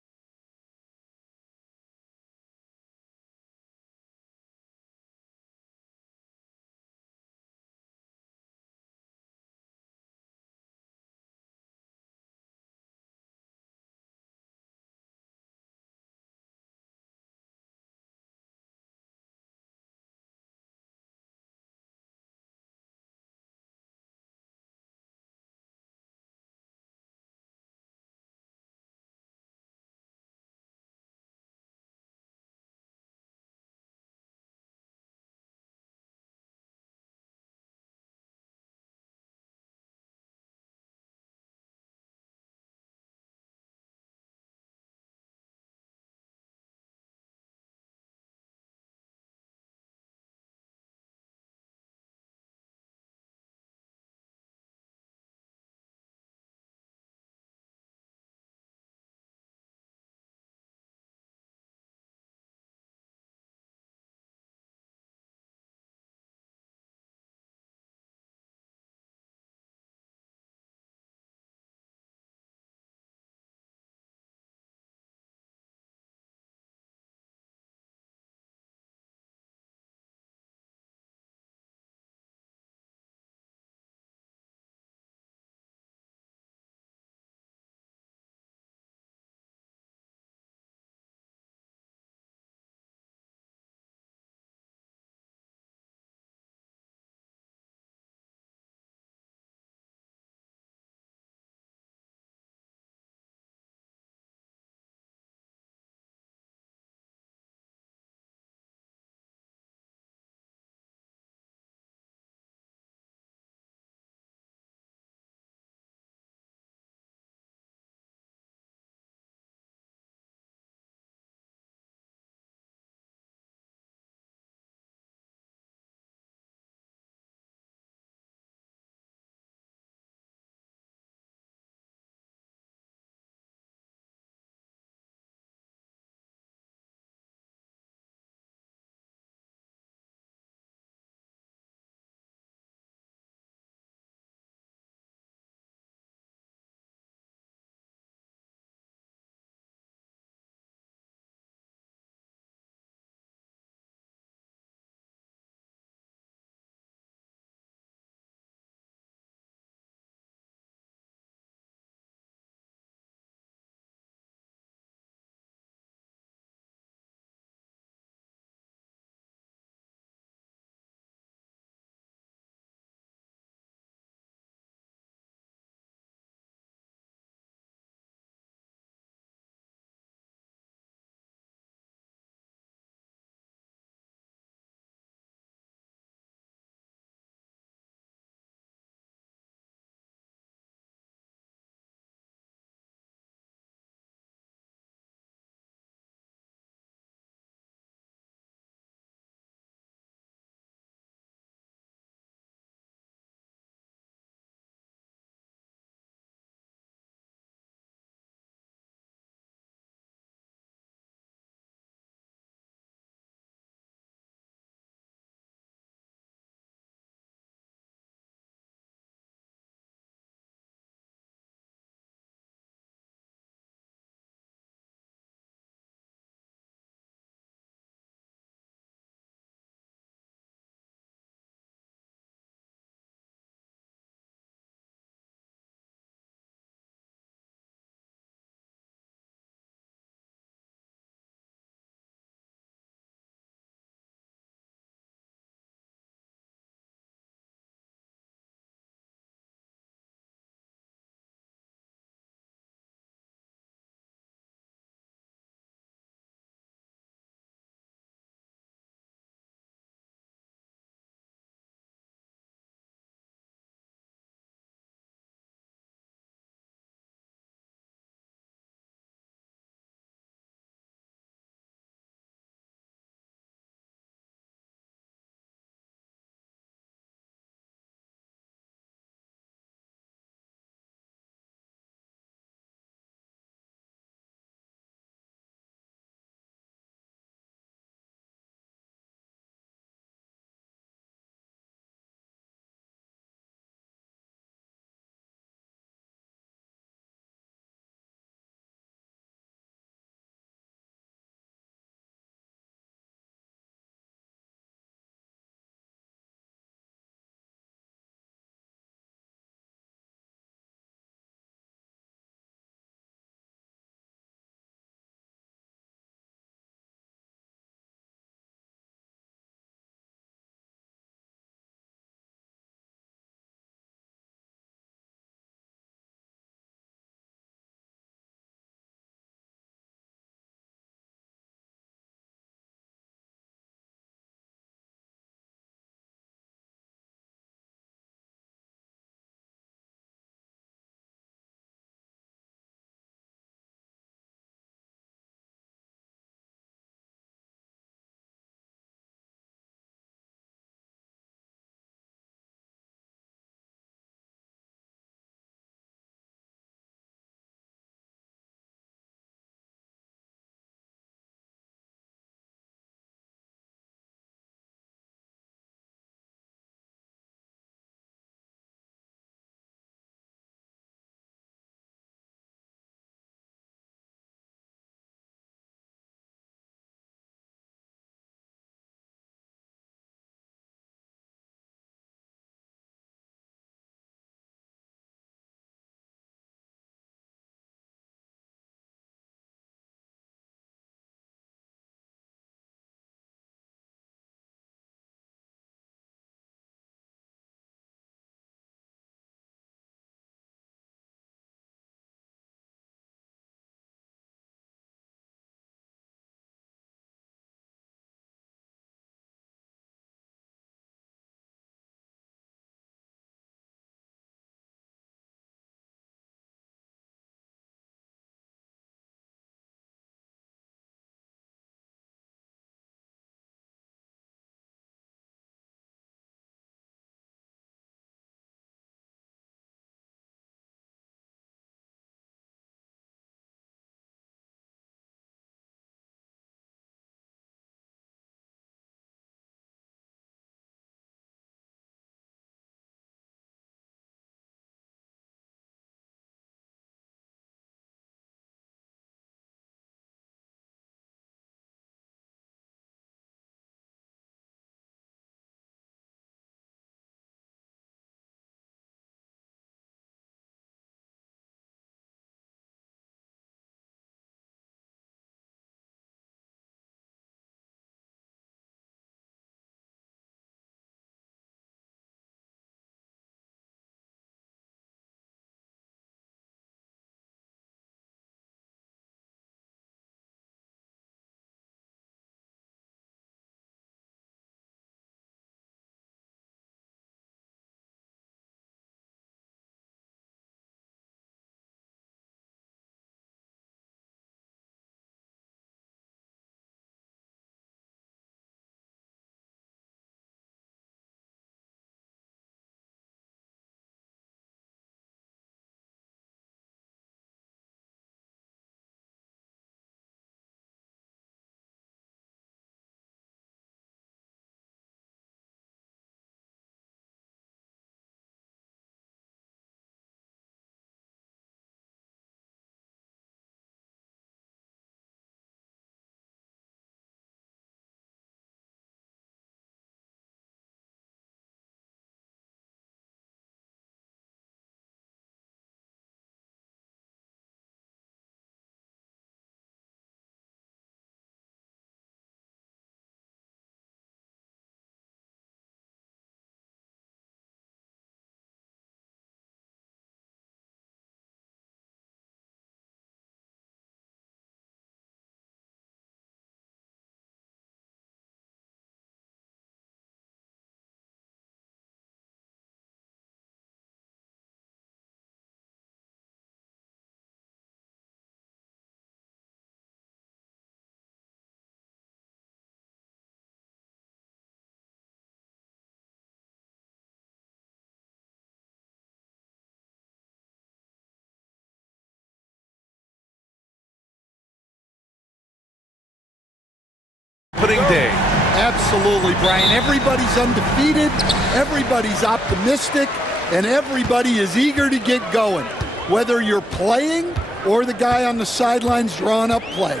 opening day. Absolutely, Brian. Everybody's undefeated, everybody's optimistic, and everybody is eager to get going, whether you're playing or the guy on the sidelines drawing up plays.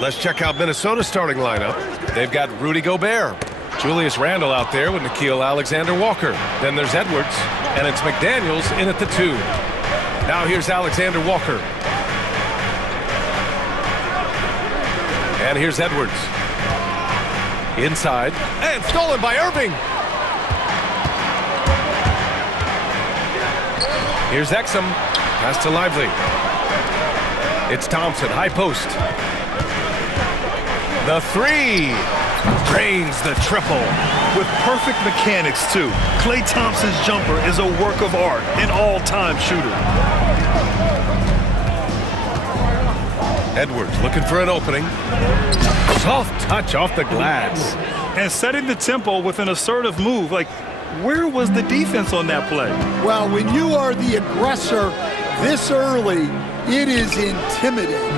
Let's check out Minnesota's starting lineup. They've got Rudy Gobert, Julius Randle out there with Nickeil Alexander-Walker. Then there's Edwards, and it's McDaniels in at the 2. Now here's Alexander-Walker. And here's Edwards. Inside, and stolen by Irving. Here's Exum, pass to Lively. It's Thompson, high post. The 3, drains the triple. With perfect mechanics, too. Klay Thompson's jumper is a work of art, an all-time shooter. Edwards looking for an opening. Soft touch off the glass. And setting the tempo with an assertive move. Like, where was the defense on that play? Well, when you are the aggressor this early, it is intimidating.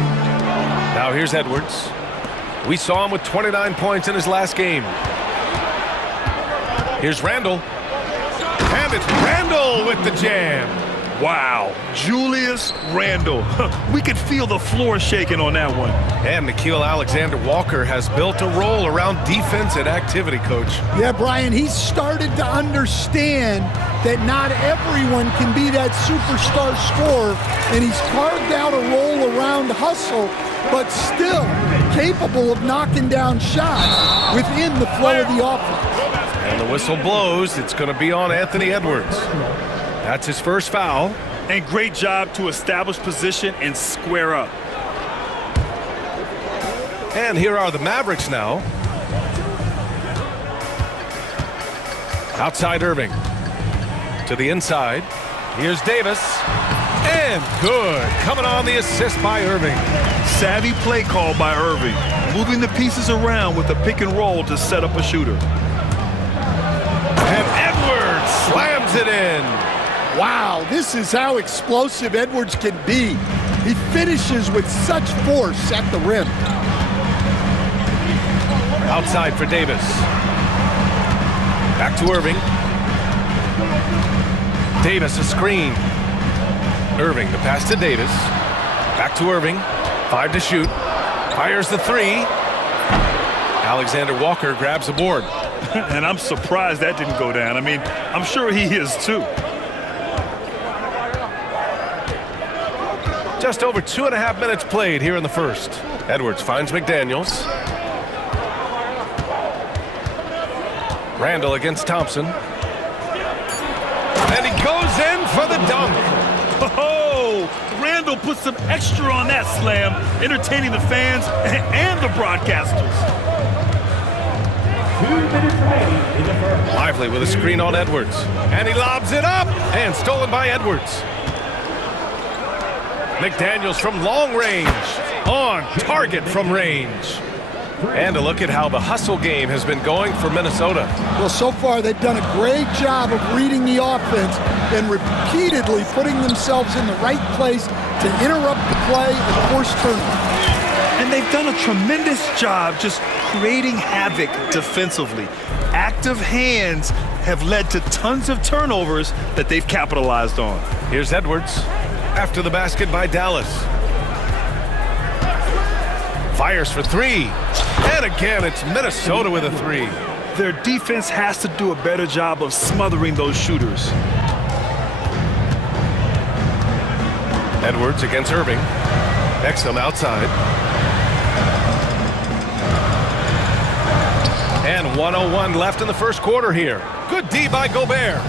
Now here's Edwards. We saw him with 29 points in his last game. Here's Randle. And it's Randle with the jam. Wow, Julius Randle. We could feel the floor shaking on that one. And Nickeil Alexander-Walker has built a role around defense and activity, Coach. Yeah, Brian, he's started to understand that not everyone can be that superstar scorer, and he's carved out a role around hustle, but still capable of knocking down shots within the flow of the offense. And the whistle blows. It's going to be on Anthony Edwards. That's his first foul. And great job to establish position and square up. And here are the Mavericks now. Outside Irving. To the inside. Here's Davis. And good. Coming on the assist by Irving. Savvy play call by Irving. Moving the pieces around with a pick and roll to set up a shooter. And Edwards slams it in. Wow, this is how explosive Edwards can be. He finishes with such force at the rim. Outside for Davis. Back to Irving. Davis a screen. Irving the pass to Davis. Back to Irving. 5 to shoot. Fires the 3. Alexander-Walker grabs the board. And I'm surprised that didn't go down. I mean, I'm sure he is too. Just over 2.5 minutes played here in the first. Edwards finds McDaniels. Randle against Thompson. And he goes in for the dunk. Oh, Randle put some extra on that slam, entertaining the fans and the broadcasters. 2 minutes remaining in the first. Lively with a screen on Edwards. And he lobs it up. And stolen by Edwards. McDaniels from long range. On target from range. And a look at how the hustle game has been going for Minnesota. Well, so far they've done a great job of reading the offense and repeatedly putting themselves in the right place to interrupt the play and force turnovers. And they've done a tremendous job just creating havoc defensively. Active hands have led to tons of turnovers that they've capitalized on. Here's Edwards after the basket by Dallas. Fires for 3. And again, it's Minnesota with a 3. Their defense has to do a better job of smothering those shooters. Edwards against Irving. Exum outside. And 1:01 left in the first quarter here. Good D by Gobert.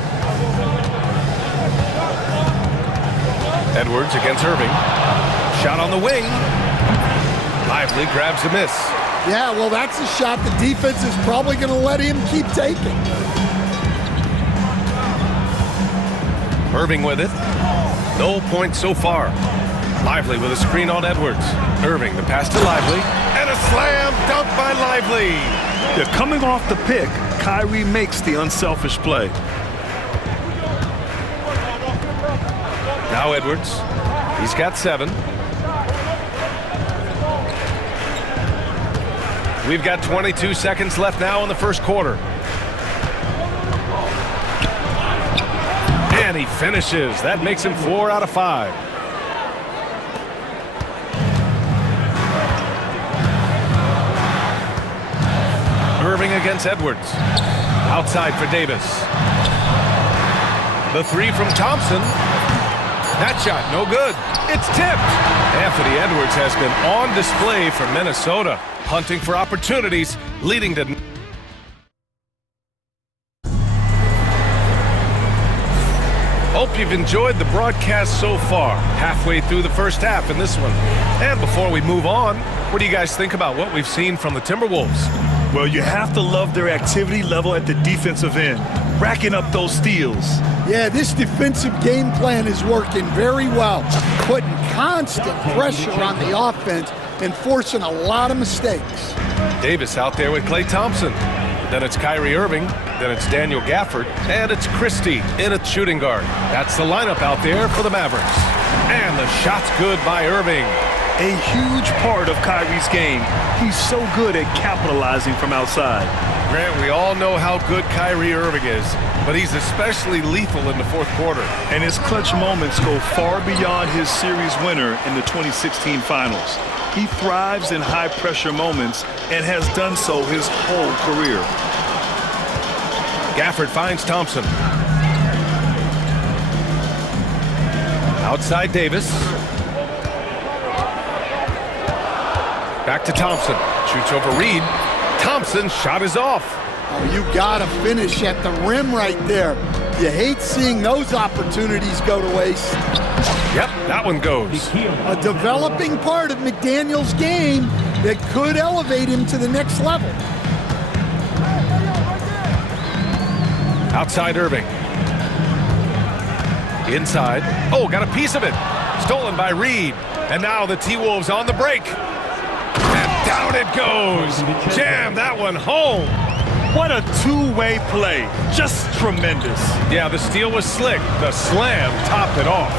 Edwards against Irving. Shot on the wing. Lively grabs a miss. Yeah, well, that's a shot the defense is probably going to let him keep taking. Irving with it. No points so far. Lively with a screen on Edwards. Irving the pass to Lively. And a slam dunk by Lively. Yeah, coming off the pick, Kyrie makes the unselfish play. Now Edwards. He's got 7. We've got 22 seconds left now in the first quarter. And he finishes. That makes him 4 out of 5. Irving against Edwards. Outside for Davis. The three from Thompson. That shot, no good. It's tipped. Anthony Edwards has been on display for Minnesota, hunting for opportunities, leading to... Hope you've enjoyed the broadcast so far. Halfway through the first half in this one. And before we move on, what do you guys think about what we've seen from the Timberwolves? Well, you have to love their activity level at the defensive end, racking up those steals. Yeah, this defensive game plan is working very well, putting constant pressure on the offense and forcing a lot of mistakes. Davis out there with Klay Thompson. Then it's Kyrie Irving. Then it's Daniel Gafford. And it's Christie in at shooting guard. That's the lineup out there for the Mavericks. And the shot's good by Irving. A huge part of Kyrie's game. He's so good at capitalizing from outside. Grant, we all know how good Kyrie Irving is, but he's especially lethal in the fourth quarter. And his clutch moments go far beyond his series winner in the 2016 finals. He thrives in high-pressure moments and has done so his whole career. Gafford finds Thompson. Outside Davis. Back to Thompson. Shoots over Reed. Thompson's shot is off. Oh, you gotta finish at the rim right there. You hate seeing those opportunities go to waste. Yep, that one goes. A developing part of McDaniel's game that could elevate him to the next level. Outside Irving. Inside. Oh, got a piece of it. Stolen by Reed. And now the T-Wolves on the break. And down it goes. Jam that one home. What a two-way play. Just tremendous. Yeah, the steal was slick. The slam topped it off.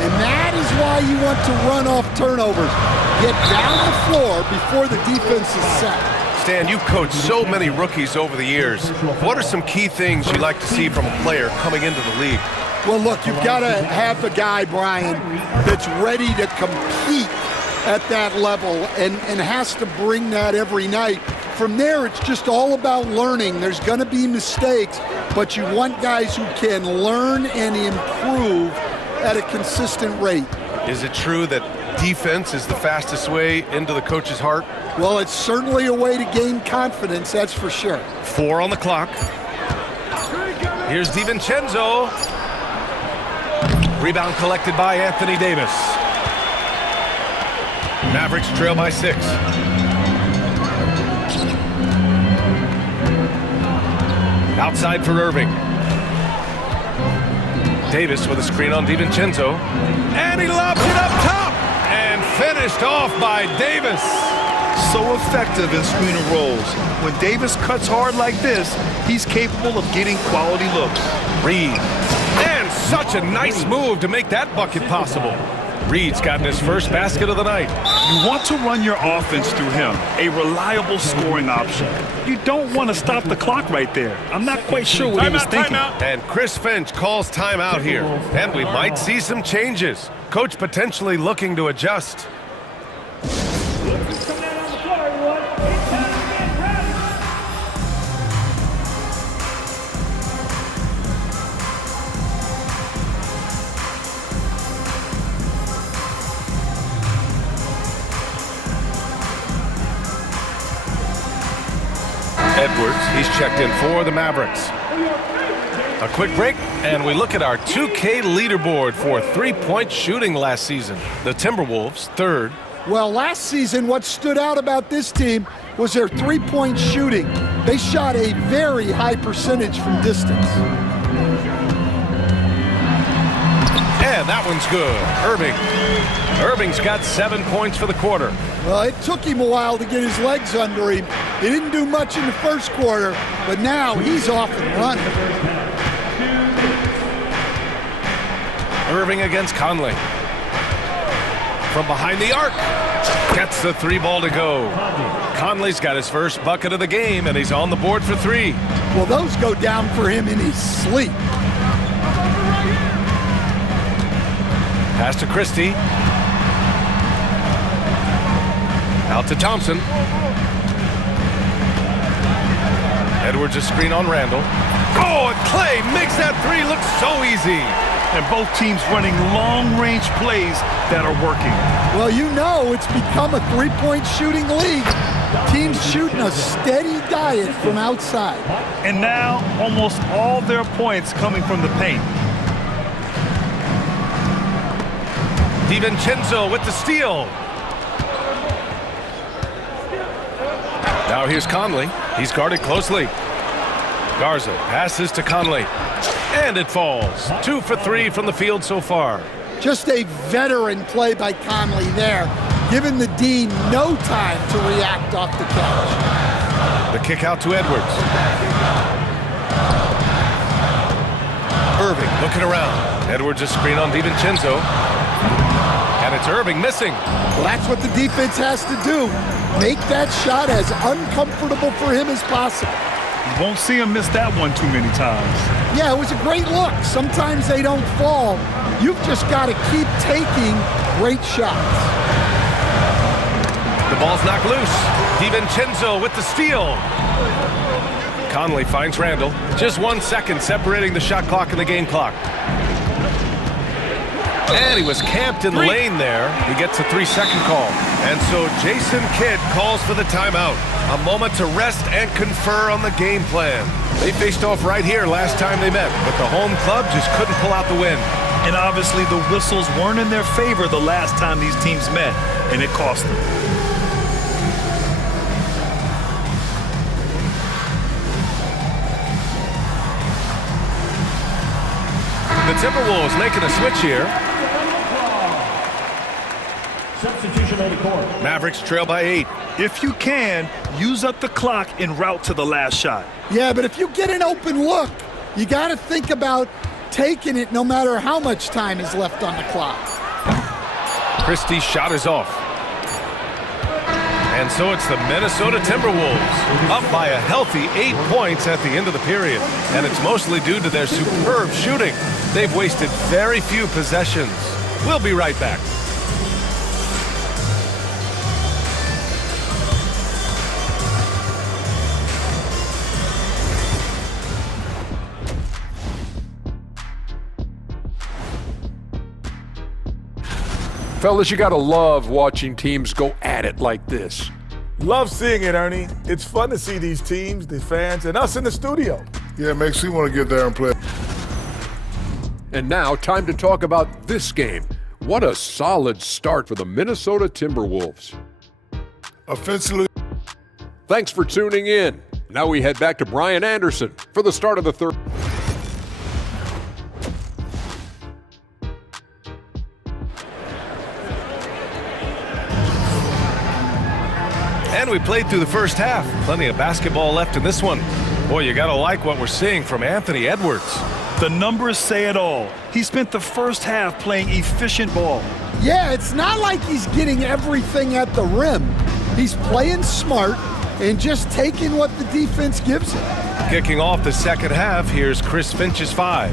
And that is why you want to run off turnovers. Get down the floor before the defense is set. Stan, you've coached so many rookies over the years. What are some key things you'd like to see from a player coming into the league? Well, look, you've got to have the guy, Brian, that's ready to compete at that level and has to bring that every night. From there, it's just all about learning. There's going to be mistakes, but you want guys who can learn and improve at a consistent rate. Is it true that defense is the fastest way into the coach's heart? Well, it's certainly a way to gain confidence, that's for sure. 4 on the clock. Here's DiVincenzo. Rebound collected by Anthony Davis. Mavericks trail by 6. Outside for Irving. Davis with a screen on DiVincenzo. And he lobs it up top. And finished off by Davis. So effective in screen and rolls. When Davis cuts hard like this, he's capable of getting quality looks. Reed. And such a nice move to make that bucket possible. Reed's gotten his first basket of the night. You want to run your offense through him, a reliable scoring option. You don't want to stop the clock right there. I'm not quite sure what he was thinking. And Chris Finch calls timeout here. And we might see some changes. Coach potentially looking to adjust. Edwards, he's checked in for the Mavericks. A quick break, and we look at our 2K leaderboard for three-point shooting last season. The Timberwolves, 3rd. Well, last season, what stood out about this team was their three-point shooting. They shot a very high percentage from distance. And that one's good. Irving's got 7 points for the quarter. Well, it took him a while to get his legs under him. He didn't do much in the first quarter, but now he's off and running. Irving against Conley. from behind the arc. Gets the three ball to go. Conley's got his first bucket of the game, and he's on the board for three. Well, those go down for him in his sleep. Pass to Christie. Out to Thompson. Edwards a screen on Randall. Oh, and Clay makes that three look so easy. And both teams running long-range plays that are working. Well, you know it's become a three-point shooting league. Teams shooting a steady diet from outside. And now, almost all their points coming from the paint. DiVincenzo with the steal. Now here's Conley. He's guarded closely. Garza passes to Conley. And it falls. 2 for 3 from the field so far. Just a veteran play by Conley there, giving the D no time to react off the catch. The kick out to Edwards. Irving looking around. Edwards a screen on DiVincenzo. And it's Irving missing. Well, that's what the defense has to do. Make that shot as uncomfortable for him as possible. You won't see him miss that one too many times. Yeah, it was a great look. Sometimes they don't fall. You've just got to keep taking great shots. The ball's knocked loose. DiVincenzo with the steal. Conley finds Randall. Just 1 second separating the shot clock and the game clock. And he was camped in the lane there. He gets a 3-second call. And so Jason Kidd calls for the timeout. A moment to rest and confer on the game plan. They faced off right here last time they met, but the home club just couldn't pull out the win. And obviously the whistles weren't in their favor the last time these teams met, and it cost them. The Timberwolves making a switch here. Substitution on the court. Mavericks trail by 8. If you can, use up the clock en route to the last shot. Yeah, but if you get an open look, you got to think about taking it no matter how much time is left on the clock. Christie's shot is off. And so it's the Minnesota Timberwolves, up by a healthy 8 points at the end of the period. And it's mostly due to their superb shooting. They've wasted very few possessions. We'll be right back. Fellas, you gotta love watching teams go at it like this. Love seeing it, Ernie. It's fun to see these teams, the fans, and us in the studio. Yeah, it makes me want to get there and play. And now, time to talk about this game. What a solid start for the Minnesota Timberwolves. Offensively. Thanks for tuning in. Now we head back to Brian Anderson for the start of the third. And we played through the first half. Plenty of basketball left in this one. Boy, you gotta like what we're seeing from Anthony Edwards. The numbers say it all. He spent the first half playing efficient ball. Yeah, it's not like he's getting everything at the rim. He's playing smart and just taking what the defense gives him. Kicking off the second half, here's Chris Finch's 5.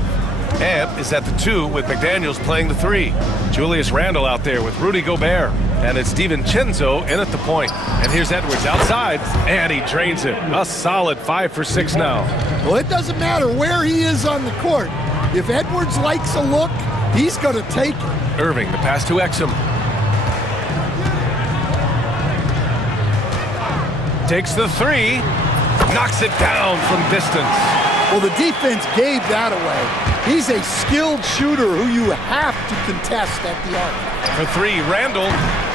Amp is at the 2 with McDaniels playing the 3. Julius Randle out there with Rudy Gobert. And it's DiVincenzo in at the point. And here's Edwards outside, and he drains it. A solid 5 for 6 now. Well, it doesn't matter where he is on the court. If Edwards likes a look, he's going to take it. Irving, the pass to Exum. Takes the 3, knocks it down from distance. Well, the defense gave that away. He's a skilled shooter who you have to contest at the arc. For 3, Randall,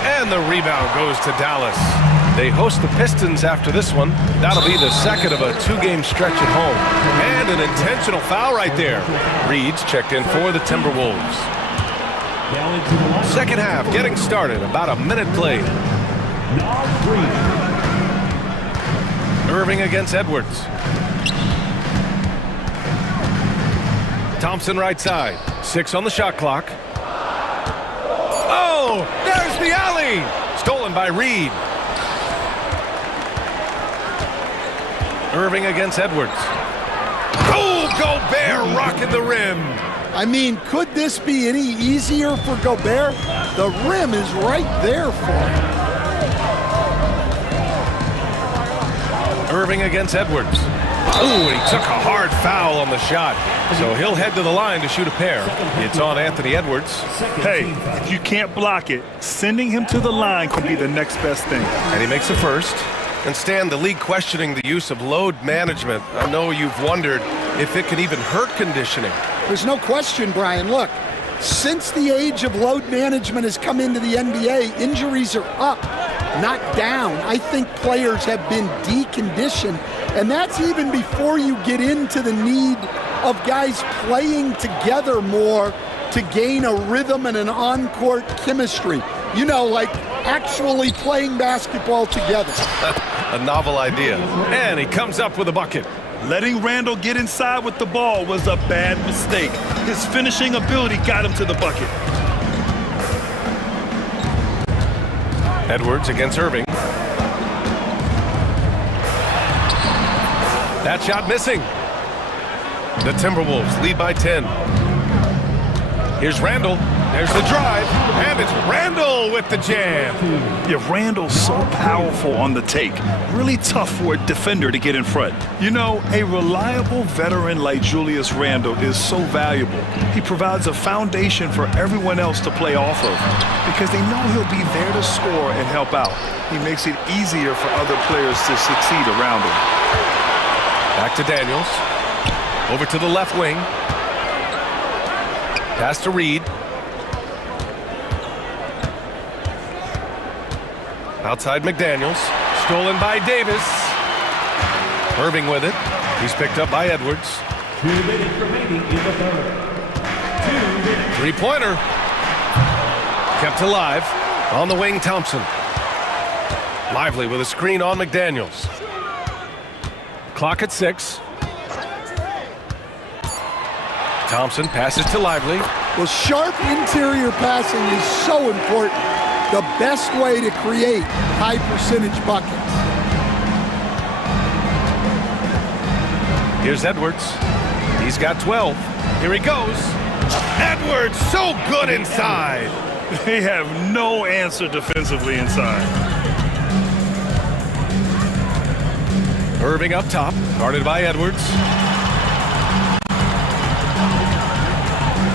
and the rebound goes to Dallas. They host the Pistons after this one. That'll be the second of a 2-game stretch at home. And an intentional foul right there. Reed's checked in for the Timberwolves. Second half getting started, about a minute played. Irving against Edwards. Thompson right side. 6 on the shot clock. Oh, there There's the alley. Stolen by Reed. Irving against Edwards. Oh, Gobert rocking the rim. I mean, could this be any easier for Gobert? The rim is right there for him. Irving against Edwards. Oh, he took a hard foul on the shot. So he'll head to the line to shoot a pair. It's on Anthony Edwards. Hey, if you can't block it, sending him to the line could be the next best thing. And he makes the first. And Stan, the league questioning the use of load management. I know you've wondered if it could even hurt conditioning. There's no question, Brian. Look, since the age of load management has come into the NBA, injuries are up, not down. I think players have been deconditioned, and that's even before you get into the need of guys playing together more to gain a rhythm and an on-court chemistry. You know, like actually playing basketball together. A novel idea. And he comes up with a bucket. Letting Randall get inside with the ball was a bad mistake. His finishing ability got him to the bucket. Edwards against Irving. That shot missing. The Timberwolves lead by 10. Here's Randall. There's the drive, and it's Randall with the jam. Yeah, Randall's so powerful on the take. Really tough for a defender to get in front. You know, a reliable veteran like Julius Randle is so valuable. He provides a foundation for everyone else to play off of because they know he'll be there to score and help out. He makes it easier for other players to succeed around him. Back to Daniels. Over to the left wing. Pass to Reed. Outside McDaniels. Stolen by Davis. Irving with it. He's picked up by Edwards. 2 minutes remaining in the third. 2 minutes. Three-pointer. Kept alive. On the wing, Thompson. Lively with a screen on McDaniels. Clock at 6. Thompson passes to Lively. Well, sharp interior passing is so important. The best way to create high percentage buckets. Here's Edwards. He's got 12. Here he goes. Edwards, so good inside. They have no answer defensively inside. Irving up top, guarded by Edwards.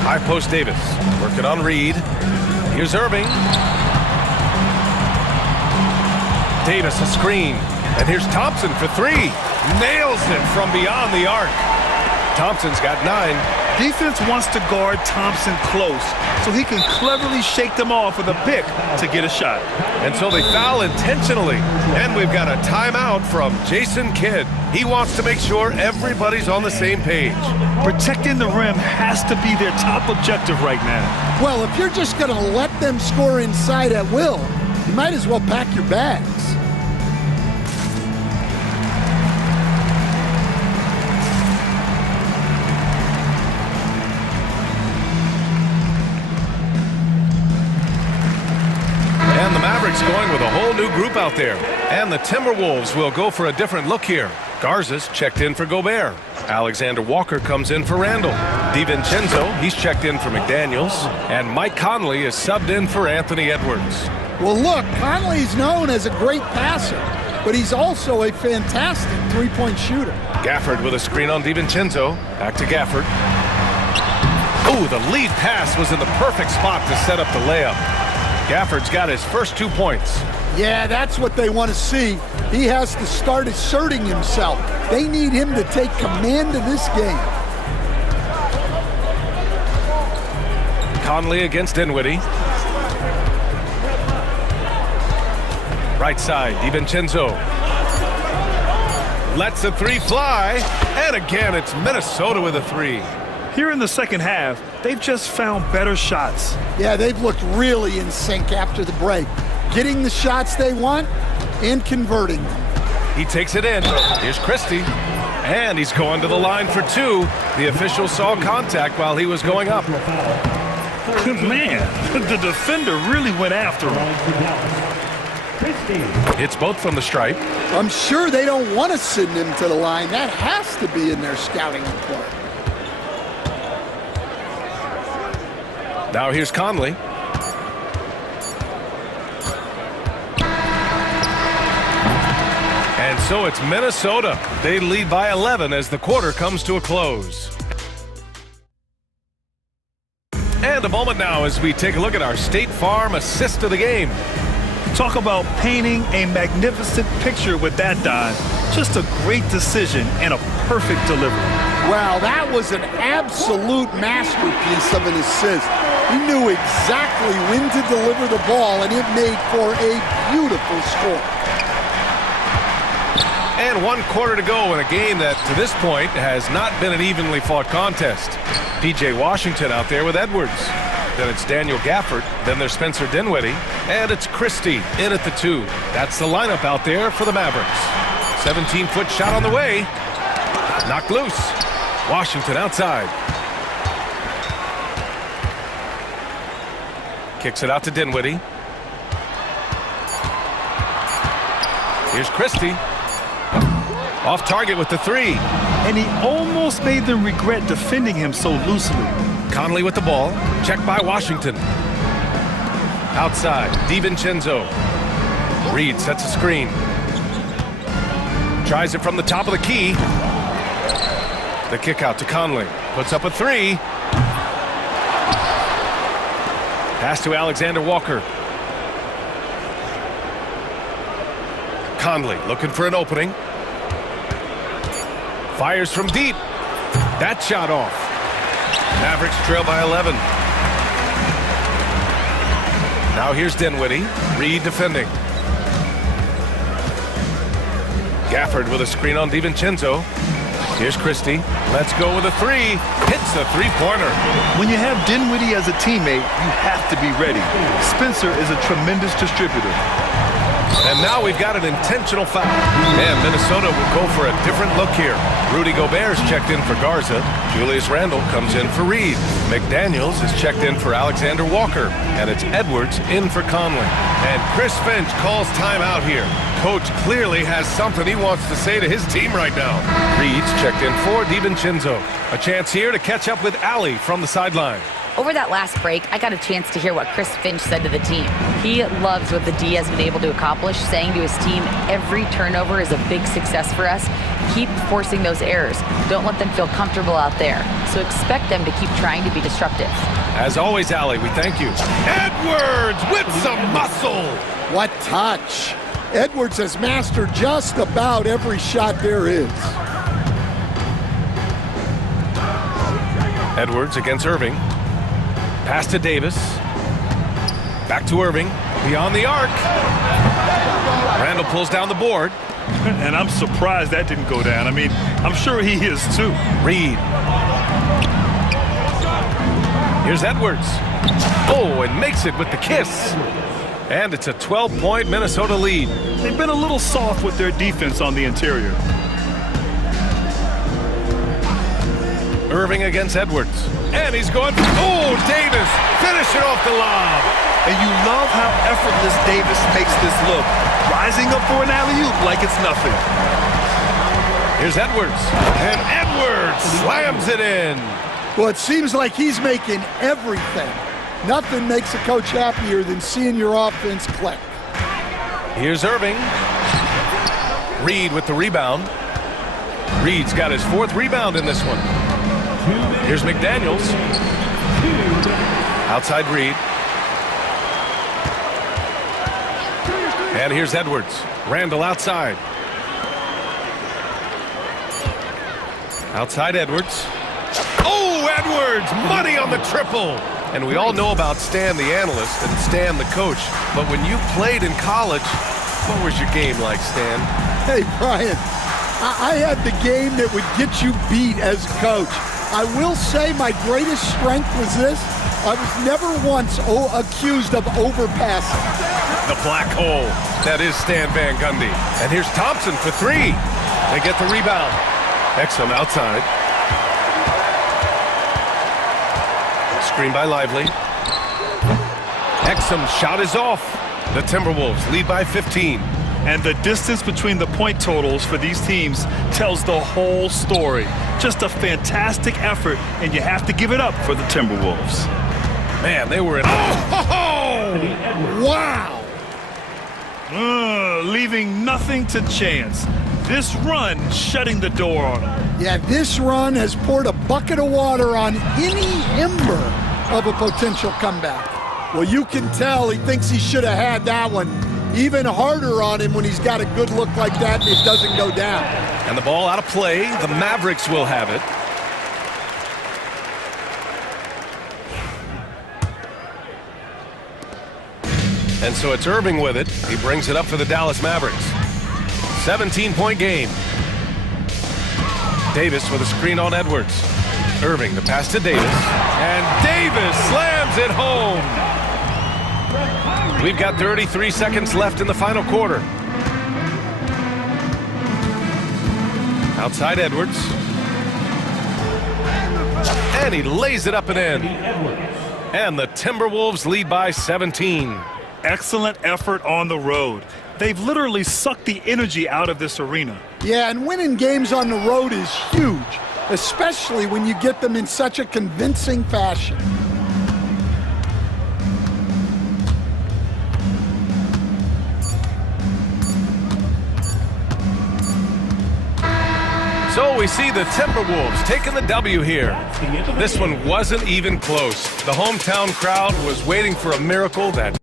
High post Davis, working on Reed. Here's Irving. Davis a screen, and here's Thompson for 3. Nails it from beyond the arc. Thompson's got 9. Defense wants to guard Thompson close so he can cleverly shake them off with a pick to get a shot. And so they foul intentionally. And we've got a timeout from Jason Kidd. He wants to make sure everybody's on the same page. Protecting the rim has to be their top objective right now. Well, if you're just going to let them score inside at will, you might as well pack your bags. And the Mavericks going with a whole new group out there. And the Timberwolves will go for a different look here. Garza's checked in for Gobert. Alexander Walker comes in for Randall. DiVincenzo, he's checked in for McDaniels. And Mike Conley is subbed in for Anthony Edwards. Well, look, Conley's known as a great passer, but he's also a fantastic three-point shooter. Gafford with a screen on DiVincenzo. Back to Gafford. Oh, the lead pass was in the perfect spot to set up the layup. Gafford's got his first 2 points. Yeah, that's what they want to see. He has to start asserting himself. They need him to take command of this game. Conley against Dinwiddie. Right side, DiVincenzo. Lets the 3 fly. And again, it's Minnesota with a 3. Here in the second half, they've just found better shots. Yeah, they've looked really in sync after the break. Getting the shots they want and converting them. He takes it in. Here's Christie. And he's going to the line for 2. The official saw contact while he was going up. Man, the defender really went after him. It's both from the stripe. I'm sure they don't want to send him to the line. That has to be in their scouting report. Now here's Conley. And so it's Minnesota. They lead by 11 as the quarter comes to a close. And a moment now as we take a look at our State Farm assist of the game. Talk about painting a magnificent picture with that dive. Just a great decision and a perfect delivery. Wow, that was an absolute masterpiece of an assist. He knew exactly when to deliver the ball, and it made for a beautiful score. And 1 quarter to go in a game that, to this point, has not been an evenly fought contest. P.J. Washington out there with Edwards. Then it's Daniel Gafford. Then there's Spencer Dinwiddie. And it's Christie in at the 2. That's the lineup out there for the Mavericks. 17-foot shot on the way. Knocked loose. Washington outside. Kicks it out to Dinwiddie. Here's Christie. Off target with the 3. And he almost made them regret defending him so loosely. Conley with the ball. Checked by Washington. Outside, DiVincenzo. Reed sets a screen. Tries it from the top of the key. The kick out to Conley. Puts up a 3. Pass to Alexander Walker. Conley looking for an opening. Fires from deep. That shot off. Mavericks trail by 11. Now here's Dinwiddie. Reed defending. Gafford with a screen on DiVincenzo. Here's Christie. Let's go with a 3. Hits the 3-pointer. When you have Dinwiddie as a teammate, you have to be ready. Spencer is a tremendous distributor. And now we've got an intentional foul. And Minnesota will go for a different look here. Rudy Gobert's checked in for Garza. Julius Randle comes in for Reed. McDaniels is checked in for Alexander Walker. And it's Edwards in for Conley. And Chris Finch calls timeout here. Coach clearly has something he wants to say to his team right now. Reed's checked in for DiVincenzo. A chance here to catch up with Allie from the sideline. Over that last break, I got a chance to hear what Chris Finch said to the team. He loves what the D has been able to accomplish, saying to his team, every turnover is a big success for us. Keep forcing those errors. Don't let them feel comfortable out there. So expect them to keep trying to be disruptive. As always, Allie, we thank you. Edwards with some muscle. What touch. Edwards has mastered just about every shot there is. Edwards against Irving. Pass to Davis. Back to Irving. Beyond the arc. Randle pulls down the board. And I'm surprised that didn't go down. I mean, I'm sure he is too. Reed. Here's Edwards. Oh, and makes it with the kiss. And it's a 12-point Minnesota lead. They've been a little soft with their defense on the interior. Irving against Edwards. And he's going, oh, Davis finishing off the lob. And you love how effortless Davis makes this look. Rising up for an alley-oop like it's nothing. Here's Edwards. And Edwards slams it in. Well, it seems like he's making everything. Nothing makes a coach happier than seeing your offense click. Here's Irving. Reed with the rebound. Reed's got his 4th rebound in this one. Here's McDaniels. Outside Reed. And here's Edwards. Randle outside. Outside Edwards. Oh, Edwards! Money on the triple! And we all know about Stan the analyst and Stan the coach. But when you played in college, what was your game like, Stan? Hey, Brian, I had the game that would get you beat as a coach. I will say my greatest strength was this. I was never once accused of overpassing. The black hole. That is Stan Van Gundy. And here's Thompson for 3. They get the rebound. Exum outside. Screen by Lively. Exum shot is off. The Timberwolves lead by 15. And the distance between the point totals for these teams tells the whole story. Just a fantastic effort, and you have to give it up for the Timberwolves. Man, they were in... Wow! Leaving nothing to chance. This run shutting the door on them. Yeah, this run has poured a bucket of water on any ember of a potential comeback. Well, you can tell he thinks he should have had that one even harder on him when he's got a good look like that and it doesn't go down. And the ball out of play. The Mavericks will have it. And so it's Irving with it. He brings it up for the Dallas Mavericks. 17-point game. Davis with a screen on Edwards. Irving, the pass to Davis. And Davis slams it home. We've got 33 seconds left in the final quarter. Outside Edwards. And he lays it up and in. And the Timberwolves lead by 17. Excellent effort on the road. They've literally sucked the energy out of this arena. Yeah, and winning games on the road is huge, especially when you get them in such a convincing fashion. So we see the Timberwolves taking the W here. This one wasn't even close. The hometown crowd was waiting for a miracle that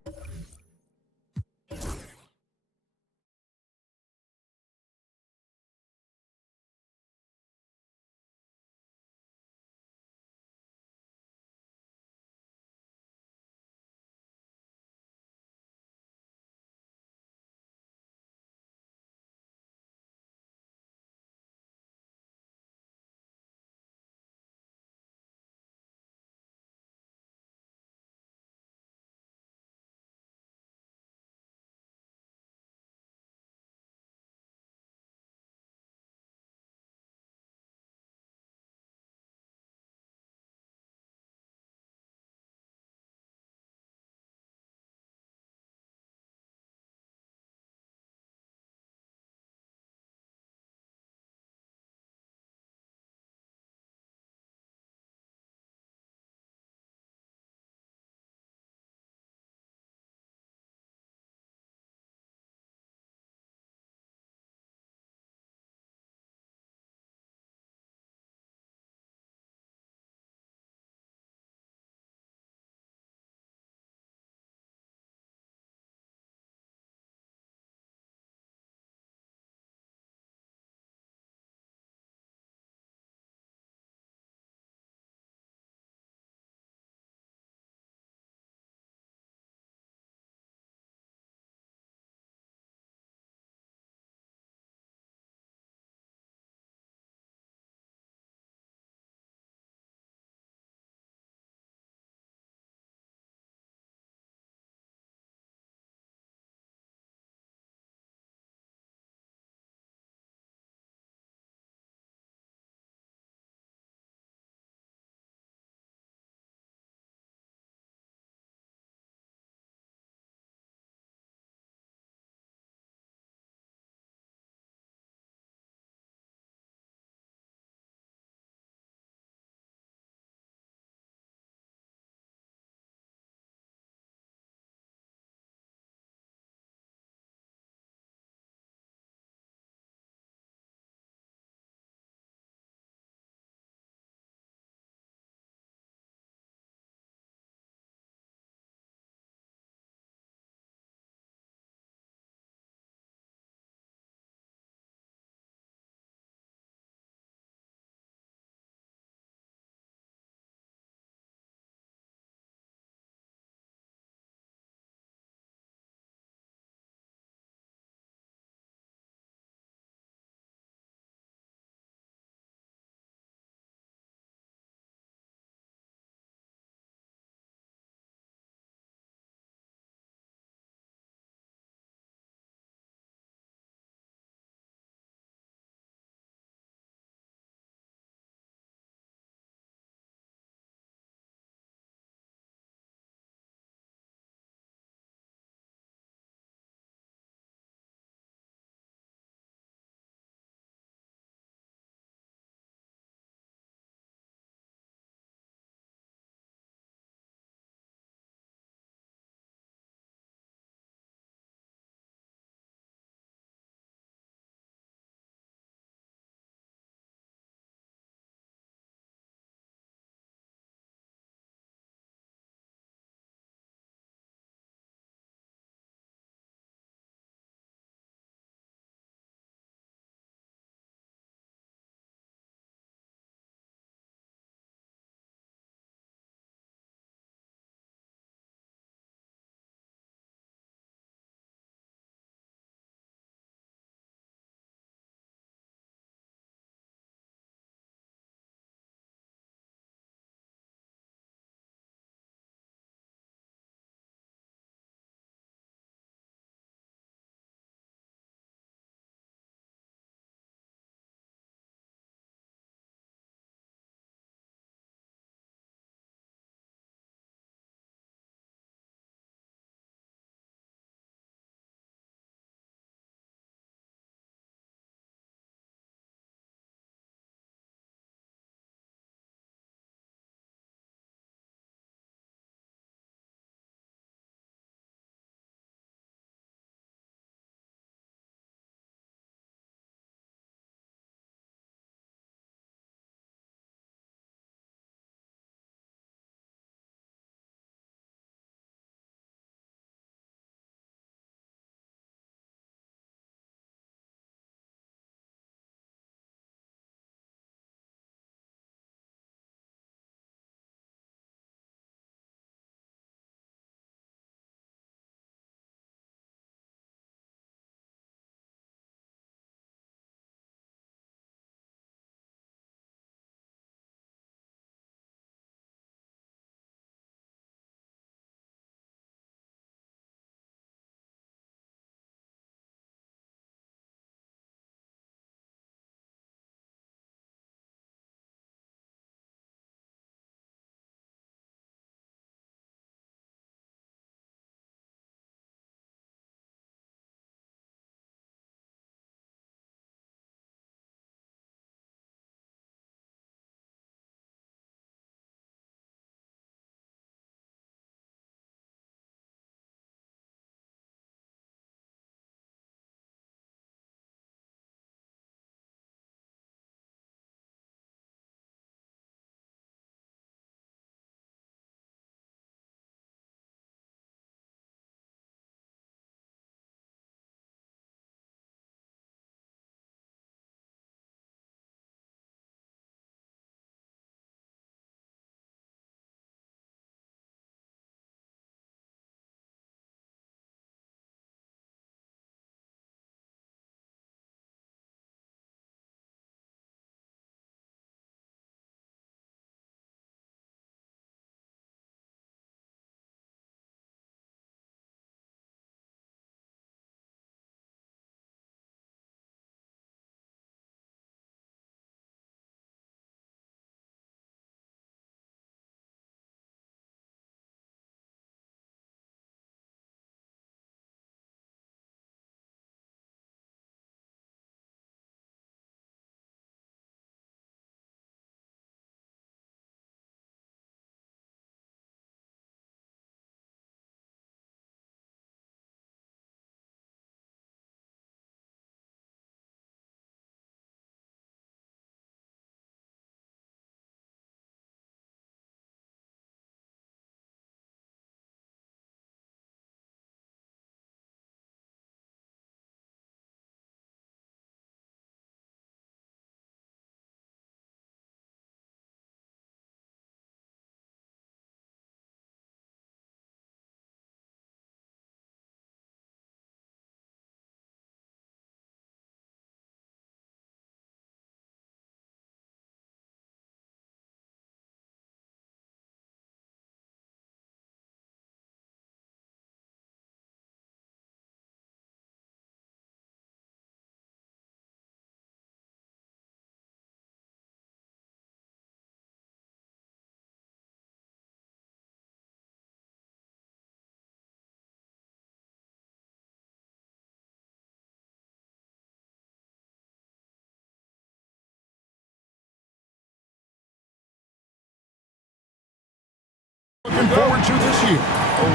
looking forward to this year?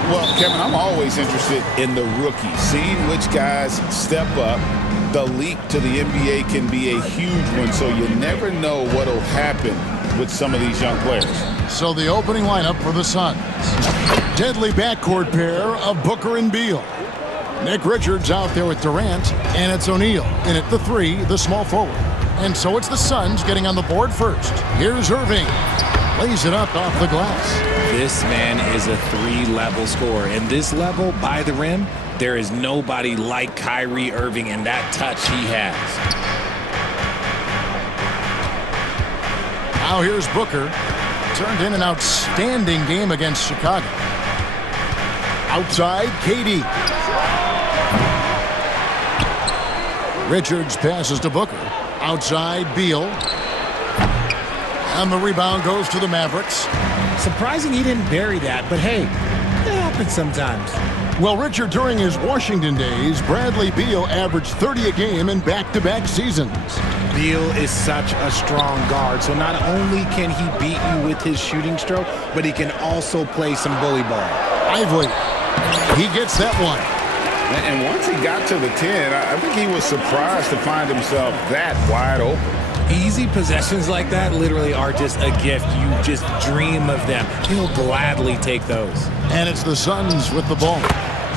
Well, Kevin, I'm always interested in the rookies, seeing which guys step up. The leap to the NBA can be a huge one, so you never know what will happen with some of these young players. So the opening lineup for the Suns. Deadly backcourt pair of Booker and Beal. Nick Richards out there with Durant, and it's O'Neal in at the 3, the small forward. And so it's the Suns getting on the board first. Here's Irving. Lays it up off the glass. This man is a 3-level scorer. And this level, by the rim, there is nobody like Kyrie Irving and that touch he has. Now here's Booker. Turned in an outstanding game against Chicago. Outside, KD. Richards passes to Booker. Outside, Beal. And the rebound goes to the Mavericks. Surprising he didn't bury that, but hey, it happens sometimes. Well, Richard, during his Washington days, Bradley Beal averaged 30 a game in back-to-back seasons. Beal is such a strong guard, so not only can he beat you with his shooting stroke, but he can also play some bully ball. Lively. He gets that one. And once he got to the 10, I think he was surprised to find himself that wide open. Easy possessions like that literally are just a gift. You just dream of them. He'll gladly take those. And it's the Suns with the ball.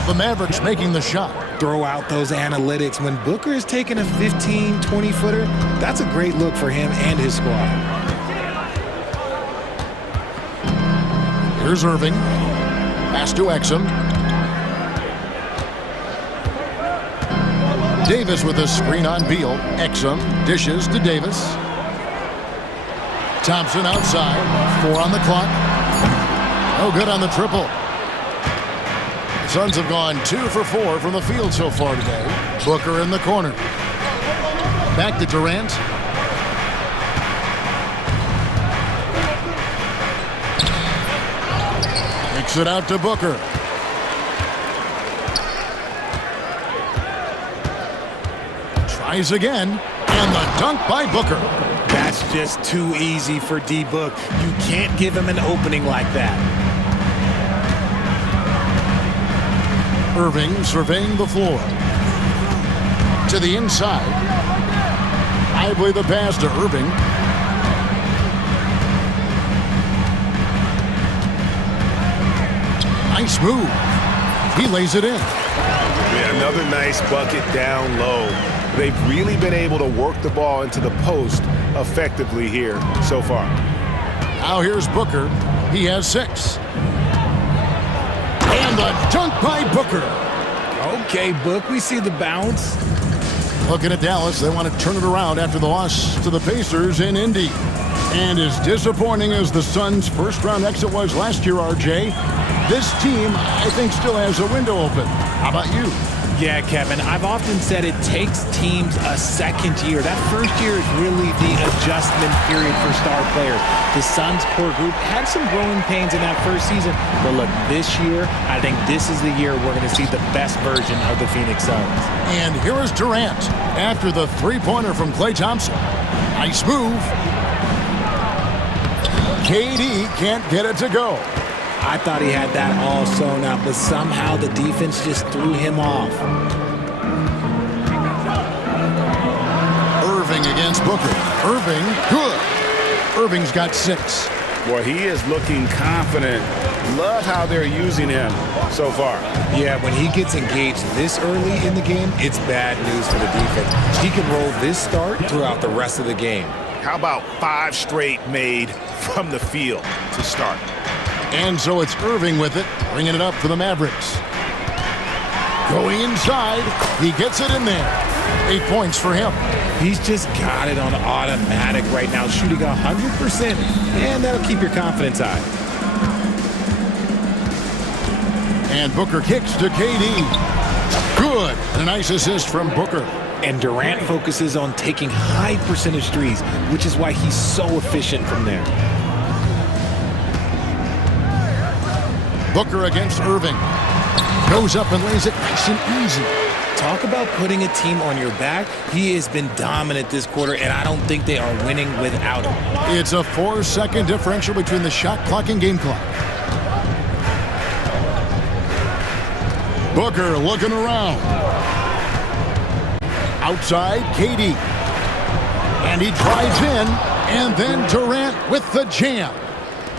The Mavericks making the shot. Throw out those analytics. When Booker is taking a 15, 20-footer, that's a great look for him and his squad. Here's Irving. Pass to Exum. Davis with a screen on Beal. Exum dishes to Davis. Thompson outside. 4 on the clock. No good on the triple. The Suns have gone 2 for 4 from the field so far today. Booker in the corner. Back to Durant. Kicks it out to Booker. Tries again, and the dunk by Booker. That's just too easy for D-Book. You can't give him an opening like that. Irving surveying the floor. To the inside. Lively the pass to Irving. Nice move. He lays it in. Yeah, another nice bucket down low. They've really been able to work the ball into the post effectively here so far. Now here's Booker. He has 6. And the dunk by Booker. Okay, Book, we see the bounce. Looking at Dallas, they want to turn it around after the loss to the Pacers in Indy. And as disappointing as the Suns' first-round exit was last year, RJ, this team, I think, still has a window open. How about you? Yeah, Kevin, I've often said it takes teams a second year. That first year is really the adjustment period for star players. The Suns' core group had some growing pains in that first season, but look, this year, I think this is the year we're going to see the best version of the Phoenix Suns. And here is Durant after the three-pointer from Klay Thompson. Nice move. KD can't get it to go. I thought he had that all sewn up, but somehow the defense just threw him off. Irving against Booker. Irving, good. Irving's got 6. Boy, he is looking confident. Love how they're using him so far. Yeah, when he gets engaged this early in the game, it's bad news for the defense. He can roll this start throughout the rest of the game. How about 5 straight made from the field to start? And so it's Irving with it, bringing it up for the Mavericks. Going inside, he gets it in there. 8 points for him. He's just got it on automatic right now, shooting 100%, and that'll keep your confidence high. And Booker kicks to KD. Good. And a nice assist from Booker. And Durant focuses on taking high percentage threes, which is why he's so efficient from there. Booker against Irving. Goes up and lays it nice and easy. Talk about putting a team on your back. He has been dominant this quarter, and I don't think they are winning without him. It's a 4-second differential between the shot clock and game clock. Booker looking around. Outside, KD. And he drives in, and then Durant with the jam.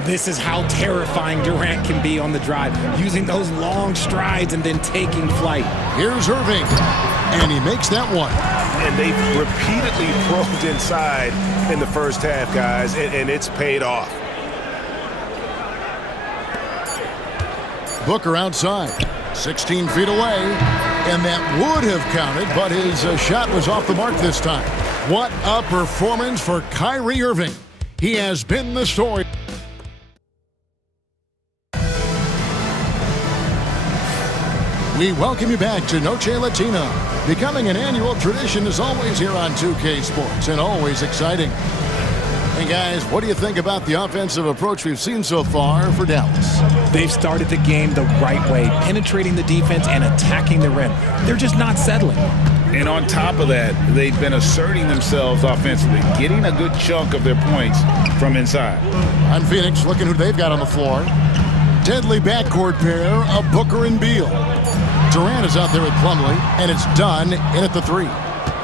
This is how terrifying Durant can be on the drive, using those long strides and then taking flight. Here's Irving, and he makes that one. And they've repeatedly probed inside in the first half, guys, and it's paid off. Booker outside, 16 feet away, and that would have counted, but his shot was off the mark this time. What a performance for Kyrie Irving. He has been the story. We welcome you back to Noche Latina. Becoming an annual tradition is always here on 2K Sports and always exciting. Hey guys, what do you think about the offensive approach we've seen so far for Dallas? They've started the game the right way, penetrating the defense and attacking the rim. They're just not settling. And on top of that, they've been asserting themselves offensively, getting a good chunk of their points from inside. On Phoenix, looking who they've got on the floor. Deadly backcourt pair of Booker and Beal. Durant is out there with Plumlee, and it's done in at the three.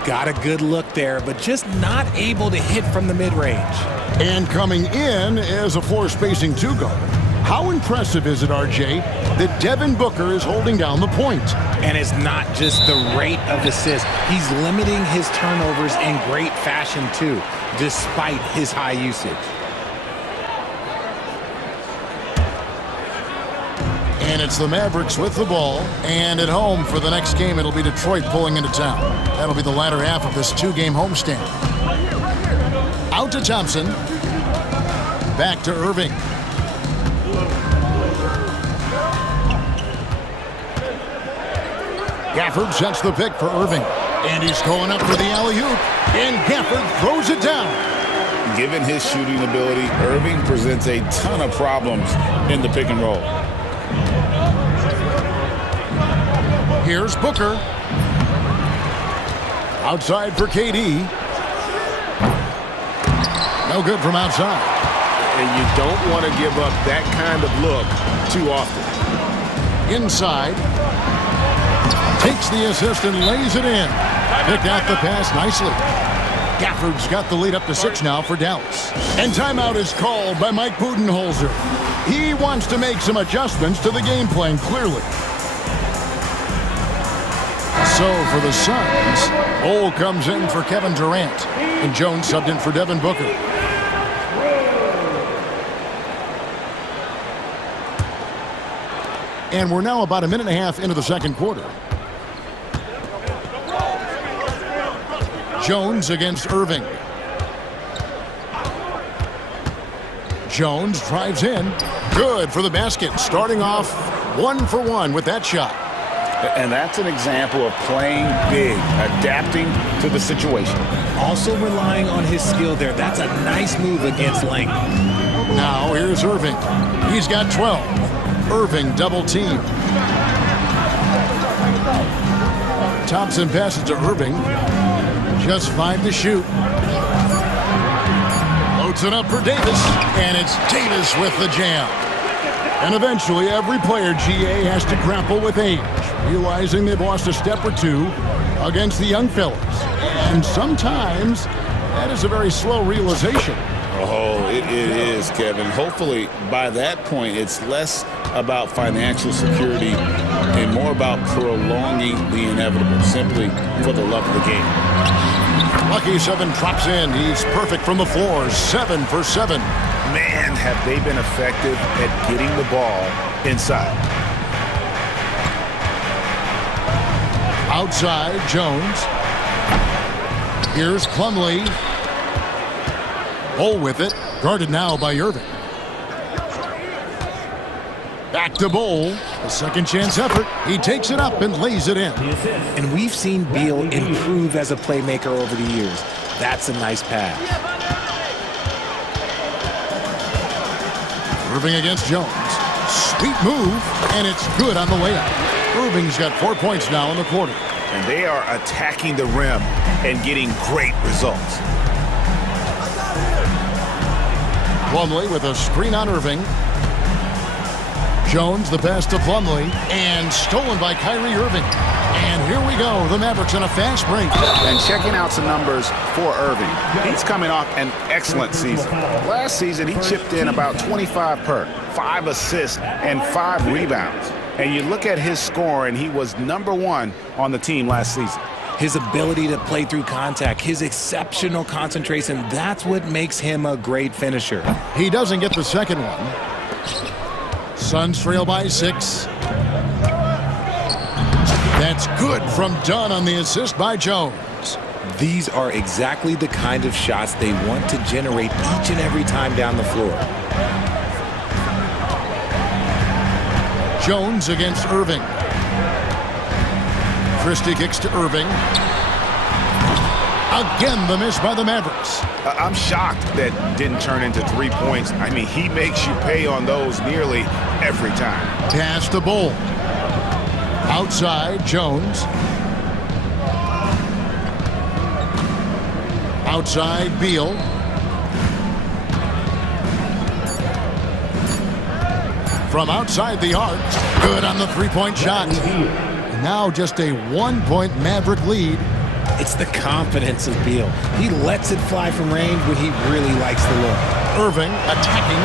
Got a good look there, but just not able to hit from the mid-range. And coming in is a floor-spacing two-guard. How impressive is it, RJ, that Devin Booker is holding down the point? And it's not just the rate of assists. He's limiting his turnovers in great fashion, too, despite his high usage. And it's the Mavericks with the ball. And at home for the next game, it'll be Detroit pulling into town. That'll be the latter half of this two-game homestand. Out to Thompson. Back to Irving. Gafford sets the pick for Irving. And he's going up for the alley-oop. And Gafford throws it down. Given his shooting ability, Irving presents a ton of problems in the pick and roll. Here's Booker. Outside for KD. No good from outside. And you don't want to give up that kind of look too often. Inside. Takes the assist and lays it in. Picked out the pass nicely. Gafford's got the lead up to 6 now for Dallas. And timeout is called by Mike Budenholzer. He wants to make some adjustments to the game plan, clearly. So for the Suns, Cole comes in for Kevin Durant, and Jones subbed in for Devin Booker. And we're now about a minute and a half into the second quarter. Jones against Irving. Jones drives in. Good for the basket. Starting off 1 for 1 with that shot. And that's an example of playing big, adapting to the situation. Also relying on his skill there. That's a nice move against length. Now here's Irving. He's got 12. Irving double team. Thompson passes to Irving. Just 5 to shoot. Loads it up for Davis. And it's Davis with the jam. And eventually every player, GA, has to grapple with age, realizing they've lost a step or two against the young fellas. And sometimes that is a very slow realization. Oh, it is, Kevin. Hopefully, by that point, it's less about financial security and more about prolonging the inevitable, simply for the love of the game. Lucky 7 drops in. He's perfect from the floor. 7 for 7. Man, have they been effective at getting the ball inside. Outside, Jones. Here's Plumlee. Bull with it. Guarded now by Irving. Back to Bull. A second chance effort. He takes it up and lays it in. And we've seen Beal improve as a playmaker over the years. That's a nice pass. Irving against Jones. Sweet move, and it's good on the layup. Irving's got 4 points now in the quarter. And they are attacking the rim and getting great results. Plumlee with a screen on Irving. Jones, the pass to Plumlee, and stolen by Kyrie Irving. And here we go, the Mavericks on a fast break. And checking out some numbers for Irving. He's coming off an excellent season. Last season, he chipped in about 25 per, 5 assists, and 5 rebounds. And you look at his scoring, he was #1 on the team last season. His ability to play through contact, his exceptional concentration, that's what makes him a great finisher. He doesn't get the second one. Suns trail by 6. That's good from Dunn on the assist by Jones. These are exactly the kind of shots they want to generate each and every time down the floor. Jones against Irving. Christie kicks to Irving. Again, the miss by the Mavericks. I'm shocked that didn't turn into 3 points. I mean, he makes you pay on those nearly every time. Pass to Bull. Outside, Jones. Outside, Beal. From outside the arc. Good on the three-point shot. Now just a 1-point Maverick lead. It's the confidence of Beal. He lets it fly from range when he really likes the look. Irving attacking,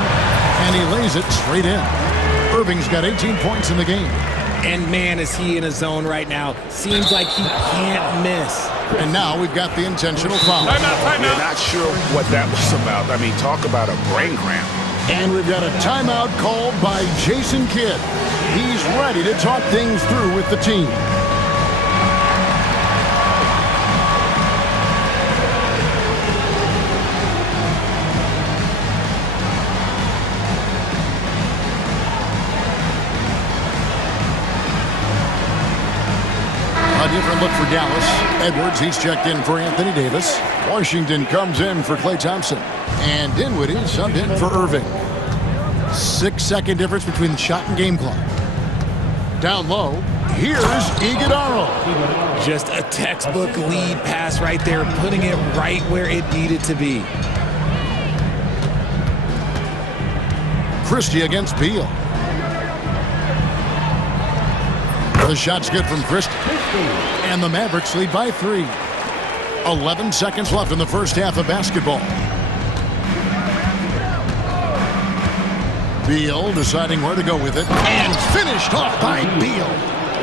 and he lays it straight in. Irving's got 18 points in the game. And man, is he in a zone right now. Seems like he can't miss. And now we've got the intentional foul. We're not sure what that was about. I mean, talk about a brain cramp. And we've got a timeout called by Jason Kidd. He's ready to talk things through with the team. A different look for Dallas. Edwards, he's checked in for Anthony Davis. Washington comes in for Klay Thompson. And Dinwiddie subbed in for Irving. 6-second difference between the shot and game clock. Down low, here's Iguodala. Just a textbook lead pass right there, putting it right where it needed to be. Christie against Beal. The shot's good from Christie. And the Mavericks lead by 3. 11 seconds left in the first half of basketball. Beal deciding where to go with it. And finished off by Beal.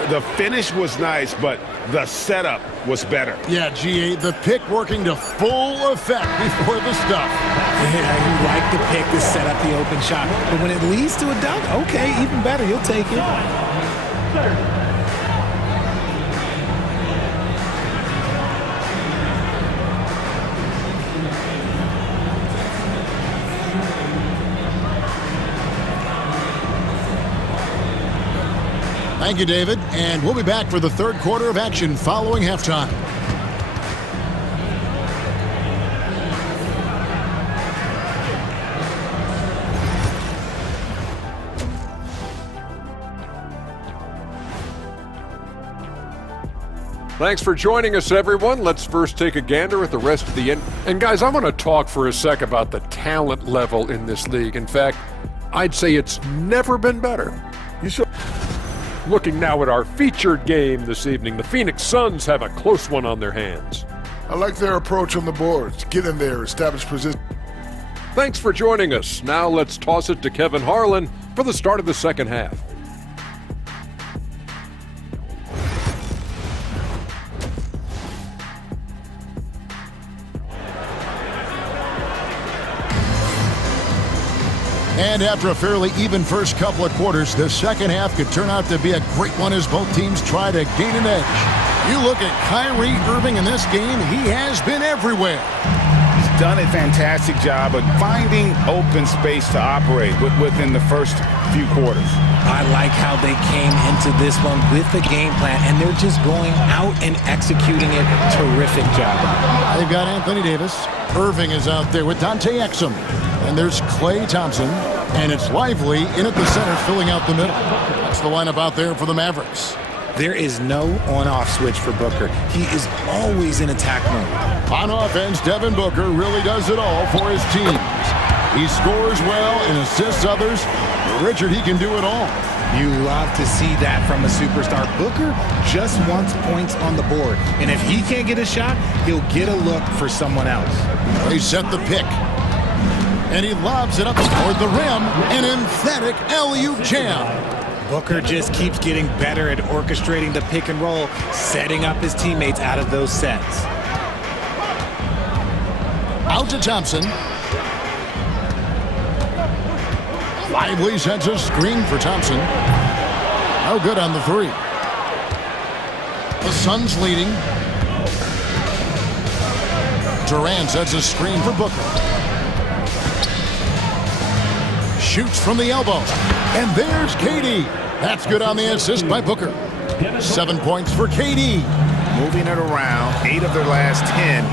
The finish was nice, but the setup was better. Yeah, GA, the pick working to full effect before the stuff. Yeah, you like the pick to set up the open shot. But when it leads to a dunk, okay, even better, you'll take it. Thank you, David. And we'll be back for the third quarter of action following halftime. Thanks for joining us, everyone. Let's first take a gander at the rest of the end. And guys, I want to talk for a sec about the talent level in this league. In fact, I'd say it's never been better. You should. Looking now at our featured game this evening, the Phoenix Suns have a close one on their hands. I like their approach on the boards. Get in there, establish position. Thanks for joining us. Now let's toss it to Kevin Harlan for the start of the second half. And after a fairly even first couple of quarters, the second half could turn out to be a great one as both teams try to gain an edge. You look at Kyrie Irving in this game, he has been everywhere. He's done a fantastic job of finding open space to operate within the first few quarters. I like how they came into this one with the game plan, and they're just going out and executing it. Terrific job. They've got Anthony Davis. Irving is out there with Dante Exum. And there's Klay Thompson. And it's Lively in at the center, filling out the middle. That's the lineup out there for the Mavericks. There is no on-off switch for Booker. He is always in attack mode. On offense, Devin Booker really does it all for his teams. He scores well and assists others. Richard, he can do it all. You love to see that from a superstar. Booker just wants points on the board. And if he can't get a shot, he'll get a look for someone else. They set the pick. And he lobs it up toward the rim. An emphatic alley-oop jam. Booker just keeps getting better at orchestrating the pick and roll, setting up his teammates out of those sets. Out to Thompson. Lively sets a screen for Thompson. No good on the three. The Suns leading. Durant sets a screen for Booker. Shoots from the elbow. And there's KD. That's good on the assist by Booker. 7 points for KD. Moving it around, 8 of their last 10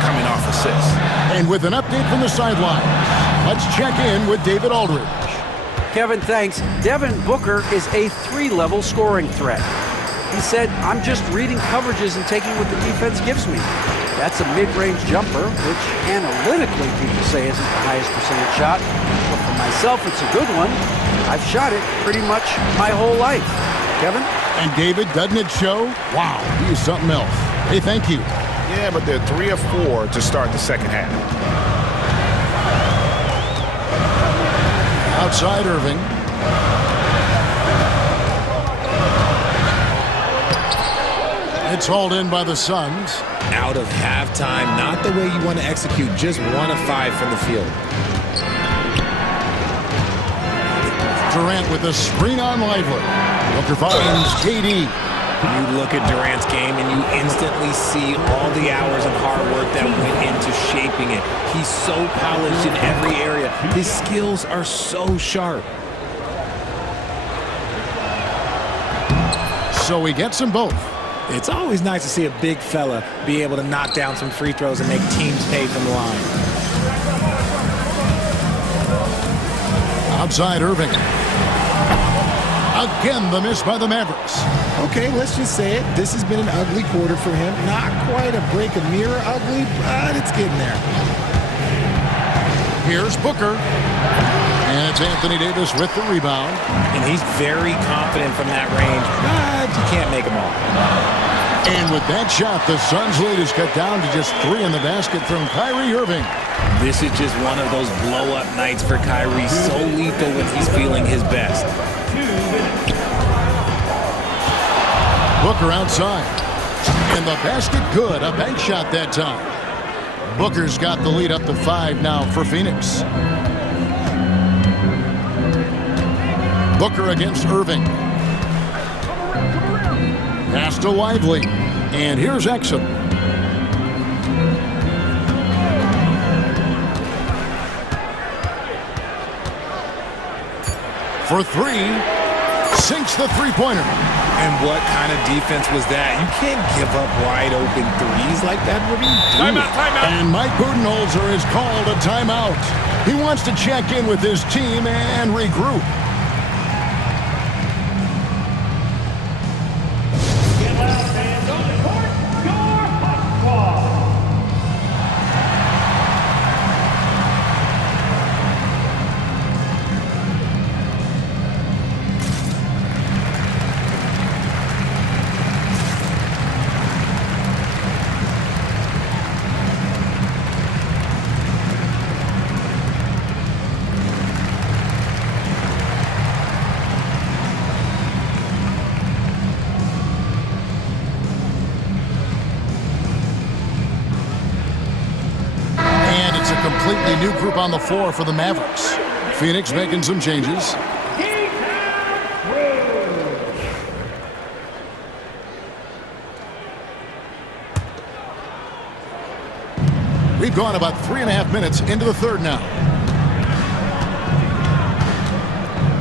coming off assists. And with an update from the sideline, let's check in with David Aldridge. Kevin, thanks. Devin Booker is a 3-level scoring threat. He said, I'm just reading coverages and taking what the defense gives me. That's a mid-range jumper, which analytically people say isn't the highest percentage shot. But for myself, it's a good one. I've shot it pretty much my whole life. Kevin? And David, doesn't it show? Wow, he is something else. Hey, thank you. Yeah, but they're 3 of 4 to start the second half. Outside Irving. It's hauled in by the Suns. Out of halftime, not the way you want to execute, just 1 of 5 from the field. Durant with a screen on Lively. Booker finds KD. You look at Durant's game and you instantly see all the hours of hard work that went into shaping it. He's so polished in every area. His skills are so sharp. So he gets them both. It's always nice to see a big fella be able to knock down some free throws and make teams pay from the line. Outside Irving. Again, the miss by the Mavericks. Okay, let's just say it. This has been an ugly quarter for him. Not quite a break of mirror ugly, but it's getting there. Here's Booker. And it's Anthony Davis with the rebound. And he's very confident from that range, but you can't make them all. And with that shot, the Suns' lead is cut down to just 3 in the basket from Kyrie Irving. This is just one of those blow-up nights for Kyrie. So lethal when he's feeling his best. Booker outside. And the basket good. A bank shot that time. Booker's got the lead up to 5 now for Phoenix. Booker against Irving. Pass to Lively. And here's Exum. For 3. Sinks the three-pointer. And what kind of defense was that? You can't give up wide open threes like that. What do you do? Timeout. And Mike Budenholzer has called a timeout. He wants to check in with his team and regroup. Completely new group on the floor for the Mavericks. Phoenix making some changes. We've gone about 3.5 minutes into the third now.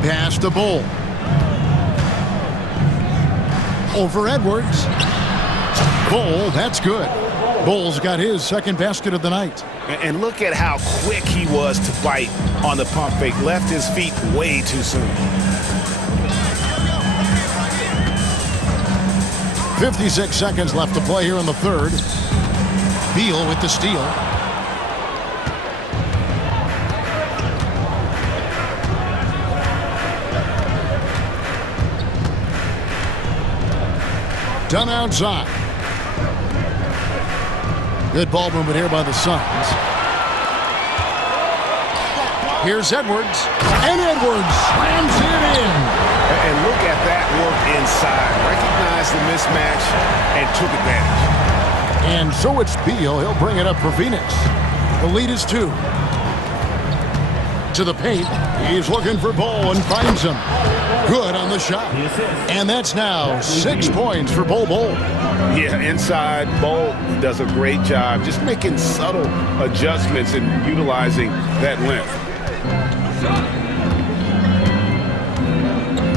Pass to Bull. Over Edwards. Bull, that's good. Bull's got his second basket of the night. And look at how quick he was to bite on the pump fake. Left his feet way too soon. 56 seconds left to play here in the third. Beal with the steal. Done outside. Good ball movement here by the Suns. Here's Edwards. And Edwards slams it in. And look at that work inside. Recognized the mismatch and took advantage. And so it's Beal. He'll bring it up for Phoenix. The lead is 2. To the paint. He's looking for Bol and finds him. Good on the shot. And that's now 6 points for Bol. Yeah, inside, Bol does a great job just making subtle adjustments and utilizing that length.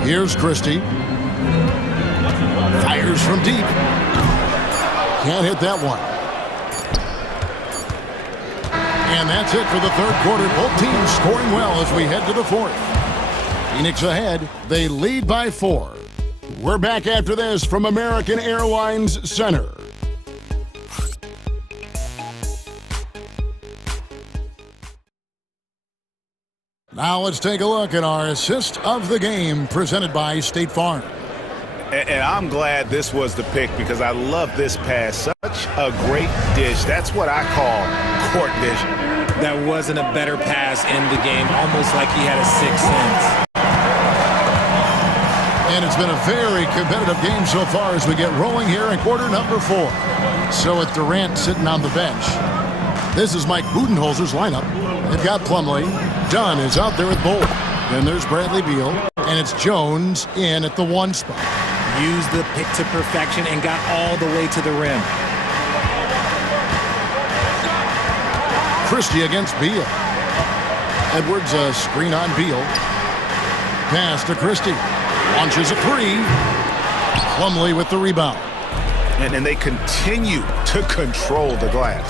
Here's Christie. Fires from deep. Can't hit that one. And that's it for the third quarter. Both teams scoring well as we head to the fourth. Phoenix ahead. They lead by 4. We're back after this from American Airlines Center. Now let's take a look at our assist of the game presented by State Farm. And I'm glad this was the pick because I love this pass. Such a great dish. That's what I call court vision. That wasn't a better pass in the game, almost like he had a 6th sense. And it's been a very competitive game so far as we get rolling here in quarter number 4. So with Durant sitting on the bench, this is Mike Budenholzer's lineup. They've got Plumlee. Dunn is out there with Bol. Then there's Bradley Beal. And it's Jones in at the 1 spot. Used the pick to perfection and got all the way to the rim. Christie against Beal. Edwards a screen on Beal. Pass to Christie. Launches a 3. Plumlee with the rebound. And they continue to control the glass.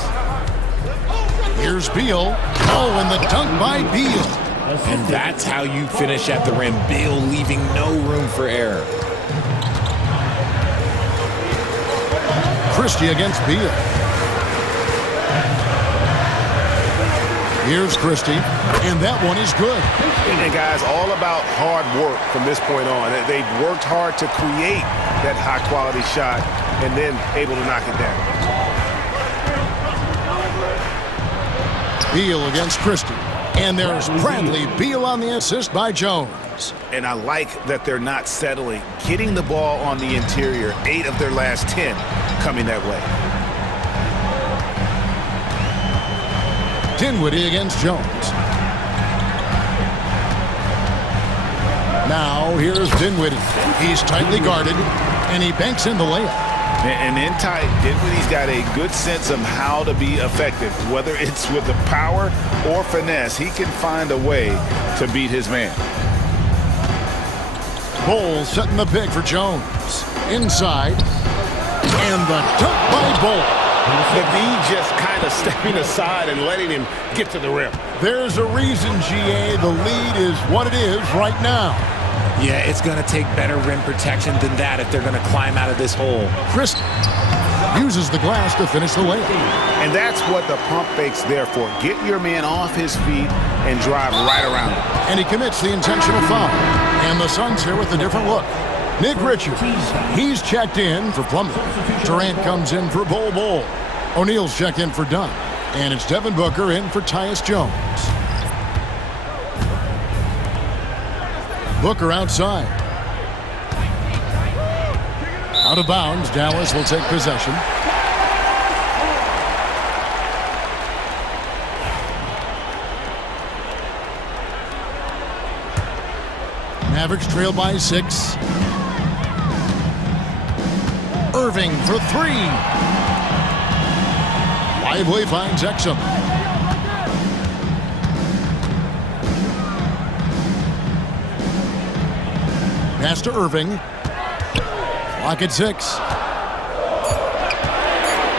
Here's Beal. Oh, and the dunk by Beal. And that's how you finish at the rim. Beal leaving no room for error. Christie against Beal. Here's Christie, and that one is good. And guys, all about hard work from this point on. They've worked hard to create that high-quality shot and then able to knock it down. Beal against Christie. And there's Bradley Beal on the assist by Jones. And I like that they're not settling. Getting the ball on the interior, 8 of their last 10 coming that way. Dinwiddie against Jones. Now here's Dinwiddie. He's tightly guarded, and he banks in the layup. And in tight, Dinwiddie's got a good sense of how to be effective. Whether it's with the power or finesse, he can find a way to beat his man. Bol setting the pick for Jones. Inside. And the dunk by Bol. The D just kind of stepping aside and letting him get to the rim. There's a reason, GA. The lead is what it is right now. Yeah, it's going to take better rim protection than that if they're going to climb out of this hole. Christie uses the glass to finish the layup. And that's what the pump fake's there for. Get your man off his feet and drive right around him. And he commits the intentional foul. And the Suns here with a different look. Nick Richards, he's checked in for Plumlee. Durant comes in for Bol. O'Neal's checked in for Dunn. And it's Devin Booker in for Tyus Jones. Booker outside. Out of bounds, Dallas will take possession. Mavericks trail by 6. Irving for 3. Lively finds Exum. Pass to Irving. Clock at 6.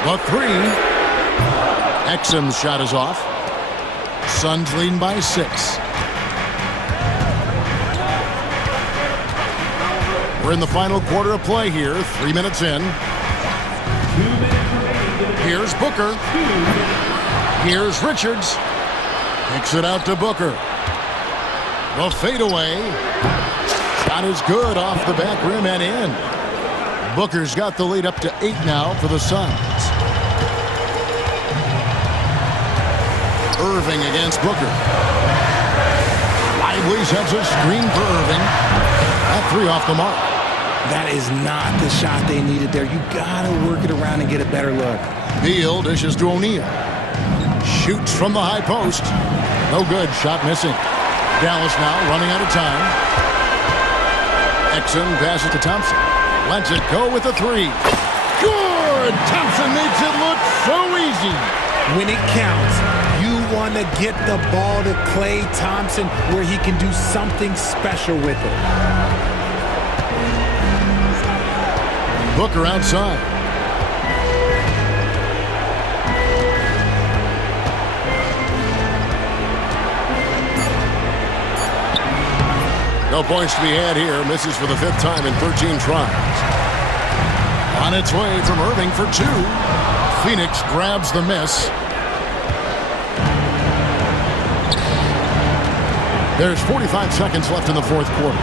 The 3. Exum's shot is off. Suns leading by 6. We're in the final quarter of play here. 3 minutes in. Here's Booker. Here's Richards. Kicks it out to Booker. The fadeaway. Shot is good off the back rim and in. Booker's got the lead up to 8 now for the Suns. Irving against Booker. Lively sets a screen for Irving. That 3 off the mark. That is not the shot they needed there. You gotta work it around and get a better look. Beal dishes to O'Neal. Shoots from the high post. No good. Shot missing. Dallas now running out of time. Exum passes to Thompson. Lets it go with a 3. Good! Thompson makes it look so easy. When it counts, you want to get the ball to Klay Thompson where he can do something special with it. Booker outside. No points to be had here. Misses for the 5th time in 13 tries. On its way from Irving for 2. Phoenix grabs the miss. There's 45 seconds left in the 4th quarter.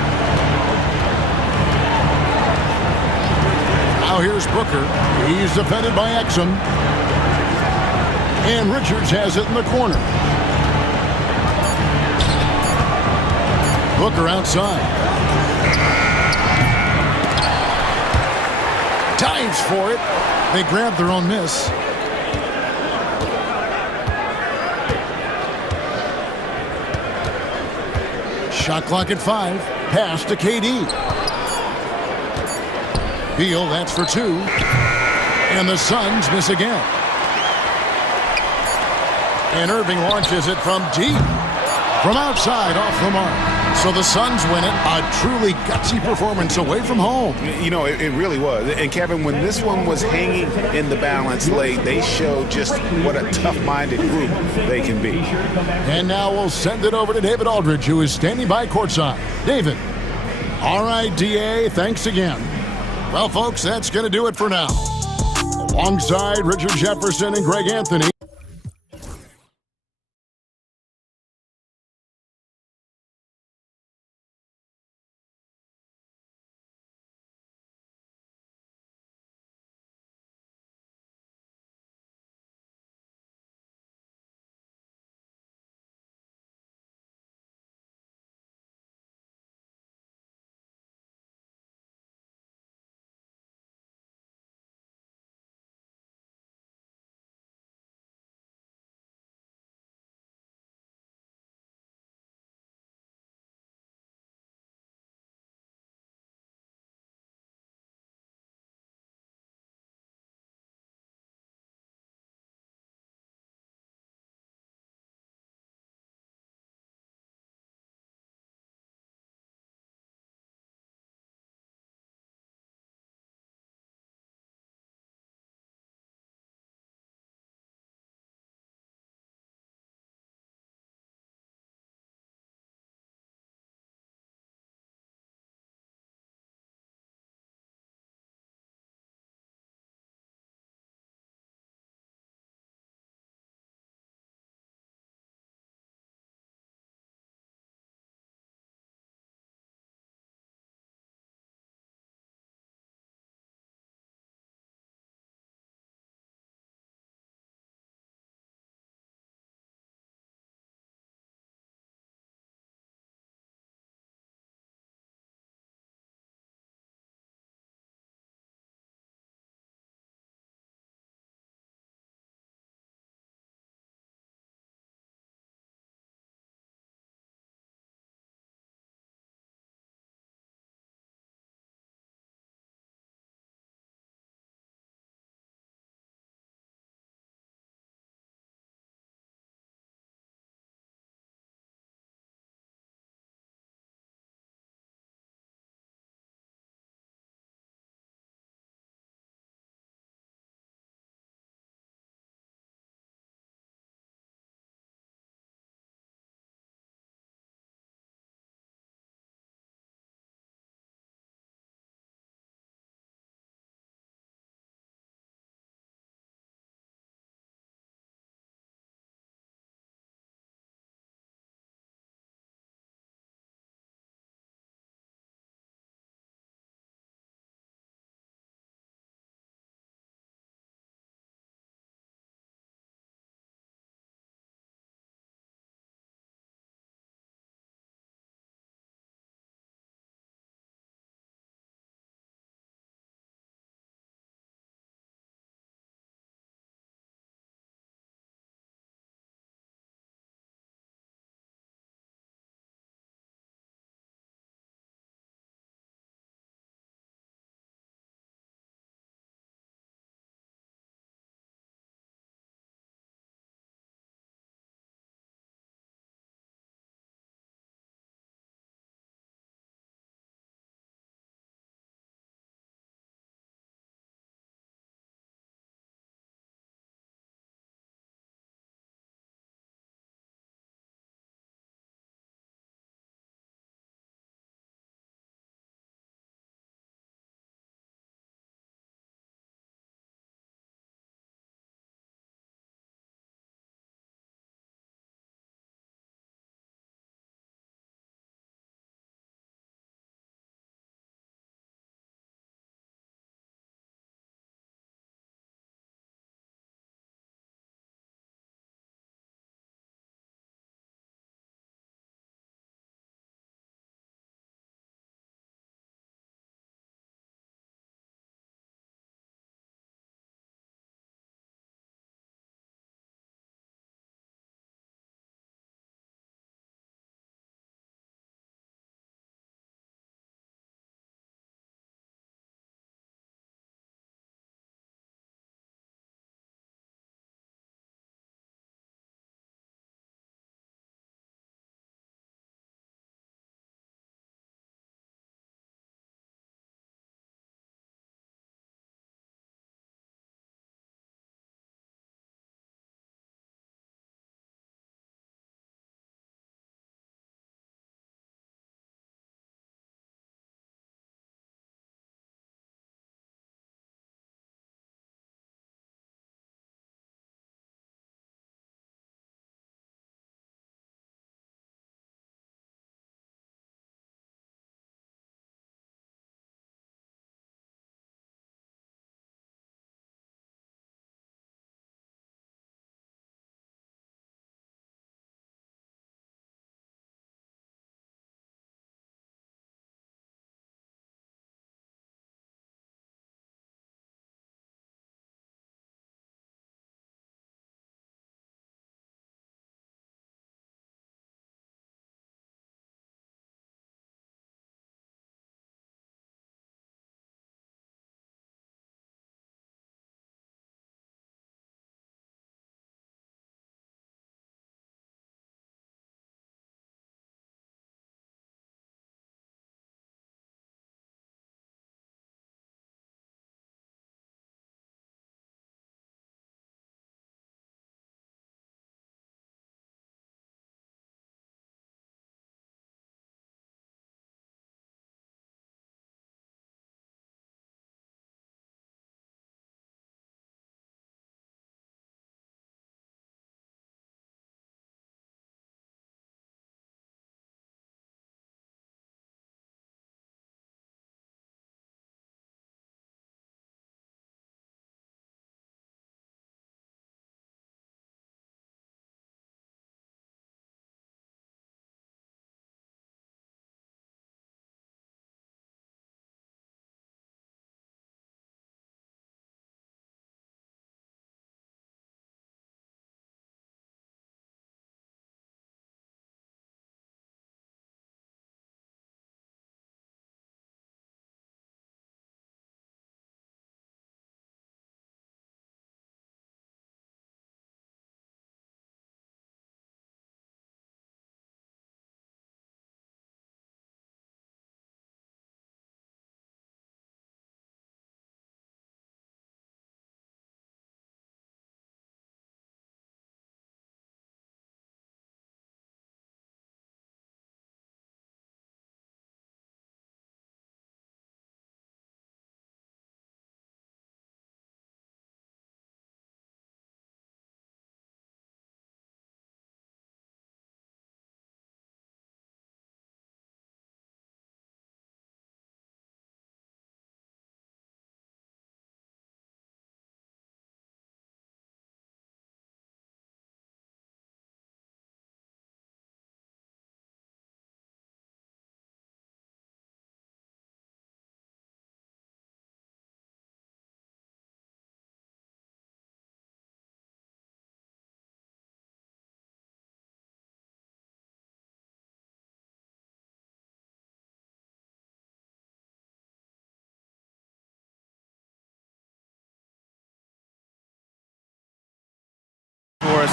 Now here's Booker. He's defended by Exum. And Richards has it in the corner. Booker outside. Dives for it. They grab their own miss. Shot clock at 5. Pass to KD. Beal, that's for 2. And the Suns miss again. And Irving launches it from deep. From outside, off the mark. So the Suns win it. A truly gutsy performance away from home. You know, it really was. And Kevin, when this one was hanging in the balance late, they showed just what a tough-minded group they can be. And now we'll send it over to David Aldridge, who is standing by courtside. David. All right, DA, thanks again. Well, folks, that's going to do it for now. Alongside Richard Jefferson and Greg Anthony.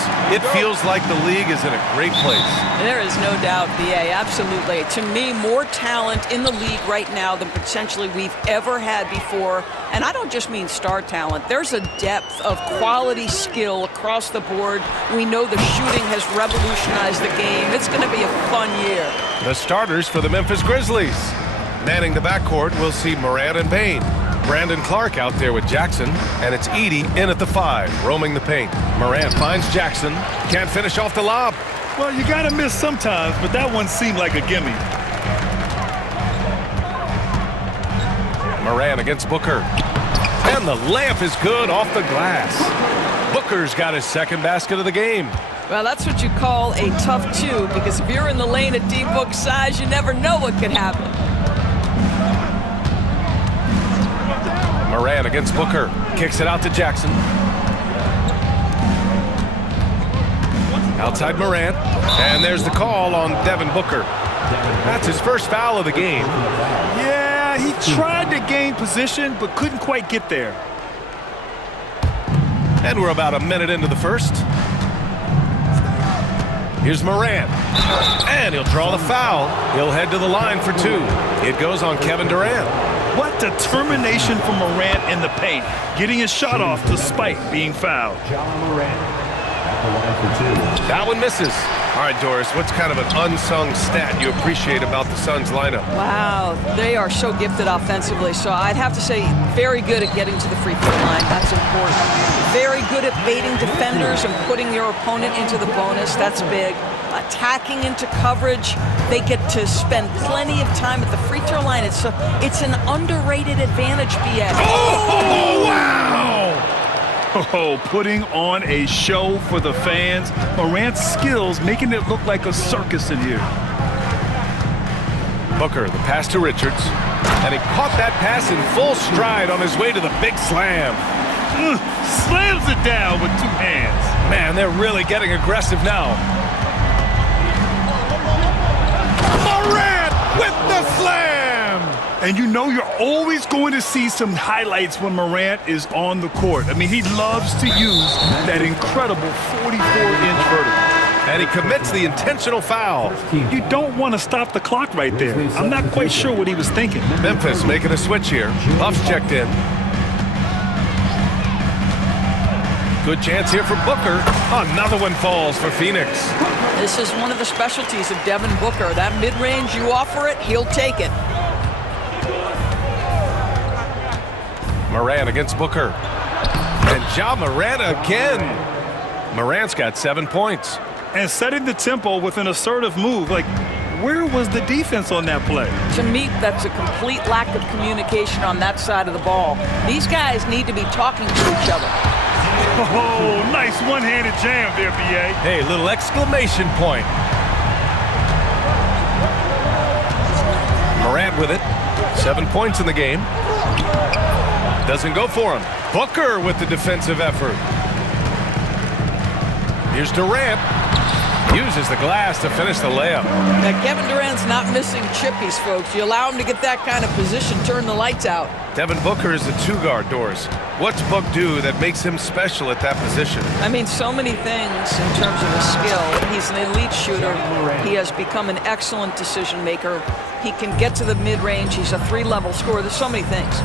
Doris. It feels like the league is in a great place. There is no doubt, BA, absolutely. To me, more talent in the league right now than potentially we've ever had before. And I don't just mean star talent. There's a depth of quality skill across the board. We know the shooting has revolutionized the game. It's going to be a fun year. The starters for the Memphis Grizzlies. Manning the backcourt, we'll see Morant and Bain. Brandon Clark out there with Jackson, and it's Edey in at the 5, roaming the paint. Morant finds Jackson, can't finish off the lob. Well, you gotta miss sometimes, but that one seemed like a gimme. Morant against Booker. And the layup is good off the glass. Booker's got his second basket of the game. Well, that's what you call a tough 2, because if you're in the lane at D-Book size, you never know what could happen. Morant against Booker. Kicks it out to Jackson. Outside Morant. And there's the call on Devin Booker. That's his first foul of the game. Yeah, he tried to gain position, but couldn't quite get there. And we're about a minute into the first. Here's Morant. And he'll draw the foul. He'll head to the line for 2. It goes on Kevin Durant. What determination from Morant in the paint, getting his shot off despite being fouled. That one misses. All right, Doris, what's kind of an unsung stat you appreciate about the Suns lineup? Wow, they are so gifted offensively. So I'd have to say very good at getting to the free throw line. That's important. Very good at baiting defenders and putting your opponent into the bonus. That's big. Attacking into coverage. They get to spend plenty of time at the free throw line. It's an underrated advantage, BS. Oh, wow! Oh, putting on a show for the fans. Morant's skills making it look like a circus in here. Booker, the pass to Richards. And he caught that pass in full stride on his way to the big slam. Slams it down with 2 hands. Man, they're really getting aggressive now. Morant with the slam! And you know you're always going to see some highlights when Morant is on the court. I mean, he loves to use that incredible 44-inch vertical. And he commits the intentional foul. You don't want to stop the clock right there. I'm not quite sure what he was thinking. Memphis making a switch here. Buff's checked in. Good chance here for Booker. Another one falls for Phoenix. This is one of the specialties of Devin Booker. That mid-range, you offer it, he'll take it. Morant against Booker. And Ja Morant again. Morant's got 7 points. And setting the tempo with an assertive move. Like, where was the defense on that play? To me, that's a complete lack of communication on that side of the ball. These guys need to be talking to each other. Oh, nice one-handed jam there, B.A. Hey, little exclamation point. Morant with it. 7 points in the game. Doesn't go for him. Booker with the defensive effort. Here's Durant. Uses the glass to finish the layup. Now, Kevin Durant's not missing chippies, folks. You allow him to get that kind of position, turn the lights out. Devin Booker is a 2-guard, Doris. What's Book do that makes him special at that position? I mean, so many things in terms of his skill. He's an elite shooter. He has become an excellent decision maker. He can get to the mid-range. He's a 3-level scorer. There's so many things.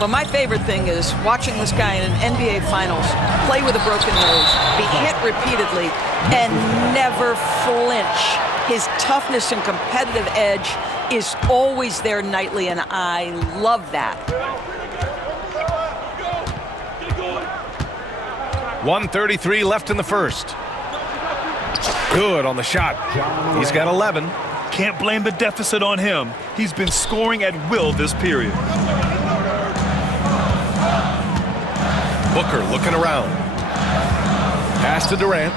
But my favorite thing is watching this guy in an NBA Finals play with a broken nose, be hit repeatedly, and never flinch. His toughness and competitive edge is always there nightly, and I love that. 1:33 left in the first. Good on the shot. He's got 11. Can't blame the deficit on him. He's been scoring at will this period. Booker looking around. Pass to Durant.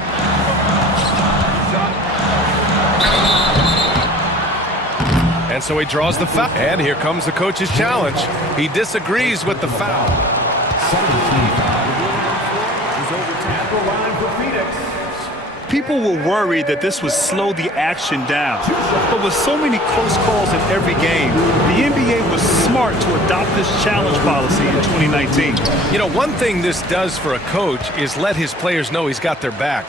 And so he draws the foul. And here comes the coach's challenge. He disagrees with the foul. People were worried that this would slow the action down. But with so many close calls in every game, the NBA was smart to adopt this challenge policy in 2019. You know, one thing this does for a coach is let his players know he's got their back.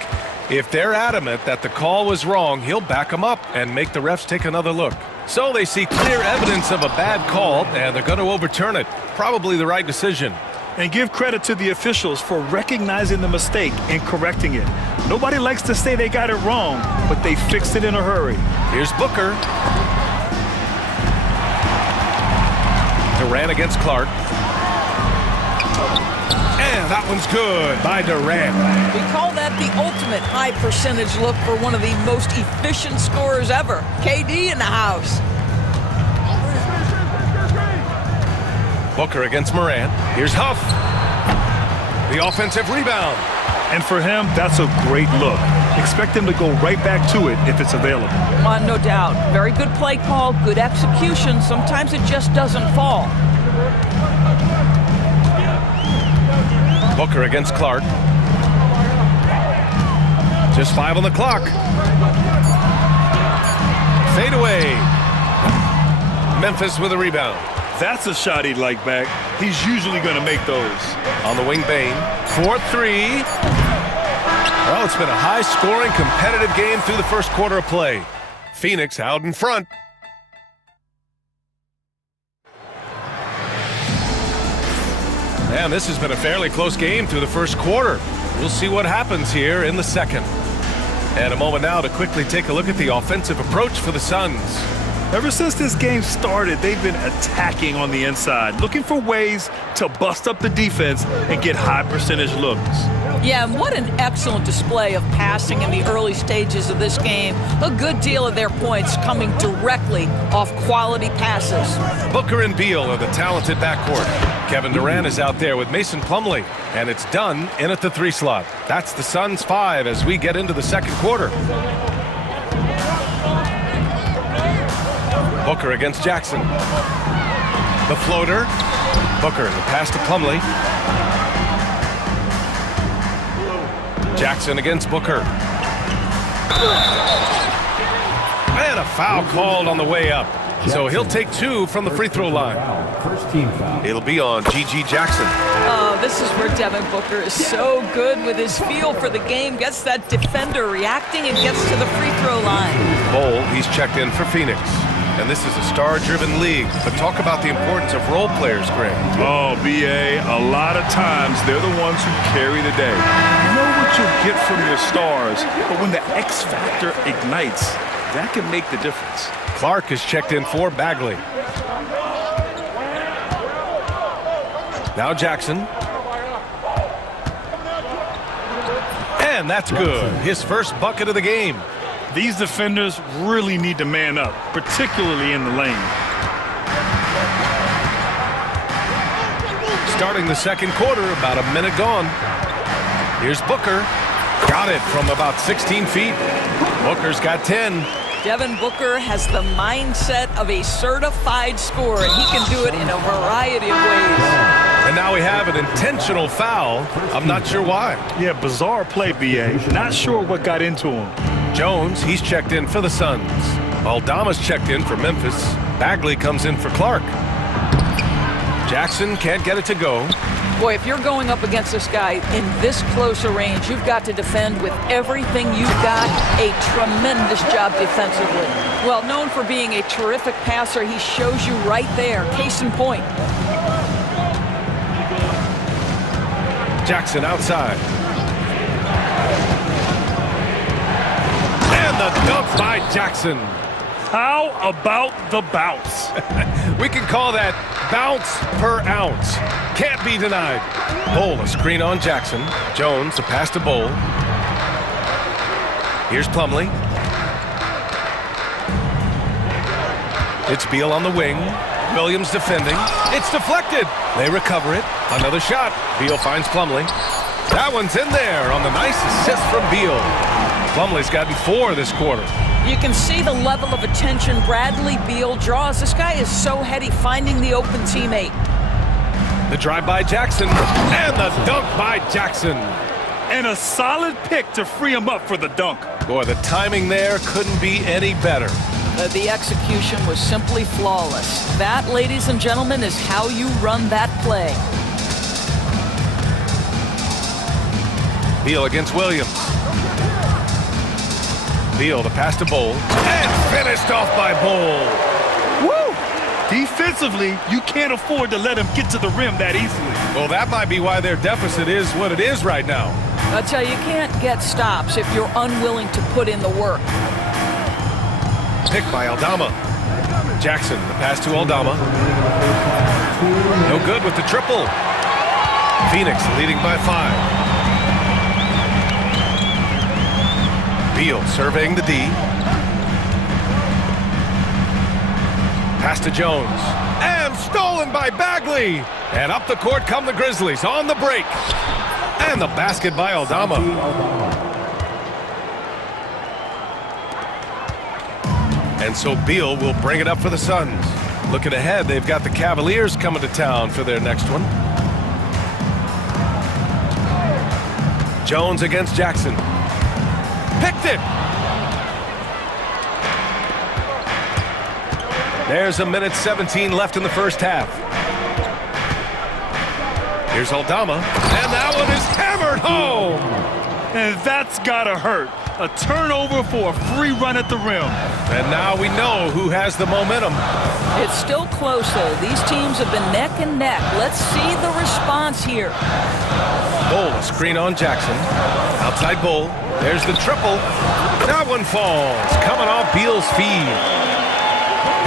If they're adamant that the call was wrong, he'll back them up and make the refs take another look. So they see clear evidence of a bad call, and they're going to overturn it. Probably the right decision. And give credit to the officials for recognizing the mistake and correcting it. Nobody likes to say they got it wrong, but they fixed it in a hurry. Here's Booker. Durant against Clark. And that one's good by Durant. We call that the ultimate high percentage look for one of the most efficient scorers ever. KD in the house. Booker against Morant. Here's Huff. The offensive rebound. And for him, that's a great look. Expect him to go right back to it if it's available. No doubt. Very good play call, good execution. Sometimes it just doesn't fall. Booker against Clark. Just 5 on the clock. Fade away. Memphis with a rebound. That's a shot he'd like back. He's usually going to make those. On the wing, Bain. 4-3. Well, it's been a high-scoring, competitive game through the first quarter of play. Phoenix out in front. And this has been a fairly close game through the first quarter. We'll see what happens here in the second. And a moment now to quickly take a look at the offensive approach for the Suns. Ever since this game started, they've been attacking on the inside, looking for ways to bust up the defense and get high percentage looks. Yeah, and what an excellent display of passing in the early stages of this game. A good deal of their points coming directly off quality passes. Booker and Beal are the talented backcourt. Kevin Durant is out there with Mason Plumlee, and it's done in at the 3 slot. That's the Suns 5 as we get into the second quarter. Booker against Jackson. The floater. Booker, the pass to Plumlee. Jackson against Booker. And a foul called on the way up. So he'll take 2 from the free throw line. It'll be on GG Jackson. Oh, this is where Devin Booker is so good with his feel for the game. Gets that defender reacting and gets to the free throw line. Bol, he's checked in for Phoenix. And this is a star-driven league. But talk about the importance of role players, Greg. Oh, B.A., a lot of times they're the ones who carry the day. You know what you'll get from your stars, but when the X factor ignites, that can make the difference. Clark is checked in for Bagley. Now Jackson. And that's good. His first bucket of the game. These defenders really need to man up, particularly in the lane. Starting the second quarter, about a minute gone. Here's Booker. Got it from about 16 feet. Booker's got 10. Devin Booker has the mindset of a certified scorer, and he can do it in a variety of ways. And now we have an intentional foul. I'm not sure why. Yeah, bizarre play, B.A. Not sure what got into him. Jones, he's checked in for the Suns. Aldama's checked in for Memphis. Bagley comes in for Clark. Jackson can't get it to go. Boy, if you're going up against this guy in this close a range, you've got to defend with everything you've got. A tremendous job defensively. Well, known for being a terrific passer, he shows you right there. Case in point. Jackson outside. And the dunk by Jackson. How about the bounce? We can call that bounce per ounce. Can't be denied. Bol, a screen on Jackson. Jones, a pass to Bol. Here's Plumlee. It's Beal on the wing. Williams defending. It's deflected. They recover it. Another shot. Beal finds Plumlee. That one's in there on the nice assist from Beal. Plumlee's gotten 4 this quarter. You can see the level of attention Bradley Beal draws. This guy is so heady finding the open teammate. The drive by Jackson and the dunk by Jackson. And a solid pick to free him up for the dunk. Boy, the timing there couldn't be any better. The execution was simply flawless. That, ladies and gentlemen, is how you run that play. Beal against Williams. Beal, the pass to Bowl, and finished off by Bowl. Woo! Defensively, you can't afford to let him get to the rim that easily. Well, that might be why their deficit is what it is right now. I tell you, you can't get stops if you're unwilling to put in the work. Picked by Aldama. Jackson, the pass to Aldama. No good with the triple. Phoenix leading by 5. Beal surveying the D. Pass to Jones. And stolen by Bagley. And up the court come the Grizzlies on the break. And the basket by Aldama. And so Beal will bring it up for the Suns. Looking ahead, they've got the Cavaliers coming to town for their next one. Jones against Jackson. Picked it! There's 1:17 left in the first half. Here's Aldama, and that one is hammered home! And that's gotta hurt. A turnover for a free run at the rim. And now we know who has the momentum. It's still close, though. These teams have been neck and neck. Let's see the response here. Bull, a screen on Jackson. Outside Bull. There's the triple. That one falls. Coming off Beal's feed.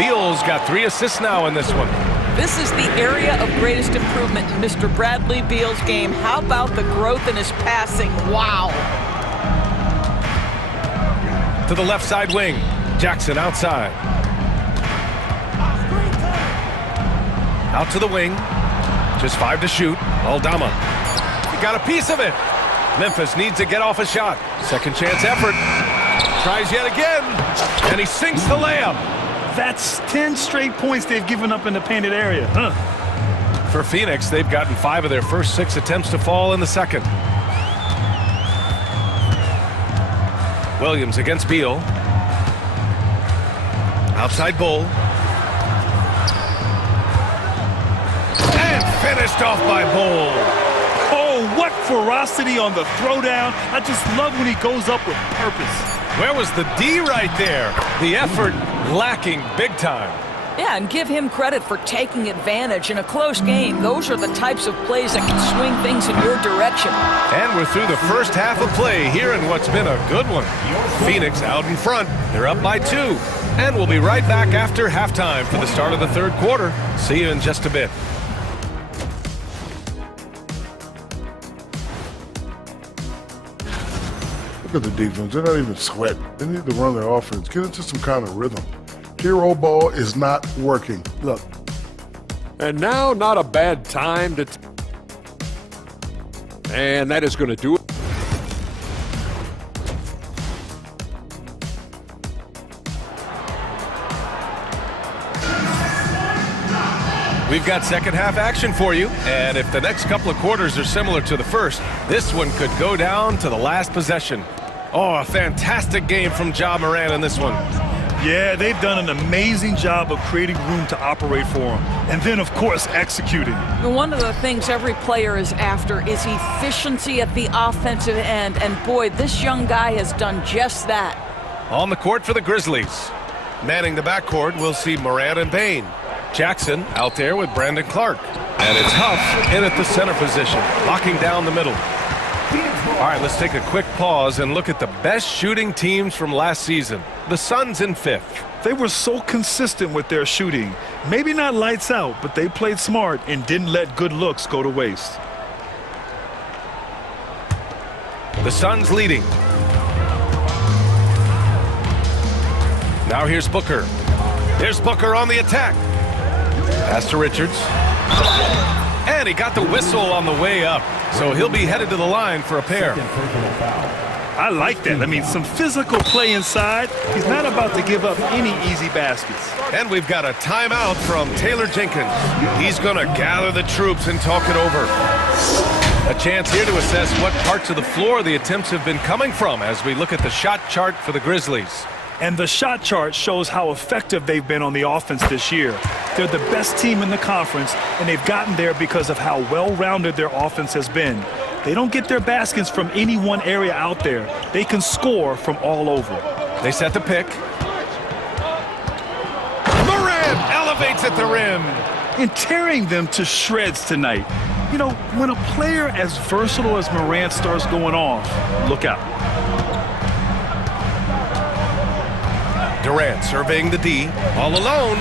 Beal's got 3 assists now in this one. This is the area of greatest improvement in Mr. Bradley Beal's game. How about the growth in his passing? Wow. To the left side wing. Jackson outside. Out to the wing. Just 5 to shoot. Aldama. He got a piece of it. Memphis needs to get off a shot. Second chance effort. Tries yet again. And he sinks the layup. That's 10 straight points they've given up in the painted area. Huh. For Phoenix, they've gotten 5 of their first 6 attempts to fall in the second. Williams against Beal. Outside Bull. And finished off by Bull. Oh, what ferocity on the throwdown. I just love when he goes up with purpose. Where was the D right there? The effort lacking big time. Yeah, and give him credit for taking advantage in a close game. Those are the types of plays that can swing things in your direction. And we're through the first half of play here in what's been a good one. Phoenix out in front. They're up by 2. And we'll be right back after halftime for the start of the third quarter. See you in just a bit. Look at the defense. They're not even sweating. They need to run their offense. Get into some kind of rhythm. Hero ball is not working. Look. And now, not a bad time to... And that is going to do it. We've got second half action for you, and if the next couple of quarters are similar to the first, this one could go down to the last possession. Oh, a fantastic game from Ja Morant in this one. Yeah, they've done an amazing job of creating room to operate for him. And then, of course, executing. One of the things every player is after is efficiency at the offensive end. And boy, this young guy has done just that. On the court for the Grizzlies. Manning the backcourt, we'll see Morant and Bane. Jackson out there with Brandon Clark. And it's Huff in at the center position, locking down the middle. All right, let's take a quick pause and look at the best shooting teams from last season. The Suns in 5th. They were so consistent with their shooting. Maybe not lights out, but they played smart and didn't let good looks go to waste. The Suns leading. Now here's Booker. There's Booker on the attack. Pass to Richards. And he got the whistle on the way up. So he'll be headed to the line for a pair. I like that. I mean, some physical play inside. He's not about to give up any easy baskets. And we've got a timeout from Taylor Jenkins. He's going to gather the troops and talk it over. A chance here to assess what parts of the floor the attempts have been coming from as we look at the shot chart for the Grizzlies. And the shot chart shows how effective they've been on the offense this year. They're the best team in the conference, and they've gotten there because of how well-rounded their offense has been. They don't get their baskets from any one area out there. They can score from all over. They set the pick. Morant elevates at the rim. And tearing them to shreds tonight. You know, when a player as versatile as Morant starts going off, look out. Durant surveying the D, all alone.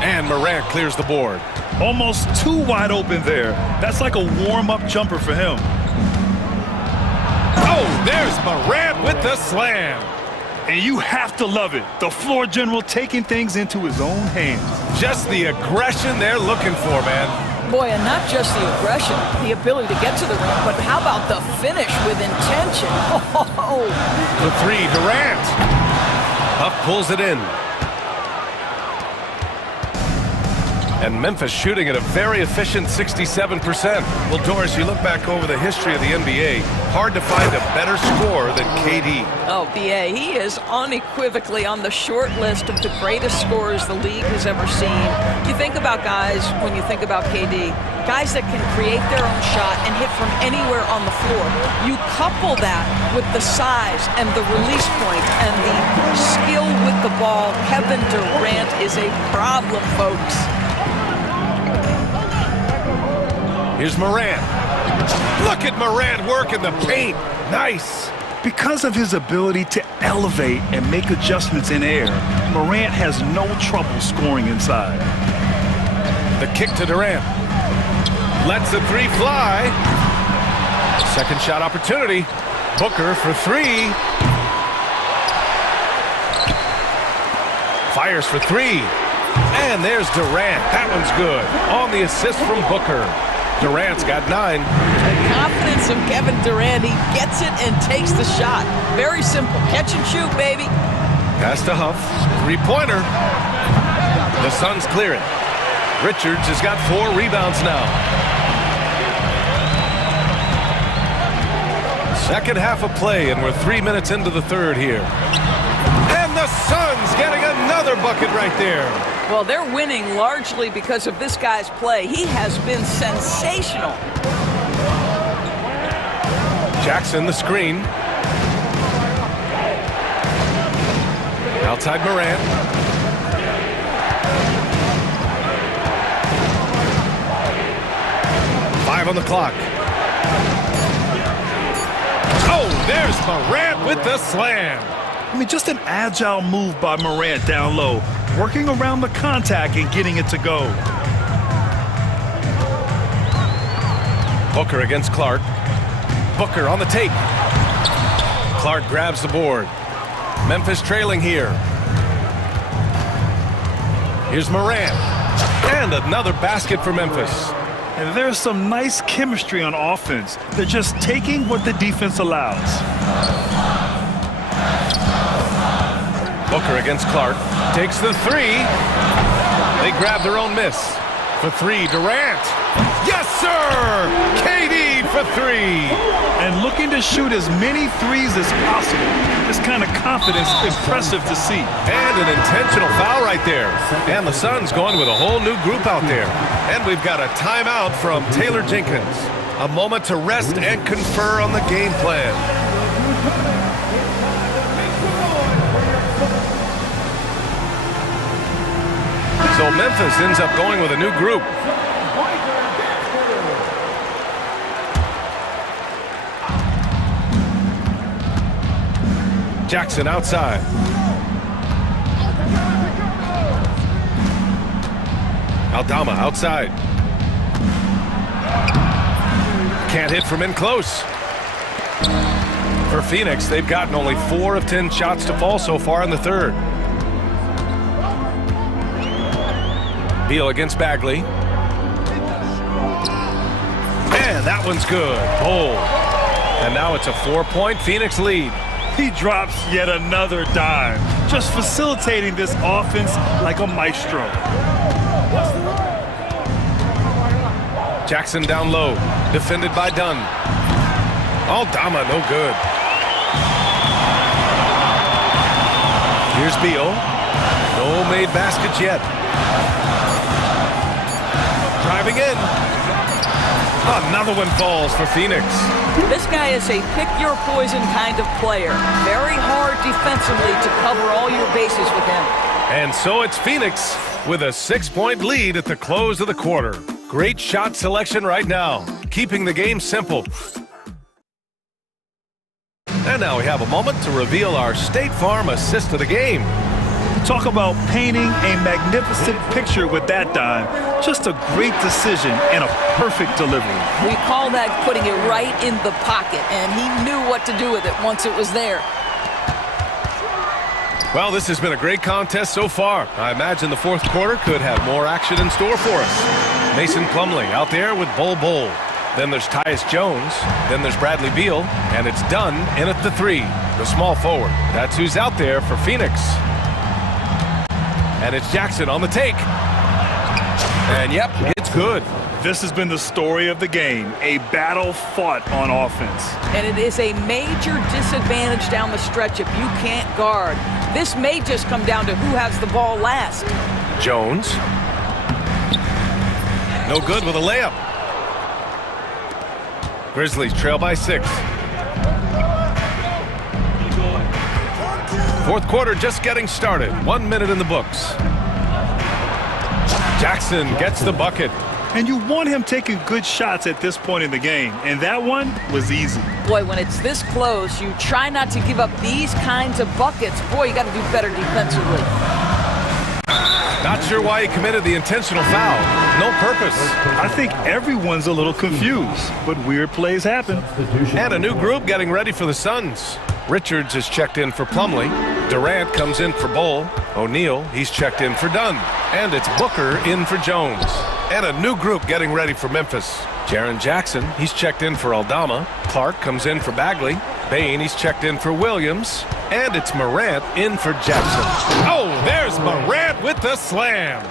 And Morant clears the board. Almost too wide open there. That's like a warm-up jumper for him. Oh, there's Morant with the slam. And you have to love it. The floor general taking things into his own hands. Just the aggression they're looking for, man. Boy, and not just the aggression, the ability to get to the rim, but how about the finish with intention? Oh. The three, Durant. Huff pulls it in. And Memphis shooting at a very efficient 67%. Well, Doris, you look back over the history of the NBA, hard to find a better scorer than KD. Oh, B.A., he is unequivocally on the short list of the greatest scorers the league has ever seen. You think about guys, when you think about KD, guys that can create their own shot and hit from anywhere on the floor. You couple that with the size and the release point and the skill with the ball. Kevin Durant is a problem, folks. Here's Morant. Look at Morant work in the paint. Nice. Because of his ability to elevate and make adjustments in air, Morant has no trouble scoring inside. The kick to Durant. Lets the three fly. Second shot opportunity. Booker for three. Fires for three. And there's Durant. That one's good. On the assist from Booker. Durant's got 9. The confidence of Kevin Durant. He gets it and takes the shot. Very simple. Catch and shoot, baby. Pass to Huff. Three-pointer. The Suns clear it. Richards has got 4 rebounds now. Second half of play, and we're 3 minutes into the third here. And the Suns getting another bucket right there. Well, they're winning largely because of this guy's play. He has been sensational. Jackson, the screen. Outside Morant. Five on the clock. Oh, there's Morant with the slam. I mean, just an agile move by Morant down low, working around the contact and getting it to go. Booker against Clark. Booker on the take. Clark grabs the board. Memphis trailing here. Here's Morant. And another basket for Memphis. And there's some nice chemistry on offense. They're just taking what the defense allows. Booker against Clark. Takes the three. They grab their own miss. For three, Durant. Yes, sir! KD for three. And looking to shoot as many threes as possible. This kind of confidence, impressive to see. And an intentional foul right there. And the Suns going with a whole new group out there. And we've got a timeout from Taylor Jenkins. A moment to rest and confer on the game plan. So Memphis ends up going with a new group. Jackson outside. Aldama outside. Can't hit from in close. For Phoenix, they've gotten only 4 of 10 shots to fall so far in the third. Beal against Bagley. And that one's good. Bold. And now it's a 4-point Phoenix lead. He drops yet another dime, just facilitating this offense like a maestro. Jackson down low, defended by Dunn. Aldama, no good. Here's Beal. No made baskets yet. Driving in. Another one falls for Phoenix. This guy is a pick-your-poison kind of player. Very hard defensively to cover all your bases with him. And so it's Phoenix with a 6-point lead at the close of the quarter. Great shot selection right now, keeping the game simple. And now we have a moment to reveal our State Farm assist of the game. Talk about painting a magnificent picture with that dime. Just a great decision and a perfect delivery. We call that putting it right in the pocket, and he knew what to do with it once it was there. Well, this has been a great contest so far. I imagine the fourth quarter could have more action in store for us. Mason Plumlee out there with Bull. Then there's Tyus Jones. Then there's Bradley Beal. And it's Dunn in at the 3, the small forward. That's who's out there for Phoenix. And it's Jackson on the take. And yep, it's good. This has been the story of the game, a battle fought on offense. And it is a major disadvantage down the stretch if you can't guard. This may just come down to who has the ball last. Jones. No good with a layup. Grizzlies trail by 6. Fourth quarter just getting started. 1 minute in the books. Jackson gets the bucket. And you want him taking good shots at this point in the game. And that one was easy. Boy, when it's this close, you try not to give up these kinds of buckets. Boy, you got to do better defensively. Not sure why he committed the intentional foul. No purpose. I think everyone's a little confused, but weird plays happen. And a new group getting ready for the Suns. Richards is checked in for Plumlee. Durant comes in for Bull. O'Neal, he's checked in for Dunn. And it's Booker in for Jones. And a new group getting ready for Memphis. Jaren Jackson, he's checked in for Aldama. Clark comes in for Bagley. Bain, he's checked in for Williams. And it's Morant in for Jackson. Oh, there's Morant with the slam.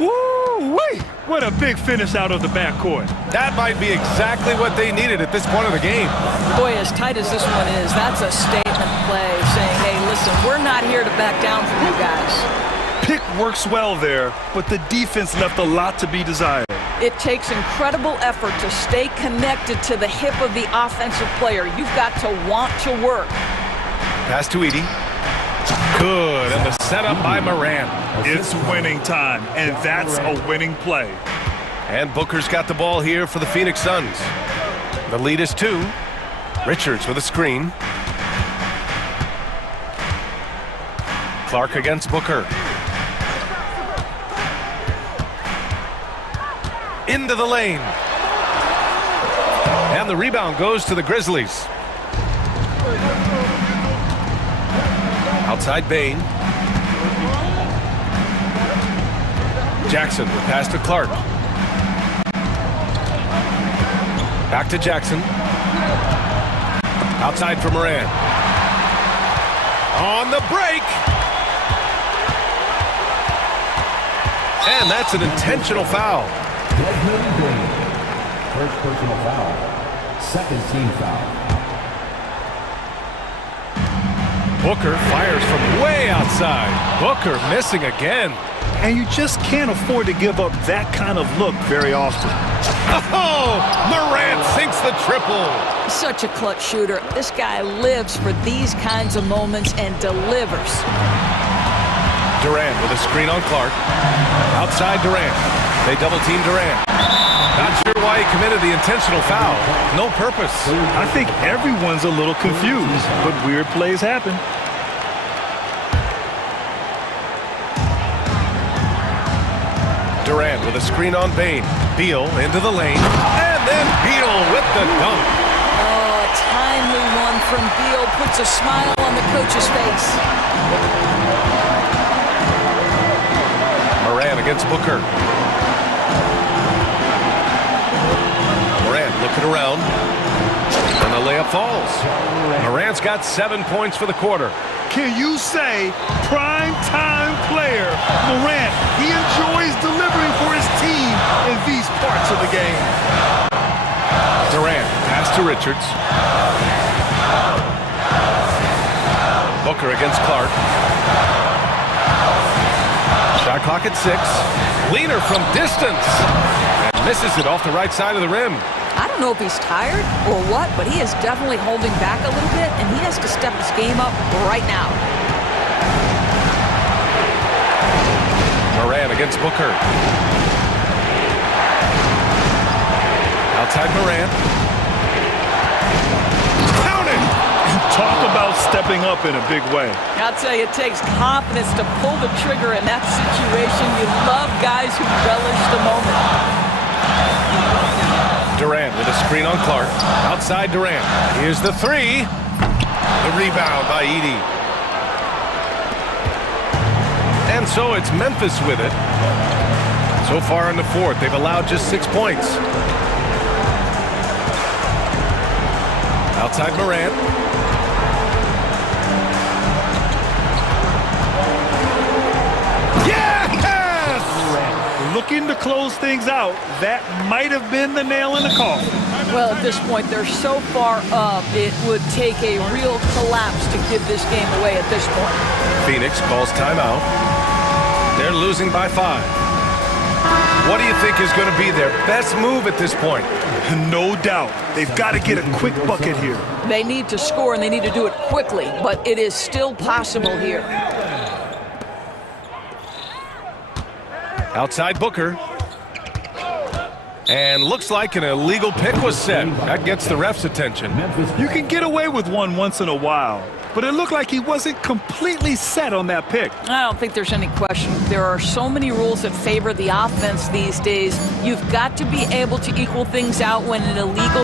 Woo-wee! What a big finish out of the backcourt. That might be exactly what they needed at this point of the game. Boy, as tight as this one is, that's a statement play saying, hey, listen, we're not here to back down from you guys. Pick works well there, but the defense left a lot to be desired. It takes incredible effort to stay connected to the hip of the offensive player. You've got to want to work. Pass to Edey. Good, and the setup by Morant. It's winning time, and that's a winning play. And Booker's got the ball here for the Phoenix Suns. The lead is 2. Richards with a screen. Clark against Booker. Into the lane. And the rebound goes to the Grizzlies. Outside Bain. Jackson, pass to Clark. Back to Jackson. Outside for Morant. On the break. And that's an intentional foul. First personal foul. Second team foul. Booker fires from way outside. Booker missing again. And you just can't afford to give up that kind of look very often. Oh, Morant sinks the triple. Such a clutch shooter. This guy lives for these kinds of moments and delivers. Durant with a screen on Clark. Outside Durant. They double-team Durant. Not sure why he committed the intentional foul. No purpose. I think everyone's a little confused, but weird plays happen. Durant with a screen on Bain. Beal into the lane. And then Beal with the dunk. Oh, a timely one from Beal puts a smile on the coach's face. Morant against Booker. Morant looking around. And the layup falls. Morant's got 7 points for the quarter. Can you say prime-time player Morant? He enjoys delivering for his team in these parts of the game. Durant, pass to Richards. Booker against Clark. Shot clock at 6. Leaner from distance. And misses it off the right side of the rim. I don't know if he's tired or what, but he is definitely holding back a little bit, and he has to step his game up right now. Moran against Booker. Outside Moran. Counted! Talk about stepping up in a big way. I'll tell you, it takes confidence to pull the trigger in that situation. You love guys who relish the moment. Durant with a screen on Clark. Outside Durant. Here's the three. The rebound by Edey. And so it's Memphis with it. So far in the fourth, they've allowed just 6 points. Outside Morant. Looking to close things out. That might have been the nail in the coffin. Well, at this point, they're so far up, it would take a real collapse to give this game away at this point. Phoenix calls timeout. They're losing by 5. What do you think is going to be their best move at this point? No doubt. They've got to get a quick bucket here. They need to score, and they need to do it quickly, but it is still possible here. Outside Booker. And looks like an illegal pick was set. That gets the ref's attention. You can get away with one once in a while, but it looked like he wasn't completely set on that pick. I don't think there's any question. There are so many rules that favor the offense these days. You've got to be able to equal things out when an illegal